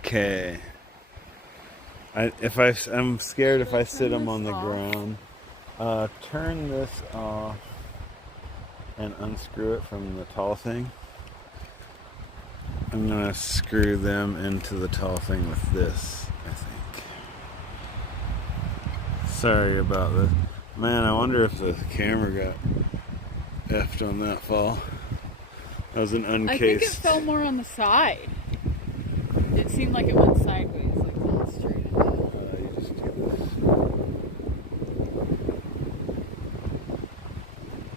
Okay. I'm scared if I sit them on the ground. Turn this off and unscrew it from the tall thing. I'm gonna screw them into the tall thing with this, I think. Sorry about this. Man, I wonder if the camera got effed on that fall. That was an uncased. I think it fell more on the side. It seemed like it went sideways, like not straight. You just do this.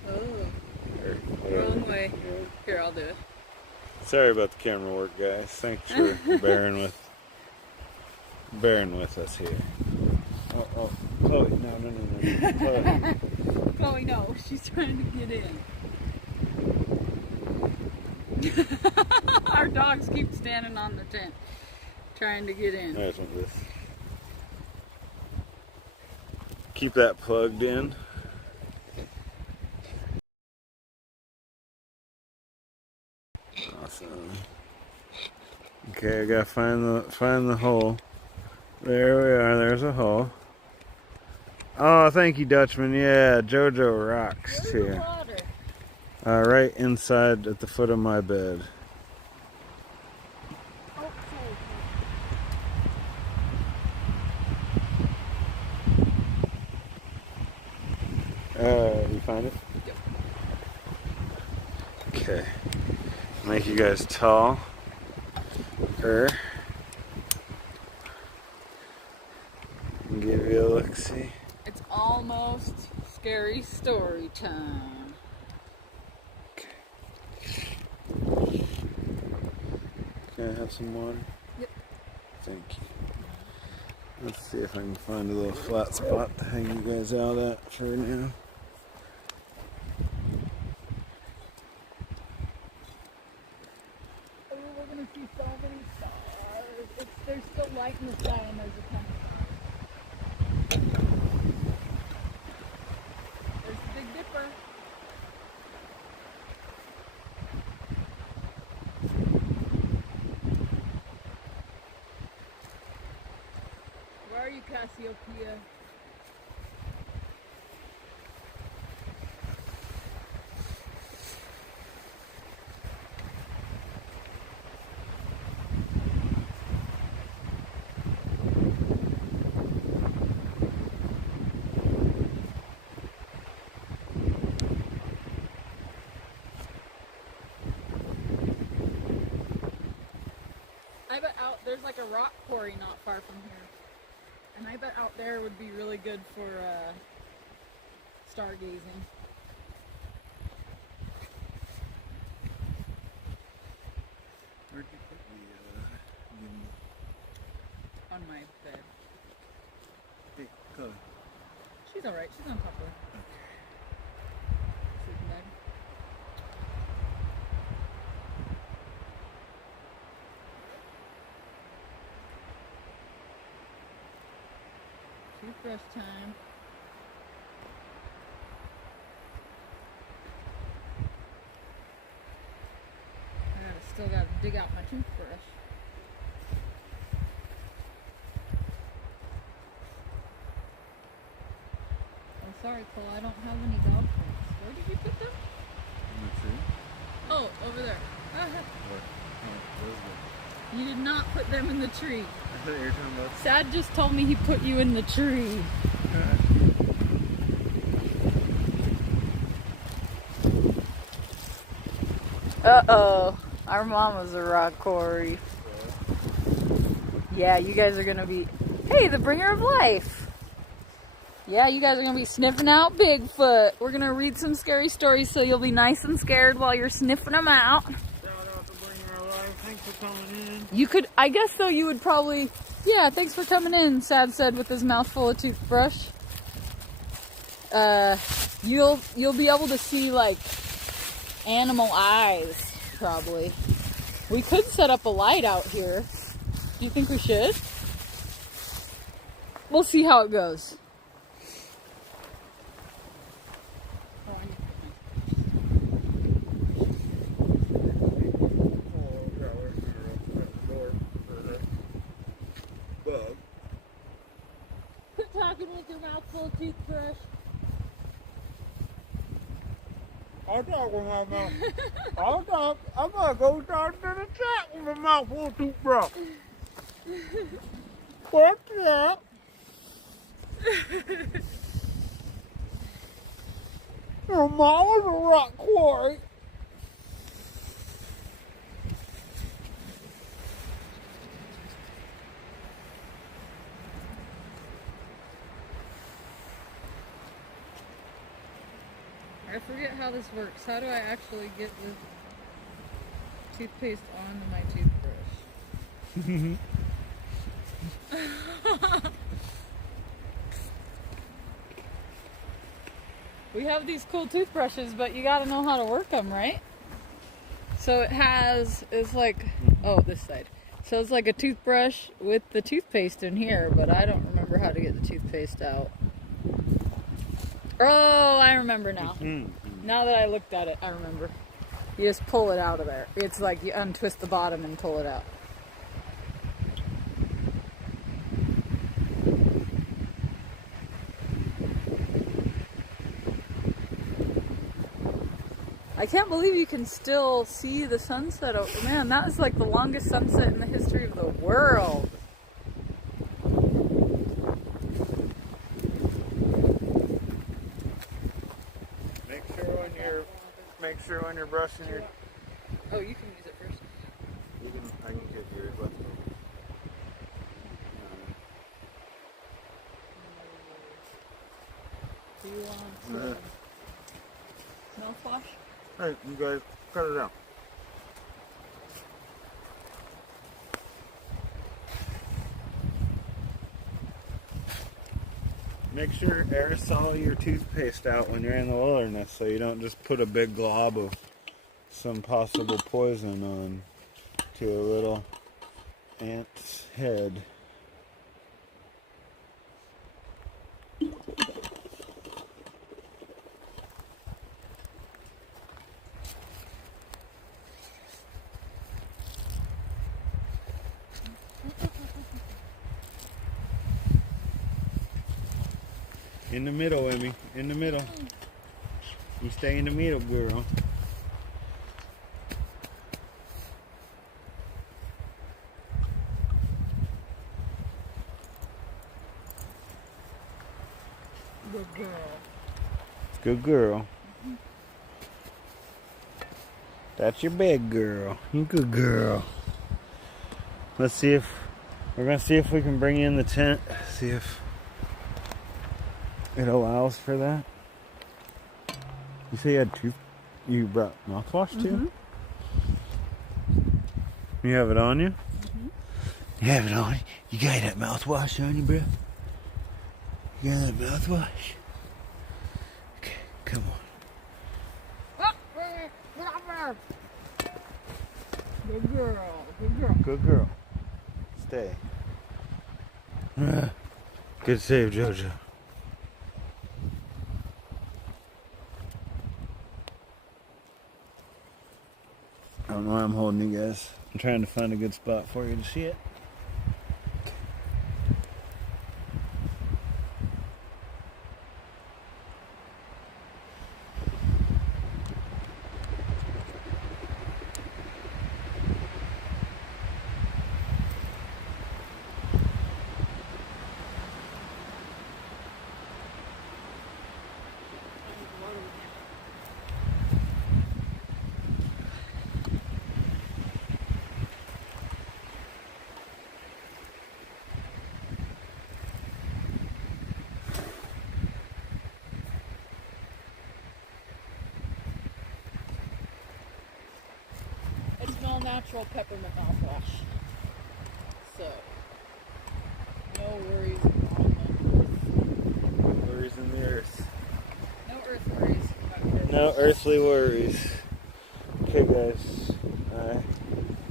Oh, wrong way. Here, I'll do it. Sorry about the camera work, guys. Thanks for bearing with us here. Oh, Chloe, no. Chloe. Chloe, no, she's trying to get in. Our dogs keep standing on the tent, trying to get in. I just want this. Keep that plugged in. Awesome. Okay, I gotta find the hole. There we are. There's a hole. Oh, thank you, Dutchman. Yeah, JoJo rocks here. Right inside at the foot of my bed. You find it? Yep. Okay. Make you guys tall. Give you a look-see. It's almost scary story time. Can I have some water? Yep. Thank you. Let's see if I can find a little flat spot to hang you guys out at for now. Oh, we're gonna see so many stars. There's still light in the sky and there's a ton. There's the Big Dipper. Where are you, Cassiopeia? I bet there's like a rock quarry not far from here. And I bet out there would be really good for stargazing. Where'd you put On my bed. Hey, Chloe. She's alright, she's on top of her. Sleeping bag. Toothbrush time. I still gotta dig out my toothbrush. Oh, sorry, Cole, I don't have any dog prints. Where did you put them? In the tree? Oh, over there. What? Oh, those You did not put them in the tree. I thought you were talking about. Sad just told me he put you in the tree. Uh-oh. Our mama's a rock quarry. Yeah, you guys are gonna be... Hey, the bringer of life! Yeah, you guys are gonna be sniffing out Bigfoot. We're gonna read some scary stories so you'll be nice and scared while you're sniffing them out. Shout out to for coming in. You could, I guess though, you would probably, yeah, thanks for coming in, Sad said with his mouth full of toothbrush. You'll be able to see like animal eyes, probably. We could set up a light out here. Do you think we should? We'll see how it goes. Quit talking with your mouth full of toothbrush. I'm gonna go start to the chat with a mouthful of toothbrush. What's that? Your mom was a rock quarry. I forget how this works. How do I actually get the toothpaste onto my toothbrush? We have these cool toothbrushes, but you gotta know how to work them, right? So it's like, oh, this side. So it's like a toothbrush with the toothpaste in here, but I don't remember how to get the toothpaste out. Oh, I remember now. Now that I looked at it, I remember. You just pull it out of there. It's like you untwist the bottom and pull it out. I can't believe you can still see the sunset. Oh, man, that is like the longest sunset in the history of the world. Make sure when you're brushing your. Oh, you can use it first. I can get yours. Let's go. Do you want mouthwash? Hey, you guys, cut it out. Make sure aerosol your toothpaste out when you're in the wilderness so you don't just put a big glob of some possible poison on to a little ant's head. In the middle, Emmy. In the middle. You stay in the middle, girl. Good girl. Good girl. That's your big girl. You good girl. Let's see if we're gonna see if we can bring in the tent. See if it allows for that. You say you brought mouthwash too? You have it on you? You have it on you? You got that mouthwash on you, bro? You got that mouthwash? Okay, come on. Good girl. Good girl. Good girl. Stay. Good save, Jojo. I don't know why I'm holding you guys. I'm trying to find a good spot for you to see it. natural peppermint mouthwash. So, no worries on Worries in the earth. the earth. No earth worries. No earthly worries. Okay, guys.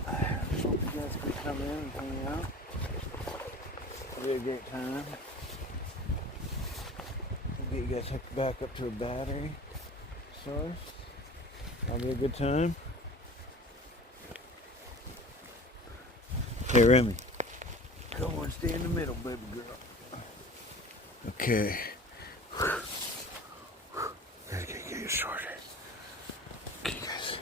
I hope you guys can come in and hang out. It'll be a great time. Get you guys hooked back up to a battery source. That'll be a good time. Hey, Remy. Come on, stay in the middle, baby girl. Okay. Gotta get you shorter. Okay, guys.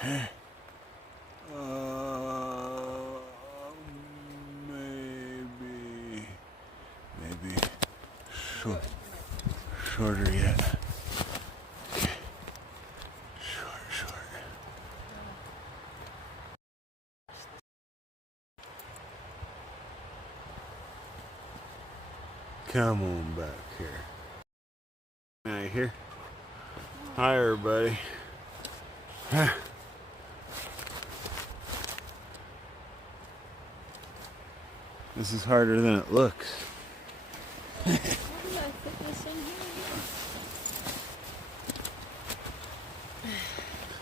Okay. Maybe shorter yet. Okay. Short. Come on back here. Right here. Hi, everybody. This is harder than it looks.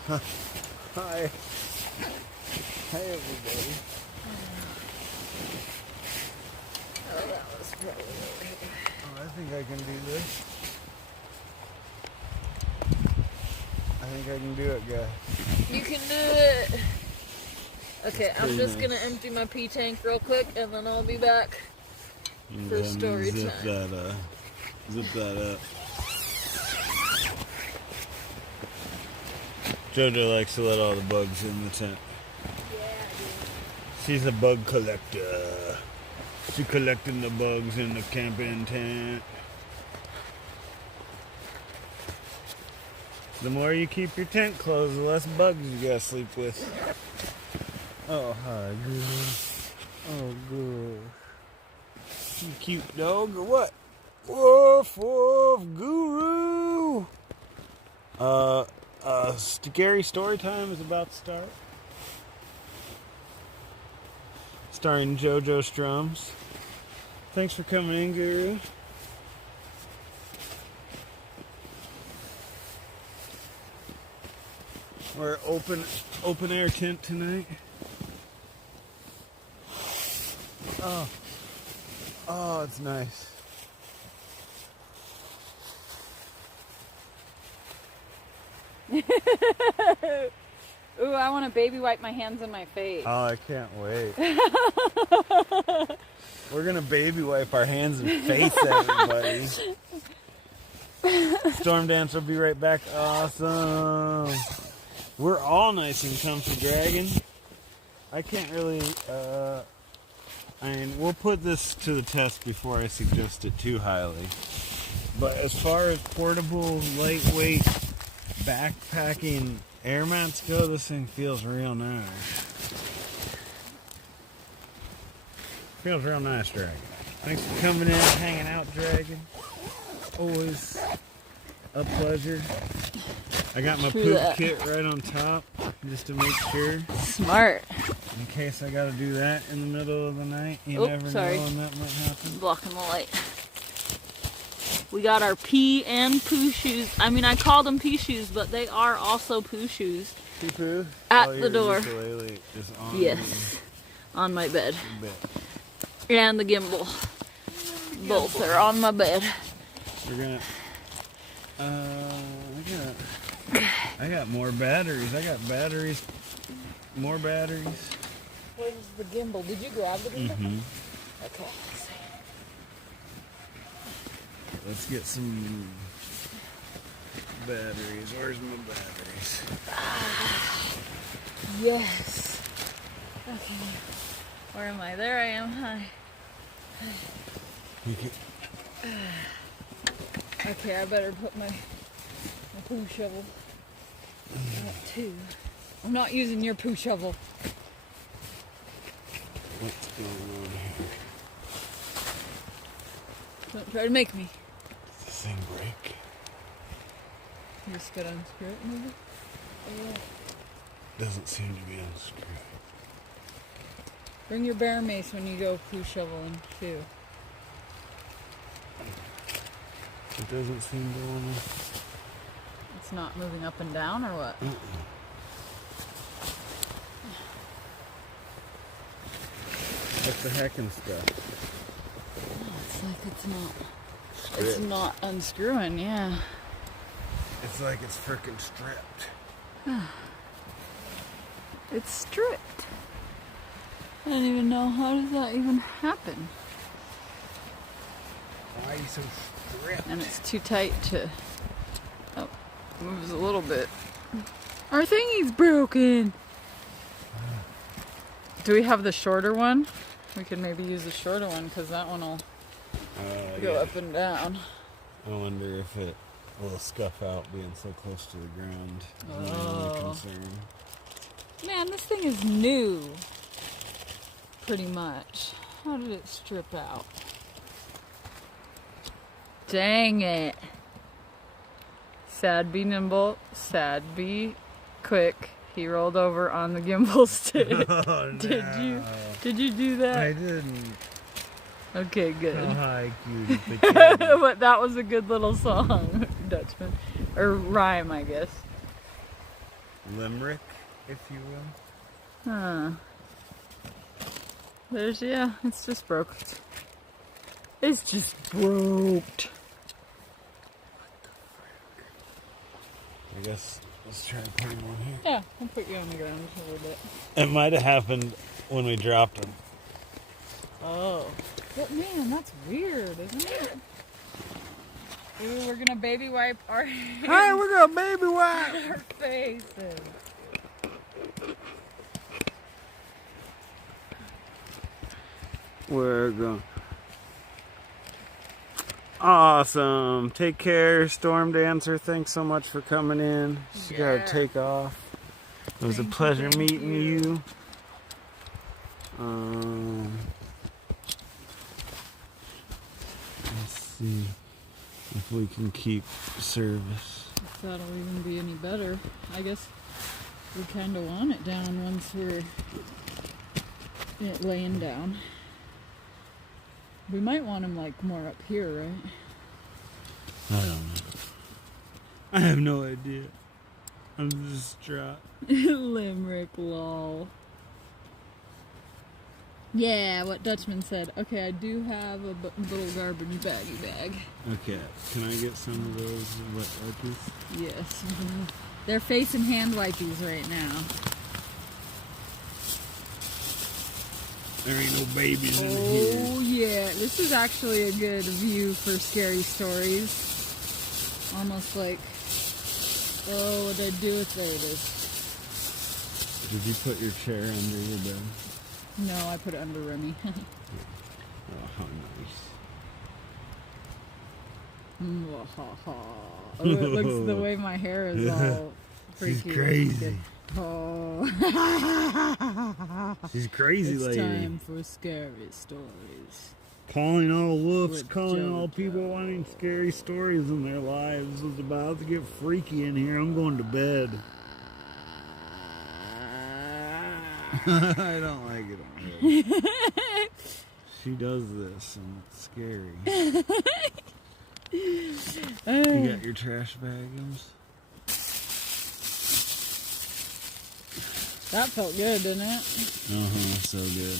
Hi. Hi, everybody. Oh, that was probably over here. Oh, I think I can do this. I think I can do it, guys. You can do it. Okay, That's I'm pretty just nice. gonna empty my pee tank real quick, and then I'll be back. And For then story zip time. zip that up. Jojo likes to let all the bugs in the tent. Yeah, I She's a bug collector. She's collecting the bugs in the camping tent. The more you keep your tent closed, the less bugs you gotta sleep with. Oh, hi, girl. Oh, girl. You cute dog or what? Woof, woof, guru. Scary story time is about to start. Starring JoJo Strums. Thanks for coming in, Guru. We're open air tent tonight. Oh, it's nice. Ooh, I want to baby wipe my hands and my face. Oh, I can't wait. We're gonna baby wipe our hands and face, everybody. Storm Dance will be right back. Awesome. We're all nice and comfy, Dragon. I can't really, I mean, we'll put this to the test before I suggest it too highly. But as far as portable, lightweight, backpacking air mats go, this thing feels real nice. Feels real nice, Dragon. Thanks for coming in, hanging out, Dragon. Always a pleasure. I got my poop kit right on top, just to make sure. Smart. In case I gotta do that in the middle of the night. You never know when that might happen. Blocking the light. We got our pee and poo shoes. I mean, I call them pee shoes, but they are also poo shoes. Pee poo? At your the door. ukulele is on Yes. On my bed. the bed. And the gimbal. Both are on my bed. We're gonna. I got more batteries. I got batteries. More batteries. Where's the gimbal? Did you grab the gimbal? Mm-hmm. Okay. Let's get some batteries. Where's my batteries? Yes. Okay. Where am I? There I am. Hi. Okay, I better put my poo shovel out too. I'm not using your poo shovel. What's going on here? Don't try to make me. Does this thing break? You just gotta unscrew it, maybe? Doesn't seem to be unscrewed. Bring your bear mace when you go poo shoveling too. It doesn't seem to want to. It's not moving up and down or what? What the heck and stuff? It's like it's not unscrewing, yeah. It's like it's freaking stripped. It's stripped. I don't even know how does that even happen. Why are you so stripped? And it's too tight to. Oh, moves a little bit. Our thingy's broken. Do we have the shorter one? We could maybe use the shorter one because that one will go up and down. I wonder if it will scuff out being so close to the ground. Oh. Concern. Man, this thing is new. Pretty much. How did it strip out? Dang it. Sad be nimble, sad be quick. He rolled over on the gimbal stick. Oh, no. Did you do that? I didn't. Okay, good. Oh, hi, cutie. But that was a good little song, Dutchman. Or rhyme, I guess. Limerick, if you will. Huh. Yeah, it's just broke. It's just broke. I guess let's try putting one here. Yeah, I'll put you on the ground a little bit. It might have happened when we dropped them. Oh. But man, that's weird, isn't it? Ooh, we're gonna baby wipe our hands. Hey, we're gonna baby wipe our faces. We're going. Awesome. Take care, Storm Dancer. Thanks so much for coming in. She gotta take off. It was a pleasure meeting you. Let's see if we can keep service. If that'll even be any better. I guess we kind of want it down once we're laying down. We might want him like more up here, right? I don't know. I have no idea. I'm distraught. Limerick, lol. Yeah, what Dutchman said. Okay, I do have a little garbage baggy bag. Okay, can I get some of those wet wipes? Yes. They're face and hand wipies right now. There ain't no babies in here. Oh, yeah. This is actually a good view for scary stories. Almost like, oh, what did I do with babies? Did you put your chair under your bed? No, I put it under Remy. Oh, how nice. Oh, it looks the way my hair is all freaky. She's crazy. Oh. She's crazy it's lady. Time for scary stories. Calling all wolves, With calling all JoJo. people wanting scary stories in their lives. It's about to get freaky in here. I'm going to bed. I don't like it on here. She does this and it's scary. You got your trash bags? That felt good, didn't it? So good.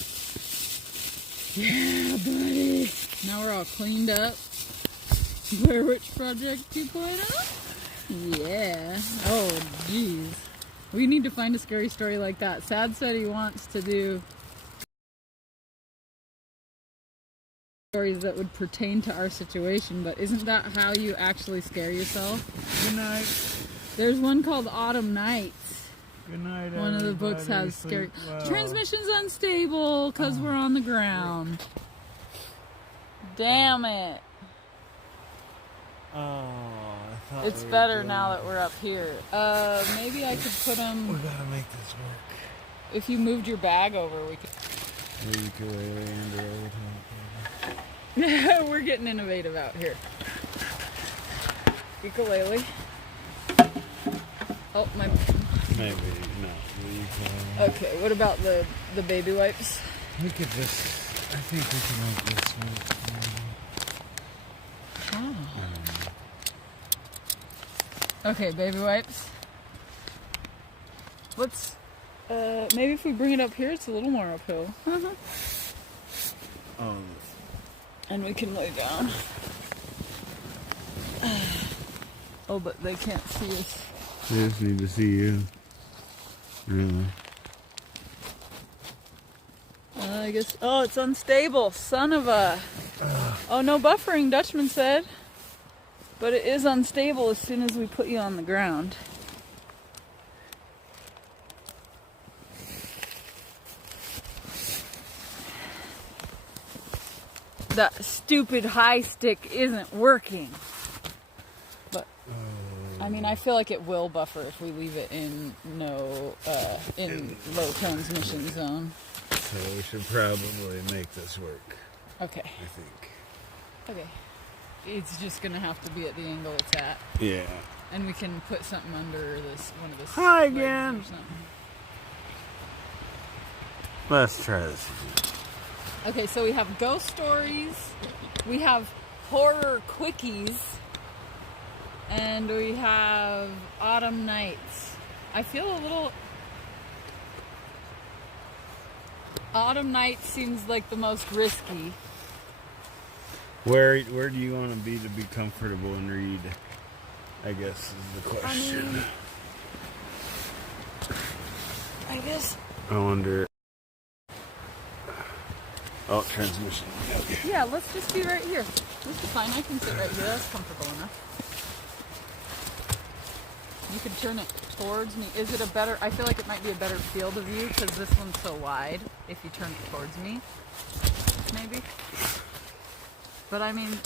Yeah, buddy. Now we're all cleaned up. Blair Witch Project 2.0? Yeah. Oh, jeez. We need to find a scary story like that. Sad said he wants to do stories that would pertain to our situation, but isn't that how you actually scare yourself? Good night. There's one called Autumn Nights. Good night, One of the books everybody. has scary. Sleep well. Transmission's unstable because we're on the ground. Damn it. Oh, I thought It's we were better good. now that we're up here. Maybe I could put We them. gotta make this work. If you moved your bag over, we could. Maybe you could lay under over top. We're getting innovative out here. Ukulele. Oh, my Maybe, no. Okay, what about the baby wipes? Look at this. I think we can make this one. Okay, baby wipes. Let's, maybe if we bring it up here, it's a little more uphill. And we can lay down. Oh, but they can't see us. They just need to see you. Really? I guess. Oh, it's unstable. Son of a. Oh, no buffering, Dutchman said. But it is unstable as soon as we put you on the ground. That stupid high stick isn't working. But I mean, I feel like it will buffer if we leave it in in low transmission zone. So we should probably make this work. Okay. I think. Okay. It's just gonna have to be at the angle it's at. Yeah. And we can put something under this one of the. Hi again. Let's try this. Okay, so we have ghost stories, we have horror quickies, and we have autumn nights. I feel a little. Autumn nights seems like the most risky. Where do you want to be comfortable and read? I guess is the question. I guess. I wonder. Oh, transmission. Okay. Yeah, let's just be right here. This is fine. I can sit right here. That's comfortable enough. You could turn it towards me. Is it a better? I feel like it might be a better field of view because this one's so wide. If you turn it towards me, maybe. But I mean,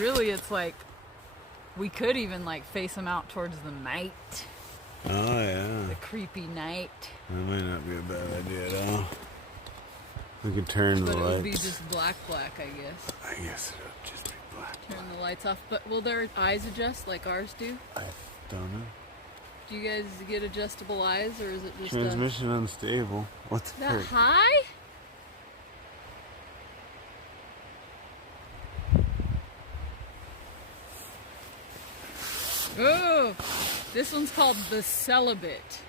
really, it's like we could even like face them out towards the night. Oh yeah. The creepy night. That might not be a bad idea at all. We could turn the But it lights. would be just black, I guess. I guess it would just be black. Turn the lights off. But will their eyes adjust like ours do? I don't know. Do you guys get adjustable eyes, or is it just Transmission unstable. What the that heck? high? Oh, this one's called the Celibate.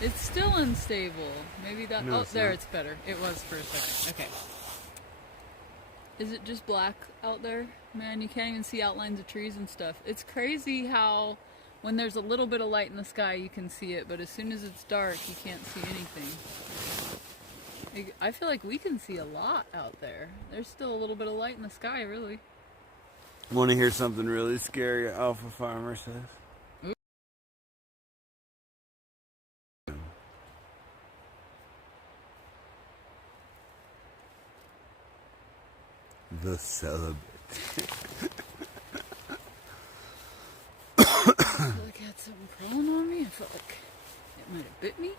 It's still unstable. Maybe that. No, Oh, it's there, not. it's better. It was for a second. Okay. Is it just black out there? Man, you can't even see outlines of trees and stuff. It's crazy how when there's a little bit of light in the sky, you can see it, but as soon as it's dark, you can't see anything. I feel like we can see a lot out there. There's still a little bit of light in the sky, really. Want to hear something really scary? Alpha Farmer says. The Celibate. I feel like I had something crawling on me. I felt like it might have bit me,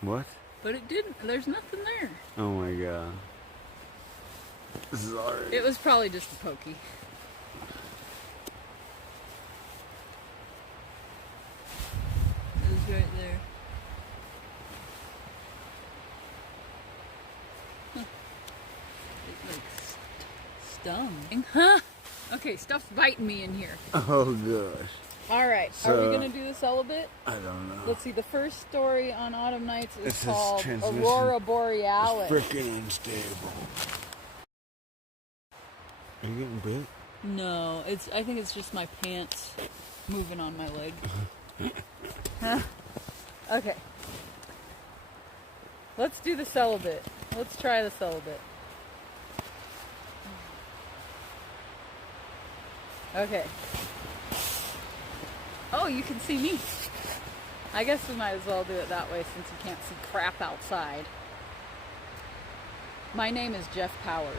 What? but it didn't. There's nothing there. Oh my god. This is already. It was probably just a pokey. It was right there. Huh. It like stung. Huh? Okay, stuff's biting me in here. Oh gosh. All right, are So- we gonna do this celibate? I don't know. Let's see. The first story on Autumn Nights is This is called transmission. Aurora Borealis. It's freaking unstable. Are you getting bit? No, I think it's just my pants moving on my leg. Okay. Let's do the celibate. Let's try the celibate. Okay. Oh, you can see me. I guess we might as well do it that way since you can't see crap outside. My name is Jeff Powers.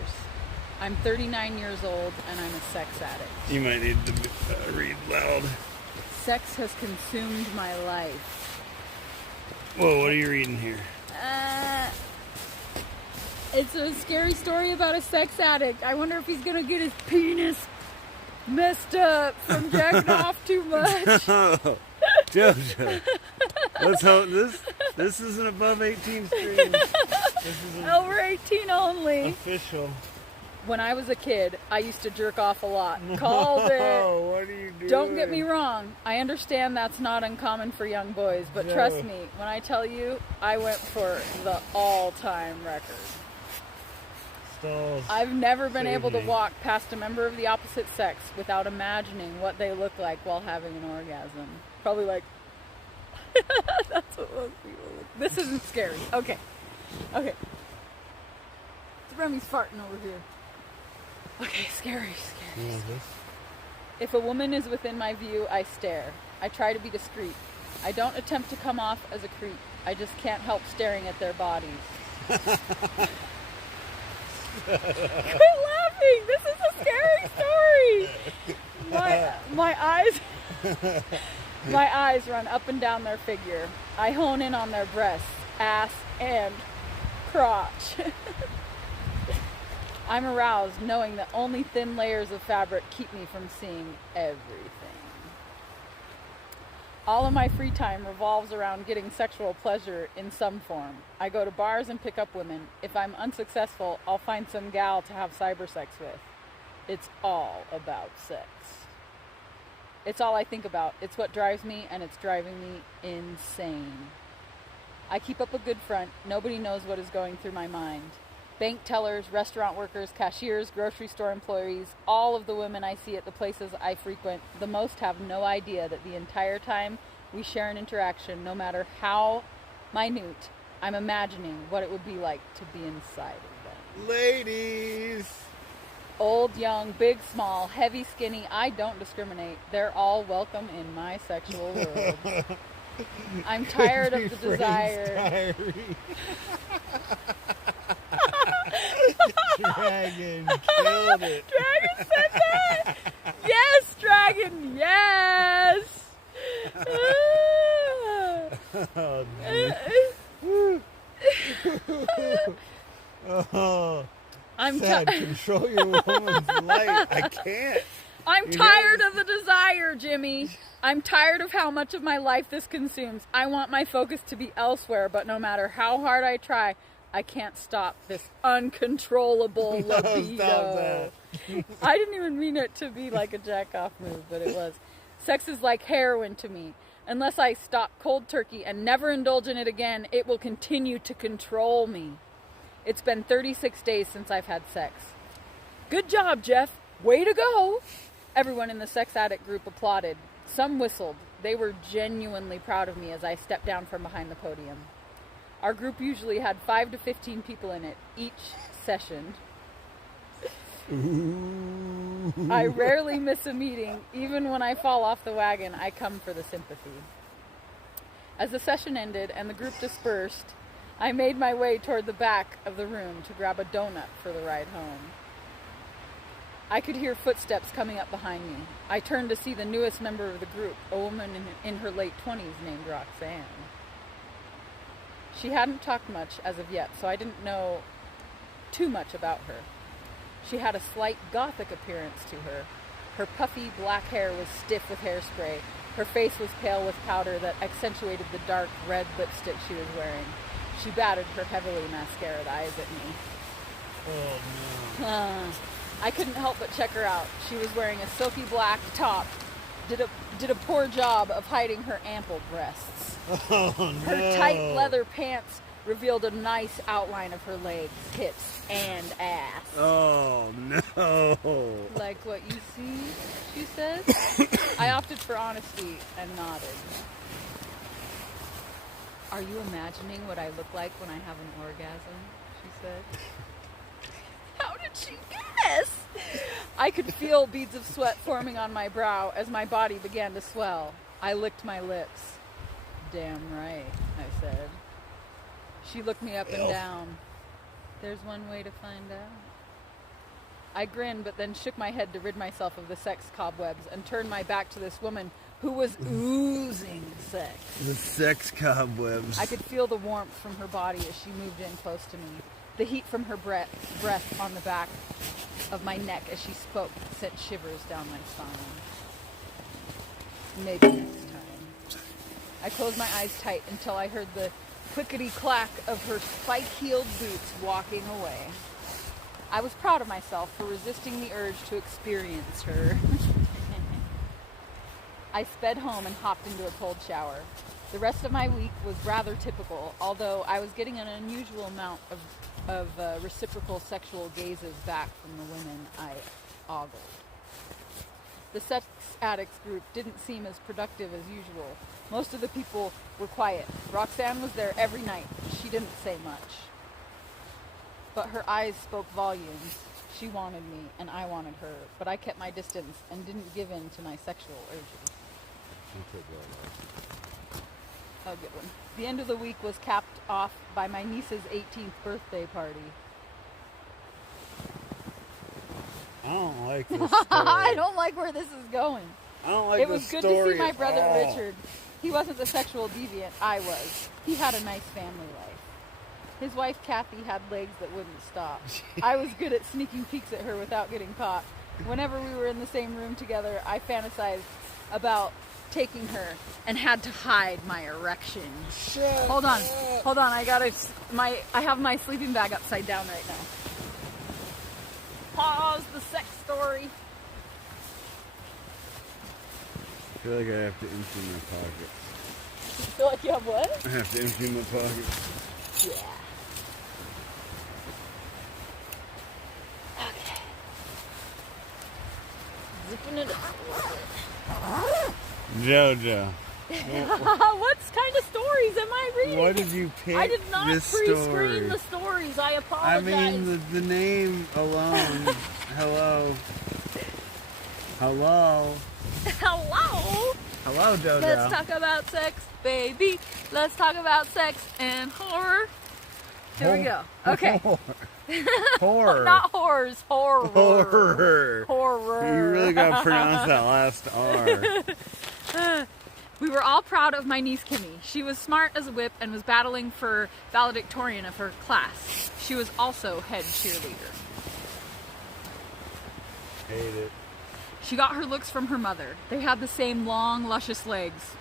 I'm 39 years old and I'm a sex addict. You might need to read loud. Sex has consumed my life. Whoa, what are you reading here? It's a scary story about a sex addict. I wonder if he's gonna get his penis messed up from jacking off too much. Jojo. Let's hope this isn't above 18 streams. This is Over 18 only. official. When I was a kid, I used to jerk off a lot. Called it. Oh, what are you doing? Don't get me wrong. I understand that's not uncommon for young boys, but No. trust me, when I tell you, I went for the all-time record. Stalls. I've never been Save able to me. walk past a member of the opposite sex without imagining what they look like while having an orgasm. Probably like, that's what most people look. This isn't scary. Okay. Remy's farting over here. Okay, scary. If a woman is within my view, I stare. I try to be discreet. I don't attempt to come off as a creep. I just can't help staring at their bodies. Quit laughing! This is a scary story! My eyes run up and down their figure. I hone in on their breasts, ass, and crotch. I'm aroused knowing that only thin layers of fabric keep me from seeing everything. All of my free time revolves around getting sexual pleasure in some form. I go to bars and pick up women. If I'm unsuccessful, I'll find some gal to have cyber sex with. It's all about sex. It's all I think about. It's what drives me, and it's driving me insane. I keep up a good front. Nobody knows what is going through my mind. Bank tellers, restaurant workers, cashiers, grocery store employees, all of the women I see at the places I frequent, the most have no idea that the entire time we share an interaction, no matter how minute, I'm imagining what it would be like to be inside of them. Ladies! Old, young, big, small, heavy, skinny, I don't discriminate. They're all welcome in my sexual world. I'm tired of the desire. Dragon killed it. Dragon said that? Yes, Dragon, yes! Oh, oh, I'm Sad, control your woman's light. I can't. I'm tired of the desire, Jimmy. I'm tired of how much of my life this consumes. I want my focus to be elsewhere, but no matter how hard I try, I can't stop this uncontrollable libido. Stop that. I didn't even mean it to be like a jack-off move, but it was. Sex is like heroin to me. Unless I stop cold turkey and never indulge in it again, it will continue to control me. It's been 36 days since I've had sex. Good job, Jeff. Way to go. Everyone in the sex addict group applauded. Some whistled. They were genuinely proud of me as I stepped down from behind the podium. Our group usually had 5 to 15 people in it each session. I rarely miss a meeting. Even when I fall off the wagon, I come for the sympathy. As the session ended and the group dispersed, I made my way toward the back of the room to grab a donut for the ride home. I could hear footsteps coming up behind me. I turned to see the newest member of the group, a woman in her late 20s named Roxanne. She hadn't talked much as of yet, so I didn't know too much about her. She had a slight gothic appearance to her. Her puffy black hair was stiff with hairspray. Her face was pale with powder that accentuated the dark red lipstick she was wearing. She batted her heavily mascaraed eyes at me. Oh, no. I couldn't help but check her out. She was wearing a silky black top, did a poor job of hiding her ample breasts. Oh, no. Her tight leather pants revealed a nice outline of her legs, hips, and ass. Oh, no. Like what you see, she said. I opted for honesty and nodded. Are you imagining what I look like when I have an orgasm? She said. How did she guess? I could feel beads of sweat forming on my brow as my body began to swell. I licked my lips. Damn right, I said. She looked me up and down. There's one way to find out. I grinned, but then shook my head to rid myself of the sex cobwebs and turned my back to this woman who was oozing sex. The sex cobwebs. I could feel the warmth from her body as she moved in close to me. The heat from her breath on the back of my neck as she spoke sent shivers down my spine. Maybe next time. I closed my eyes tight until I heard the clickety-clack of her spike-heeled boots walking away. I was proud of myself for resisting the urge to experience her. I sped home and hopped into a cold shower. The rest of my week was rather typical, although I was getting an unusual amount of reciprocal sexual gazes back from the women I ogled. The sex addicts group didn't seem as productive as usual. Most of the people were quiet. Roxanne was there every night. She didn't say much. But her eyes spoke volumes. She wanted me, and I wanted her, but I kept my distance and didn't give in to my sexual urges. Oh, good one. The end of the week was capped off by my niece's 18th birthday party. I don't like this story. I don't like where this is going. I don't like It this was good story to see my at brother all. Richard. He wasn't the sexual deviant I was. He had a nice family life. His wife Kathy had legs that wouldn't stop. I was good at sneaking peeks at her without getting caught. Whenever we were in the same room together, I fantasized about taking her and had to hide my erection. Hold on. I have my sleeping bag upside down right now. Pause the sex story. I feel like I have to empty my pockets. You feel like you have what? I have to empty my pockets. Yeah. Okay. Zipping it up. Jojo. What kind of stories am I reading? Why did you pick I did not this pre-screen story? the stories. I I apologize. mean, the name alone. Hello. Hello. Hello. Hello, Jojo. Let's talk about sex, baby. Let's talk about sex and horror. Here we go. Okay. Horror. Not horrors. Horror. Horror. Horror. You really gotta pronounce that last R. We were all proud of my niece Kimmy. She was smart as a whip and was battling for valedictorian of her class. She was also head cheerleader. Hate it. She got her looks from her mother. They had the same long, luscious legs.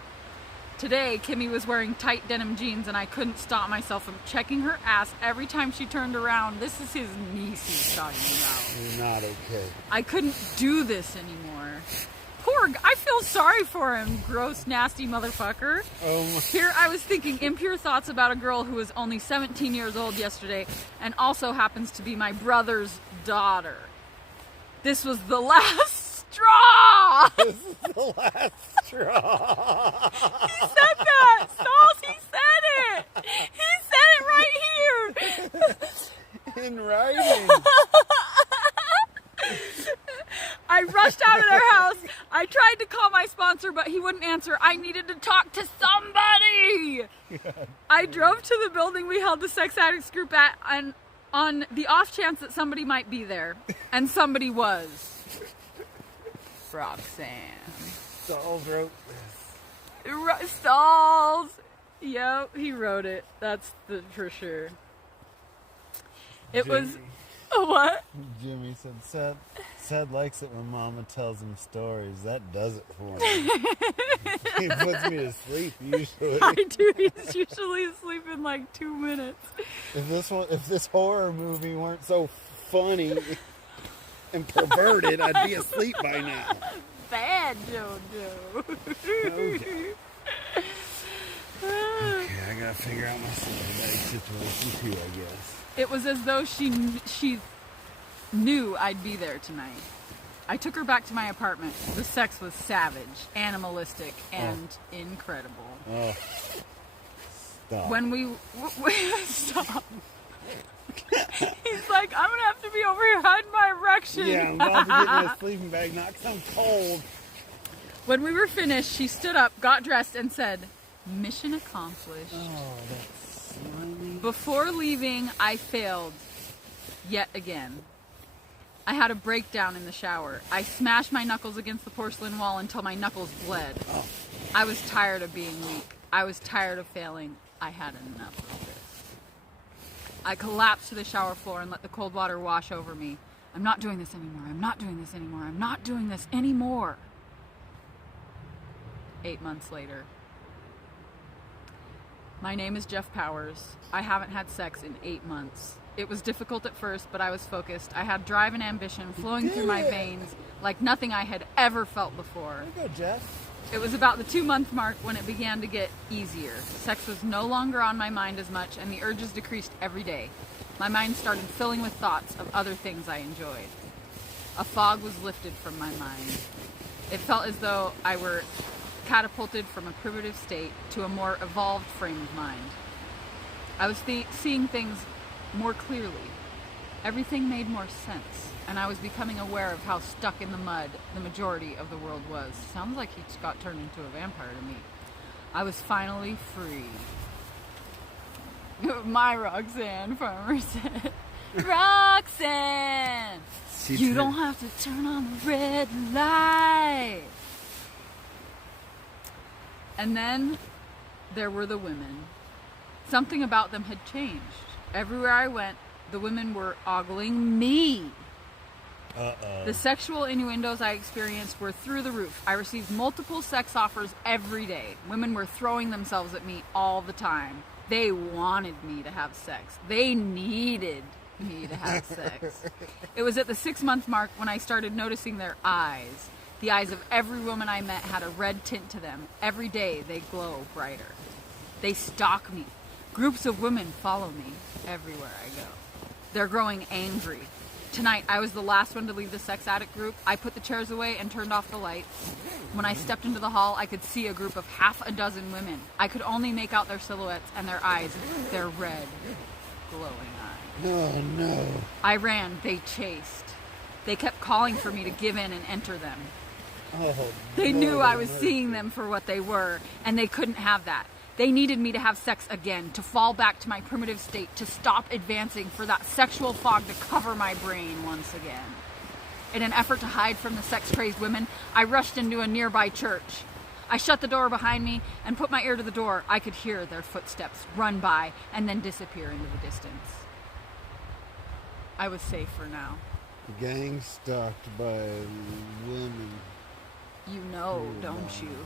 Today, Kimmy was wearing tight denim jeans and I couldn't stop myself from checking her ass every time she turned around. This is his niece he's talking about. You're not okay. I couldn't do this anymore. I feel sorry for him, gross, nasty motherfucker. Oh my. Here I was thinking impure thoughts about a girl who was only 17 years old yesterday and also happens to be my brother's daughter. This was the last straw! This is the last straw. He said that! Stalls, he said it! He said it right here! In writing. I rushed out of their house. I tried to call my sponsor, but he wouldn't answer. I needed to talk to somebody. I drove to the building we held the sex addicts group at, and on the off chance that somebody might be there, and somebody was. Roxanne. Stalls wrote this. Stalls. Yep, he wrote it. That's for sure. It was. What? Jimmy said, Seth likes it when Mama tells him stories. That does it for me. He puts me to sleep usually. I do. He's usually asleep in like 2 minutes. If this horror movie weren't so funny and perverted, I'd be asleep by now. Bad JoJo. Okay. Okay, I gotta figure out my sleeping bag situation too, I guess. It was as though she knew I'd be there tonight. I took her back to my apartment. The sex was savage, animalistic, and incredible. Oh. Stop. When we stop. He's like, I'm gonna have to be over here hiding my erection. Yeah, I'm about to get my sleeping bag, not 'cause I'm cold. When we were finished, she stood up, got dressed, and said, "Mission accomplished." Oh, that's slimy. Before leaving, I failed yet again. I had a breakdown in the shower. I smashed my knuckles against the porcelain wall until my knuckles bled. Oh. I was tired of being weak. I was tired of failing. I had enough of this. I collapsed to the shower floor and let the cold water wash over me. I'm not doing this anymore. I'm not doing this anymore. I'm not doing this anymore. 8 months later. My name is Jeff Powers. I haven't had sex in 8 months. It was difficult at first, but I was focused. I had drive and ambition flowing through my veins like nothing I had ever felt before. There you go, Jeff. It was about the 2-month mark when it began to get easier. Sex was no longer on my mind as much, and the urges decreased every day. My mind started filling with thoughts of other things I enjoyed. A fog was lifted from my mind. It felt as though I were catapulted from a primitive state to a more evolved frame of mind. I was seeing things more clearly. Everything made more sense, and I was becoming aware of how stuck in the mud the majority of the world was. Sounds like he got turned into a vampire to me. I was finally free. My Roxanne Farmer said, Roxanne, you don't have to turn on the red light. And then there were the women. Something about them had changed. Everywhere I went, the women were ogling me. The sexual innuendos I experienced were through the roof. I received multiple sex offers every day. Women were throwing themselves at me all the time. They wanted me to have sex. They needed me to have sex. It was at the 6-month mark when I started noticing their eyes. The eyes of every woman I met had a red tint to them. Every day they glow brighter. They stalk me. Groups of women follow me everywhere I go. They're growing angry. Tonight, I was the last one to leave the sex addict group. I put the chairs away and turned off the lights. When I stepped into the hall, I could see a group of half a dozen women. I could only make out their silhouettes and their eyes, their red, glowing eyes. Oh, no. I ran. They chased. They kept calling for me to give in and enter them. Oh, They no, knew I was no. seeing them for what they were, and they couldn't have that. They needed me to have sex again, to fall back to my primitive state, to stop advancing, for that sexual fog to cover my brain once again. In an effort to hide from the sex-crazed women, I rushed into a nearby church. I shut the door behind me and put my ear to the door. I could hear their footsteps run by and then disappear into the distance. I was safe for now. Gang stalked by women. You know, don't you?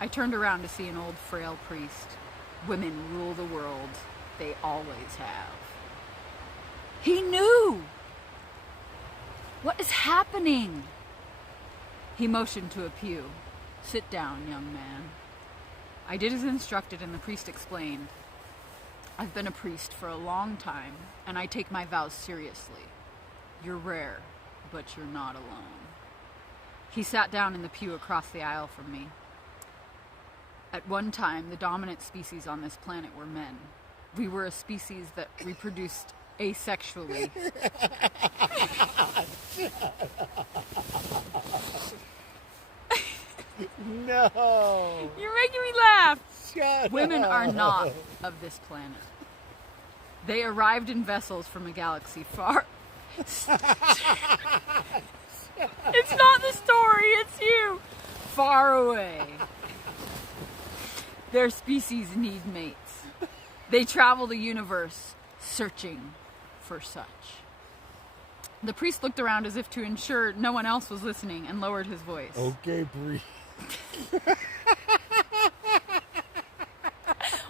I turned around to see an old frail priest. Women rule the world. They always have. He knew! What is happening? He motioned to a pew. Sit down, young man. I did as instructed, and the priest explained. I've been a priest for a long time, and I take my vows seriously. You're rare, but you're not alone. He sat down in the pew across the aisle from me. At one time, the dominant species on this planet were men. We were a species that reproduced asexually. No! You're making me laugh! Shut Women up. are not of this planet. They arrived in vessels from a galaxy far... It's not the story, it's you! Far away. Their species need mates. They travel the universe searching for such. The priest looked around as if to ensure no one else was listening and lowered his voice. Okay, Bree.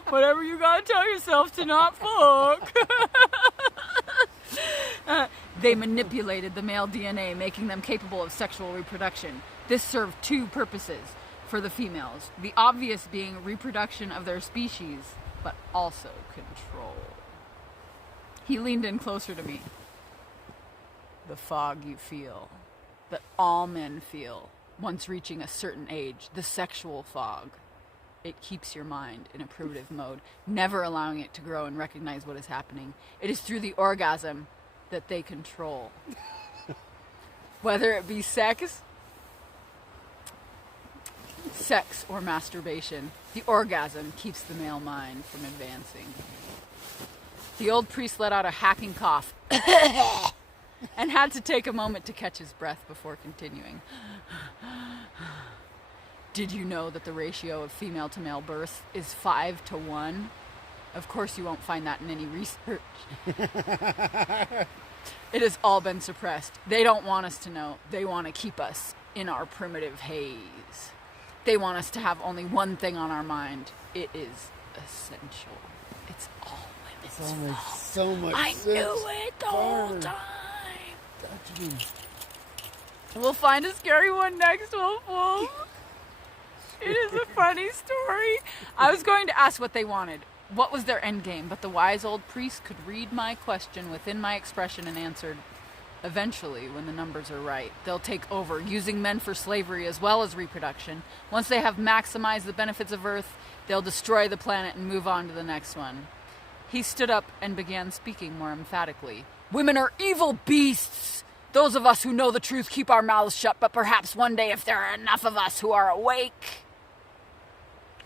Whatever you gotta tell yourself to not fuck. They manipulated the male DNA, making them capable of sexual reproduction. This served two purposes for the females. The obvious being reproduction of their species, but also control. He leaned in closer to me. The fog you feel, that all men feel, once reaching a certain age, the sexual fog. It keeps your mind in a primitive mode, never allowing it to grow and recognize what is happening. It is through the orgasm that they control. Whether it be sex or masturbation, the orgasm keeps the male mind from advancing. The old priest let out a hacking cough and had to take a moment to catch his breath before continuing. Did you know that the ratio of female to male births is 5-to-1? Of course you won't find that in any research. It has all been suppressed. They don't want us to know. They want to keep us in our primitive haze. They want us to have only one thing on our mind. It is essential. It's all women's fault. So much I sense. knew it the whole Darn. time. Dutchman. We'll find a scary one next, Wolf. It is a funny story. I was going to ask what they wanted. What was their end game? But the wise old priest could read my question within my expression and answered, eventually, when the numbers are right, they'll take over, using men for slavery as well as reproduction. Once they have maximized the benefits of Earth, they'll destroy the planet and move on to the next one. He stood up and began speaking more emphatically. Women are evil beasts! Those of us who know the truth keep our mouths shut, but perhaps one day if there are enough of us who are awake...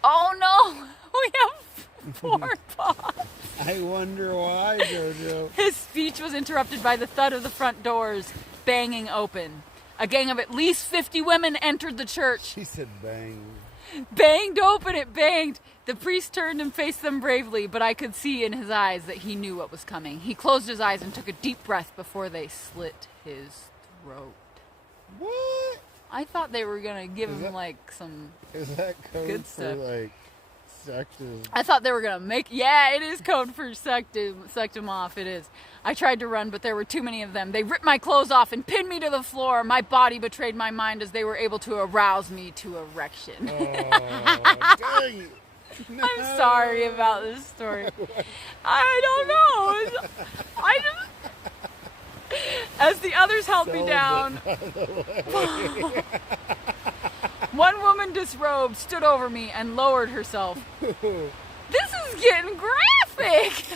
Oh no! We have 4 paws! I wonder why, Jojo. His speech was interrupted by the thud of the front doors banging open. A gang of at least 50 women entered the church. She said bang. Banged open, it banged. The priest turned and faced them bravely, but I could see in his eyes that he knew what was coming. He closed his eyes and took a deep breath before they slit his throat. What? I thought they were going to give him, like, some... Is that code Good for, stuff. like, sexism? I thought they were going to make... Yeah, it is code for sucked him off. It is. I tried to run, but there were too many of them. They ripped my clothes off and pinned me to the floor. My body betrayed my mind as they were able to arouse me to erection. Oh, dang it. No. I'm sorry about this story. I don't know. I just... As the others held me down, one woman disrobed stood over me and lowered herself. This is getting graphic.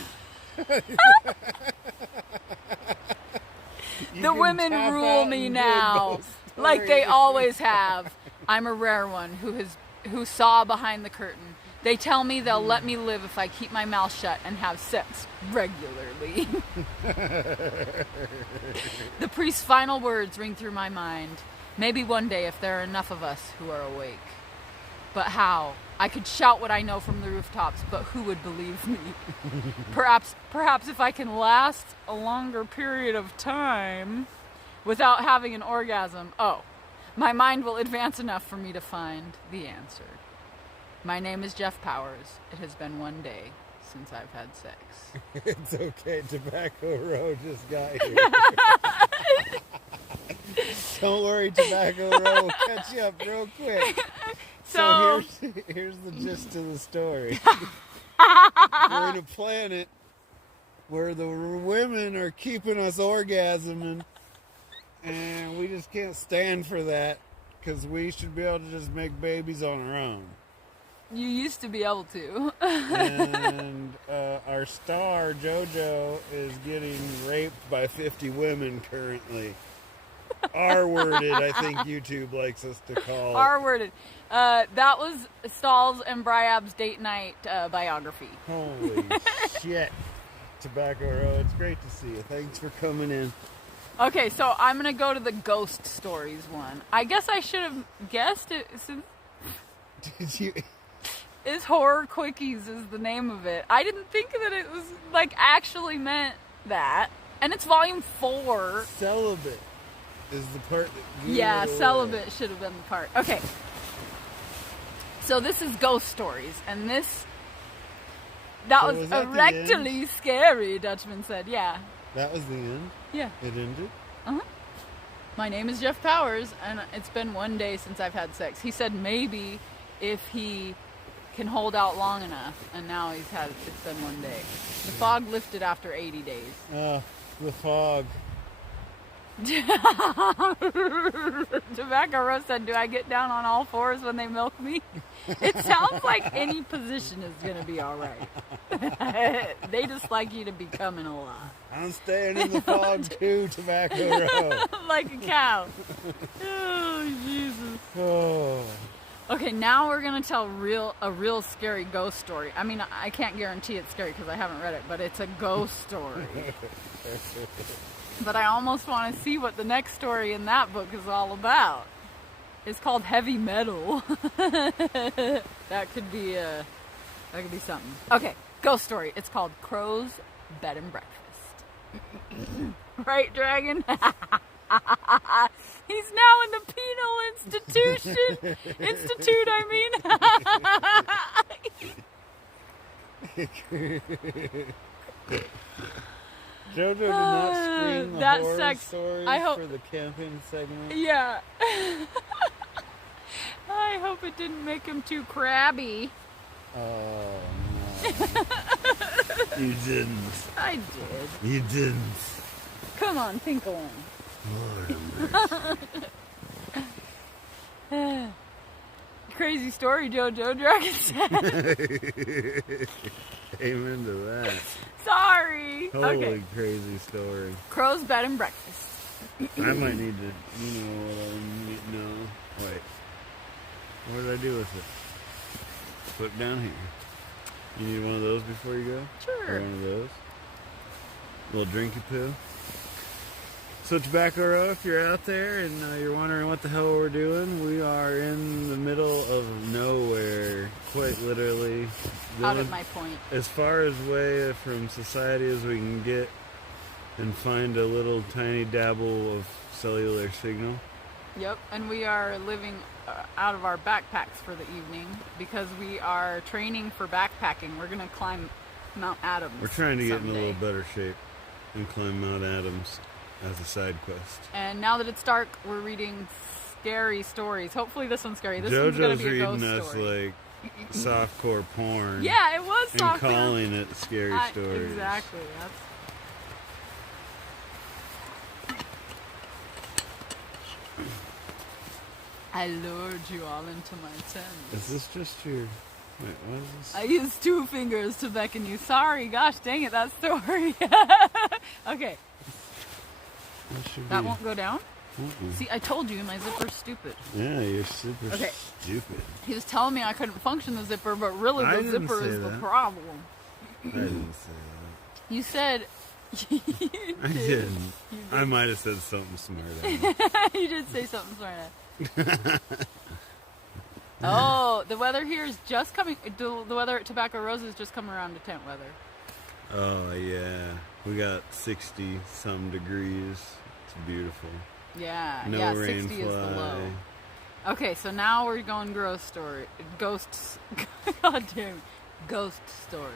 The women rule me now, like they always have. I'm a rare one who saw behind the curtain. They tell me they'll let me live if I keep my mouth shut and have sex regularly. The priest's final words ring through my mind. Maybe one day if there are enough of us who are awake. But how? I could shout what I know from the rooftops, but who would believe me? Perhaps if I can last a longer period of time without having an orgasm, my mind will advance enough for me to find the answer. My name is Jeff Powers. It has been one day since I've had sex. It's okay. Tobacco Road just got here. Don't worry, Tobacco Road will catch you up real quick. So here's the gist of the story. We're in a planet where the women are keeping us orgasming, and we just can't stand for that because we should be able to just make babies on our own. You used to be able to. And our star, JoJo, is getting raped by 50 women currently. R-worded, I think YouTube likes us to call it. R-worded. That was Stahl's and Bryab's date night biography. Holy shit. Tobacco Road, it's great to see you. Thanks for coming in. Okay, so I'm going to go to the ghost stories one. I guess I should have guessed it since... Did you... Is Horror Quickies is the name of it. I didn't think that it was, like, actually meant that. And it's volume 4. Celibate is the part that... Yeah, celibate should have been the part. Okay. So this is ghost stories. And this... That So was was that the rectally scary, Dutchman said. Yeah. That was the end? Yeah. It ended? Uh-huh. My name is Jeff Powers, and it's been one day since I've had sex. He said maybe if he can hold out long enough, and now it's been one day. The fog lifted after 80 days. The fog. Tobacco Rose said, do I get down on all fours when they milk me? It sounds like any position is going to be all right. They just like you to be coming a lot. I'm staying in the fog too, Tobacco Road. Like a cow. Oh, Jesus. Oh. Okay, now we're going to tell a real scary ghost story. I mean, I can't guarantee it's scary because I haven't read it, but it's a ghost story. But I almost want to see what the next story in that book is all about. It's called Heavy Metal. That could be something. Okay, ghost story. It's called Crow's Bed and Breakfast. Right, Dragon? He's now in the penal institution. Institute, I mean. JoJo did not screen the That horror sex- stories I hope- for the camping segment. Yeah. I hope it didn't make him too crabby. Oh, no. You didn't. I did. You didn't. Come on, Pinkle. Lord have mercy. Crazy story, JoJo, Dragon said. Amen to that. Sorry. Holy Okay. crazy story. Crow's bed and breakfast. I might need to, you know what I need, no. Wait. What did I do with it? Put it down here. You need one of those before you go? Sure. Or one of those? A little drinky poo. So Tobacco Row, if you're out there and you're wondering what the hell we're doing, we are in the middle of nowhere, quite literally. Out at my point. As far as way from society as we can get and find a little tiny dabble of cellular signal. Yep, and we are living out of our backpacks for the evening because we are training for backpacking. We're going to climb Mount Adams. We're trying to get in a someday. little better shape and climb Mount Adams as a side quest. And now that it's dark, we're reading scary stories. Hopefully this one's scary. This one's going JoJo's to be a ghost reading us story. like softcore porn. Yeah, it was And soft. calling it scary stories. Exactly. That's... I lured you all into my tent. Is this just your... Wait, what is this? I used 2 fingers to beckon you. Sorry, gosh dang it, that story. Okay, That should that be- won't go down. Mm-mm. See, I told you, my zipper's stupid. Yeah, you're super Okay. stupid. He was telling me I couldn't function the zipper, but really I the didn't zipper say is the that. problem. I didn't say You said... you that. I didn't. I might have said something smart. You did say something smart. Oh, the weather here is just coming. The weather at Tobacco Rose is just coming around to tent weather. Oh, yeah. We got 60 some degrees. It's beautiful. Yeah, No yeah, rain 60 is the low. fly. Okay, so now we're going ghosts. God damn, ghost stories.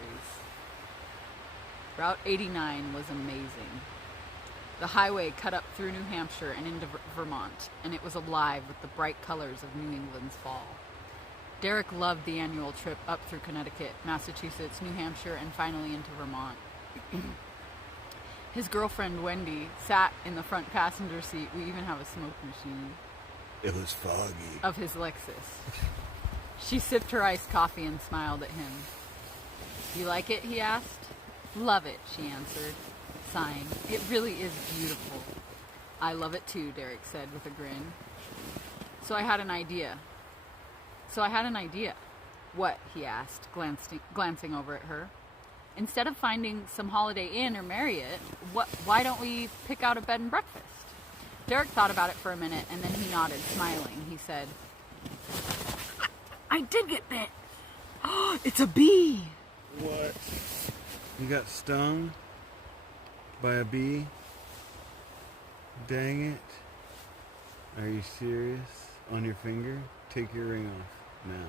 Route 89 was amazing. The highway cut up through New Hampshire and into Vermont, and it was alive with the bright colors of New England's fall. Derek loved the annual trip up through Connecticut, Massachusetts, New Hampshire, and finally into Vermont. His girlfriend, Wendy, sat in the front passenger seat. We even have a smoke machine. It was foggy. Of his Lexus. She sipped her iced coffee and smiled at him. You like it? He asked. Love it, she answered, sighing. It really is beautiful. I love it too, Derek said with a grin. So I had an idea. What? He asked, glancing over at her. Instead of finding some Holiday Inn or Marriott, why don't we pick out a bed and breakfast? Derek thought about it for a minute, and then he nodded, smiling. He said, I did get bit. Oh, it's a bee. What? You got stung by a bee? Dang it. Are you serious? On your finger? Take your ring off now.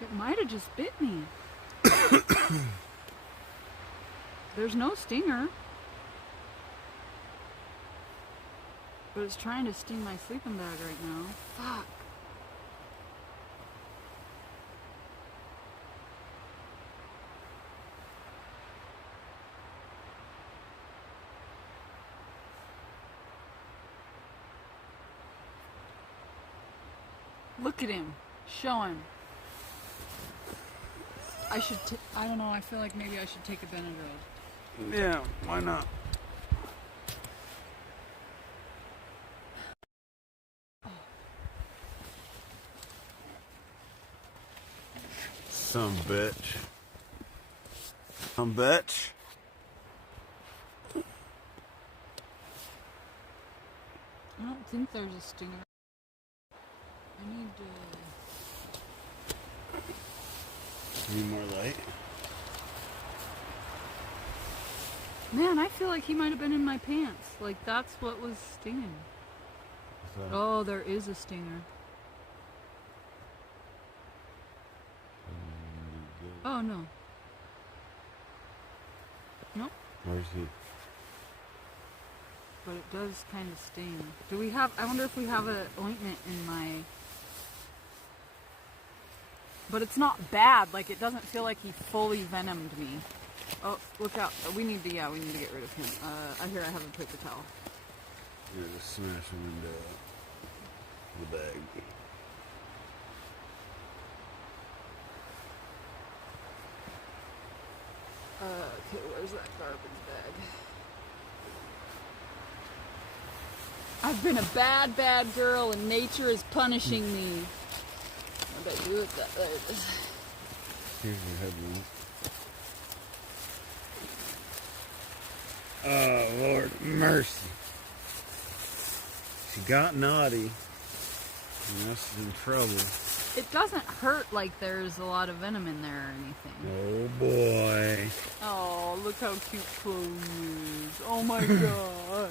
It might have just bit me. There's no stinger. But it's trying to sting my sleeping bag right now. Fuck. Look at him. Show him. I should, I don't know, I feel like maybe I should take a Benadryl. Yeah, why not? Some bitch. Some bitch. I don't think there's a stinger. I need to... Need more light? Man, I feel like he might have been in my pants. Like, that's what was stinging. Oh, there is a stinger. Oh, no. Nope. Where's he? But it does kind of sting. Do we have... I wonder if we have an ointment in my... But it's not bad. Like, it doesn't feel like he fully venomed me. Oh, look out. We need to get rid of him. I have a paper towel. You're just smashing into the bag. Okay, where's that garbage bag? I've been a bad, bad girl and nature is punishing me. What did I do with that? There it is. Here's your headline. Oh, Lord mercy. She got naughty. And us is in trouble. It doesn't hurt like there's a lot of venom in there or anything. Oh, boy. Oh, look how cute Chloe is. Oh my gosh.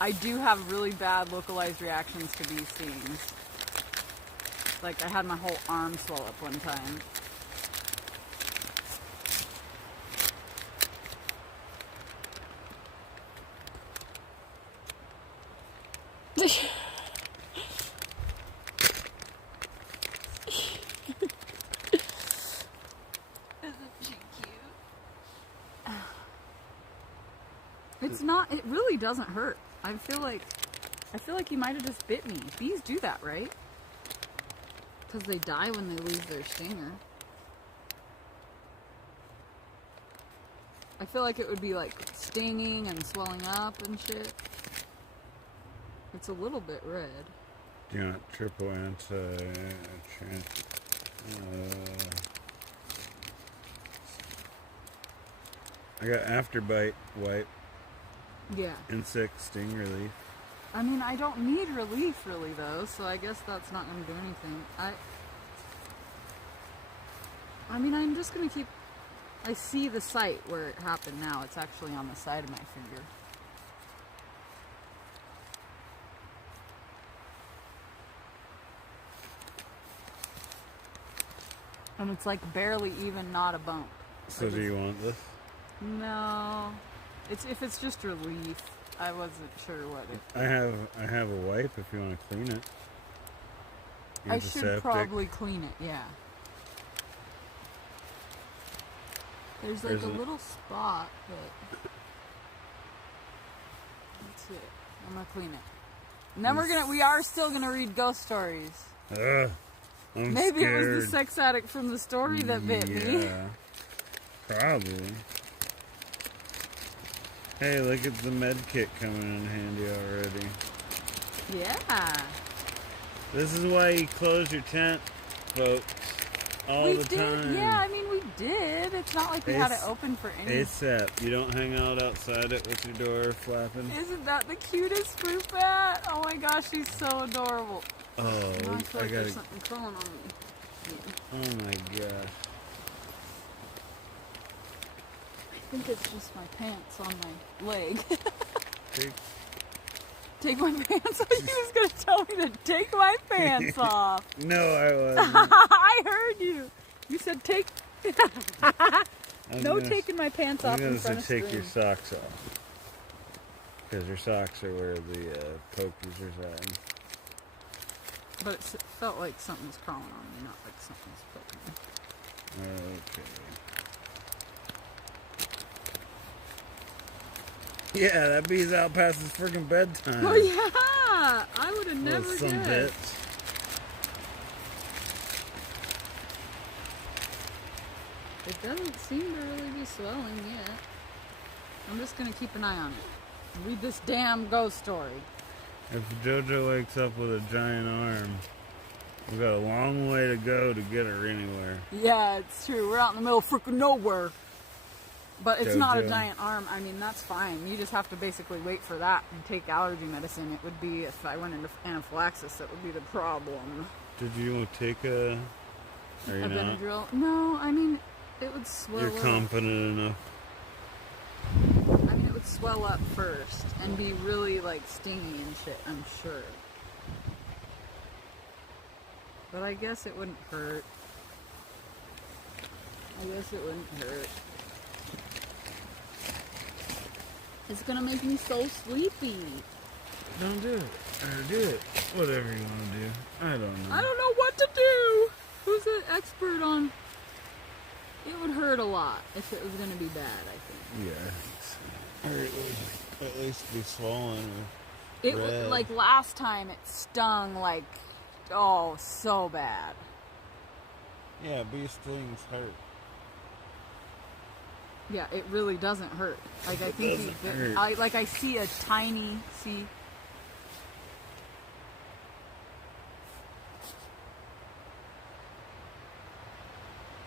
I do have really bad localized reactions to bee stings. Like, I had my whole arm swell up one time. It's not, it really doesn't hurt. I feel like he might have just bit me. Bees do that, right? Because they die when they lose their stinger. I feel like it would be like stinging and swelling up and shit. It's a little bit red. Do you want triple I got afterbite wipe. Yeah. Insect sting relief. I mean, I don't need relief really though, so I guess that's not going to do anything. I mean, I'm just going to keep... I see the site where it happened now. It's actually on the side of my finger. And it's like barely even not a bump. So do you want this? No. If it's just relief. I wasn't sure what it... I have a wipe if you want to clean it. I should probably clean it, yeah. There's like a little spot, but that's it. I'm gonna clean it. And then we are still gonna read ghost stories. I'm Maybe scared. it was the sex addict from the story that bit me. Yeah, probably. Hey, look at the med kit coming in handy already. Yeah. This is why you close your tent, folks, all the time. Yeah, I mean, we did. It's not like we had it open for any... ASAP. You don't hang out outside it with your door flapping. Isn't that the cutest fruit bat? Oh my gosh, she's so adorable. Oh, I feel like there's something crawling on me. Yeah. Oh my gosh. I think it's just my pants on my leg. Take my pants off? He was going to tell me to take my pants off. No, I wasn't. I heard you. You said take... taking my pants off in front of take stream. your socks off. Because your socks are where the pokies reside. But it felt like something was crawling on me, not like something was poking me. Okay. Yeah, that bee's out past his freaking bedtime. Oh yeah! I would have never some guessed. bitch. It doesn't seem to really be swelling yet. I'm just gonna keep an eye on it. And read this damn ghost story. If JoJo wakes up with a giant arm, we've got a long way to go to get her anywhere. Yeah, it's true. We're out in the middle of freaking nowhere. But it's not a JoJo. giant arm. I mean, that's fine. You just have to basically wait for that and take allergy medicine. It would be, if I went into anaphylaxis, that would be the problem. Did you take a... A Benadryl? No, I mean, It would swell You're up. confident enough. I mean, it would swell up first and be really like stingy and shit, I'm sure. But I guess it wouldn't hurt. It's gonna make me so sleepy. Don't do it. Or do it. Whatever you want to do. I don't know. I don't know what to do. Who's an expert on? It would hurt a lot if it was gonna be bad, I think. Yeah. Or it would at least be swollen. It was like last time. It stung like, oh, so bad. Yeah, bee stings hurt. Yeah, it really doesn't hurt. Like I think hurt. I see a tiny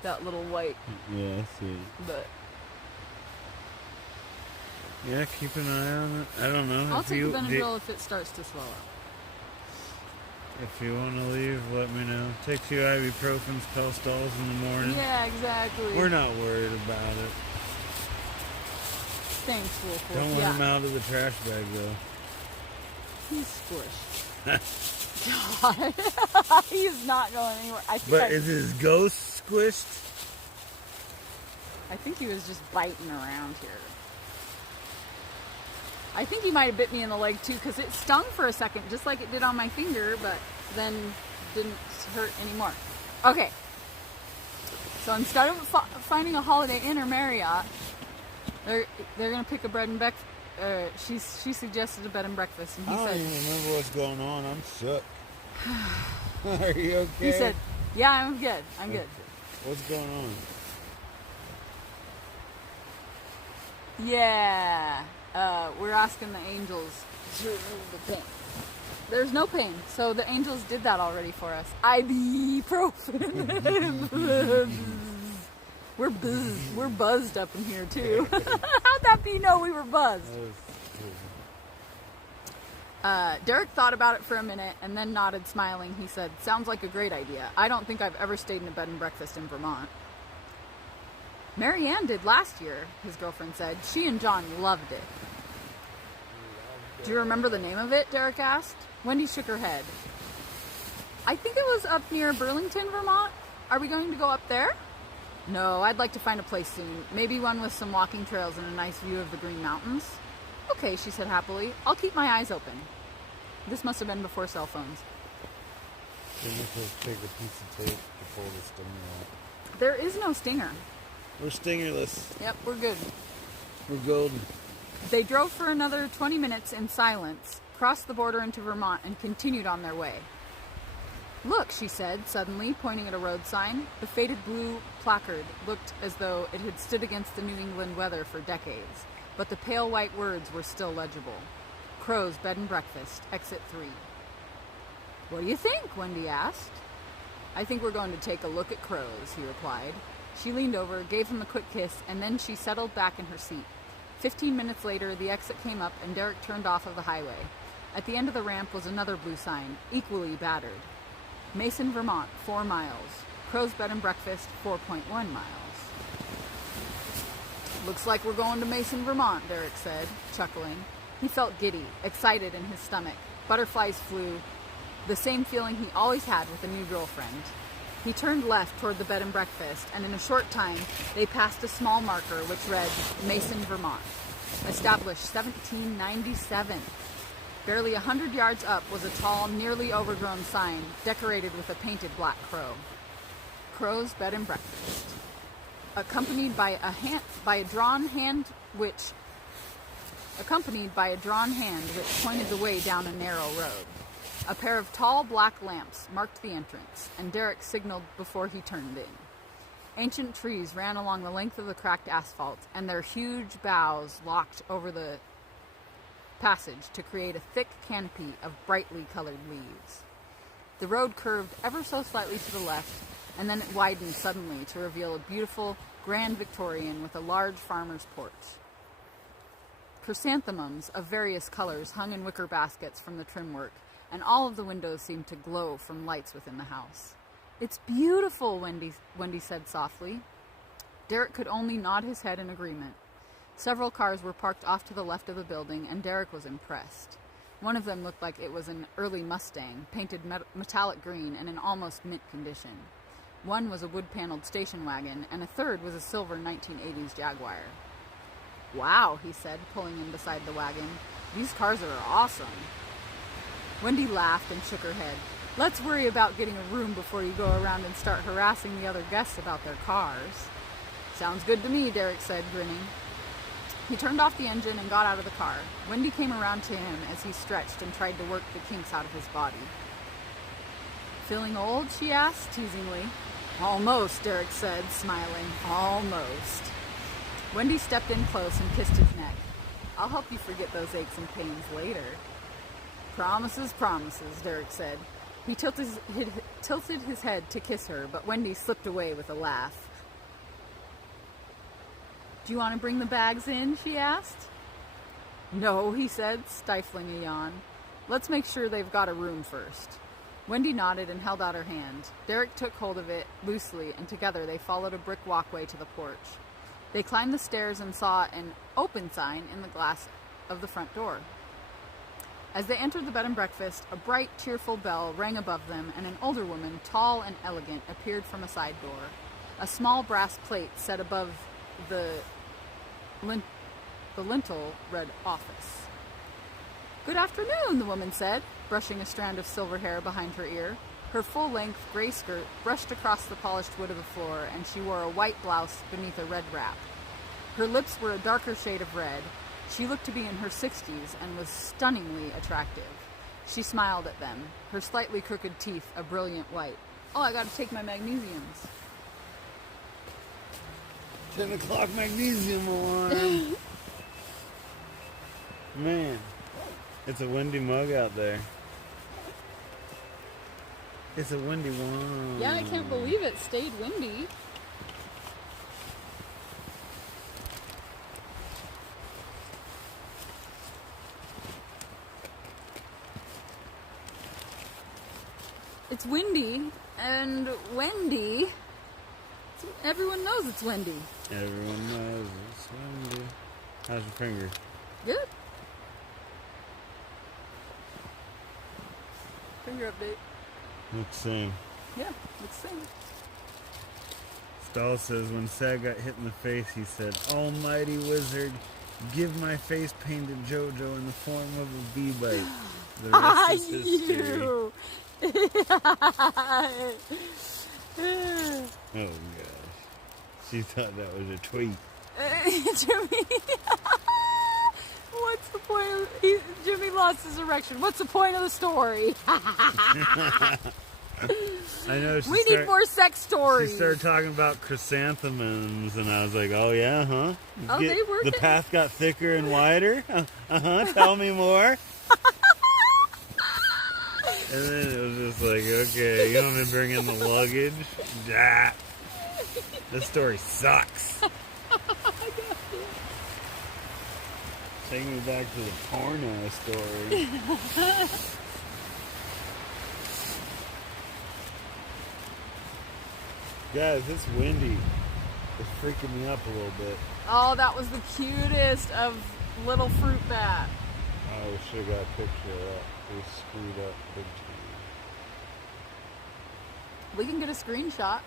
that little white, Yeah, I see. but Yeah, keep an eye on it. I don't know. I'll take a Benadryl if it starts to swell up. If you want to leave, let me know. Take 2 ibuprofen, Pelstalls in the morning. Yeah, exactly. We're not worried about it. Thanks, Wolf. Don't let him out of the trash bag, though. He's squished. God. He's not going anywhere. But is his ghost squished? I think he was just biting around here. I think he might have bit me in the leg too, because it stung for a second, just like it did on my finger, but then didn't hurt anymore. Okay. So instead of finding a Holiday Inn or Marriott, they're gonna pick a bed and breakfast. She suggested a bed and breakfast, and he I said, don't even remember what's going on. I'm shook. Are you okay? he said, yeah, I'm good. I'm good. What's going on? Yeah. We're asking the angels to remove the pain. There's no pain, so the angels did that already for us. Ibuprofen. We're buzzed up in here too. How'd that be? No, we were buzzed. Derek thought about it for a minute and then nodded, smiling. He said, "Sounds like a great idea. I don't think I've ever stayed in a bed and breakfast in Vermont." Marianne did last year, his girlfriend said. She and John loved it. Do you remember the name of it? Derek asked. Wendy shook her head. I think it was up near Burlington, Vermont. Are we going to go up there? No, I'd like to find a place soon. Maybe one with some walking trails and a nice view of the Green Mountains. Okay, she said happily. I'll keep my eyes open. This must have been before cell phones. Take a piece of tape to pull the stinger out. There is no stinger. We're stingerless. Yep, we're good. We're golden. They drove for another 20 minutes in silence, crossed the border into Vermont, and continued on their way. Look, she said, suddenly, pointing at a road sign. The faded blue placard looked as though it had stood against the New England weather for decades, but the pale white words were still legible. Crow's Bed and Breakfast, Exit 3. What do you think? Wendy asked. I think we're going to take a look at Crow's, he replied. She leaned over, gave him a quick kiss, and then she settled back in her seat. 15 minutes later, the exit came up and Derek turned off of the highway. At the end of the ramp was another blue sign, equally battered. Mason, Vermont, 4 miles. Crow's Bed and Breakfast, 4.1 miles. Looks like we're going to Mason, Vermont, Derek said, chuckling. He felt giddy, excited in his stomach. Butterflies flew, the same feeling he always had with a new girlfriend. He turned left toward the bed and breakfast, and in a short time, they passed a small marker which read, Mason, Vermont. Established 1797. Barely 100 yards up was a tall, nearly overgrown sign decorated with a painted black crow. Crow's Bed and Breakfast. Accompanied by a drawn hand which pointed the way down a narrow road. A pair of tall black lamps marked the entrance, and Derek signaled before he turned in. Ancient trees ran along the length of the cracked asphalt, and their huge boughs locked over the passage to create a thick canopy of brightly colored leaves. The road curved ever so slightly to the left, and then it widened suddenly to reveal a beautiful Grand Victorian with a large farmer's porch. Chrysanthemums of various colors hung in wicker baskets from the trim work, and all of the windows seemed to glow from lights within the house. It's beautiful, Wendy said softly. Derek could only nod his head in agreement. Several cars were parked off to the left of the building, and Derek was impressed. One of them looked like it was an early Mustang, painted metallic green and in almost mint condition. One was a wood-paneled station wagon, and a third was a silver 1980s Jaguar. "Wow," he said, pulling in beside the wagon. "These cars are awesome." Wendy laughed and shook her head. "Let's worry about getting a room before you go around and start harassing the other guests about their cars." "Sounds good to me," Derek said, grinning. He turned off the engine and got out of the car. Wendy came around to him as he stretched and tried to work the kinks out of his body. "Feeling old?" she asked, teasingly. "Almost," Derek said, smiling. "Almost." Wendy stepped in close and kissed his neck. "I'll help you forget those aches and pains later." "Promises, promises," Derek said. He tilted his head to kiss her, but Wendy slipped away with a laugh. "Do you want to bring the bags in?" she asked. "No," he said, stifling a yawn. "Let's make sure they've got a room first." Wendy nodded and held out her hand. Derek took hold of it loosely, and together they followed a brick walkway to the porch. They climbed the stairs and saw an open sign in the glass of the front door. As they entered the bed and breakfast, a bright, cheerful bell rang above them, and an older woman, tall and elegant, appeared from a side door. A small brass plate set above the lintel read "Office." "Good afternoon," the woman said, brushing a strand of silver hair behind her ear. Her full-length gray skirt brushed across the polished wood of the floor, and she wore a white blouse beneath a red wrap. Her lips were a darker shade of red. She looked to be in her 60s and was stunningly attractive. She smiled at them, her slightly crooked teeth a brilliant white. "Oh, I gotta take my magnesiums." 10 o'clock magnesium alarm. Man, it's a windy mug out there. It's a windy one. Yeah, I can't believe it stayed windy. It's windy, and Wendy, everyone knows it's windy. Everyone knows it's windy. How's your finger? Good. Finger update. Looks same. Yeah, looks same. Stahl says when Sad got hit in the face, he said, "Almighty wizard, give my face pain to JoJo in the form of a bee bite." The rest is history. You. Oh gosh. She thought that was a tweet. Jimmy. What's the point of... Jimmy lost his erection. What's the point of the story? I know. We need more sex stories. She started talking about chrysanthemums, and I was like, "Oh yeah, huh? Oh, they were. The path got thicker and wider. Tell me more." And then it was just like, "Okay, you want me to bring in the luggage?" This story sucks. Take me back to the porno story. Guys, it's windy. It's freaking me up a little bit. Oh, that was the cutest of little fruit bat. Oh, we should have got a picture of that. We screwed up big time. We can get a screenshot.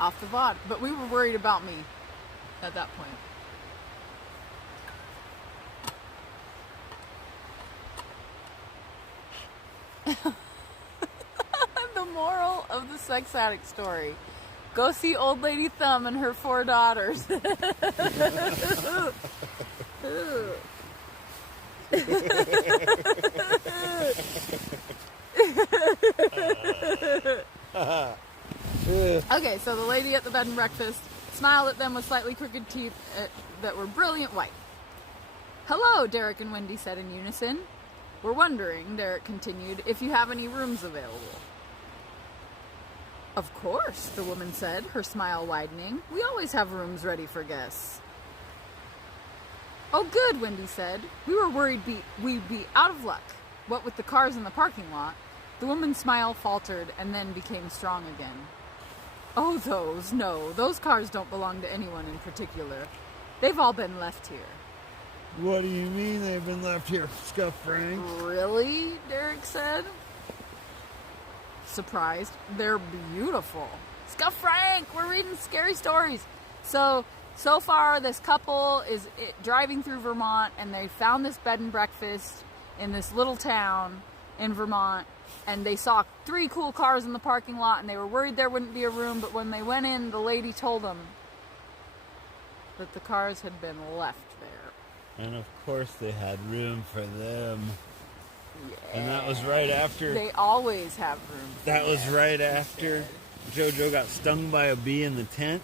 Off the VOD. But we were worried about me at that point. The moral of the sex addict story. Go see Old Lady Thumb and her 4 daughters. Okay, so the lady at the bed and breakfast smiled at them with slightly crooked teeth that were brilliant white. "Hello," Derek and Wendy said in unison. "We're wondering," Derek continued, "if you have any rooms available." "Of course," the woman said, her smile widening. "We always have rooms ready for guests." "Oh, good," Wendy said. "We were worried we'd be out of luck. What with the cars in the parking lot." The woman's smile faltered and then became strong again. Oh, those cars don't belong to anyone in particular. They've all been left here. What do you mean they've been left here, Scuff Frank? Really? Derek said. Surprised. They're beautiful. Scuff Frank, we're reading scary stories. So far this couple is driving through Vermont and they found this bed and breakfast in this little town in Vermont, and they saw 3 cool cars in the parking lot and they were worried there wouldn't be a room, but when they went in, the lady told them that the cars had been left there. And of course they had room for them. Yeah. And that was right after... They always have room for That was them, right after JoJo got stung by a bee in the tent.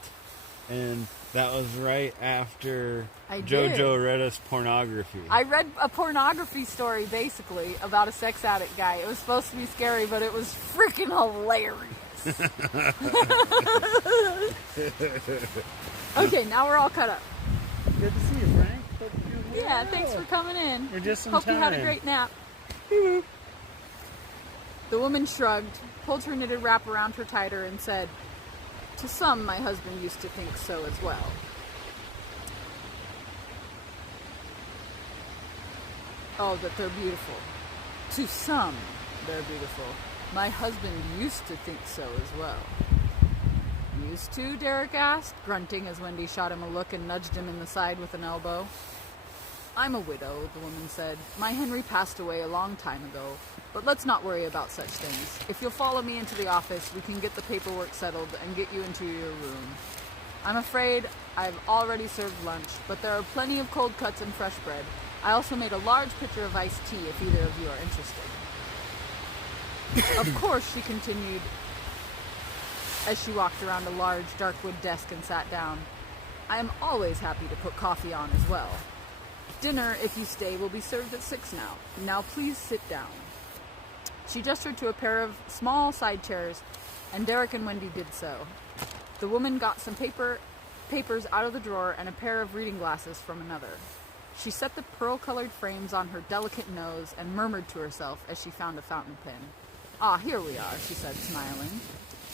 And that was right after JoJo read us pornography. I read a pornography story, basically, about a sex addict guy. It was supposed to be scary, but it was freaking hilarious. Okay, now we're all cut up. Good to see you, Frank. Hope you're doing well. Yeah, thanks for coming in. You're just in Hope time. you had a great nap. The woman shrugged, pulled her knitted wrap around her tighter, and said, "To some, my husband used to think so as well." Oh, that they're beautiful. To some, they're beautiful. My husband used to think so as well. Used to? Derek asked, grunting as Wendy shot him a look and nudged him in the side with an elbow. I'm a widow, the woman said. My Henry passed away a long time ago, but let's not worry about such things. If you'll follow me into the office, we can get the paperwork settled and get you into your room. I'm afraid I've already served lunch, but there are plenty of cold cuts and fresh bread. I also made a large pitcher of iced tea if either of you are interested. Of course, she continued as she walked around a large dark wood desk and sat down. I am always happy to put coffee on as well. Dinner, if you stay, will be served at 6 now. Now please sit down. She gestured to a pair of small side chairs, and Derek and Wendy did so. The woman got some papers out of the drawer and a pair of reading glasses from another. She set the pearl-colored frames on her delicate nose and murmured to herself as she found a fountain pen. Ah, here we are, she said, smiling.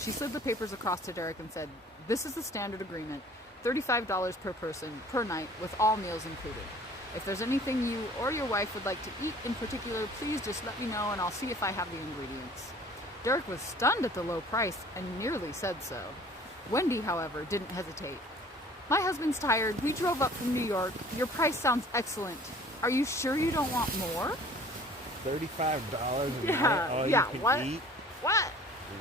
She slid the papers across to Derek and said, This is the standard agreement, $35 per person, per night, with all meals included. If there's anything you or your wife would like to eat in particular, please just let me know and I'll see if I have the ingredients. Derek was stunned at the low price and nearly said so. Wendy, however, didn't hesitate. My husband's tired. We drove up from New York. Your price sounds excellent. Are you sure you don't want more? $35 a Yeah, night, all yeah, you can what? eat? What?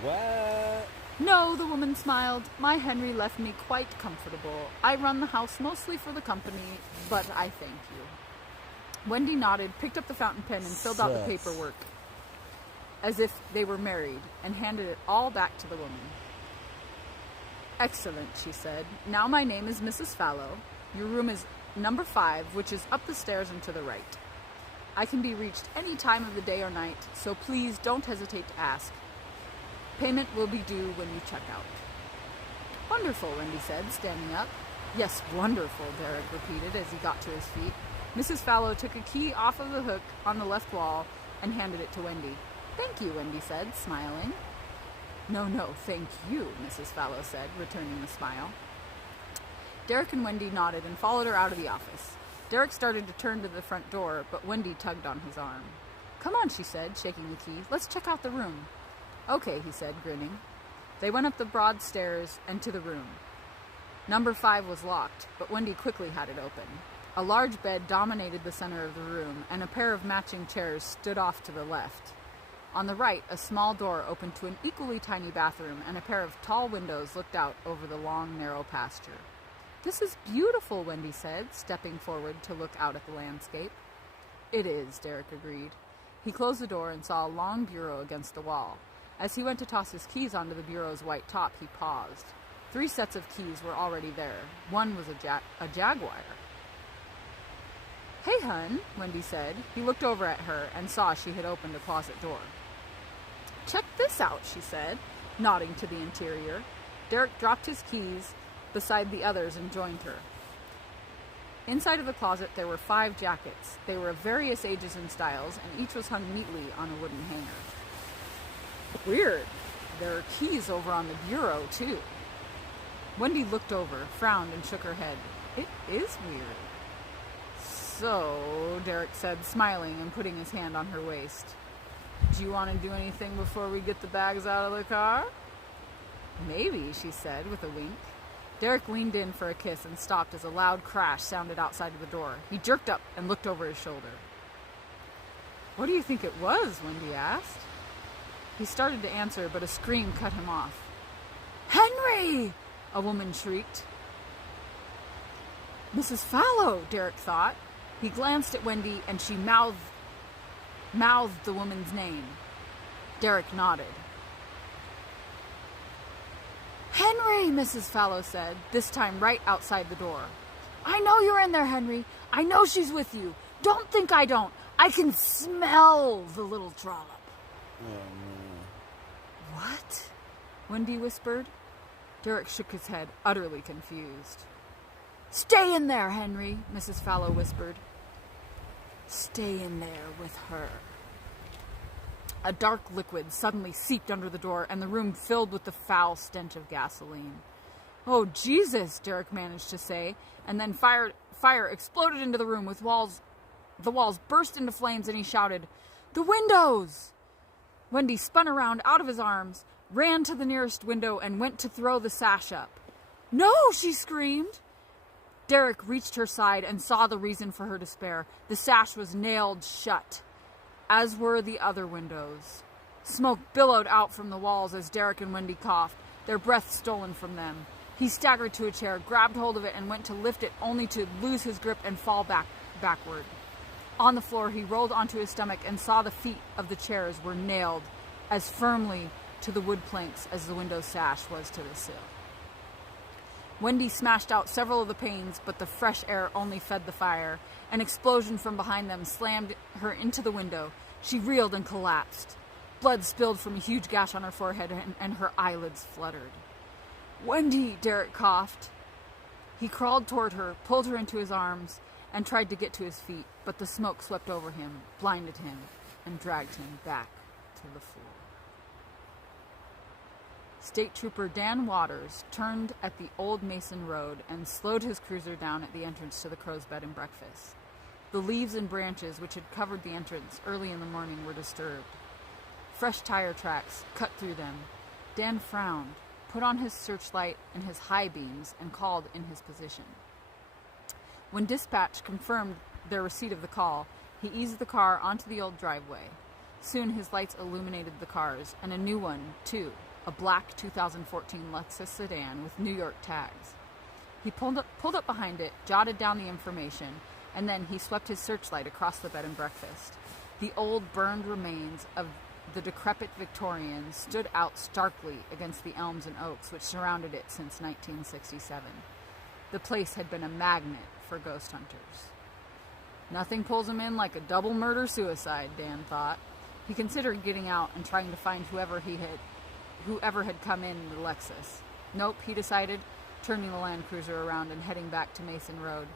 What? No, the woman smiled. My Henry left me quite comfortable. I run the house mostly for the company, but I thank you. Wendy nodded, picked up the fountain pen, and filled out the paperwork as if they were married, and handed it all back to the woman. Excellent, she said. Now my name is Mrs. Fallow. Your room is number 5, which is up the stairs and to the right. I can be reached any time of the day or night, so please don't hesitate to ask. Payment will be due when you check out. Wonderful, Wendy said, standing up. Yes, wonderful, Derek repeated as he got to his feet. Mrs. Fallow took a key off of the hook on the left wall and handed it to Wendy. Thank you, Wendy said, smiling. No, thank you, Mrs. Fallow said, returning the smile. Derek and Wendy nodded and followed her out of the office. Derek started to turn to the front door, but Wendy tugged on his arm. Come on, she said, shaking the key. Let's check out the room. Okay, he said, grinning. They went up the broad stairs and to the room. Number 5 was locked, but Wendy quickly had it open. A large bed dominated the center of the room, and a pair of matching chairs stood off to the left. On the right, a small door opened to an equally tiny bathroom, and a pair of tall windows looked out over the long, narrow pasture. This is beautiful, Wendy said, stepping forward to look out at the landscape. It is, Derek agreed. He closed the door and saw a long bureau against the wall. As he went to toss his keys onto the bureau's white top, he paused. 3 sets of keys were already there. One was a Jaguar. Hey, hun, Wendy said. He looked over at her and saw she had opened a closet door. Check this out, she said, nodding to the interior. Derek dropped his keys beside the others and joined her. Inside of the closet there were 5 jackets. They were of various ages and styles, and each was hung neatly on a wooden hanger. Weird. There are keys over on the bureau, too. Wendy looked over, frowned, and shook her head. It is weird. So, Derek said, smiling and putting his hand on her waist. Do you want to do anything before we get the bags out of the car? Maybe, she said, with a wink. Derek leaned in for a kiss and stopped as a loud crash sounded outside of the door. He jerked up and looked over his shoulder. What do you think it was? Wendy asked. He started to answer, but a scream cut him off. Henry! A woman shrieked. Mrs. Fallow, Derek thought. He glanced at Wendy, and she mouthed the woman's name. Derek nodded. Henry, Mrs. Fallow said, this time right outside the door. I know you're in there, Henry. I know she's with you. Don't think I don't. I can smell the little trollop. Oh, no. What? Wendy whispered. Derek shook his head, utterly confused. Stay in there, Henry, Mrs. Fallow whispered. Stay in there with her. A dark liquid suddenly seeped under the door, and the room filled with the foul stench of gasoline. Oh, Jesus, Derek managed to say, and then fire exploded into the room with the walls burst into flames, and he shouted, The windows! Wendy spun around out of his arms, ran to the nearest window, and went to throw the sash up. No, she screamed. Derek reached her side and saw the reason for her despair. The sash was nailed shut, as were the other windows. Smoke billowed out from the walls as Derek and Wendy coughed, their breath stolen from them. He staggered to a chair, grabbed hold of it, and went to lift it, only to lose his grip and fall backward. On the floor, he rolled onto his stomach and saw the feet of the chairs were nailed as firmly to the wood planks as the window sash was to the sill. Wendy smashed out several of the panes, but the fresh air only fed the fire. An explosion from behind them slammed her into the window. She reeled and collapsed. Blood spilled from a huge gash on her forehead, and her eyelids fluttered. Wendy, Derek coughed. He crawled toward her, pulled her into his arms, and tried to get to his feet, but the smoke swept over him, blinded him, and dragged him back to the floor. State Trooper Dan Waters turned at the Old Mason Road and slowed his cruiser down at the entrance to the Crow's Bed and Breakfast. The leaves and branches which had covered the entrance early in the morning were disturbed. Fresh tire tracks cut through them. Dan frowned, put on his searchlight and his high beams, and called in his position. When dispatch confirmed their receipt of the call, he eased the car onto the old driveway. Soon his lights illuminated the cars, and a new one, too. A black 2014 Lexus sedan with New York tags. He pulled up behind it, jotted down the information, and then he swept his searchlight across the bed and breakfast. The old burned remains of the decrepit Victorian stood out starkly against the elms and oaks which surrounded it since 1967. The place had been a magnet for ghost hunters. Nothing pulls him in like a double murder-suicide, Dan thought. He considered getting out and trying to find whoever had come in the Lexus. Nope, he decided, turning the Land Cruiser around and heading back to Mason Road.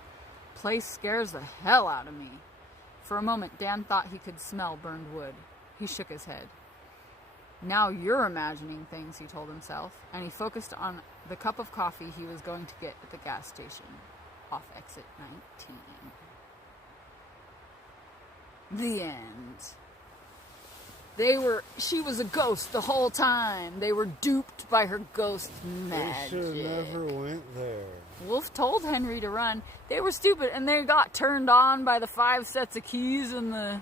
Place scares the hell out of me. For a moment, Dan thought he could smell burned wood. He shook his head. Now you're imagining things, he told himself, and he focused on the cup of coffee he was going to get at the gas station, off exit 19. The end. She was a ghost the whole time. They were duped by her ghost magic. They should have never went there. Wolf told Henry to run. They were stupid, and they got turned on by the 5 sets of keys and the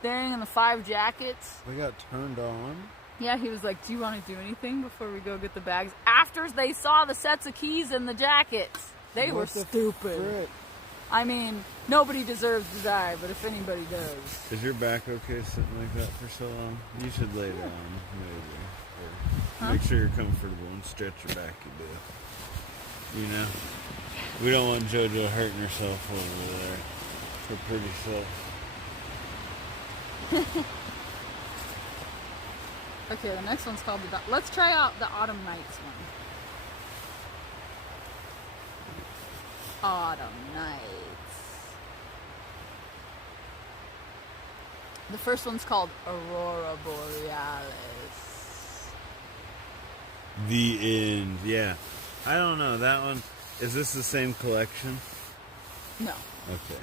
thing and the 5 jackets. They got turned on? Yeah, he was like, do you want to do anything before we go get the bags? After they saw the sets of keys and the jackets. They were stupid. Frick? I mean, nobody deserves to die, but if anybody does. Is your back okay sitting like that for so long? You should lay down, maybe. Or make sure you're comfortable and stretch your back a bit. You know? We don't want JoJo hurting herself over there. Her pretty self. Okay, the next one's called let's try out the Autumn Nights one. Autumn Nights. The first one's called Aurora Borealis. The end. Yeah. I don't know. That one. Is this the same collection? No. Okay.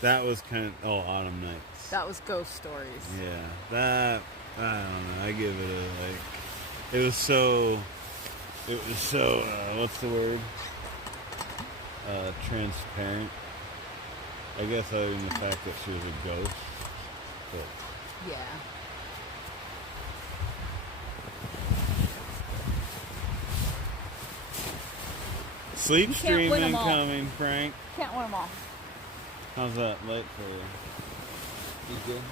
That was kind of. Oh, Autumn Nights. That was Ghost Stories. Yeah. That. I don't know. I give it a like. It was so. What's the word? Transparent. I guess other than the fact that she was a ghost. But Yeah. sleep You can't stream win 'em all. incoming, Frank. Can't win them all. How's that light for you? You good?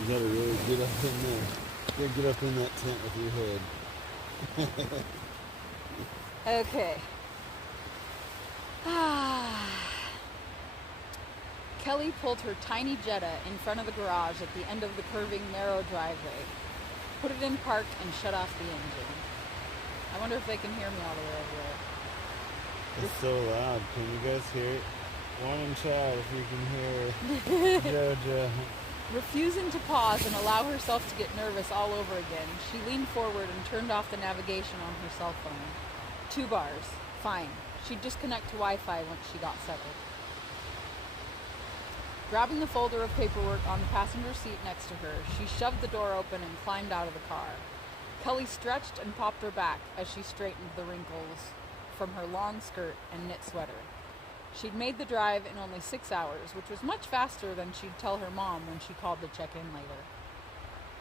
You gotta really get up in there. You gotta get up in that tent with your head. Okay. Kelly pulled her tiny Jetta in front of the garage at the end of the curving, narrow driveway, put it in park, and shut off the engine. I wonder if they can hear me all the way over there. It's so loud. Can you guys hear it? One in chat if you can hear JoJo. Refusing to pause and allow herself to get nervous all over again, she leaned forward and turned off the navigation on her cell phone. 2 bars. Fine. She'd just connect to Wi-Fi once she got settled. Grabbing the folder of paperwork on the passenger seat next to her, she shoved the door open and climbed out of the car. Kelly stretched and popped her back as she straightened the wrinkles from her long skirt and knit sweater. She'd made the drive in only 6 hours, which was much faster than she'd tell her mom when she called to check in later.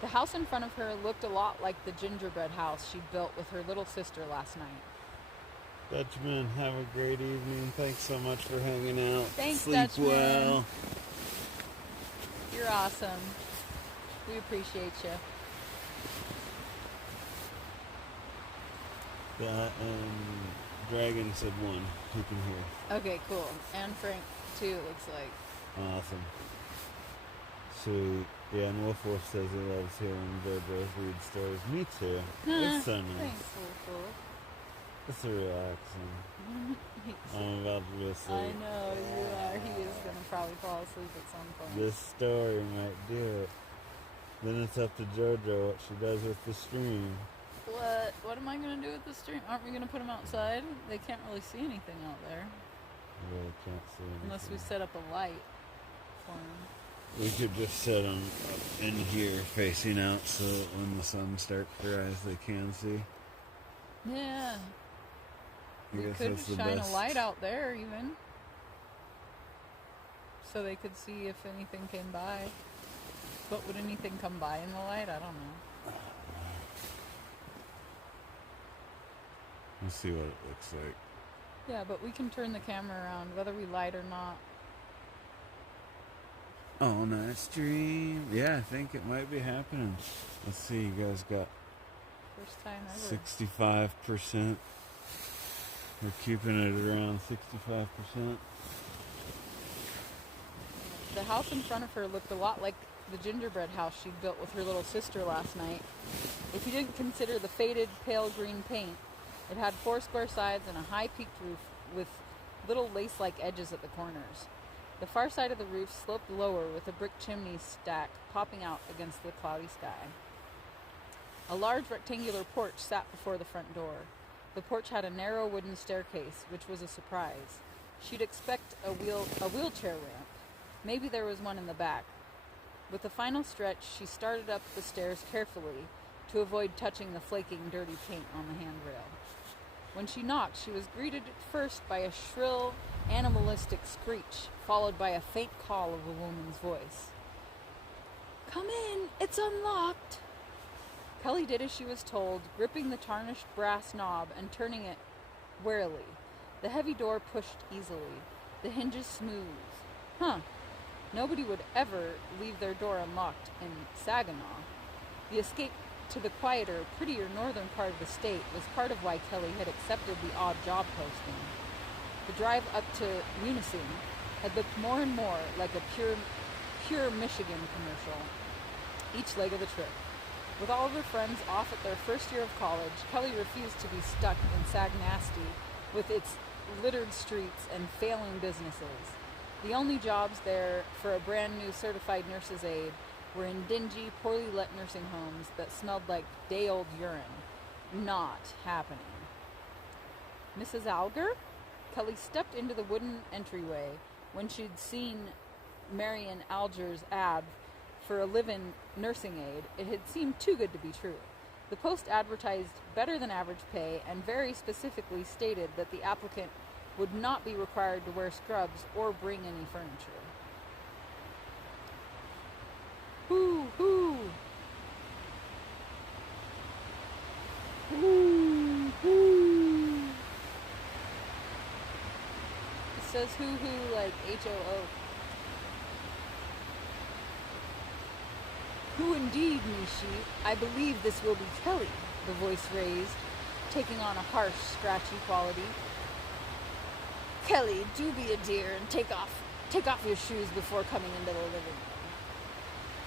The house in front of her looked a lot like the gingerbread house she'd built with her little sister last night. Dutchman, have a great evening. Thanks so much for hanging out. Thanks, Sleep Dutchman. well. You're awesome. We appreciate you. That Dragon said 1. He can hear. Okay, cool. And Frank, too, it looks like. Awesome. Sweet. Yeah, and Wolf says he loves hearing JoJo's read stories. Me too. It's so nice. Thanks, Wolf. It's relaxing. I'm about to go sleep. I know, you are. He is going to probably fall asleep at some point. This story might do it. Then it's up to JoJo what she does with the stream. What am I going to do with the stream? Aren't we going to put them outside? They can't really see anything out there. I really can't see anything. Unless we set up a light for them. We could just set them up in here facing out so that when the sun starts to rise they can see. Yeah. I We guess could that's the shine best. a light out there even. So they could see if anything came by. But would anything come by in the light? I don't know. Let's see what it looks like. Yeah, but we can turn the camera around whether we light or not. Oh, nice stream. Yeah, I think it might be happening. Let's see, you guys got First time ever. 65%. We're keeping it around 65%. The house in front of her looked a lot like the gingerbread house she'd built with her little sister last night. If you didn't consider the faded pale green paint, it had 4 square sides and a high peaked roof with little lace-like edges at the corners. The far side of the roof sloped lower with a brick chimney stack popping out against the cloudy sky. A large rectangular porch sat before the front door. The porch had a narrow wooden staircase, which was a surprise. She'd expect a wheelchair ramp. Maybe there was one in the back. With the final stretch, she started up the stairs carefully to avoid touching the flaking, dirty paint on the handrail. When she knocked, she was greeted first by a shrill, animalistic screech, followed by a faint call of a woman's voice. "Come in, it's unlocked." Kelly did as she was told, gripping the tarnished brass knob and turning it warily. The heavy door pushed easily, the hinges smooth. Nobody would ever leave their door unlocked in Saginaw. The escape to the quieter, prettier northern part of the state was part of why Kelly had accepted the odd job posting. The drive up to Munising had looked more and more like a pure Michigan commercial each leg of the trip. With all of her friends off at their first year of college, Kelly refused to be stuck in Sagnasty with its littered streets and failing businesses. The only jobs there for a brand new certified nurse's aide were in dingy, poorly let nursing homes that smelled like day-old urine. Not happening. Mrs. Alger? Kelly stepped into the wooden entryway when she'd seen Marion Alger's ad for a live-in nursing aide. It had seemed too good to be true. The post advertised better than average pay and very specifically stated that the applicant would not be required to wear scrubs or bring any furniture. Hoo hoo! Hoo hoo! It says hoo hoo like H-O-O. Who indeed, Nishi? I believe this will be Kelly, the voice raised, taking on a harsh, scratchy quality. Kelly, do be a dear and take off your shoes before coming into the living room.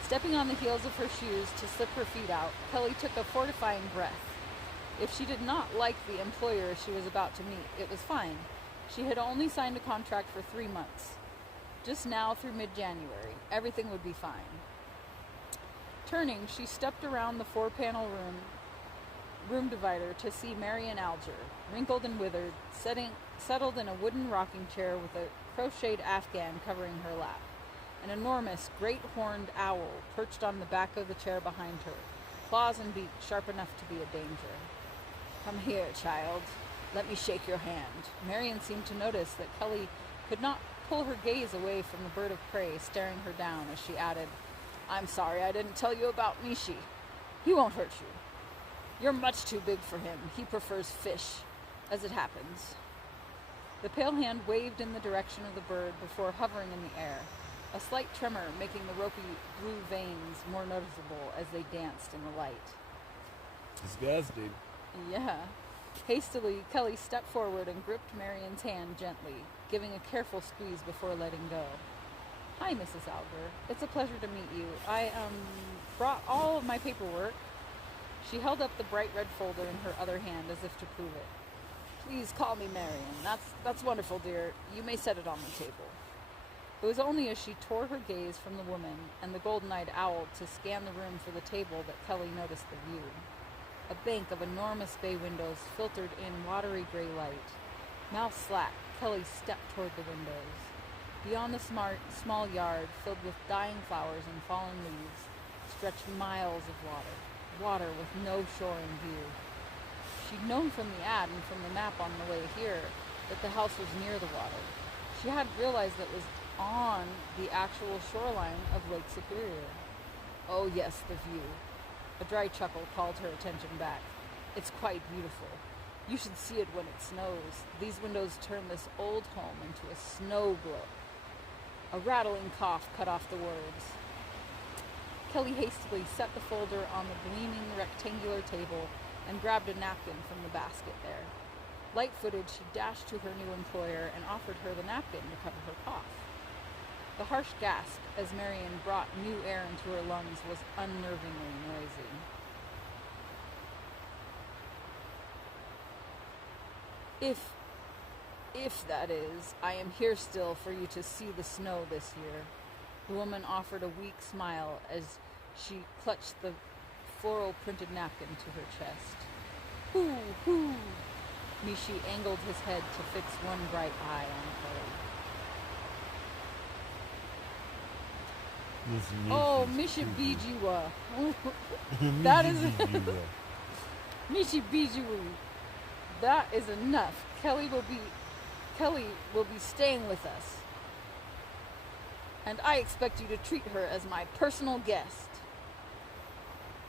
Stepping on the heels of her shoes to slip her feet out, Kelly took a fortifying breath. If she did not like the employer she was about to meet, it was fine. She had only signed a contract for 3 months. Just now through mid-January, everything would be fine. Turning, she stepped around the 4-panel room divider to see Marion Alger, wrinkled and withered, settled in a wooden rocking chair with a crocheted afghan covering her lap. An enormous, great-horned owl perched on the back of the chair behind her, claws and beak sharp enough to be a danger. Come here, child. Let me shake your hand. Marion seemed to notice that Kelly could not pull her gaze away from the bird of prey staring her down as she added, I'm sorry I didn't tell you about Mishi. He won't hurt you. You're much too big for him. He prefers fish, as it happens. The pale hand waved in the direction of the bird before hovering in the air, a slight tremor making the ropey blue veins more noticeable as they danced in the light. Disgusting. Yeah. Hastily, Kelly stepped forward and gripped Marion's hand gently, giving a careful squeeze before letting go. Hi, Mrs. Alger. It's a pleasure to meet you. I, brought all of my paperwork. She held up the bright red folder in her other hand as if to prove it. Please call me Marion. That's wonderful, dear. You may set it on the table. It was only as she tore her gaze from the woman and the golden-eyed owl to scan the room for the table that Kelly noticed the view. A bank of enormous bay windows filtered in watery gray light. Mouth slack, Kelly stepped toward the windows. Beyond the small yard, filled with dying flowers and fallen leaves, stretched miles of water with no shore in view. She'd known from the ad and from the map on the way here that the house was near the water. She hadn't realized that it was on the actual shoreline of Lake Superior. Oh yes, the view. A dry chuckle called her attention back. It's quite beautiful. You should see it when it snows. These windows turn this old home into a snow globe. A rattling cough cut off the words. Kelly hastily set the folder on the gleaming rectangular table and grabbed a napkin from the basket there. Light-footed, she dashed to her new employer and offered her the napkin to cover her cough. The harsh gasp as Marion brought new air into her lungs was unnervingly noisy. If that is, I am here still for you to see the snow this year. The woman offered a weak smile as she clutched the floral printed napkin to her chest. Hoo, hoo! Mishi angled his head to fix one bright eye on Kelly. Oh, Mishi Bijiwa. That is... Mishi Bijiwa. That is enough. Kelly will be staying with us. And I expect you to treat her as my personal guest.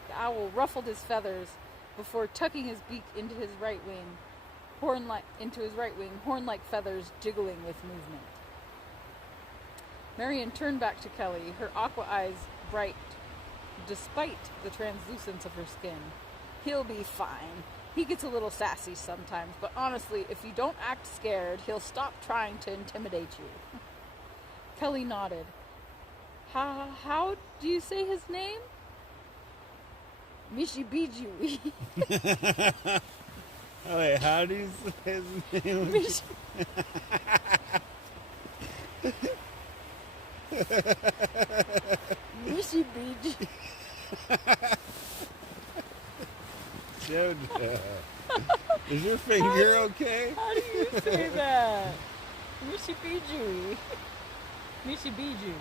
The owl ruffled his feathers before tucking his beak into his right wing, horn-like feathers jiggling with movement. Marion turned back to Kelly, her aqua eyes bright despite the translucence of her skin. He'll be fine. He gets a little sassy sometimes, but honestly, if you don't act scared, he'll stop trying to intimidate you. Kelly nodded. How do you say his name? Mishibiju. Oh wait, how do you say his name? Mishy Beach. Jojo. Is your finger okay? How do you say that? Mishy Biju. Mishy Biju.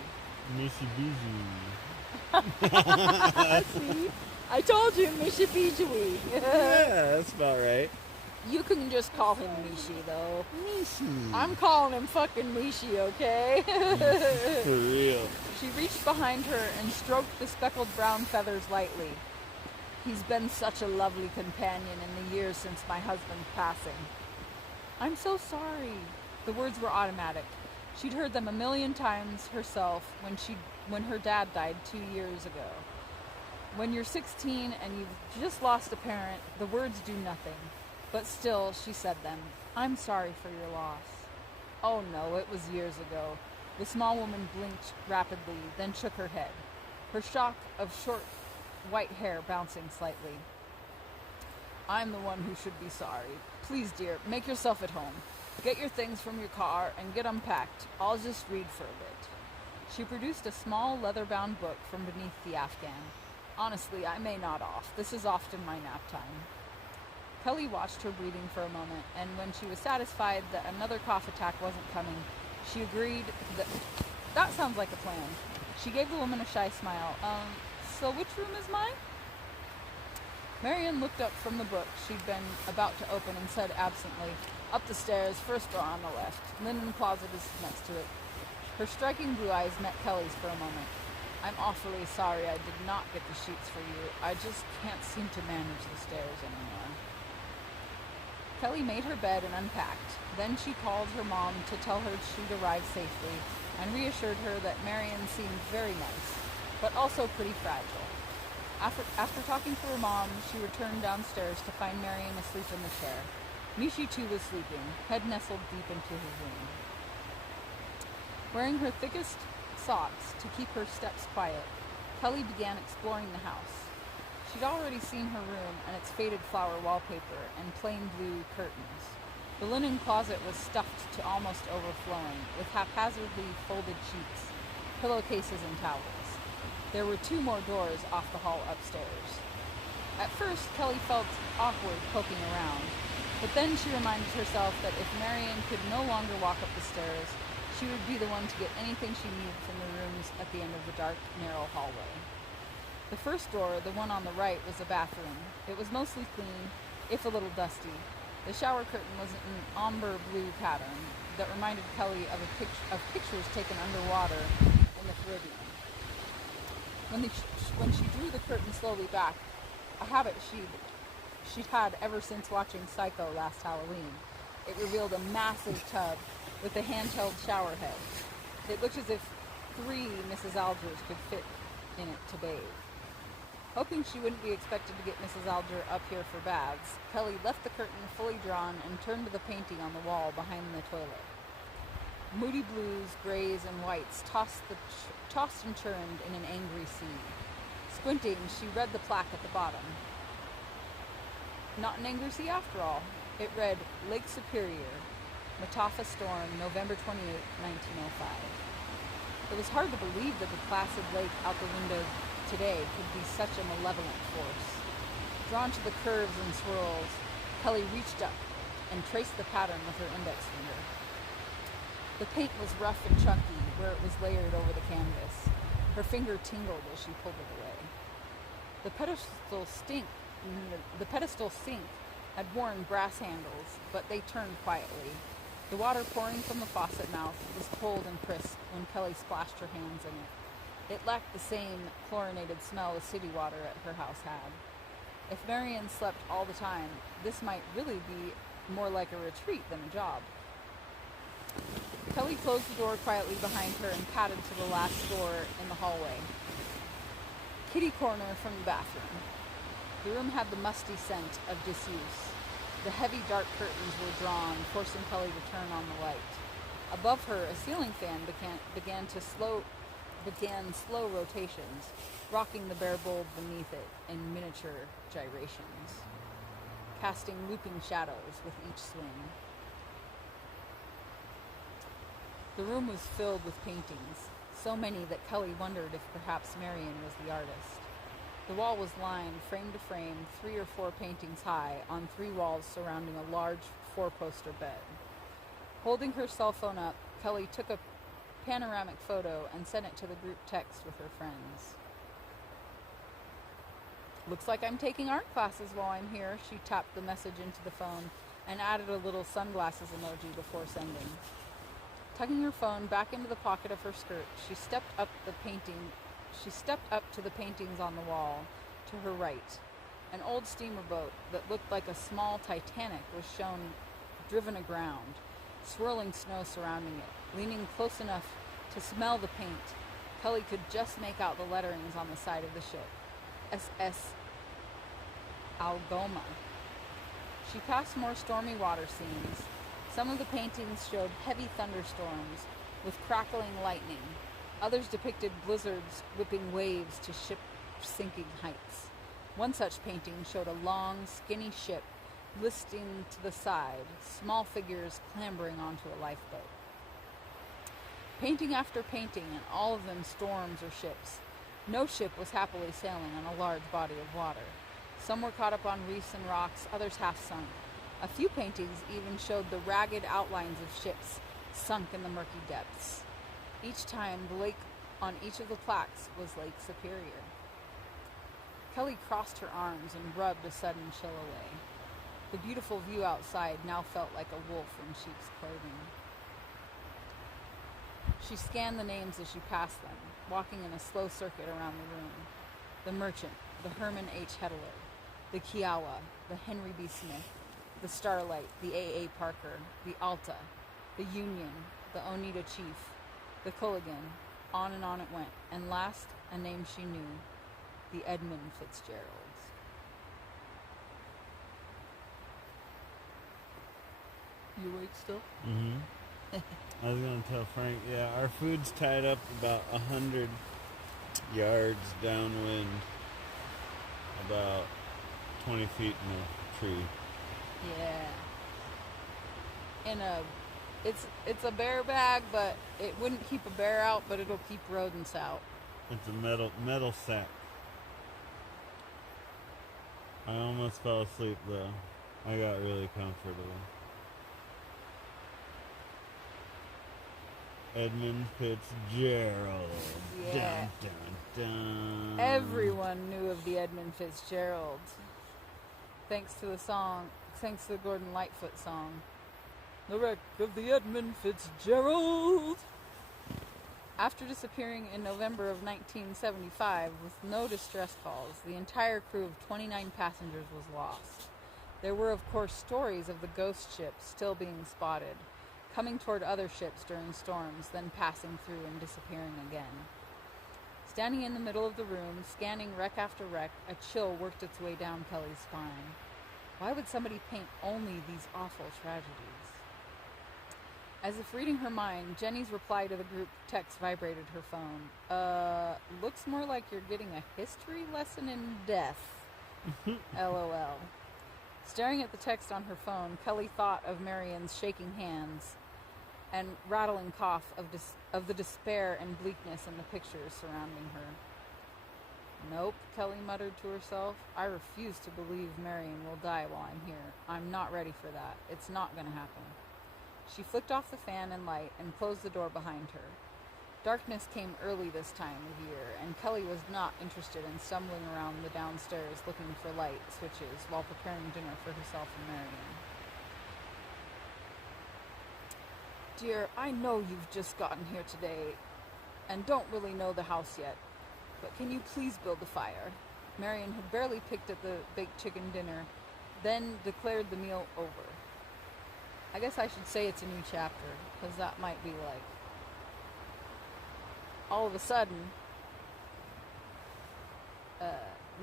See? I told you, Mishy Biju. Yeah, that's about right. You can just call him Mishi, though. Mishi. I'm calling him fucking Mishi, okay? For real. She reached behind her and stroked the speckled brown feathers lightly. He's been such a lovely companion in the years since my husband's passing. I'm so sorry. The words were automatic. She'd heard them a million times herself when her dad died 2 years ago. When you're 16 and you've just lost a parent, the words do nothing. But still, she said them. I'm sorry for your loss. Oh no, it was years ago. The small woman blinked rapidly, then shook her head, her shock of short white hair bouncing slightly. I'm the one who should be sorry. Please, dear, make yourself at home. Get your things from your car and get unpacked. I'll just read for a bit. She produced a small leather-bound book from beneath the Afghan. Honestly, I may nod off. This is often my nap time. Kelly watched her breathing for a moment, and when she was satisfied that another cough attack wasn't coming, she agreed that sounds like a plan. She gave the woman a shy smile. So which room is mine? Marion looked up from the book she'd been about to open and said absently, up the stairs, first door on the left. Linen closet is next to it. Her striking blue eyes met Kelly's for a moment. I'm awfully sorry I did not get the sheets for you. I just can't seem to manage the stairs anymore. Kelly made her bed and unpacked. Then she called her mom to tell her she'd arrived safely and reassured her that Marion seemed very nice, but also pretty fragile. After talking to her mom, she returned downstairs to find Marion asleep in the chair. Mishi too was sleeping, head nestled deep into his wing. Wearing her thickest socks to keep her steps quiet, Kelly began exploring the house. She'd already seen her room and its faded flower wallpaper and plain blue curtains. The linen closet was stuffed to almost overflowing, with haphazardly folded sheets, pillowcases, and towels. There were 2 more doors off the hall upstairs. At first, Kelly felt awkward poking around, but then she reminded herself that if Marion could no longer walk up the stairs, she would be the one to get anything she needed from the rooms at the end of the dark, narrow hallway. The first door, the one on the right, was a bathroom. It was mostly clean, if a little dusty. The shower curtain was an ombre blue pattern that reminded Kelly of pictures taken underwater in the Caribbean. When she drew the curtain slowly back, a habit she'd had ever since watching Psycho last Halloween, it revealed a massive tub with a handheld shower head. It looked as if 3 Mrs. Algers could fit in it to bathe. Hoping she wouldn't be expected to get Mrs. Alger up here for baths, Kelly left the curtain fully drawn and turned to the painting on the wall behind the toilet. Moody blues, grays, and whites tossed and churned in an angry sea. Squinting, she read the plaque at the bottom. Not an angry sea after all. It read, Lake Superior, Mataafa Storm, November 28, 1905. It was hard to believe that the placid lake out the window today could be such a malevolent force. Drawn to the curves and swirls, Kelly reached up and traced the pattern with her index finger. The paint was rough and chunky where it was layered over the canvas. Her finger tingled as she pulled it away. The pedestal sink had worn brass handles, but they turned quietly. The water pouring from the faucet mouth was cold and crisp when Kelly splashed her hands in it. It lacked the same chlorinated smell the city water at her house had. If Marion slept all the time, this might really be more like a retreat than a job. Kelly closed the door quietly behind her and padded to the last door in the hallway. Kitty corner from the bathroom. The room had the musty scent of disuse. The heavy dark curtains were drawn, forcing Kelly to turn on the light. Above her, a ceiling fan began slow rotations, rocking the bare bulb beneath it in miniature gyrations, casting looping shadows with each swing. The room was filled with paintings, so many that Kelly wondered if perhaps Marion was the artist. The wall was lined, frame to frame, 3 or 4 paintings high, on 3 walls surrounding a large 4-poster bed. Holding her cell phone up, Kelly took a panoramic photo and sent it to the group text with her friends. "Looks like I'm taking art classes while I'm here," she tapped the message into the phone and added a little sunglasses emoji before sending. Tucking her phone back into the pocket of her skirt, she stepped up to the paintings on the wall to her right. An old steamer boat that looked like a small Titanic was shown driven aground, swirling snow surrounding it. Leaning close enough to smell the paint, Kelly could just make out the letterings on the side of the ship. SS Algoma. She passed more stormy water scenes. Some of the paintings showed heavy thunderstorms with crackling lightning. Others depicted blizzards whipping waves to ship-sinking heights. One such painting showed a long, skinny ship listing to the side, small figures clambering onto a lifeboat. Painting after painting, and all of them storms or ships. No ship was happily sailing on a large body of water. Some were caught up on reefs and rocks, others half sunk. A few paintings even showed the ragged outlines of ships sunk in the murky depths. Each time, the lake on each of the plaques was Lake Superior. Kelly crossed her arms and rubbed a sudden chill away. The beautiful view outside now felt like a wolf in sheep's clothing. She scanned the names as she passed them, walking in a slow circuit around the room. The Merchant, the Herman H. Heddler, the Kiowa, the Henry B. Smith, the Starlight, the A.A. Parker, the Alta, the Union, the Oneida Chief, the Culligan. On and on it went. And last, a name she knew, the Edmund Fitzgeralds. You awake still? Mm-hmm. I was going to tell Frank, yeah, our food's tied up about 100 yards downwind, about 20 feet in a tree. Yeah. It's a bear bag, but it wouldn't keep a bear out, but it'll keep rodents out. It's a metal sack. I almost fell asleep though. I got really comfortable. Edmund Fitzgerald. Yeah. Dun, dun, dun. Everyone knew of the Edmund Fitzgerald. Thanks to the Gordon Lightfoot song. The wreck of the Edmund Fitzgerald. After disappearing in November of 1975 with no distress calls, the entire crew of 29 passengers was lost. There were, of course, stories of the ghost ship still being spotted, coming toward other ships during storms, then passing through and disappearing again. Standing in the middle of the room, scanning wreck after wreck, a chill worked its way down Kelly's spine. Why would somebody paint only these awful tragedies? As if reading her mind, Jenny's reply to the group text vibrated her phone. Looks more like you're getting a history lesson in death. LOL. Staring at the text on her phone, Kelly thought of Marion's shaking hands and rattling cough of the despair and bleakness in the pictures surrounding her. Nope, Kelly muttered to herself. I refuse to believe Marion will die while I'm here. I'm not ready for that. It's not going to happen. She flicked off the fan and light and closed the door behind her. Darkness came early this time of year, and Kelly was not interested in stumbling around the downstairs looking for light switches while preparing dinner for herself and Marion. Dear, I know you've just gotten here today and don't really know the house yet, but can you please build a fire? Marion had barely picked at the baked chicken dinner, then declared the meal over. I guess I should say it's a new chapter, because that might be like, all of a sudden,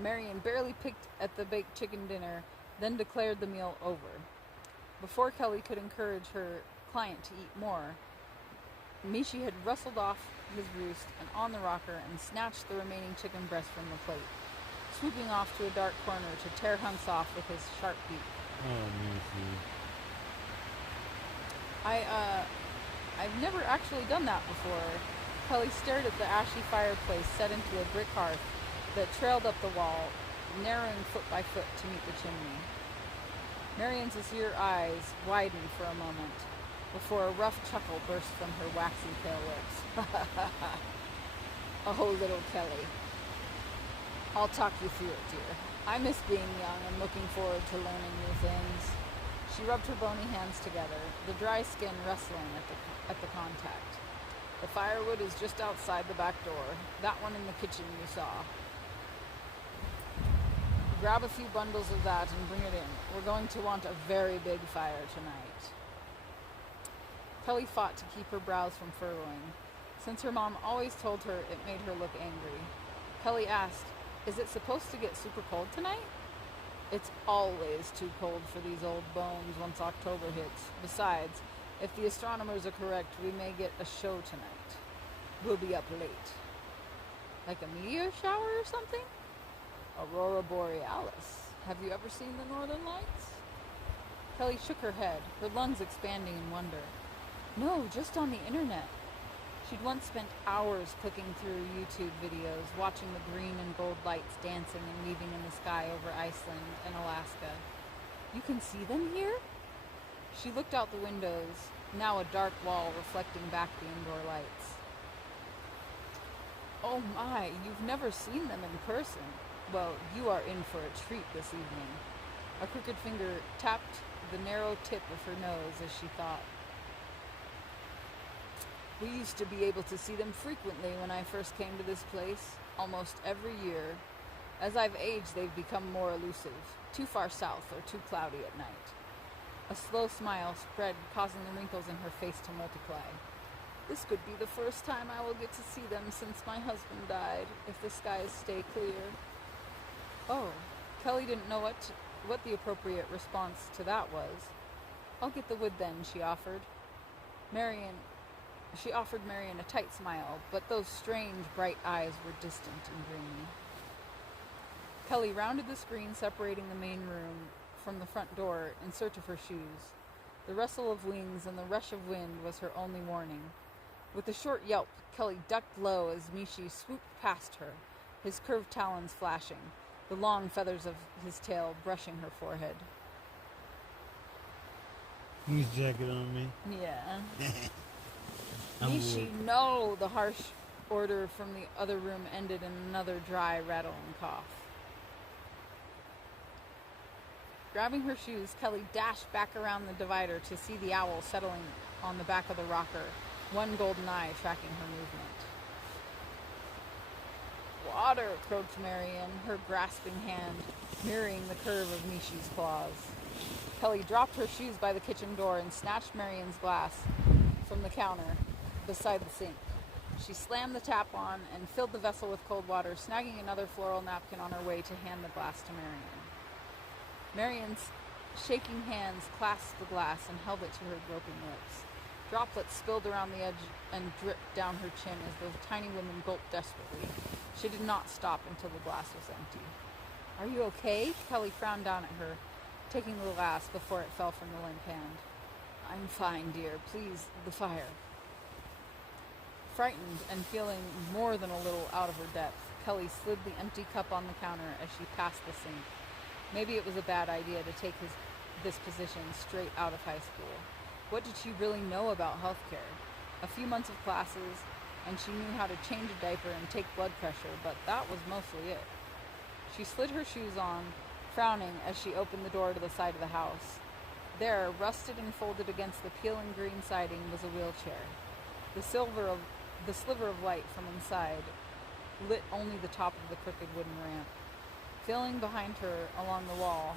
Marion barely picked at the baked chicken dinner, then declared the meal over. Before Kelly could encourage her client to eat more, Mishi had rustled off his roost and on the rocker and snatched the remaining chicken breast from the plate, swooping off to a dark corner to tear hunks off with his sharp beak. Oh, Mishi. I've never actually done that before. Kelly stared at the ashy fireplace set into a brick hearth that trailed up the wall, narrowing foot by foot to meet the chimney. Marion's azure eyes widened for a moment, before a rough chuckle burst from her waxy pale lips. Oh, little Kelly. I'll talk you through it, dear. I miss being young and looking forward to learning new things. She rubbed her bony hands together, the dry skin rustling at the contact. The firewood is just outside the back door, that one in the kitchen you saw. Grab a few bundles of that and bring it in. We're going to want a very big fire tonight. Kelly fought to keep her brows from furrowing. Since her mom always told her it made her look angry, Kelly asked, "Is it supposed to get super cold tonight?" "It's always too cold for these old bones once October hits. Besides, if the astronomers are correct, we may get a show tonight. We'll be up late." "Like a meteor shower or something?" "Aurora Borealis. Have you ever seen the Northern Lights?" Kelly shook her head, her lungs expanding in wonder. "No, just on the internet." She'd once spent hours clicking through YouTube videos, watching the green and gold lights dancing and weaving in the sky over Iceland and Alaska. "You can see them here?" She looked out the windows, now a dark wall reflecting back the indoor lights. "Oh my, you've never seen them in person. Well, you are in for a treat this evening." A crooked finger tapped the narrow tip of her nose as she thought. "We used to be able to see them frequently when I first came to this place, almost every year. As I've aged, they've become more elusive, too far south or too cloudy at night." A slow smile spread, causing the wrinkles in her face to multiply. "This could be the first time I will get to see them since my husband died, if the skies stay clear." Oh, Kelly didn't know what the appropriate response to that was. "I'll get the wood then," she offered. She offered Marion a tight smile, but those strange, bright eyes were distant and dreamy. Kelly rounded the screen separating the main room from the front door in search of her shoes. The rustle of wings and the rush of wind was her only warning. With a short yelp, Kelly ducked low as Mishi swooped past her, his curved talons flashing, the long feathers of his tail brushing her forehead. He's jacket on me. Yeah. I'm Mishi, no! The harsh order from the other room ended in another dry, rattling cough. Grabbing her shoes, Kelly dashed back around the divider to see the owl settling on the back of the rocker, one golden eye tracking her movement. "Water!" croaked Marion, her grasping hand mirroring the curve of Mishi's claws. Kelly dropped her shoes by the kitchen door and snatched Marion's glass from the counter beside the sink. She slammed the tap on and filled the vessel with cold water, snagging another floral napkin on her way to hand the glass to Marion. Marion's shaking hands clasped the glass and held it to her groping lips. Droplets spilled around the edge and dripped down her chin as the tiny woman gulped desperately. She did not stop until the glass was empty. "Are you okay?" Kelly frowned down at her, taking the glass before it fell from the limp hand. "I'm fine, dear. Please, the fire." Frightened and feeling more than a little out of her depth, Kelly slid the empty cup on the counter as she passed the sink. Maybe it was a bad idea to take this position straight out of high school. What did she really know about healthcare? A few months of classes, and she knew how to change a diaper and take blood pressure, but that was mostly it. She slid her shoes on, frowning as she opened the door to the side of the house. There, rusted and folded against the peeling green siding, was a wheelchair. The sliver of light from inside lit only the top of the crooked wooden ramp. Feeling behind her along the wall,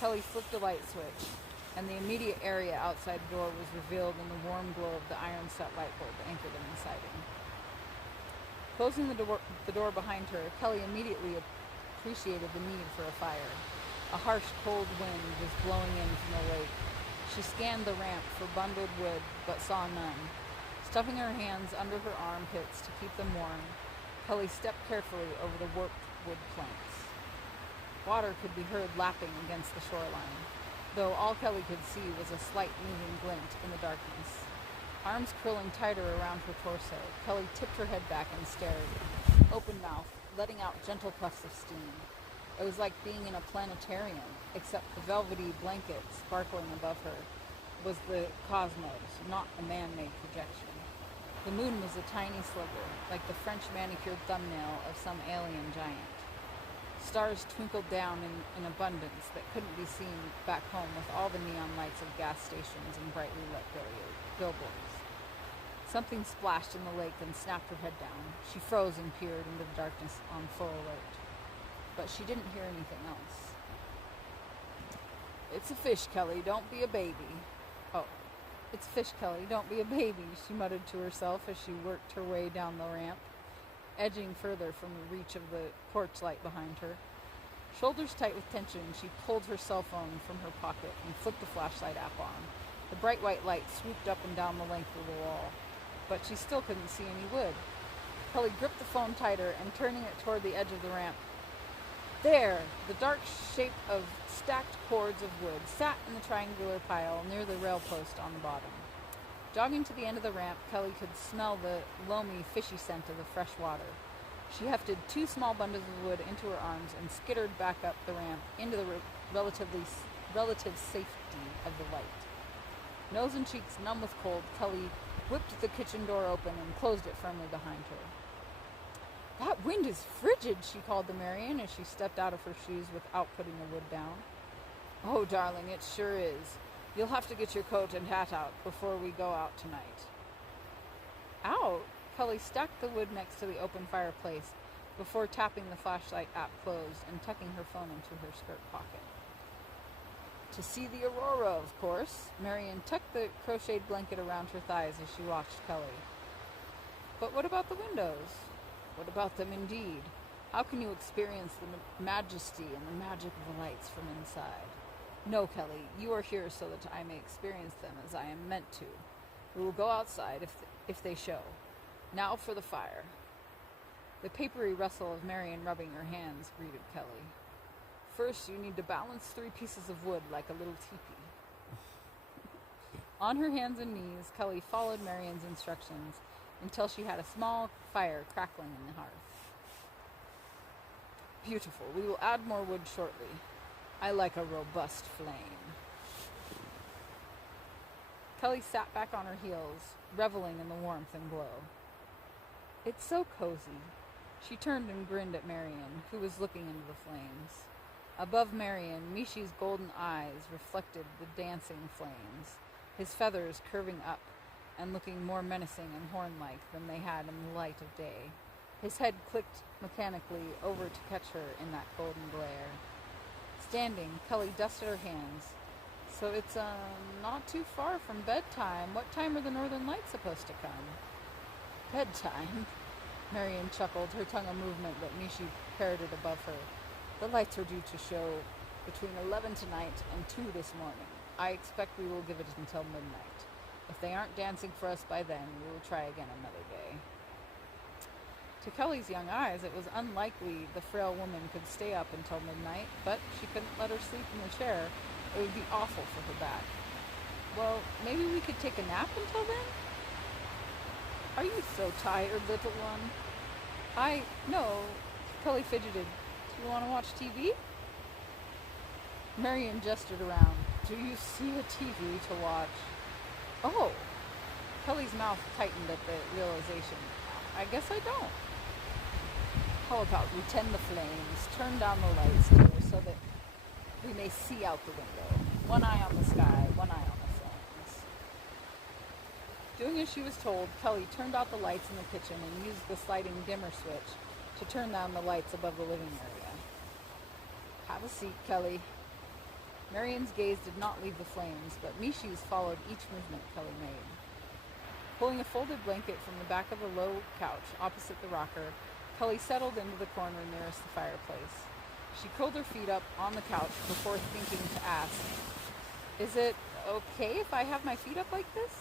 Kelly flipped a light switch, and the immediate area outside the door was revealed in the warm glow of the iron-set light bulb anchored in the siding. Closing the door behind her, Kelly immediately appreciated the need for a fire. A harsh, cold wind was blowing in from the lake. She scanned the ramp for bundled wood, but saw none. Stuffing her hands under her armpits to keep them warm, Kelly stepped carefully over the warped wood planks. Water could be heard lapping against the shoreline, though all Kelly could see was a slight moving glint in the darkness. Arms curling tighter around her torso, Kelly tipped her head back and stared, open mouth, letting out gentle puffs of steam. It was like being in a planetarium, except the velvety blanket sparkling above her was the cosmos, not a man-made projection. The moon was a tiny sliver, like the French manicured thumbnail of some alien giant. Stars twinkled down in abundance that couldn't be seen back home with all the neon lights of gas stations and brightly lit billboards. Something splashed in the lake and snapped her head down. She froze and peered into the darkness on full alert. But she didn't hear anything else. "It's a fish, Kelly. Don't be a baby." "Oh, it's a fish, Kelly. Don't be a baby," she muttered to herself as she worked her way down the ramp, edging further from the reach of the porch light behind her. Shoulders tight with tension, she pulled her cell phone from her pocket and flicked the flashlight app on. The bright white light swooped up and down the length of the wall, but she still couldn't see any wood. Kelly gripped the phone tighter and turning it toward the edge of the ramp. There! The dark shape of stacked cords of wood sat in the triangular pile near the rail post on the bottom. Jogging to the end of the ramp, Kelly could smell the loamy, fishy scent of the fresh water. She hefted 2 small bundles of wood into her arms and skittered back up the ramp into the relative safety of the light. Nose and cheeks numb with cold, Kelly whipped the kitchen door open and closed it firmly behind her. "That wind is frigid," she called to Marion as she stepped out of her shoes without putting the wood down. "Oh, darling, it sure is. You'll have to get your coat and hat out before we go out tonight." Out? Kelly stacked the wood next to the open fireplace before tapping the flashlight app closed and tucking her phone into her skirt pocket. "To see the aurora, of course." Marion tucked the crocheted blanket around her thighs as she watched Kelly. "But what about the windows?" "What about them, indeed? How can you experience the majesty and the magic of the lights from inside? No, Kelly, you are here so that I may experience them as I am meant to. We will go outside if they show. Now for the fire." The papery rustle of Marion rubbing her hands greeted Kelly. "First, you need to balance 3 pieces of wood like a little teepee." On her hands and knees, Kelly followed Marion's instructions until she had a small fire crackling in the hearth. "Beautiful. We will add more wood shortly. I like a robust flame." Kelly sat back on her heels, reveling in the warmth and glow. "It's so cozy." She turned and grinned at Marion, who was looking into the flames. Above Marion, Mishi's golden eyes reflected the dancing flames, his feathers curving up and looking more menacing and horn-like than they had in the light of day. His head clicked mechanically over to catch her in that golden glare. Standing, Kelly dusted her hands. "So it's not too far from bedtime. What time are the northern lights supposed to come?" "Bedtime?" Marion chuckled, her tongue a movement that Mishi parroted above her. "The lights are due to show between 11 tonight and 2 this morning. I expect we will give it until midnight. If they aren't dancing for us by then, we will try again another day." To Kelly's young eyes, it was unlikely the frail woman could stay up until midnight, but she couldn't let her sleep in the chair. It would be awful for her back. "Well, maybe we could take a nap until then?" "Are you so tired, little one?" No. Kelly fidgeted. "Do you want to watch TV?" Marion gestured around. "Do you see a TV to watch?" "Oh." Kelly's mouth tightened at the realization. "I guess I don't." "How about we tend the flames, turn down the lights, dear, so that we may see out the window. One eye on the sky, one eye on the flames." Doing as she was told, Kelly turned out the lights in the kitchen and used the sliding dimmer switch to turn down the lights above the living area. "Have a seat, Kelly." Marion's gaze did not leave the flames, but Mishi's followed each movement Kelly made. Pulling a folded blanket from the back of the low couch opposite the rocker, Kelly settled into the corner nearest the fireplace. She curled her feet up on the couch before thinking to ask, "Is it okay if I have my feet up like this?"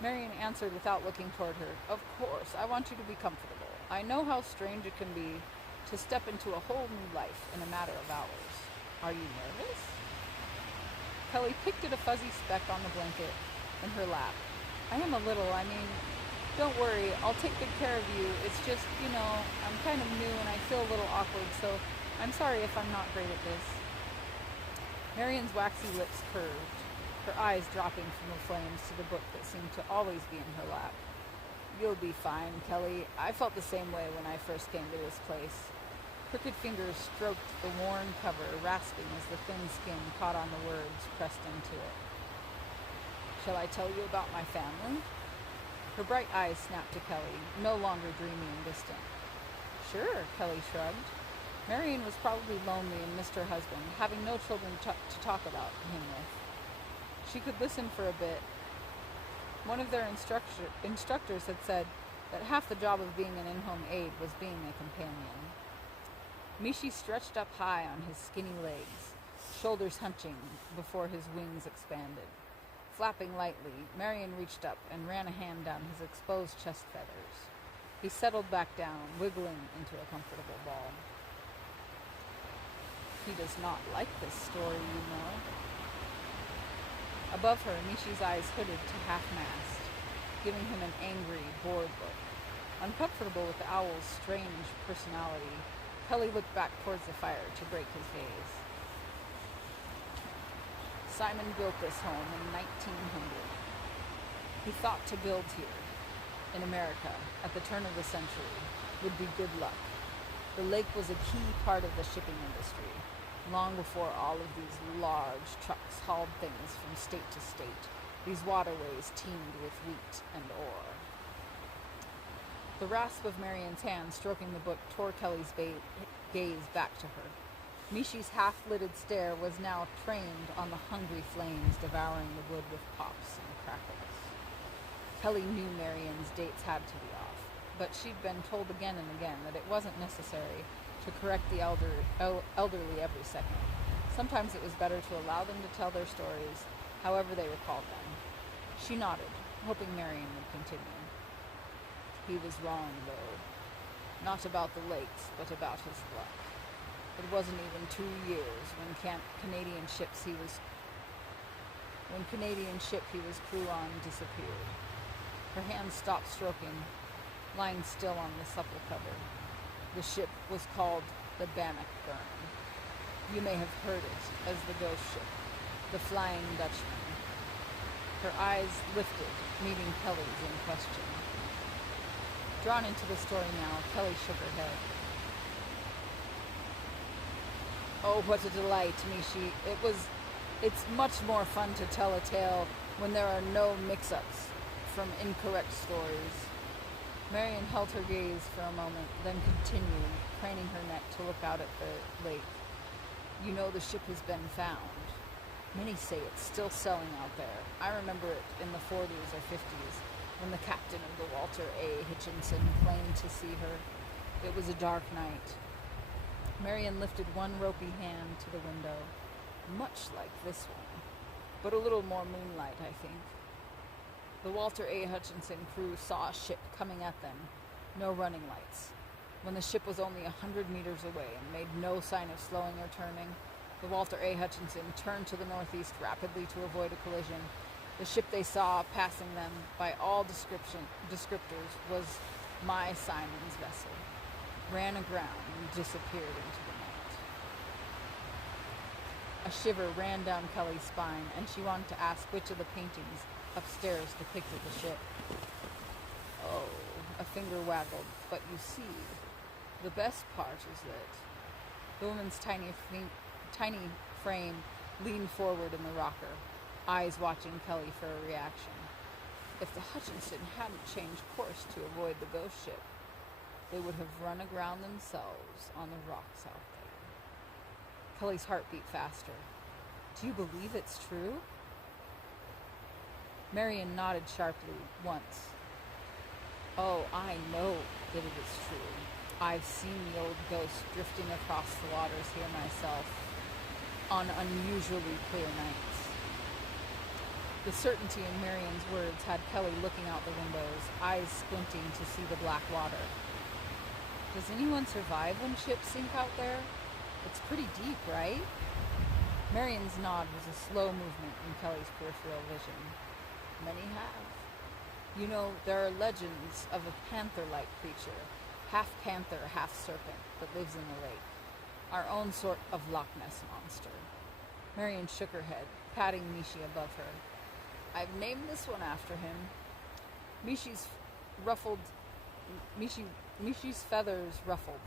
Marion answered without looking toward her, "Of course, I want you to be comfortable. I know how strange it can be to step into a whole new life in a matter of hours. Are you nervous?" Kelly picked at a fuzzy speck on the blanket in her lap. I am a little. I mean, don't worry. I'll take good care of you. It's just, I'm kind of new and I feel a little awkward, so I'm sorry if I'm not great at this. Marian's waxy lips curved, her eyes dropping from the flames to the book that seemed to always be in her lap. You'll be fine, Kelly. I felt the same way when I first came to this place. Crooked fingers stroked the worn cover, rasping as the thin skin caught on the words pressed into it. Shall I tell you about my family? Her bright eyes snapped to Kelly, no longer dreamy and distant. Sure, Kelly shrugged. Marian was probably lonely and missed her husband, having no children to talk about him with. She could listen for a bit. One of their instructors had said that half the job of being an in-home aide was being a companion. Mishi stretched up high on his skinny legs, shoulders hunching before his wings expanded. Flapping lightly, Marian reached up and ran a hand down his exposed chest feathers. He settled back down, wiggling into a comfortable ball. He does not like this story, you know. Above her, Mishi's eyes hooded to half-mast, giving him an angry, bored look. Uncomfortable with the owl's strange personality, Kelly looked back towards the fire to break his gaze. Simon built this home in 1900. He thought to build here, in America, at the turn of the century, would be good luck. The lake was a key part of the shipping industry, long before all of these large trucks hauled things from state to state. These waterways teemed with wheat and ore. The rasp of Marian's hand stroking the book tore Kelly's gaze back to her. Mishi's half-lidded stare was now trained on the hungry flames devouring the wood with pops and crackles. Kelly knew Marian's dates had to be off, but she'd been told again and again that it wasn't necessary to correct the elderly every second. Sometimes it was better to allow them to tell their stories however they recalled them. She nodded, hoping Marian would continue. He was wrong, though. Not about the lakes, but about his luck. It wasn't even 2 years when Canadian ship he was crew on disappeared. Her hand stopped stroking, lying still on the supple cover. The ship was called the Bannockburn. You may have heard it as the ghost ship, the Flying Dutchman. Her eyes lifted, meeting Kelly's in question. Drawn into the story now, Kelly shook her head. Oh, what a delight, Mishi. It's much more fun to tell a tale when there are no mix-ups from incorrect stories. Marian held her gaze for a moment, then continued, craning her neck to look out at the lake. You know the ship has been found. Many say it's still selling out there. I remember it in the 40s or 50s, when the captain of the Walter A. Hitchinson claimed to see her. It was a dark night. Marian lifted one ropey hand to the window, much like this one, but a little more moonlight, I think. The Walter A. Hutchinson crew saw a ship coming at them, no running lights. When the ship was only 100 meters away and made no sign of slowing or turning, the Walter A. Hutchinson turned to the northeast rapidly to avoid a collision. The ship they saw passing them, by all descriptors, was my Simon's vessel, ran aground and disappeared into the night. A shiver ran down Kelly's spine, and she wanted to ask which of the paintings upstairs depicted the ship. Oh, a finger waggled, but you see, the best part is that the woman's tiny frame leaned forward in the rocker, eyes watching Kelly for a reaction. If the Hutchinson hadn't changed course to avoid the ghost ship, they would have run aground themselves on the rocks out there. Kelly's heart beat faster. Do you believe it's true? Marian nodded sharply once. Oh, I know that it is true. I've seen the old ghost drifting across the waters here myself on unusually clear nights. The certainty in Marian's words had Kelly looking out the windows, eyes squinting to see the black water. Does anyone survive when ships sink out there? It's pretty deep, right? Marian's nod was a slow movement in Kelly's peripheral vision. Many have. You know, there are legends of a panther-like creature, half panther, half serpent, that lives in the lake. Our own sort of Loch Ness monster. Marion shook her head, patting Mishi above her. I've named this one after him. Mishi's feathers ruffled,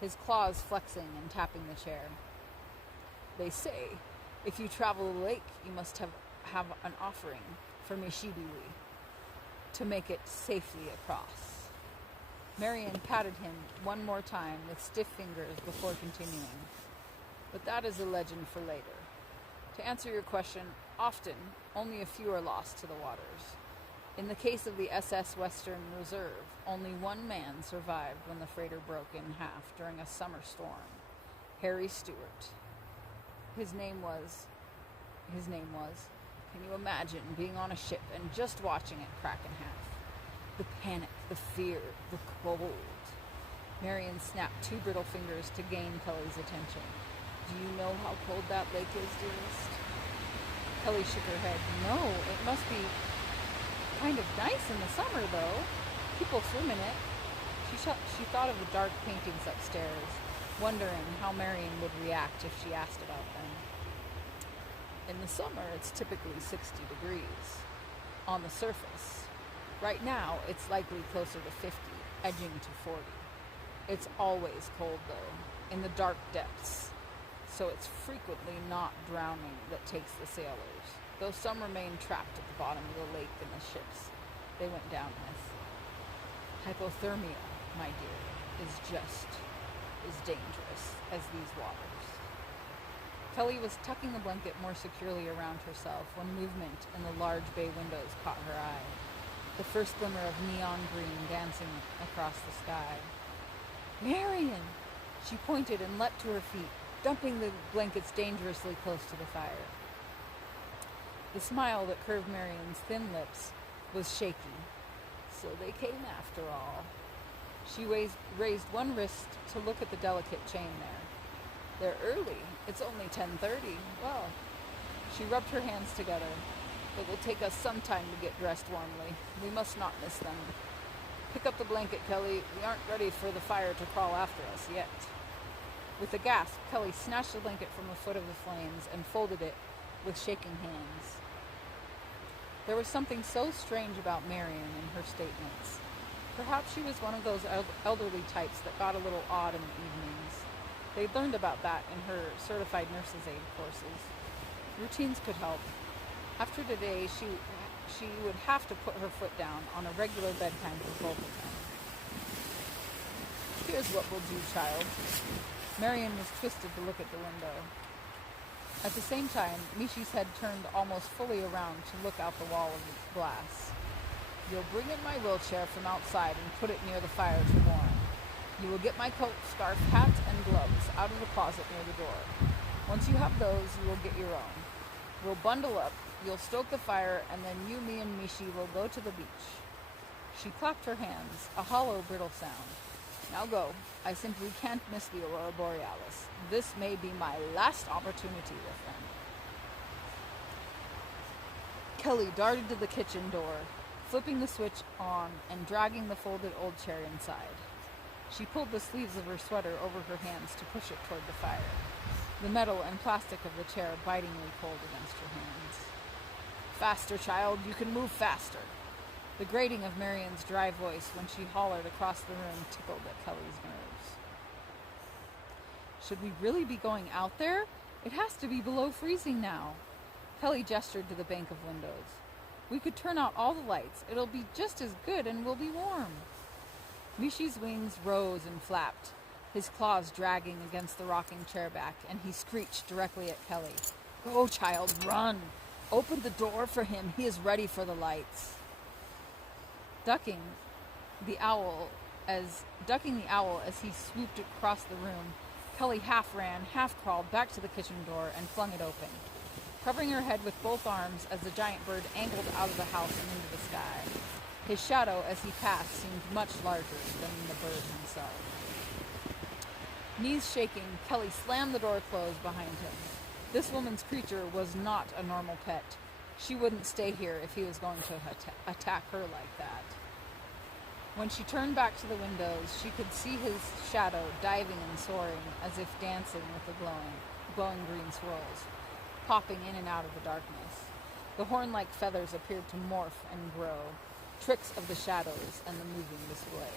his claws flexing and tapping the chair. They say, if you travel the lake, you must have an offering for Mishibiwi to make it safely across. Marion patted him one more time with stiff fingers before continuing. But that is a legend for later. To answer your question, often only a few are lost to the waters. In the case of the SS Western Reserve, only one man survived when the freighter broke in half during a summer storm. Harry Stewart. His name was, can you imagine being on a ship and just watching it crack in half? The panic, the fear, the cold. Marion snapped two brittle fingers to gain Kelly's attention. Do you know how cold that lake is, dearest? Kelly shook her head. No, it must be kind of nice in the summer, though. People swim in it. She thought of the dark paintings upstairs, wondering how Marion would react if she asked about them. In the summer, it's typically 60 degrees on the surface. Right now, it's likely closer to 50, edging to 40. It's always cold, though, in the dark depths, so it's frequently not drowning that takes the sailors, though some remain trapped at the bottom of the lake in the ships they went down with. Hypothermia, my dear, is just as dangerous as these waters. Kelly was tucking the blanket more securely around herself when movement in the large bay windows caught her eye, the first glimmer of neon green dancing across the sky. Marion! She pointed and leapt to her feet, dumping the blankets dangerously close to the fire. The smile that curved Marion's thin lips was shaky. So they came after all. She raised one wrist to look at the delicate chain there. They're early. It's only 10:30. Well, she rubbed her hands together. It will take us some time to get dressed warmly. We must not miss them. Pick up the blanket, Kelly. We aren't ready for the fire to crawl after us yet. With a gasp, Kelly snatched the blanket from the foot of the flames and folded it with shaking hands. There was something so strange about Marion in her statements. Perhaps she was one of those elderly types that got a little odd in the evenings. They learned about that in her certified nurse's aid courses. Routines could help. After today, she would have to put her foot down on a regular bedtime for both of them. Here's what we'll do, child. Marion was twisted to look at the window. At the same time, Mishi's head turned almost fully around to look out the wall of glass. You'll bring in my wheelchair from outside and put it near the fire to warm. You will get my coat, scarf, hat, and gloves out of the closet near the door. Once you have those, you will get your own. We'll bundle up, you'll stoke the fire, and then you, me, and Mishi will go to the beach. She clapped her hands, a hollow, brittle sound. Now go. I simply can't miss the Aurora Borealis. This may be my last opportunity with them. Kelly darted to the kitchen door, flipping the switch on and dragging the folded old chair inside. She pulled the sleeves of her sweater over her hands to push it toward the fire, the metal and plastic of the chair bitingly cold against her hands. Faster, child, you can move faster. The grating of Marion's dry voice when she hollered across the room tickled at Kelly's nerves. Should we really be going out there? It has to be below freezing now. Kelly gestured to the bank of windows. We could turn out all the lights. It'll be just as good and we'll be warm. Mishi's wings rose and flapped, his claws dragging against the rocking chair back, and he screeched directly at Kelly. Go, child, run! Open the door for him. He is ready for the lights. Ducking the owl as he swooped across the room, Kelly half ran, half crawled back to the kitchen door and flung it open, covering her head with both arms as the giant bird angled out of the house and into the sky. His shadow as he passed seemed much larger than the bird himself. Knees shaking, Kelly slammed the door closed behind him. This woman's creature was not a normal pet. She wouldn't stay here if he was going to attack her like that. When she turned back to the windows, she could see his shadow diving and soaring as if dancing with the glowing green swirls, popping in and out of the darkness. The horn-like feathers appeared to morph and grow, tricks of the shadows and the moving display.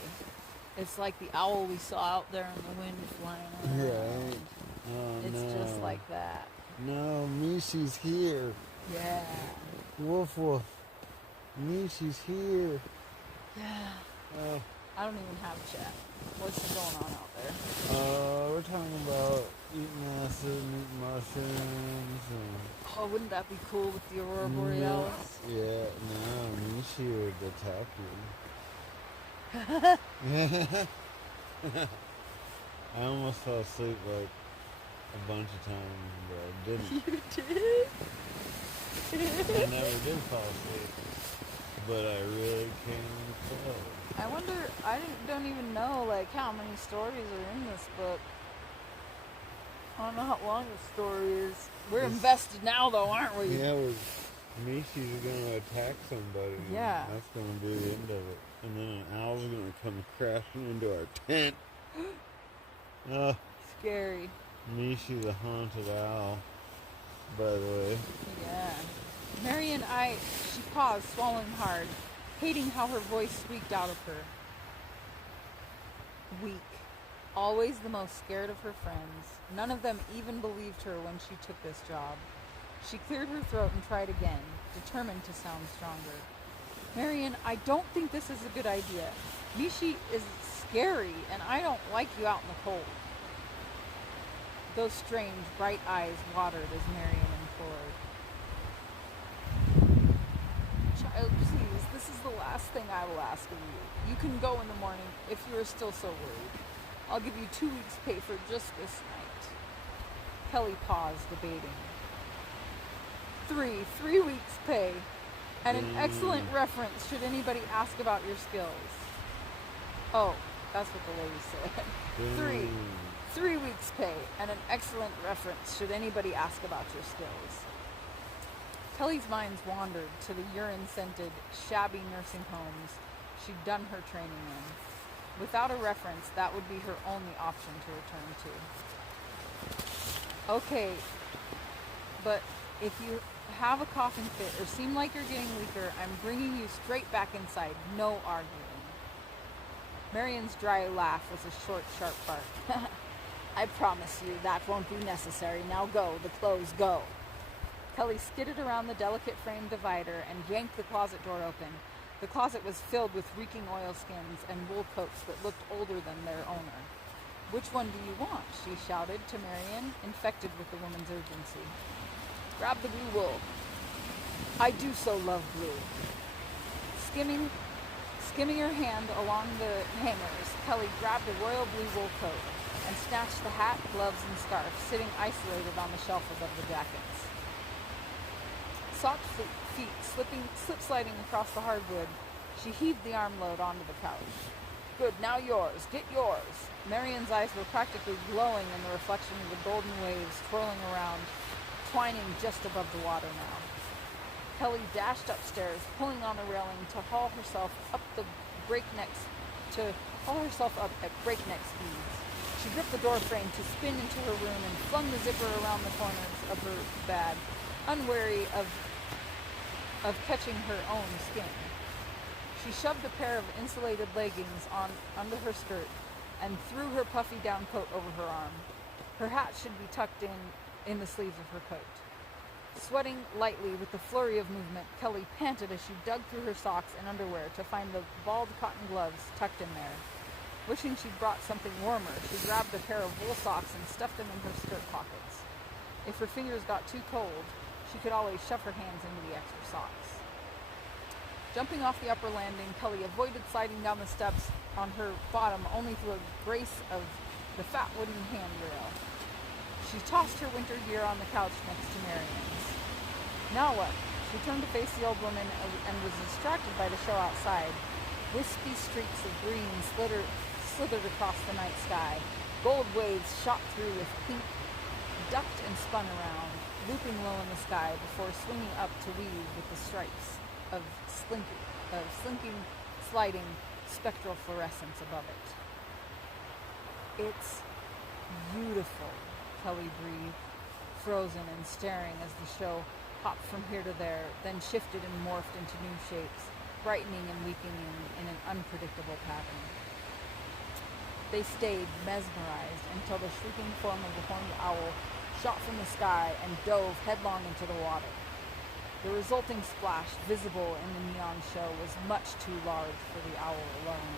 It's like the owl we saw out there in the wind flying around. Yeah. Oh, It's no. just like that. No, Mishy's here. Yeah. Woof woof. Mishy's here. Yeah. Oh. I don't even have chat. What's going on out there? We're talking about eating acid and eating mushrooms and... Oh, wouldn't that be cool with the Aurora Borealis? Yeah, no, Mishi would attack you. I almost fell asleep like a bunch of times, but I didn't. You did? I never did fall asleep, but I really came close. I wonder, don't even know, like, how many stories are in this book. I don't know how long the story is. We're invested now, though, aren't we? Yeah, Mishi's gonna attack somebody. and Yeah. That's gonna be the end of it. And then an owl's gonna come crashing into our tent. Scary. Mishi the haunted owl, by the way. Yeah. Marion, she paused, swallowing hard, hating how her voice squeaked out of her. Weak. Always the most scared of her friends. None of them even believed her when she took this job. She cleared her throat and tried again, determined to sound stronger. Marion, I don't think this is a good idea. Mishi is scary, and I don't like you out in the cold. Those strange, bright eyes watered as Marion implored. Child, please, this is the last thing I will ask of you. You can go in the morning if you are still so worried. I'll give you 2 weeks' pay for just this night. Kelly paused, debating. 3 weeks' pay, and an excellent reference should anybody ask about your skills. Oh, that's what the lady said. 3 weeks' pay, and an excellent reference should anybody ask about your skills. Kelly's mind wandered to the urine-scented, shabby nursing homes she'd done her training in. Without a reference, that would be her only option to return to. Okay, but if you have a coughing fit or seem like you're getting weaker, I'm bringing you straight back inside. No arguing. Marion's dry laugh was a short, sharp bark. I promise you that won't be necessary. Now go. The clothes go. Kelly skidded around the delicate frame divider and yanked the closet door open. The closet was filled with reeking oilskins and wool coats that looked older than their owner. Which one do you want? She shouted to Marion, infected with the woman's urgency. Grab the blue wool. I do so love blue. Skimming her hand along the hangers, Kelly grabbed a royal blue wool coat and snatched the hat, gloves, and scarf sitting isolated on the shelf above the jackets. Soft feet slip-sliding across the hardwood, she heaved the armload onto the couch. Good, now yours. Get yours. Marion's eyes were practically glowing in the reflection of the golden waves twirling around, twining just above the water now. Kelly dashed upstairs, pulling on the railing to haul herself up at breakneck speeds. She gripped the door frame to spin into her room and flung the zipper around the corners of her bag, unwary of catching her own skin. She shoved a pair of insulated leggings under her skirt and threw her puffy down coat over her arm. Her hat should be tucked in the sleeves of her coat. Sweating lightly with the flurry of movement, Kelly panted as she dug through her socks and underwear to find the balled cotton gloves tucked in there. Wishing she'd brought something warmer, she grabbed a pair of wool socks and stuffed them in her skirt pockets. If her fingers got too cold, she could always shove her hands into the extra socks. Jumping off the upper landing, Kelly avoided sliding down the steps on her bottom only through a grace of the fat wooden handrail. She tossed her winter gear on the couch next to Marion's. Now what? She turned to face the old woman and was distracted by the show outside. Wispy streaks of green slithered across the night sky. Gold waves shot through with pink, ducked and spun around. looping low in the sky before swinging up to weave with the stripes of slinking, sliding spectral fluorescence above it. It's beautiful, Kelly breathed, frozen and staring as the show hopped from here to there, then shifted and morphed into new shapes, brightening and weakening in an unpredictable pattern. They stayed mesmerized until the shrieking form of the horned owl shot from the sky and dove headlong into the water. The resulting splash, visible in the neon show, was much too large for the owl alone.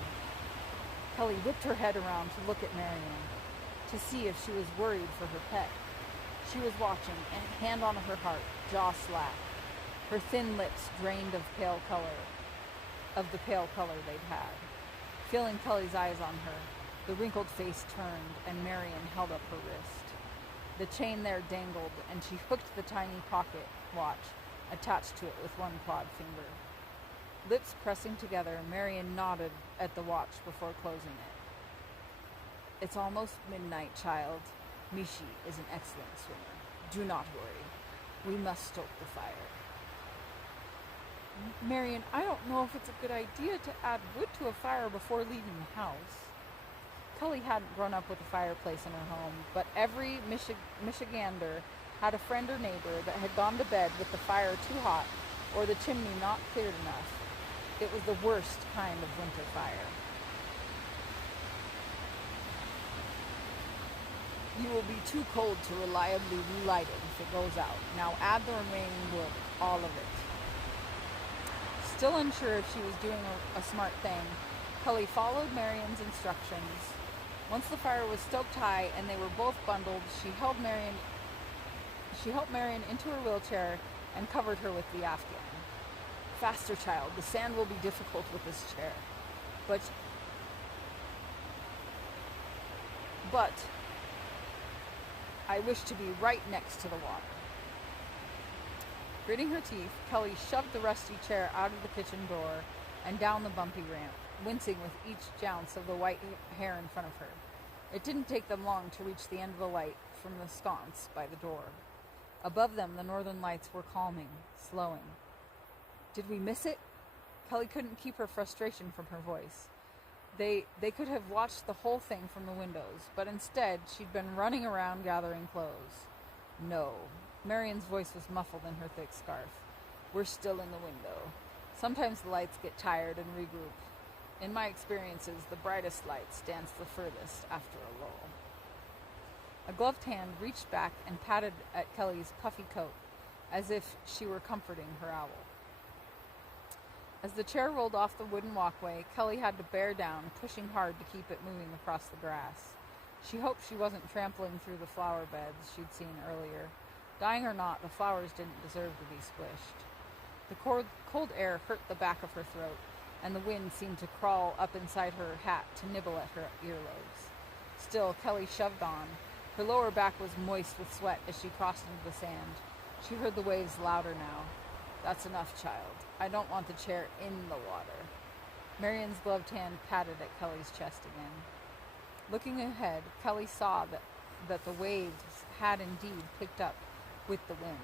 Kelly whipped her head around to look at Marion, to see if she was worried for her pet. She was watching, and hand on her heart, jaw slack, her thin lips drained of the pale color they'd had. Feeling Kelly's eyes on her, the wrinkled face turned, and Marion held up her wrist. The chain there dangled, and she hooked the tiny pocket watch attached to it with one clawed finger. Lips pressing together, Marion nodded at the watch before closing it. It's almost midnight, child. Mishi is an excellent swimmer. Do not worry. We must stoke the fire. Marion, I don't know if it's a good idea to add wood to a fire before leaving the house. Kelly hadn't grown up with a fireplace in her home, but every Michigander had a friend or neighbor that had gone to bed with the fire too hot or the chimney not cleared enough. It was the worst kind of winter fire. You will be too cold to reliably relight it if it goes out. Now add the remaining wood, all of it. Still unsure if she was doing a smart thing, Kelly followed Marion's instructions. Once the fire was stoked high and they were both bundled, she helped Marion into her wheelchair and covered her with the afghan. Faster, child. The sand will be difficult with this chair. But I wish to be right next to the water. Gritting her teeth, Kelly shoved the rusty chair out of the kitchen door and down the bumpy ramp, wincing with each jounce of the white hair in front of her. It didn't take them long to reach the end of the light from the sconce by the door. Above them, the northern lights were calming, slowing. Did we miss it? Kelly couldn't keep her frustration from her voice. They could have watched the whole thing from the windows, but instead she'd been running around gathering clothes. No. Marion's voice was muffled in her thick scarf. We're still in the window. Sometimes the lights get tired and regroup. In my experiences, the brightest lights dance the furthest after a lull. A gloved hand reached back and patted at Kelly's puffy coat, as if she were comforting her owl. As the chair rolled off the wooden walkway, Kelly had to bear down, pushing hard to keep it moving across the grass. She hoped she wasn't trampling through the flower beds she'd seen earlier. Dying or not, the flowers didn't deserve to be squished. The cold air hurt the back of her throat, and the wind seemed to crawl up inside her hat to nibble at her earlobes. Still, Kelly shoved on. Her lower back was moist with sweat as she crossed into the sand. She heard the waves louder now. That's enough, child. I don't want the chair in the water. Marion's gloved hand patted at Kelly's chest again. Looking ahead, Kelly saw that the waves had indeed picked up with the wind.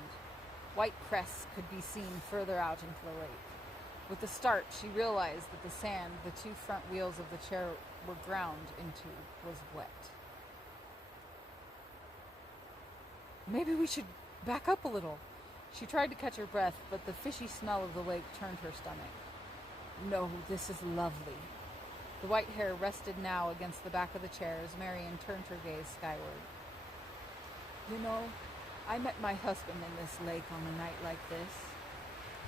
White crests could be seen further out into the lake. With a start, she realized that the sand the two front wheels of the chair were ground into was wet. Maybe we should back up a little. She tried to catch her breath, but the fishy smell of the lake turned her stomach. No, this is lovely. The white hair rested now against the back of the chair as Marion turned her gaze skyward. You know, I met my husband in this lake on a night like this.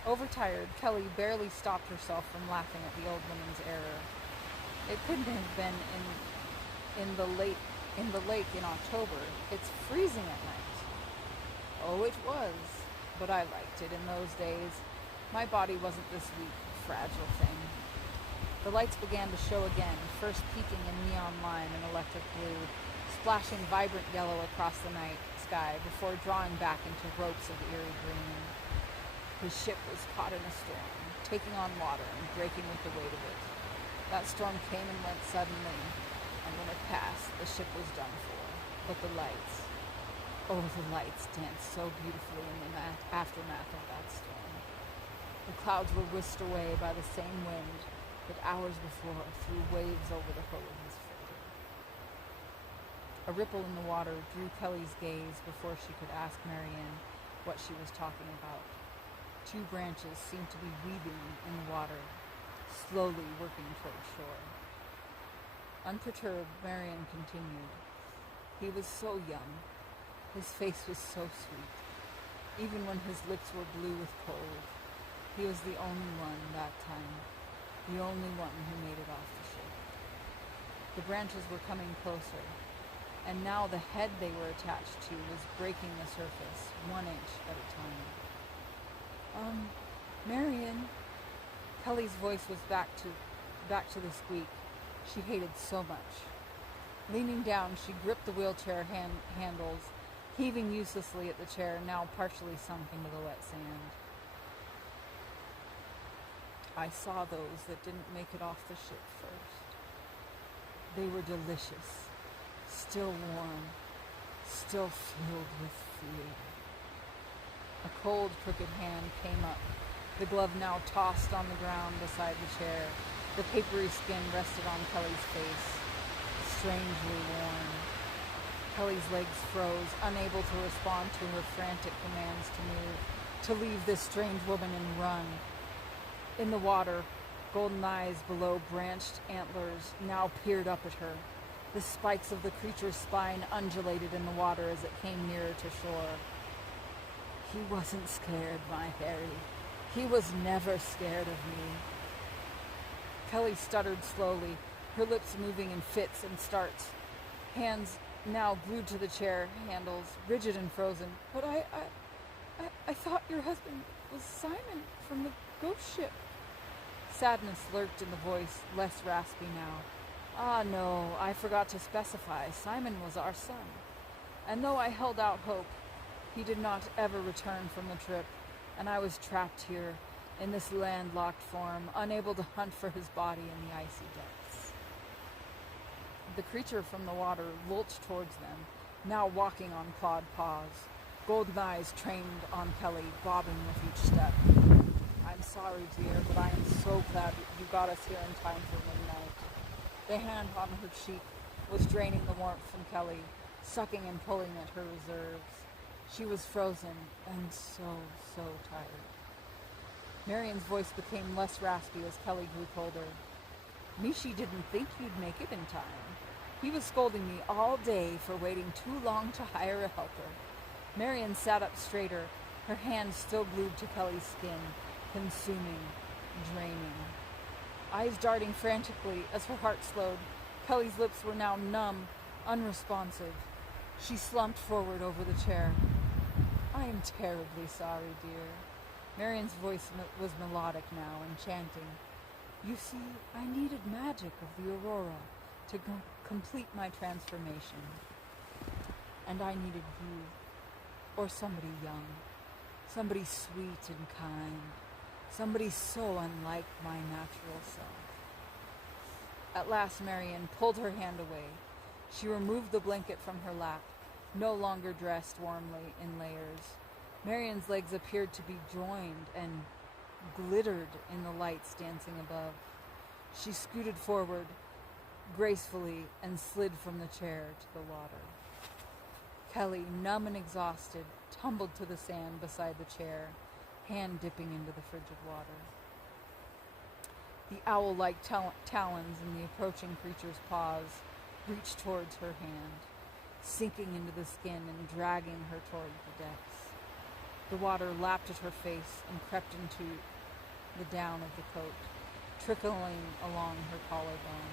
Overtired, Kelly barely stopped herself from laughing at the old woman's error. It couldn't have been in the lake in October. It's freezing at night. Oh, it was. But I liked it in those days. My body wasn't this weak, fragile thing. The lights began to show again, first peaking in neon lime and electric blue, splashing vibrant yellow across the night sky before drawing back into ropes of eerie green. His ship was caught in a storm, taking on water and breaking with the weight of it. That storm came and went suddenly, and when it passed, the ship was done for. But the lights... Oh, the lights danced so beautifully in the aftermath of that storm. The clouds were whisked away by the same wind that hours before threw waves over the hull of his freighter. A ripple in the water drew Kelly's gaze before she could ask Marianne what she was talking about. Two branches seemed to be weaving in the water, slowly working toward shore. Unperturbed, Marianne continued. He was so young. His face was so sweet. Even when his lips were blue with cold, he was the only one that time, the only one who made it off the ship. The branches were coming closer, and now the head they were attached to was breaking the surface 1 inch at a time. Marion. Kelly's voice was back to the squeak she hated so much. Leaning down, she gripped the wheelchair handles, heaving uselessly at the chair, now partially sunk into the wet sand. I saw those that didn't make it off the ship first. They were delicious, still warm, still filled with fear. A cold, crooked hand came up, the glove now tossed on the ground beside the chair. The papery skin rested on Kelly's face, strangely warm. Kelly's legs froze, unable to respond to her frantic commands to move, to leave this strange woman and run. In the water, golden eyes below branched antlers now peered up at her. The spikes of the creature's spine undulated in the water as it came nearer to shore. He wasn't scared, my Harry. He was never scared of me. Kelly stuttered slowly, her lips moving in fits and starts. Hands now glued to the chair handles, rigid and frozen. But I thought your husband was Simon from the ghost ship. Sadness lurked in the voice, less raspy now. Ah, no, I forgot to specify. Simon was our son. And though I held out hope, he did not ever return from the trip, and I was trapped here in this landlocked form, unable to hunt for his body in the icy depths. The creature from the water lurched towards them, now walking on clawed paws, golden eyes trained on Kelly, bobbing with each step. I'm sorry, dear, but I am so glad you got us here in time for midnight. The hand on her cheek was draining the warmth from Kelly, sucking and pulling at her reserves. She was frozen and so tired. Marion's voice became less raspy as Kelly grew colder. Mishi didn't think you'd make it in time. He was scolding me all day for waiting too long to hire a helper. Marion sat up straighter, her hand still glued to Kelly's skin, consuming, draining. Eyes darting frantically as her heart slowed. Kelly's lips were now numb, unresponsive. She slumped forward over the chair. I am terribly sorry, dear. Marion's voice was melodic now, enchanting. You see, I needed magic of the aurora to complete my transformation. And I needed you, or somebody young, somebody sweet and kind, somebody so unlike my natural self. At last, Marion pulled her hand away. She removed the blanket from her lap, no longer dressed warmly in layers. Marion's legs appeared to be joined and glittered in the lights dancing above. She scooted forward gracefully and slid from the chair to the water. Kelly, numb and exhausted, tumbled to the sand beside the chair, hand dipping into the frigid water. The owl-like talons in the approaching creature's paws reached towards her hand, sinking into the skin and dragging her toward the depths. The water lapped at her face and crept into the down of the coat, trickling along her collarbone.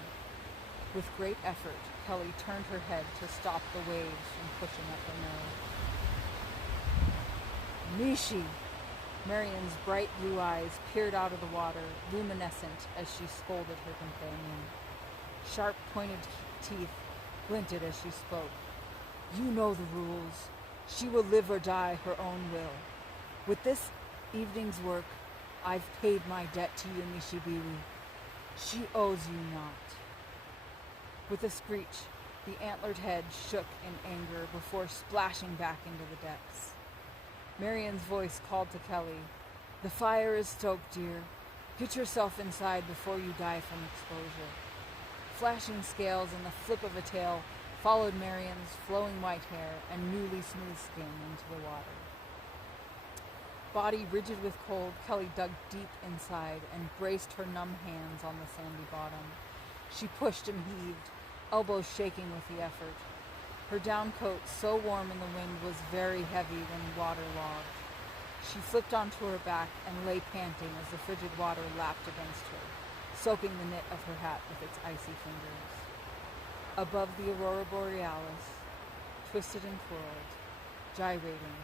With great effort, Kelly turned her head to stop the waves from pushing up her nose. Mishi! Marion's bright blue eyes peered out of the water, luminescent as she scolded her companion. Sharp, pointed teeth glinted as she spoke. You know the rules. She will live or die her own will. With this evening's work, I've paid my debt to you, Mishibiwi. She owes you not. With a screech, The antlered head shook in anger before splashing back into the depths. Marion's voice called to Kelly. The fire is stoked, dear. Get yourself inside before you die from exposure. Flashing scales and the flip of a tail followed Marion's flowing white hair and newly smooth skin into the water. Body rigid with cold, Kelly dug deep inside and braced her numb hands on the sandy bottom. She pushed and heaved, elbows shaking with the effort. Her down coat, so warm in the wind, was very heavy when waterlogged. She flipped onto her back and lay panting as the frigid water lapped against her, soaking the knit of her hat with its icy fingers. Above the aurora borealis, twisted and twirled, gyrating,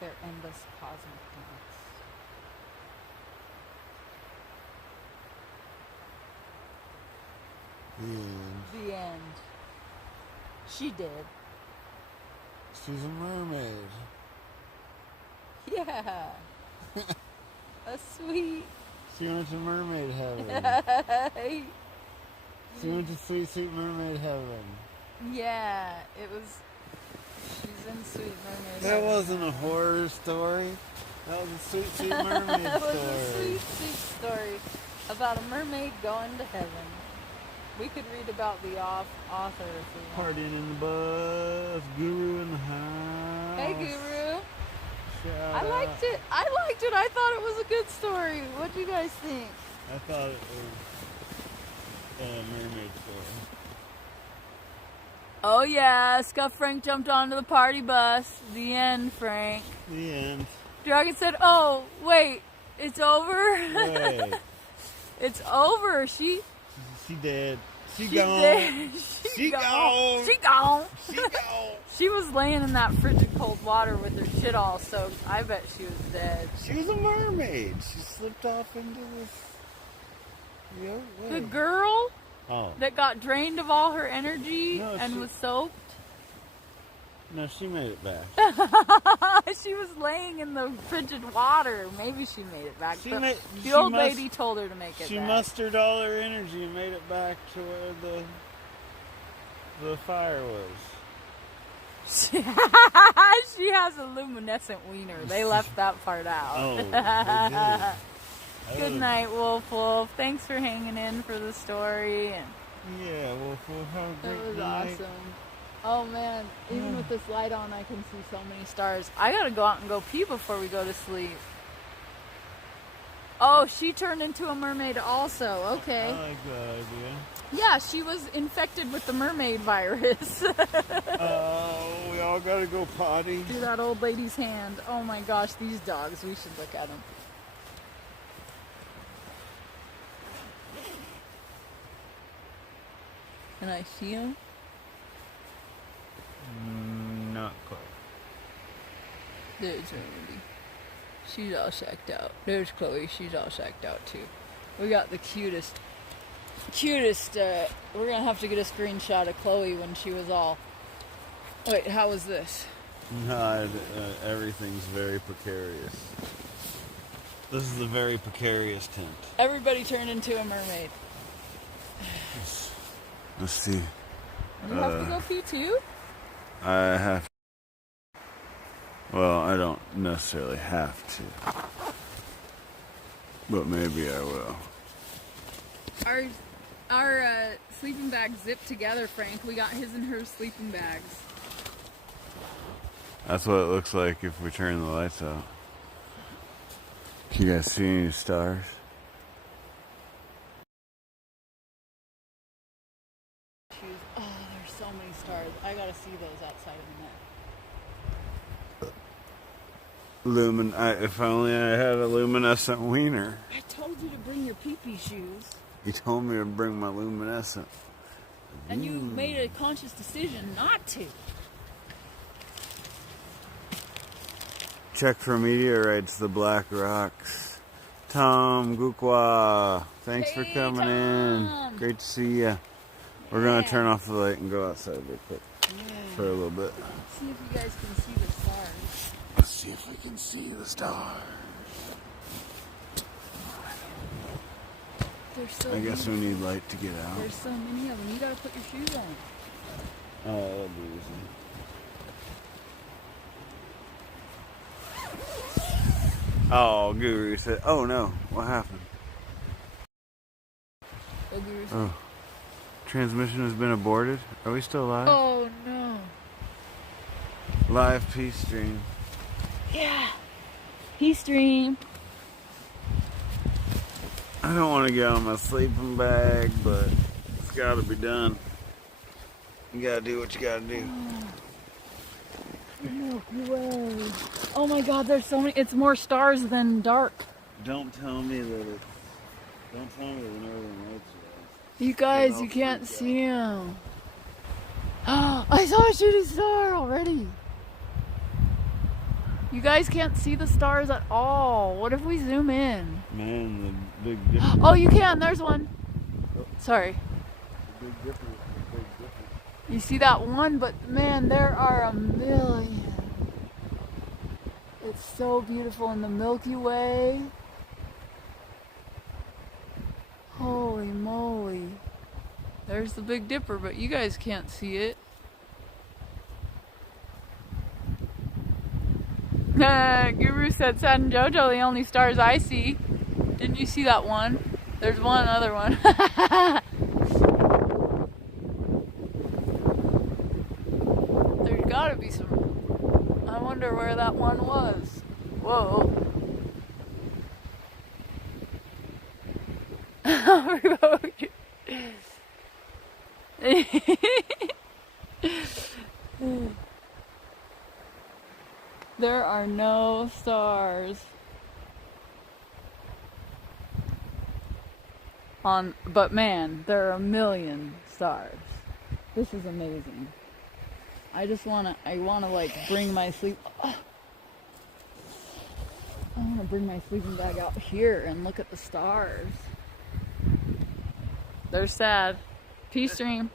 their endless cosmic dance. The end. She did. She's a mermaid. Yeah. A sweet. She went to mermaid heaven. She went to sweet, sweet mermaid heaven. Yeah, it was. She's in Sweet Mermaid. That wasn't a horror story. That was a sweet, sweet mermaid That was story. a sweet, sweet story about a mermaid going to heaven. We could read about the author if we want. Partying in the bus, Guru in the house. Hey, Guru. Shout I liked it. I thought it was a good story. What do you guys think? I thought it was a mermaid story. Oh yeah, Scuff Frank jumped onto the party bus. The end, Frank. The end. Dragon said, "Oh, wait, it's over." Wait. It's over. She dead. She gone. gone. She gone. She gone. She gone. She was laying in that frigid cold water with her shit all soaked. I bet she was dead. She was a mermaid. She slipped off into this. The girl Oh. that got drained of all her energy No, and she- was soaked. No, she made it back. She was laying in the frigid water. Maybe she made it back. She The- made- the she old must- lady told her to make it She back. mustered all her energy and made it back to where the fire was. She has a luminescent wiener. They left that part out. Oh, they did. Good night, Wolf Wolf. Thanks for hanging in for the story. And Yeah, well, have a great it was night. awesome. Oh man, even with this light on, I can see so many stars. I gotta go out and go pee before we go to sleep. Oh, she turned into a mermaid also. Okay. I like that idea. Yeah, she was infected with the mermaid virus. Oh, we all gotta go potty. Through that old lady's hand. Oh my gosh, these dogs. We should look at them. Can I see them? Not quite. There's Ruby. She's all shacked out. There's Chloe. She's all shacked out too. We got the cutest. We're gonna have to get a screenshot of Chloe when she was all. Wait, how was this? No, everything's very precarious. This is a very precarious tent. Everybody turned into a mermaid. Let's see. You have to go pee too? I have. Well, I don't necessarily have to, but maybe I will. Our sleeping bags zipped together, Frank. We got his and her sleeping bags. That's what it looks like if we turn the lights out. Can you guys see any stars? Oh, there's so many stars. I gotta see those outside of the net. If only I had a luminescent wiener. I told you to bring your pee-pee shoes, You told me to bring my luminescent. and you made a conscious decision not to. Check for meteorites, the Black Rocks. Tom Gukwa, thanks for Hey, coming Tom. in. Great to see ya. We're gonna turn off the light and go outside real quick for a little bit. See if you guys can see the stars. Let's see if we can see the stars. There's so I guess we need light to get out. There's so many of them. You gotta put your shoes on. that'll be easy. Oh, Guru said, oh no, what happened? What Guru said? Oh, transmission has been aborted. Are we still live? Oh no. Live peace stream. Yeah. Peace stream. I don't want to get on my sleeping bag, but it's got to be done. You got to do what you got to do. The Milky Way. Oh my God, there's so many. It's more stars than dark. Don't tell me that it's. Don't tell me the Northern Lights are. You guys, you can't see them. I saw a shooting star already. You guys can't see the stars at all. What if we zoom in? Man, the Big Dipper. Oh, you can. There's one. Sorry. The Big Dipper is the Big Dipper. You see that one? But man, there are a million. It's so beautiful in the Milky Way. Holy moly. There's the Big Dipper, but you guys can't see it. Guru said Sad and JoJo, the only stars I see. Didn't you see that one? There's one other one. There's gotta be some. I wonder where that one was. Whoa. There are no stars on, but man, there are a million stars. This is amazing. I wanna like bring my I wanna bring my sleeping bag out here and look at the stars. They're sad. Peace stream.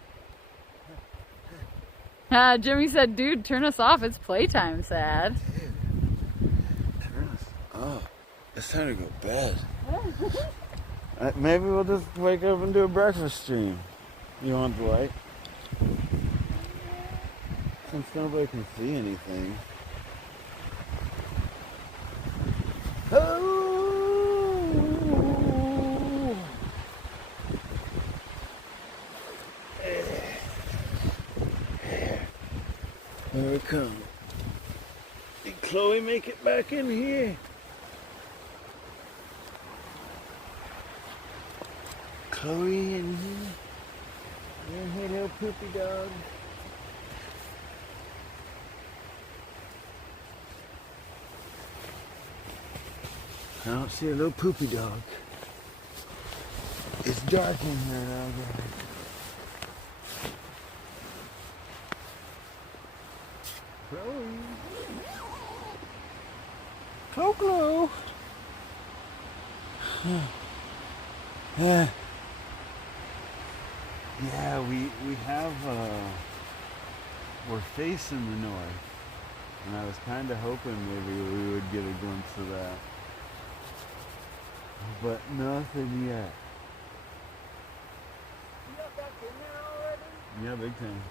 Jimmy said, dude, turn us off. It's playtime, Sad. Turn us off. It's time to go to bed. Maybe we'll just wake up and do a breakfast stream. You want the light? Since nobody can see anything. Oh! Here we come. Did Chloe make it back in here? Chloe in here? Yeah, hey, little poopy dog. I don't see a little poopy dog. It's dark in here now, guys. Chloe. Clo-Clo. Yeah, we have, we're facing the north. And I was kind of hoping maybe we would get a glimpse of that. But nothing yet. You got back in there already? Yeah, big time.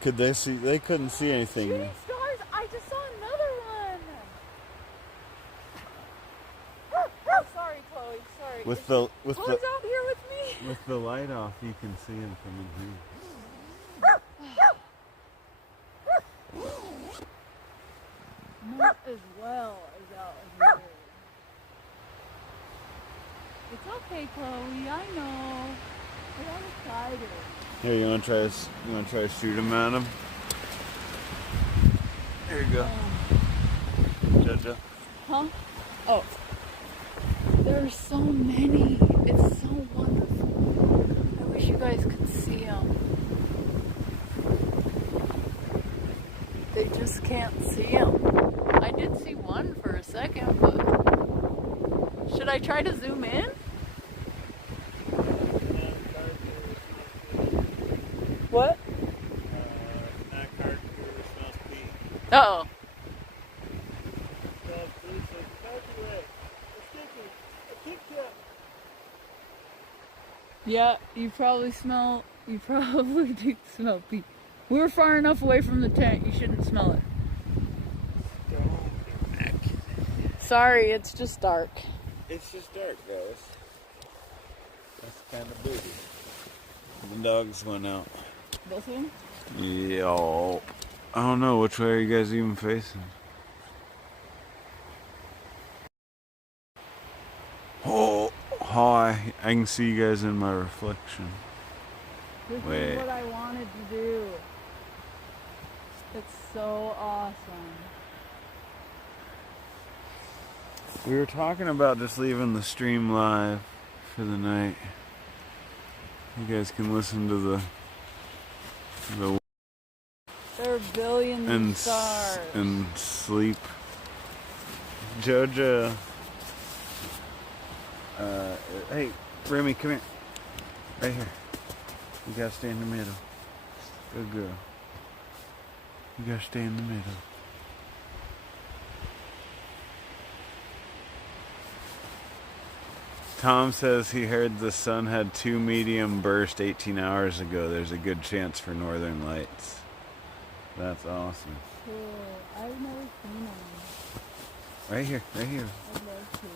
Could they see? They couldn't see anything. Shooting stars? I just saw another one. Sorry, Chloe. Sorry. With Chloe's the out here with me. with the light off, you can see them from in here. Not as well as out here. It's okay, Chloe. I know. I got excited. Here, you want to try to shoot them at them? Here you go. Jojo. Huh? Oh. There's so many. It's so wonderful. I wish you guys could see them. They just can't see them. I did see one for a second, but should I try to zoom in? What? Uh-oh. Yeah, you probably do smell pee. We were far enough away from the tent, you shouldn't smell it. Sorry, it's just dark. It's just dark, guys. That's kind of booty. The dogs went out. Both of them? Yeah. I don't know, which way are you guys even facing? Oh, hi. I can see you guys in my reflection. This Wait. is what I wanted to do. It's so awesome. We were talking about just leaving the stream live for the night. You guys can listen to the There are billions of stars. and sleep. Jojo. Hey, Remy, come here. Right here. You gotta stay in the middle. Good girl. You gotta stay in the middle. Tom says he heard the sun had 2 medium bursts 18 hours ago. There's a good chance for northern lights. That's awesome. Cool. I've never seen them. Right here, right here. I'd love to.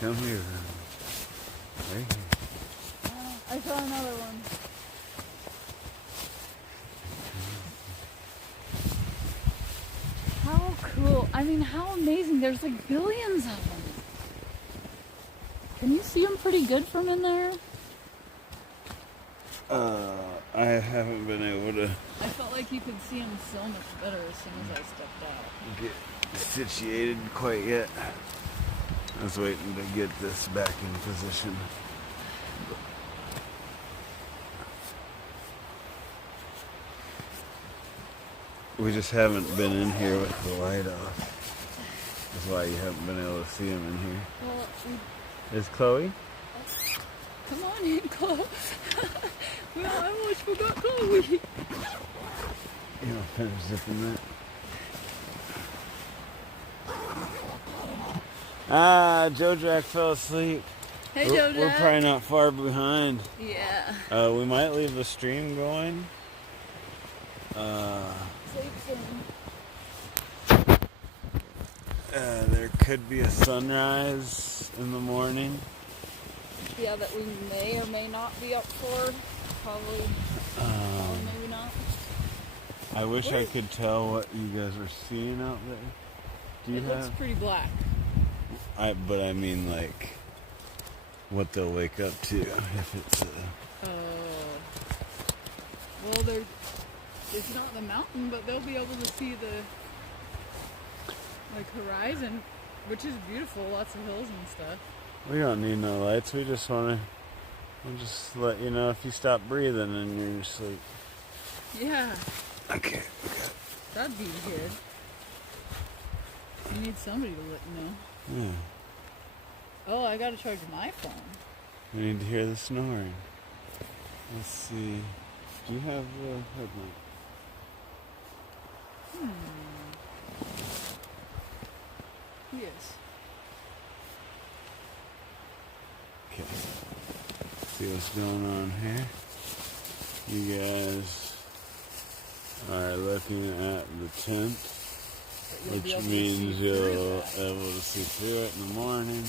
Come here. Right here. I saw another one. How cool. I mean, how amazing. There's like billions of them. Can you see them pretty good from in there? I haven't been able to I felt like you could see them so much better as soon as I stepped out. get situated quite yet. I was waiting to get this back in position. We just haven't been in here with the light off. That's why you haven't been able to see them in here. Well, Is Chloe? come on in, Chloe. We almost forgot Chloe. You know, finish zipping that. Joe Jack fell asleep. Hey, Jojo. We're probably not far behind. Yeah. We might leave the stream going. There could be a sunrise in the morning. Yeah, that we may or may not be up for. Probably maybe not. I wish I could tell what you guys are seeing out there. Do you It have? looks pretty black. But I mean, like, what they'll wake up to if it's. Well, it's not the mountain, but they'll be able to see the horizon, which is beautiful. Lots of hills and stuff. We don't need no lights. We just want to. We'll just let you know if you stop breathing and you're asleep. Yeah. Okay. That'd be good. You need somebody to let you know. Yeah. Oh, I gotta charge my phone. We need to hear the snoring. Let's see. Do you have the headlight? Yes. Okay. See what's going on here. You guys are looking at the tent, which means you'll be able to see through it in the morning.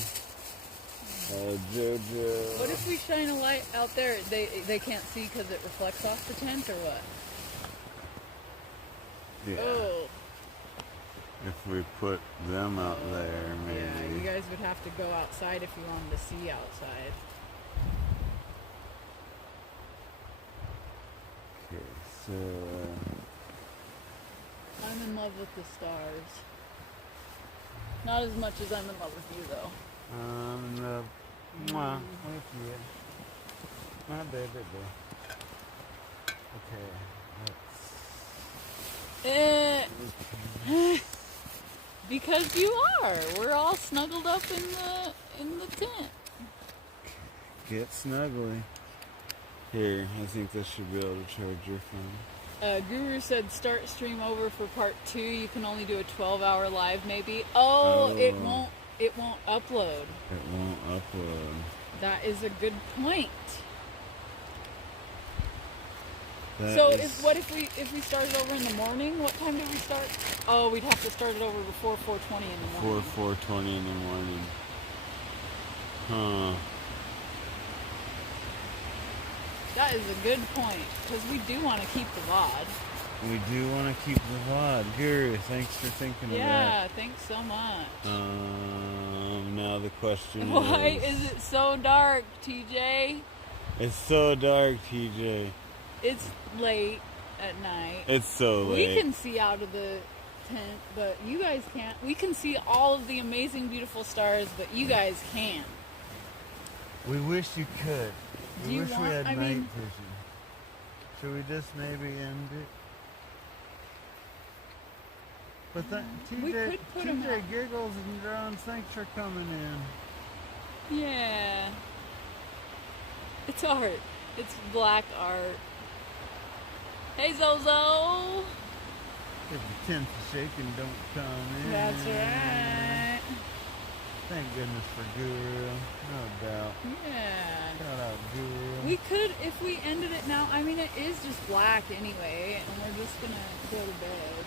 Jojo. What if we shine a light out there? They can't see because it reflects off the tent, or what? Yeah. Oh. If we put them out there, maybe. Yeah, you guys would have to go outside if you wanted to see outside. Okay, so. I'm in love with the stars. Not as much as I'm in love with you, though. Mwah, with you. My baby boy. Okay, let's. Because you are. We're all snuggled up in the tent. Get snuggly. Here, I think this should be able to charge your phone. Guru said start stream over for part 2. You can only do a 12-hour live, maybe. Oh, it won't upload. It won't upload. That is a good point. That So is- what if we started over in the morning? What time did we start? Oh, we'd have to start it over before 4:20 in the morning. 4:20 in the morning. Huh. That is a good point, because we do want to keep the VOD. We do want to keep the VOD. Guru, thanks for thinking of that. Yeah, thanks so much. Now the question Why is it so dark, TJ? It's so dark, TJ. It's late at night. It's so late. We can see out of the tent, but you guys can't. We can see all of the amazing, beautiful stars, but you guys can't. We wish you could. Do We you wish we want- had I night mean- vision. Should we just maybe end it? But that We TJ, could put 'em TJ out. giggles and groans. Thanks for coming in. Yeah. It's art. It's black art. Hey, Zozo! If the tent's shaking, don't come in. That's right. Thank goodness for Guru. No doubt. Yeah. Shout out Guru. We could, if we ended it now, I mean, it is just black anyway, and we're just gonna go to bed.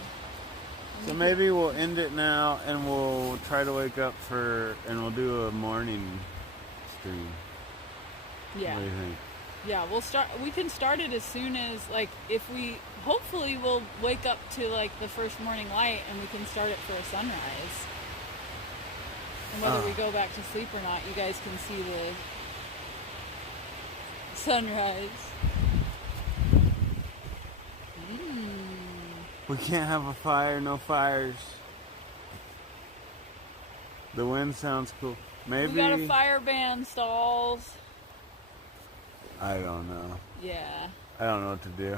So maybe we'll end it now, and we'll try to wake up and we'll do a morning stream. Yeah. What do you think? Yeah, we can start it as soon as, like, hopefully we'll wake up to, like, the first morning light, and we can start it for a sunrise. And whether we go back to sleep or not, you guys can see the sunrise. We can't have a fire, no fires. The wind sounds cool. Maybe. We got a fire ban, Stalls. I don't know. Yeah. I don't know what to do.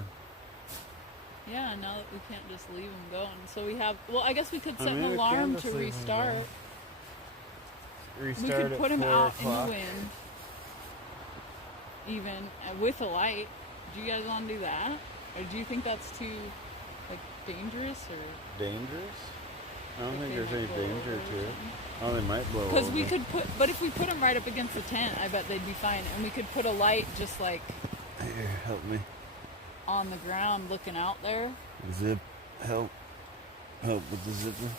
Yeah, now that we can't just leave them going. So we have, well, I guess we could set I mean, an we alarm can just to leave 'em restart. going. We Restart could at put them 4 out in the o'clock. wind, even with a light. Do you guys want to do that? Or do you think that's too, like, dangerous? Or Dangerous? I don't think they there's might any blow danger over to it. or Oh, they might blow because over. we could but if we put them right up against the tent, I bet they'd be fine. And we could put a light just, like, Here, help me. on the ground looking out there. Zip. Help. Help with the zipper.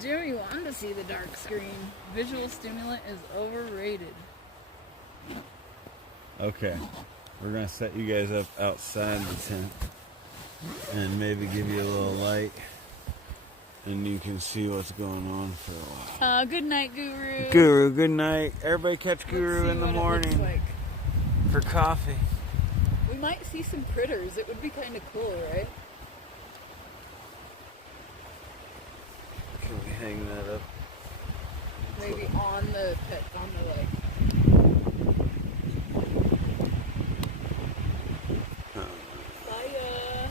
Jimmy wanted to see the dark screen. Visual stimulant is overrated. Okay. We're going to set you guys up outside the tent. And maybe give you a little light. And you can see what's going on for a while. Good night, Guru. Guru, good night. Everybody catch Let's Guru see in the what it looks morning like. for coffee. We might see some critters. It would be kind of cool, right? Can we hang that up? Maybe on the like. Fire.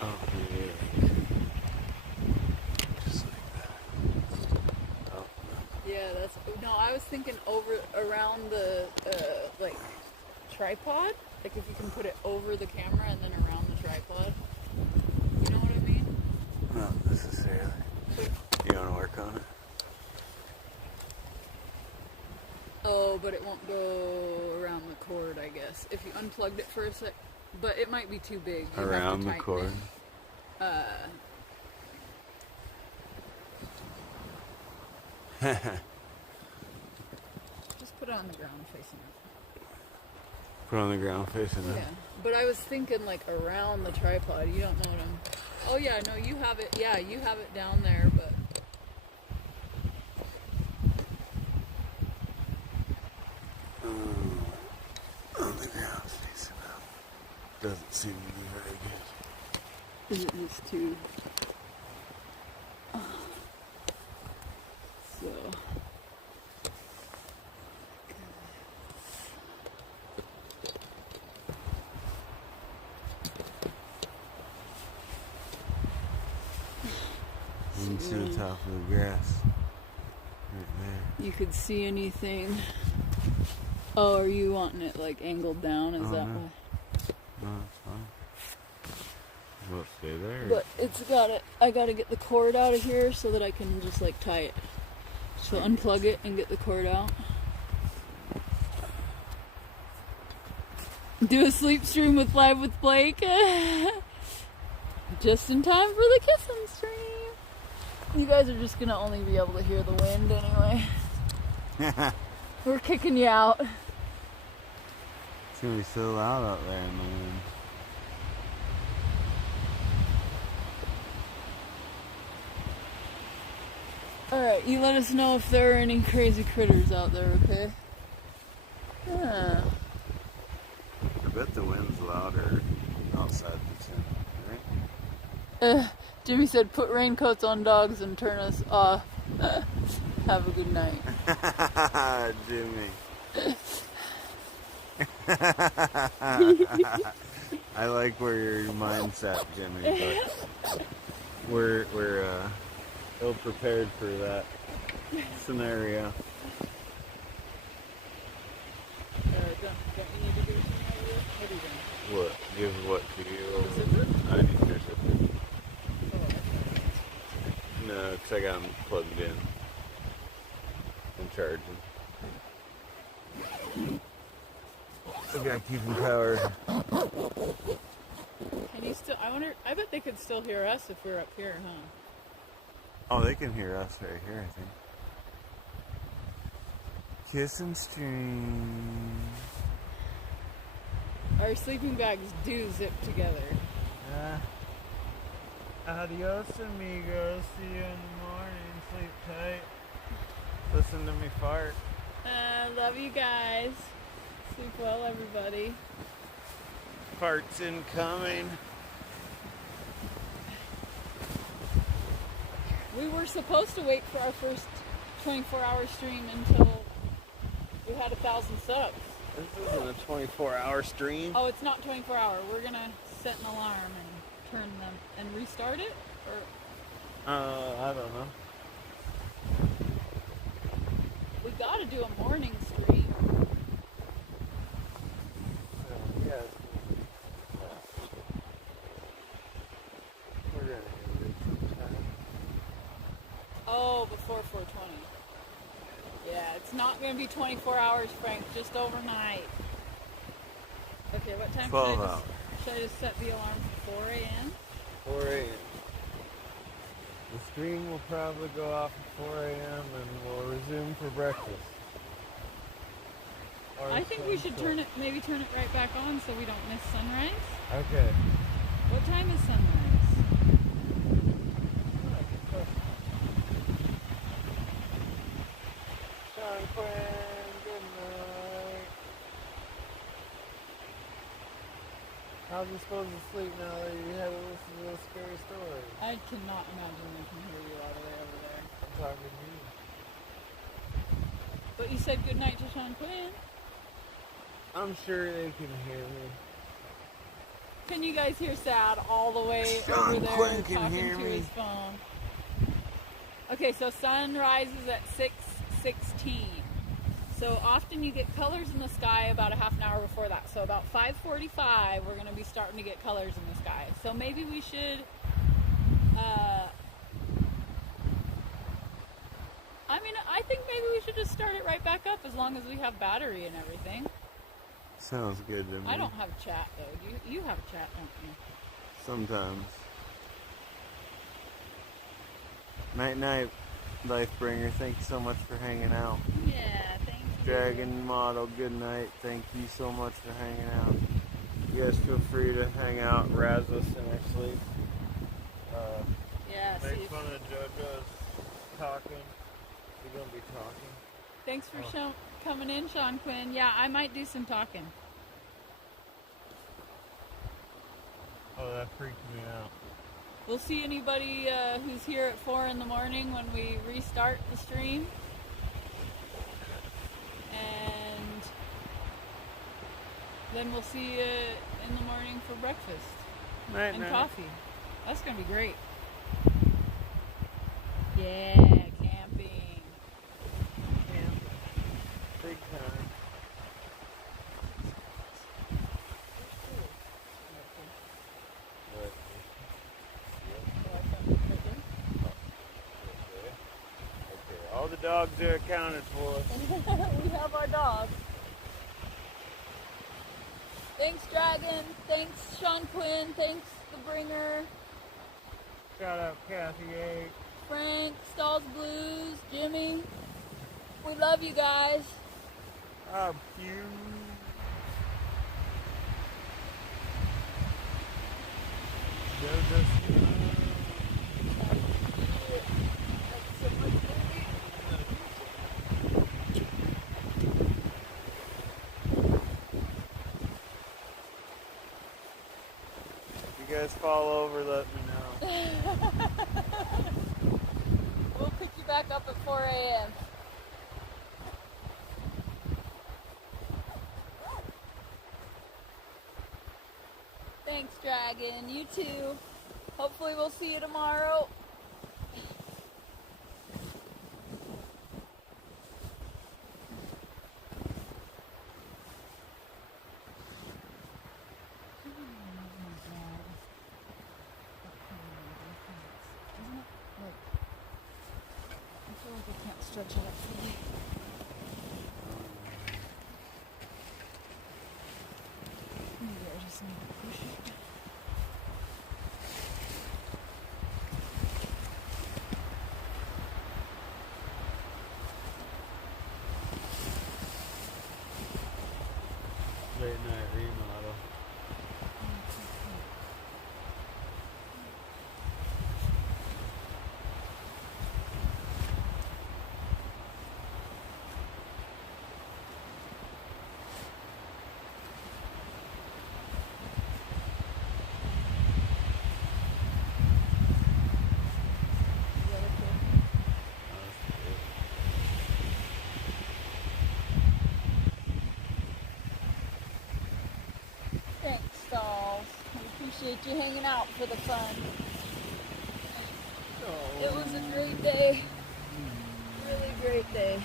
Oh, yeah. Just like that. Oh, Yeah, that's no. I was thinking around the like tripod. Like if you can put it over the camera and then around the tripod. You know what I mean? not necessarily. You want to work on it? Oh, but it won't go around the cord, I guess. If you unplugged it for a sec. But it might be too big. You'd have to Around the tighten cord? it. Just put it on the ground facing it. Put on the ground facing Yeah. up. But I was thinking like around the tripod. You don't know what I'm... Oh yeah, no, you have it. Yeah, you have it down there, but... On the ground facing up. Doesn't seem to be very good. Is it just too... So... You can see the top of the grass. you could see anything. Oh, are you wanting it like angled down? Is that why? No, it's fine. Will it stay there? But I gotta get the cord out of here so that I can just like tie it. So unplug it and get the cord out. Do a sleep stream with Live with Blake. Just in time for the kissing stream. You guys are just gonna only be able to hear the wind anyway. We're kicking you out. It's gonna be so loud out there in the wind. Alright, you let us know if there are any crazy critters out there, okay? Yeah. I bet the wind's louder outside the tent, right? Jimmy said, put raincoats on dogs and turn us off. Have a good night. Jimmy. I like where your mind's at, Jimmy, but we're ill prepared for that scenario. Don't you need to do something? What are you doing? What? Give what to you? I need your zipper. No, because I got them plugged in and charging. Still gotta keep them powered. Can you still? I bet they could still hear us if we're up here, huh? Oh, they can hear us right here, I think. Kiss and stream. Our sleeping bags do zip together. Adios, amigos. See you in the morning. Sleep tight. Listen to me fart. Love you guys. Sleep well, everybody. Farts incoming. We were supposed to wait for our first 24-hour stream until we had 1,000 subs. This isn't a 24-hour stream. Oh, it's not 24-hour. We're gonna set an alarm and turn them and restart it, or I don't know. we gotta do a morning stream. Yeah. We're gonna get it sometime. Oh, before 4:20. Yeah, it's not gonna be 24 hours, Frank. Just overnight. Okay, what time 12 hours. Should I just set the alarm for 4 a.m.? 4 a.m. The stream will probably go off at 4 a.m. and we'll resume for breakfast. Or I think we should maybe turn it right back on so we don't miss sunrise. Okay. What time is sunrise? Sean Quinn, good night. How's he supposed to sleep now that you had to listen to those scary stories? I cannot imagine they can hear you all the way over there. I'm talking to you. But you said goodnight to Sean Quinn. I'm sure they can hear me. Can you guys hear Sad all the way Sean over there Quinn can talking hear to me. his phone? Okay, so sun rises at 6:16. So often you get colors in the sky about a half an hour before that. So about 5:45, we're going to be starting to get colors in the sky. So maybe we should, I think maybe we should just start it right back up as long as we have battery and everything. Sounds good to me. I don't have chat though. You have chat, don't you? Sometimes. Night night, Lifebringer. Thank you so much for hanging out. Yeah, thank you. Dragon Model, good night. Thank you so much for hanging out. You guys feel free to hang out, razz us in our sleep. Yeah, see. Make fun of JoJo's talking. We're gonna be talking. Thanks for coming in, Sean Quinn. Yeah, I might do some talking. Oh, that freaked me out. We'll see anybody who's here at 4 in the morning when we restart the stream. And then we'll see you in the morning for breakfast Night, and night. coffee. That's going to be great. Yeah, camping. big time. But, okay, all the dogs are accounted for. We have our dog. Thanks, Dragon. Thanks, Sean Quinn. Thanks, The Bringer. Shout out Kathy A. Frank, Stalls Blues, Jimmy. We love you guys. Oh, cute. If you guys fall over, let me know. We'll pick you back up at 4 a.m. Thanks, Dragon. You too. Hopefully we'll see you tomorrow. Stretch it up for you. Maybe I just need to push it. Late night remodel. Thanks, Stalls. We appreciate you hanging out for the fun. It was a great day. Really great day.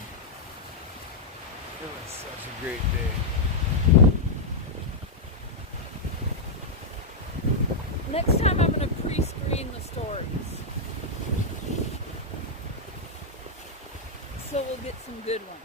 It was such a great day. Next time I'm going to pre-screen the stories. So we'll get some good ones.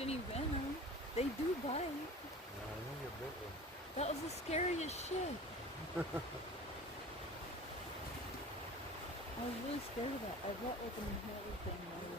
Any venom. They do bite. Yeah, I think you're bit one. That was the scariest shit. I was really scared of that. I brought like an inhaler thing and everything.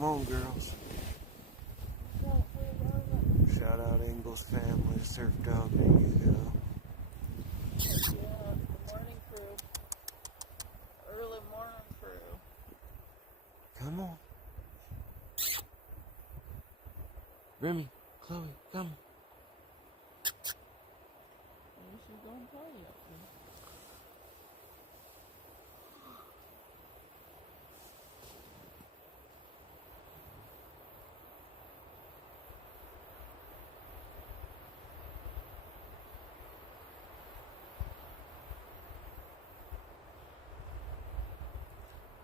Come on, girls. Shout out Ingles family, Surf Dog, there you go. Yeah, the morning crew. Early morning crew. Come on. Remy, Chloe, come. We should go and party up there.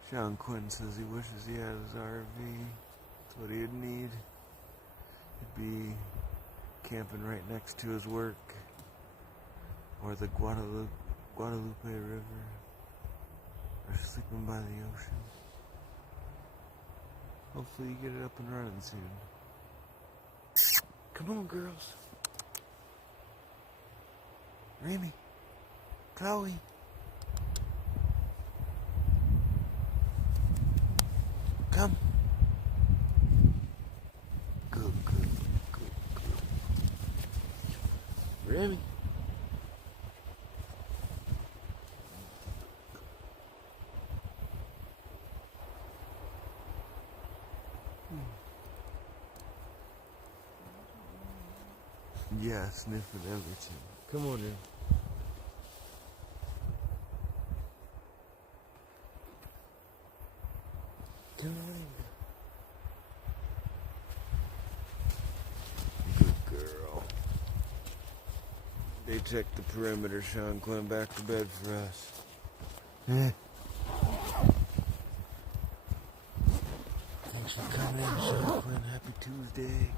Sean Quinn says he wishes he had his RV. That's what he'd need. He'd be camping right next to his work or the Guadalupe River or sleeping by the ocean. Hopefully you get it up and running soon. Come on, girls. Remy, Chloe. Come. Good. Remy. Yeah, sniffing everything. Come on in. Come on in. Good girl. They checked the perimeter, Sean Quinn, back to bed for us. Thanks for coming in, Sean Quinn. Happy Tuesday.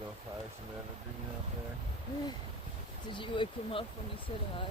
Go fire some evergreen out there. Did you wake him up when you said hi?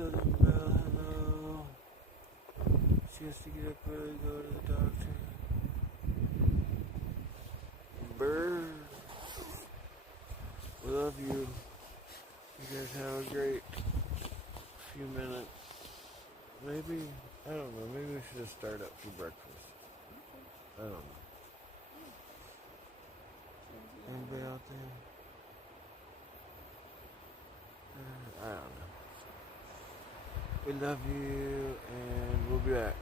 Tell them about hello. She has to get up early, go to the doctor. Bird. We love you. You guys have a great few minutes. Maybe, I don't know, maybe we should just start up for breakfast. I don't know. Anybody out there? I don't know. We love you, and we'll be back.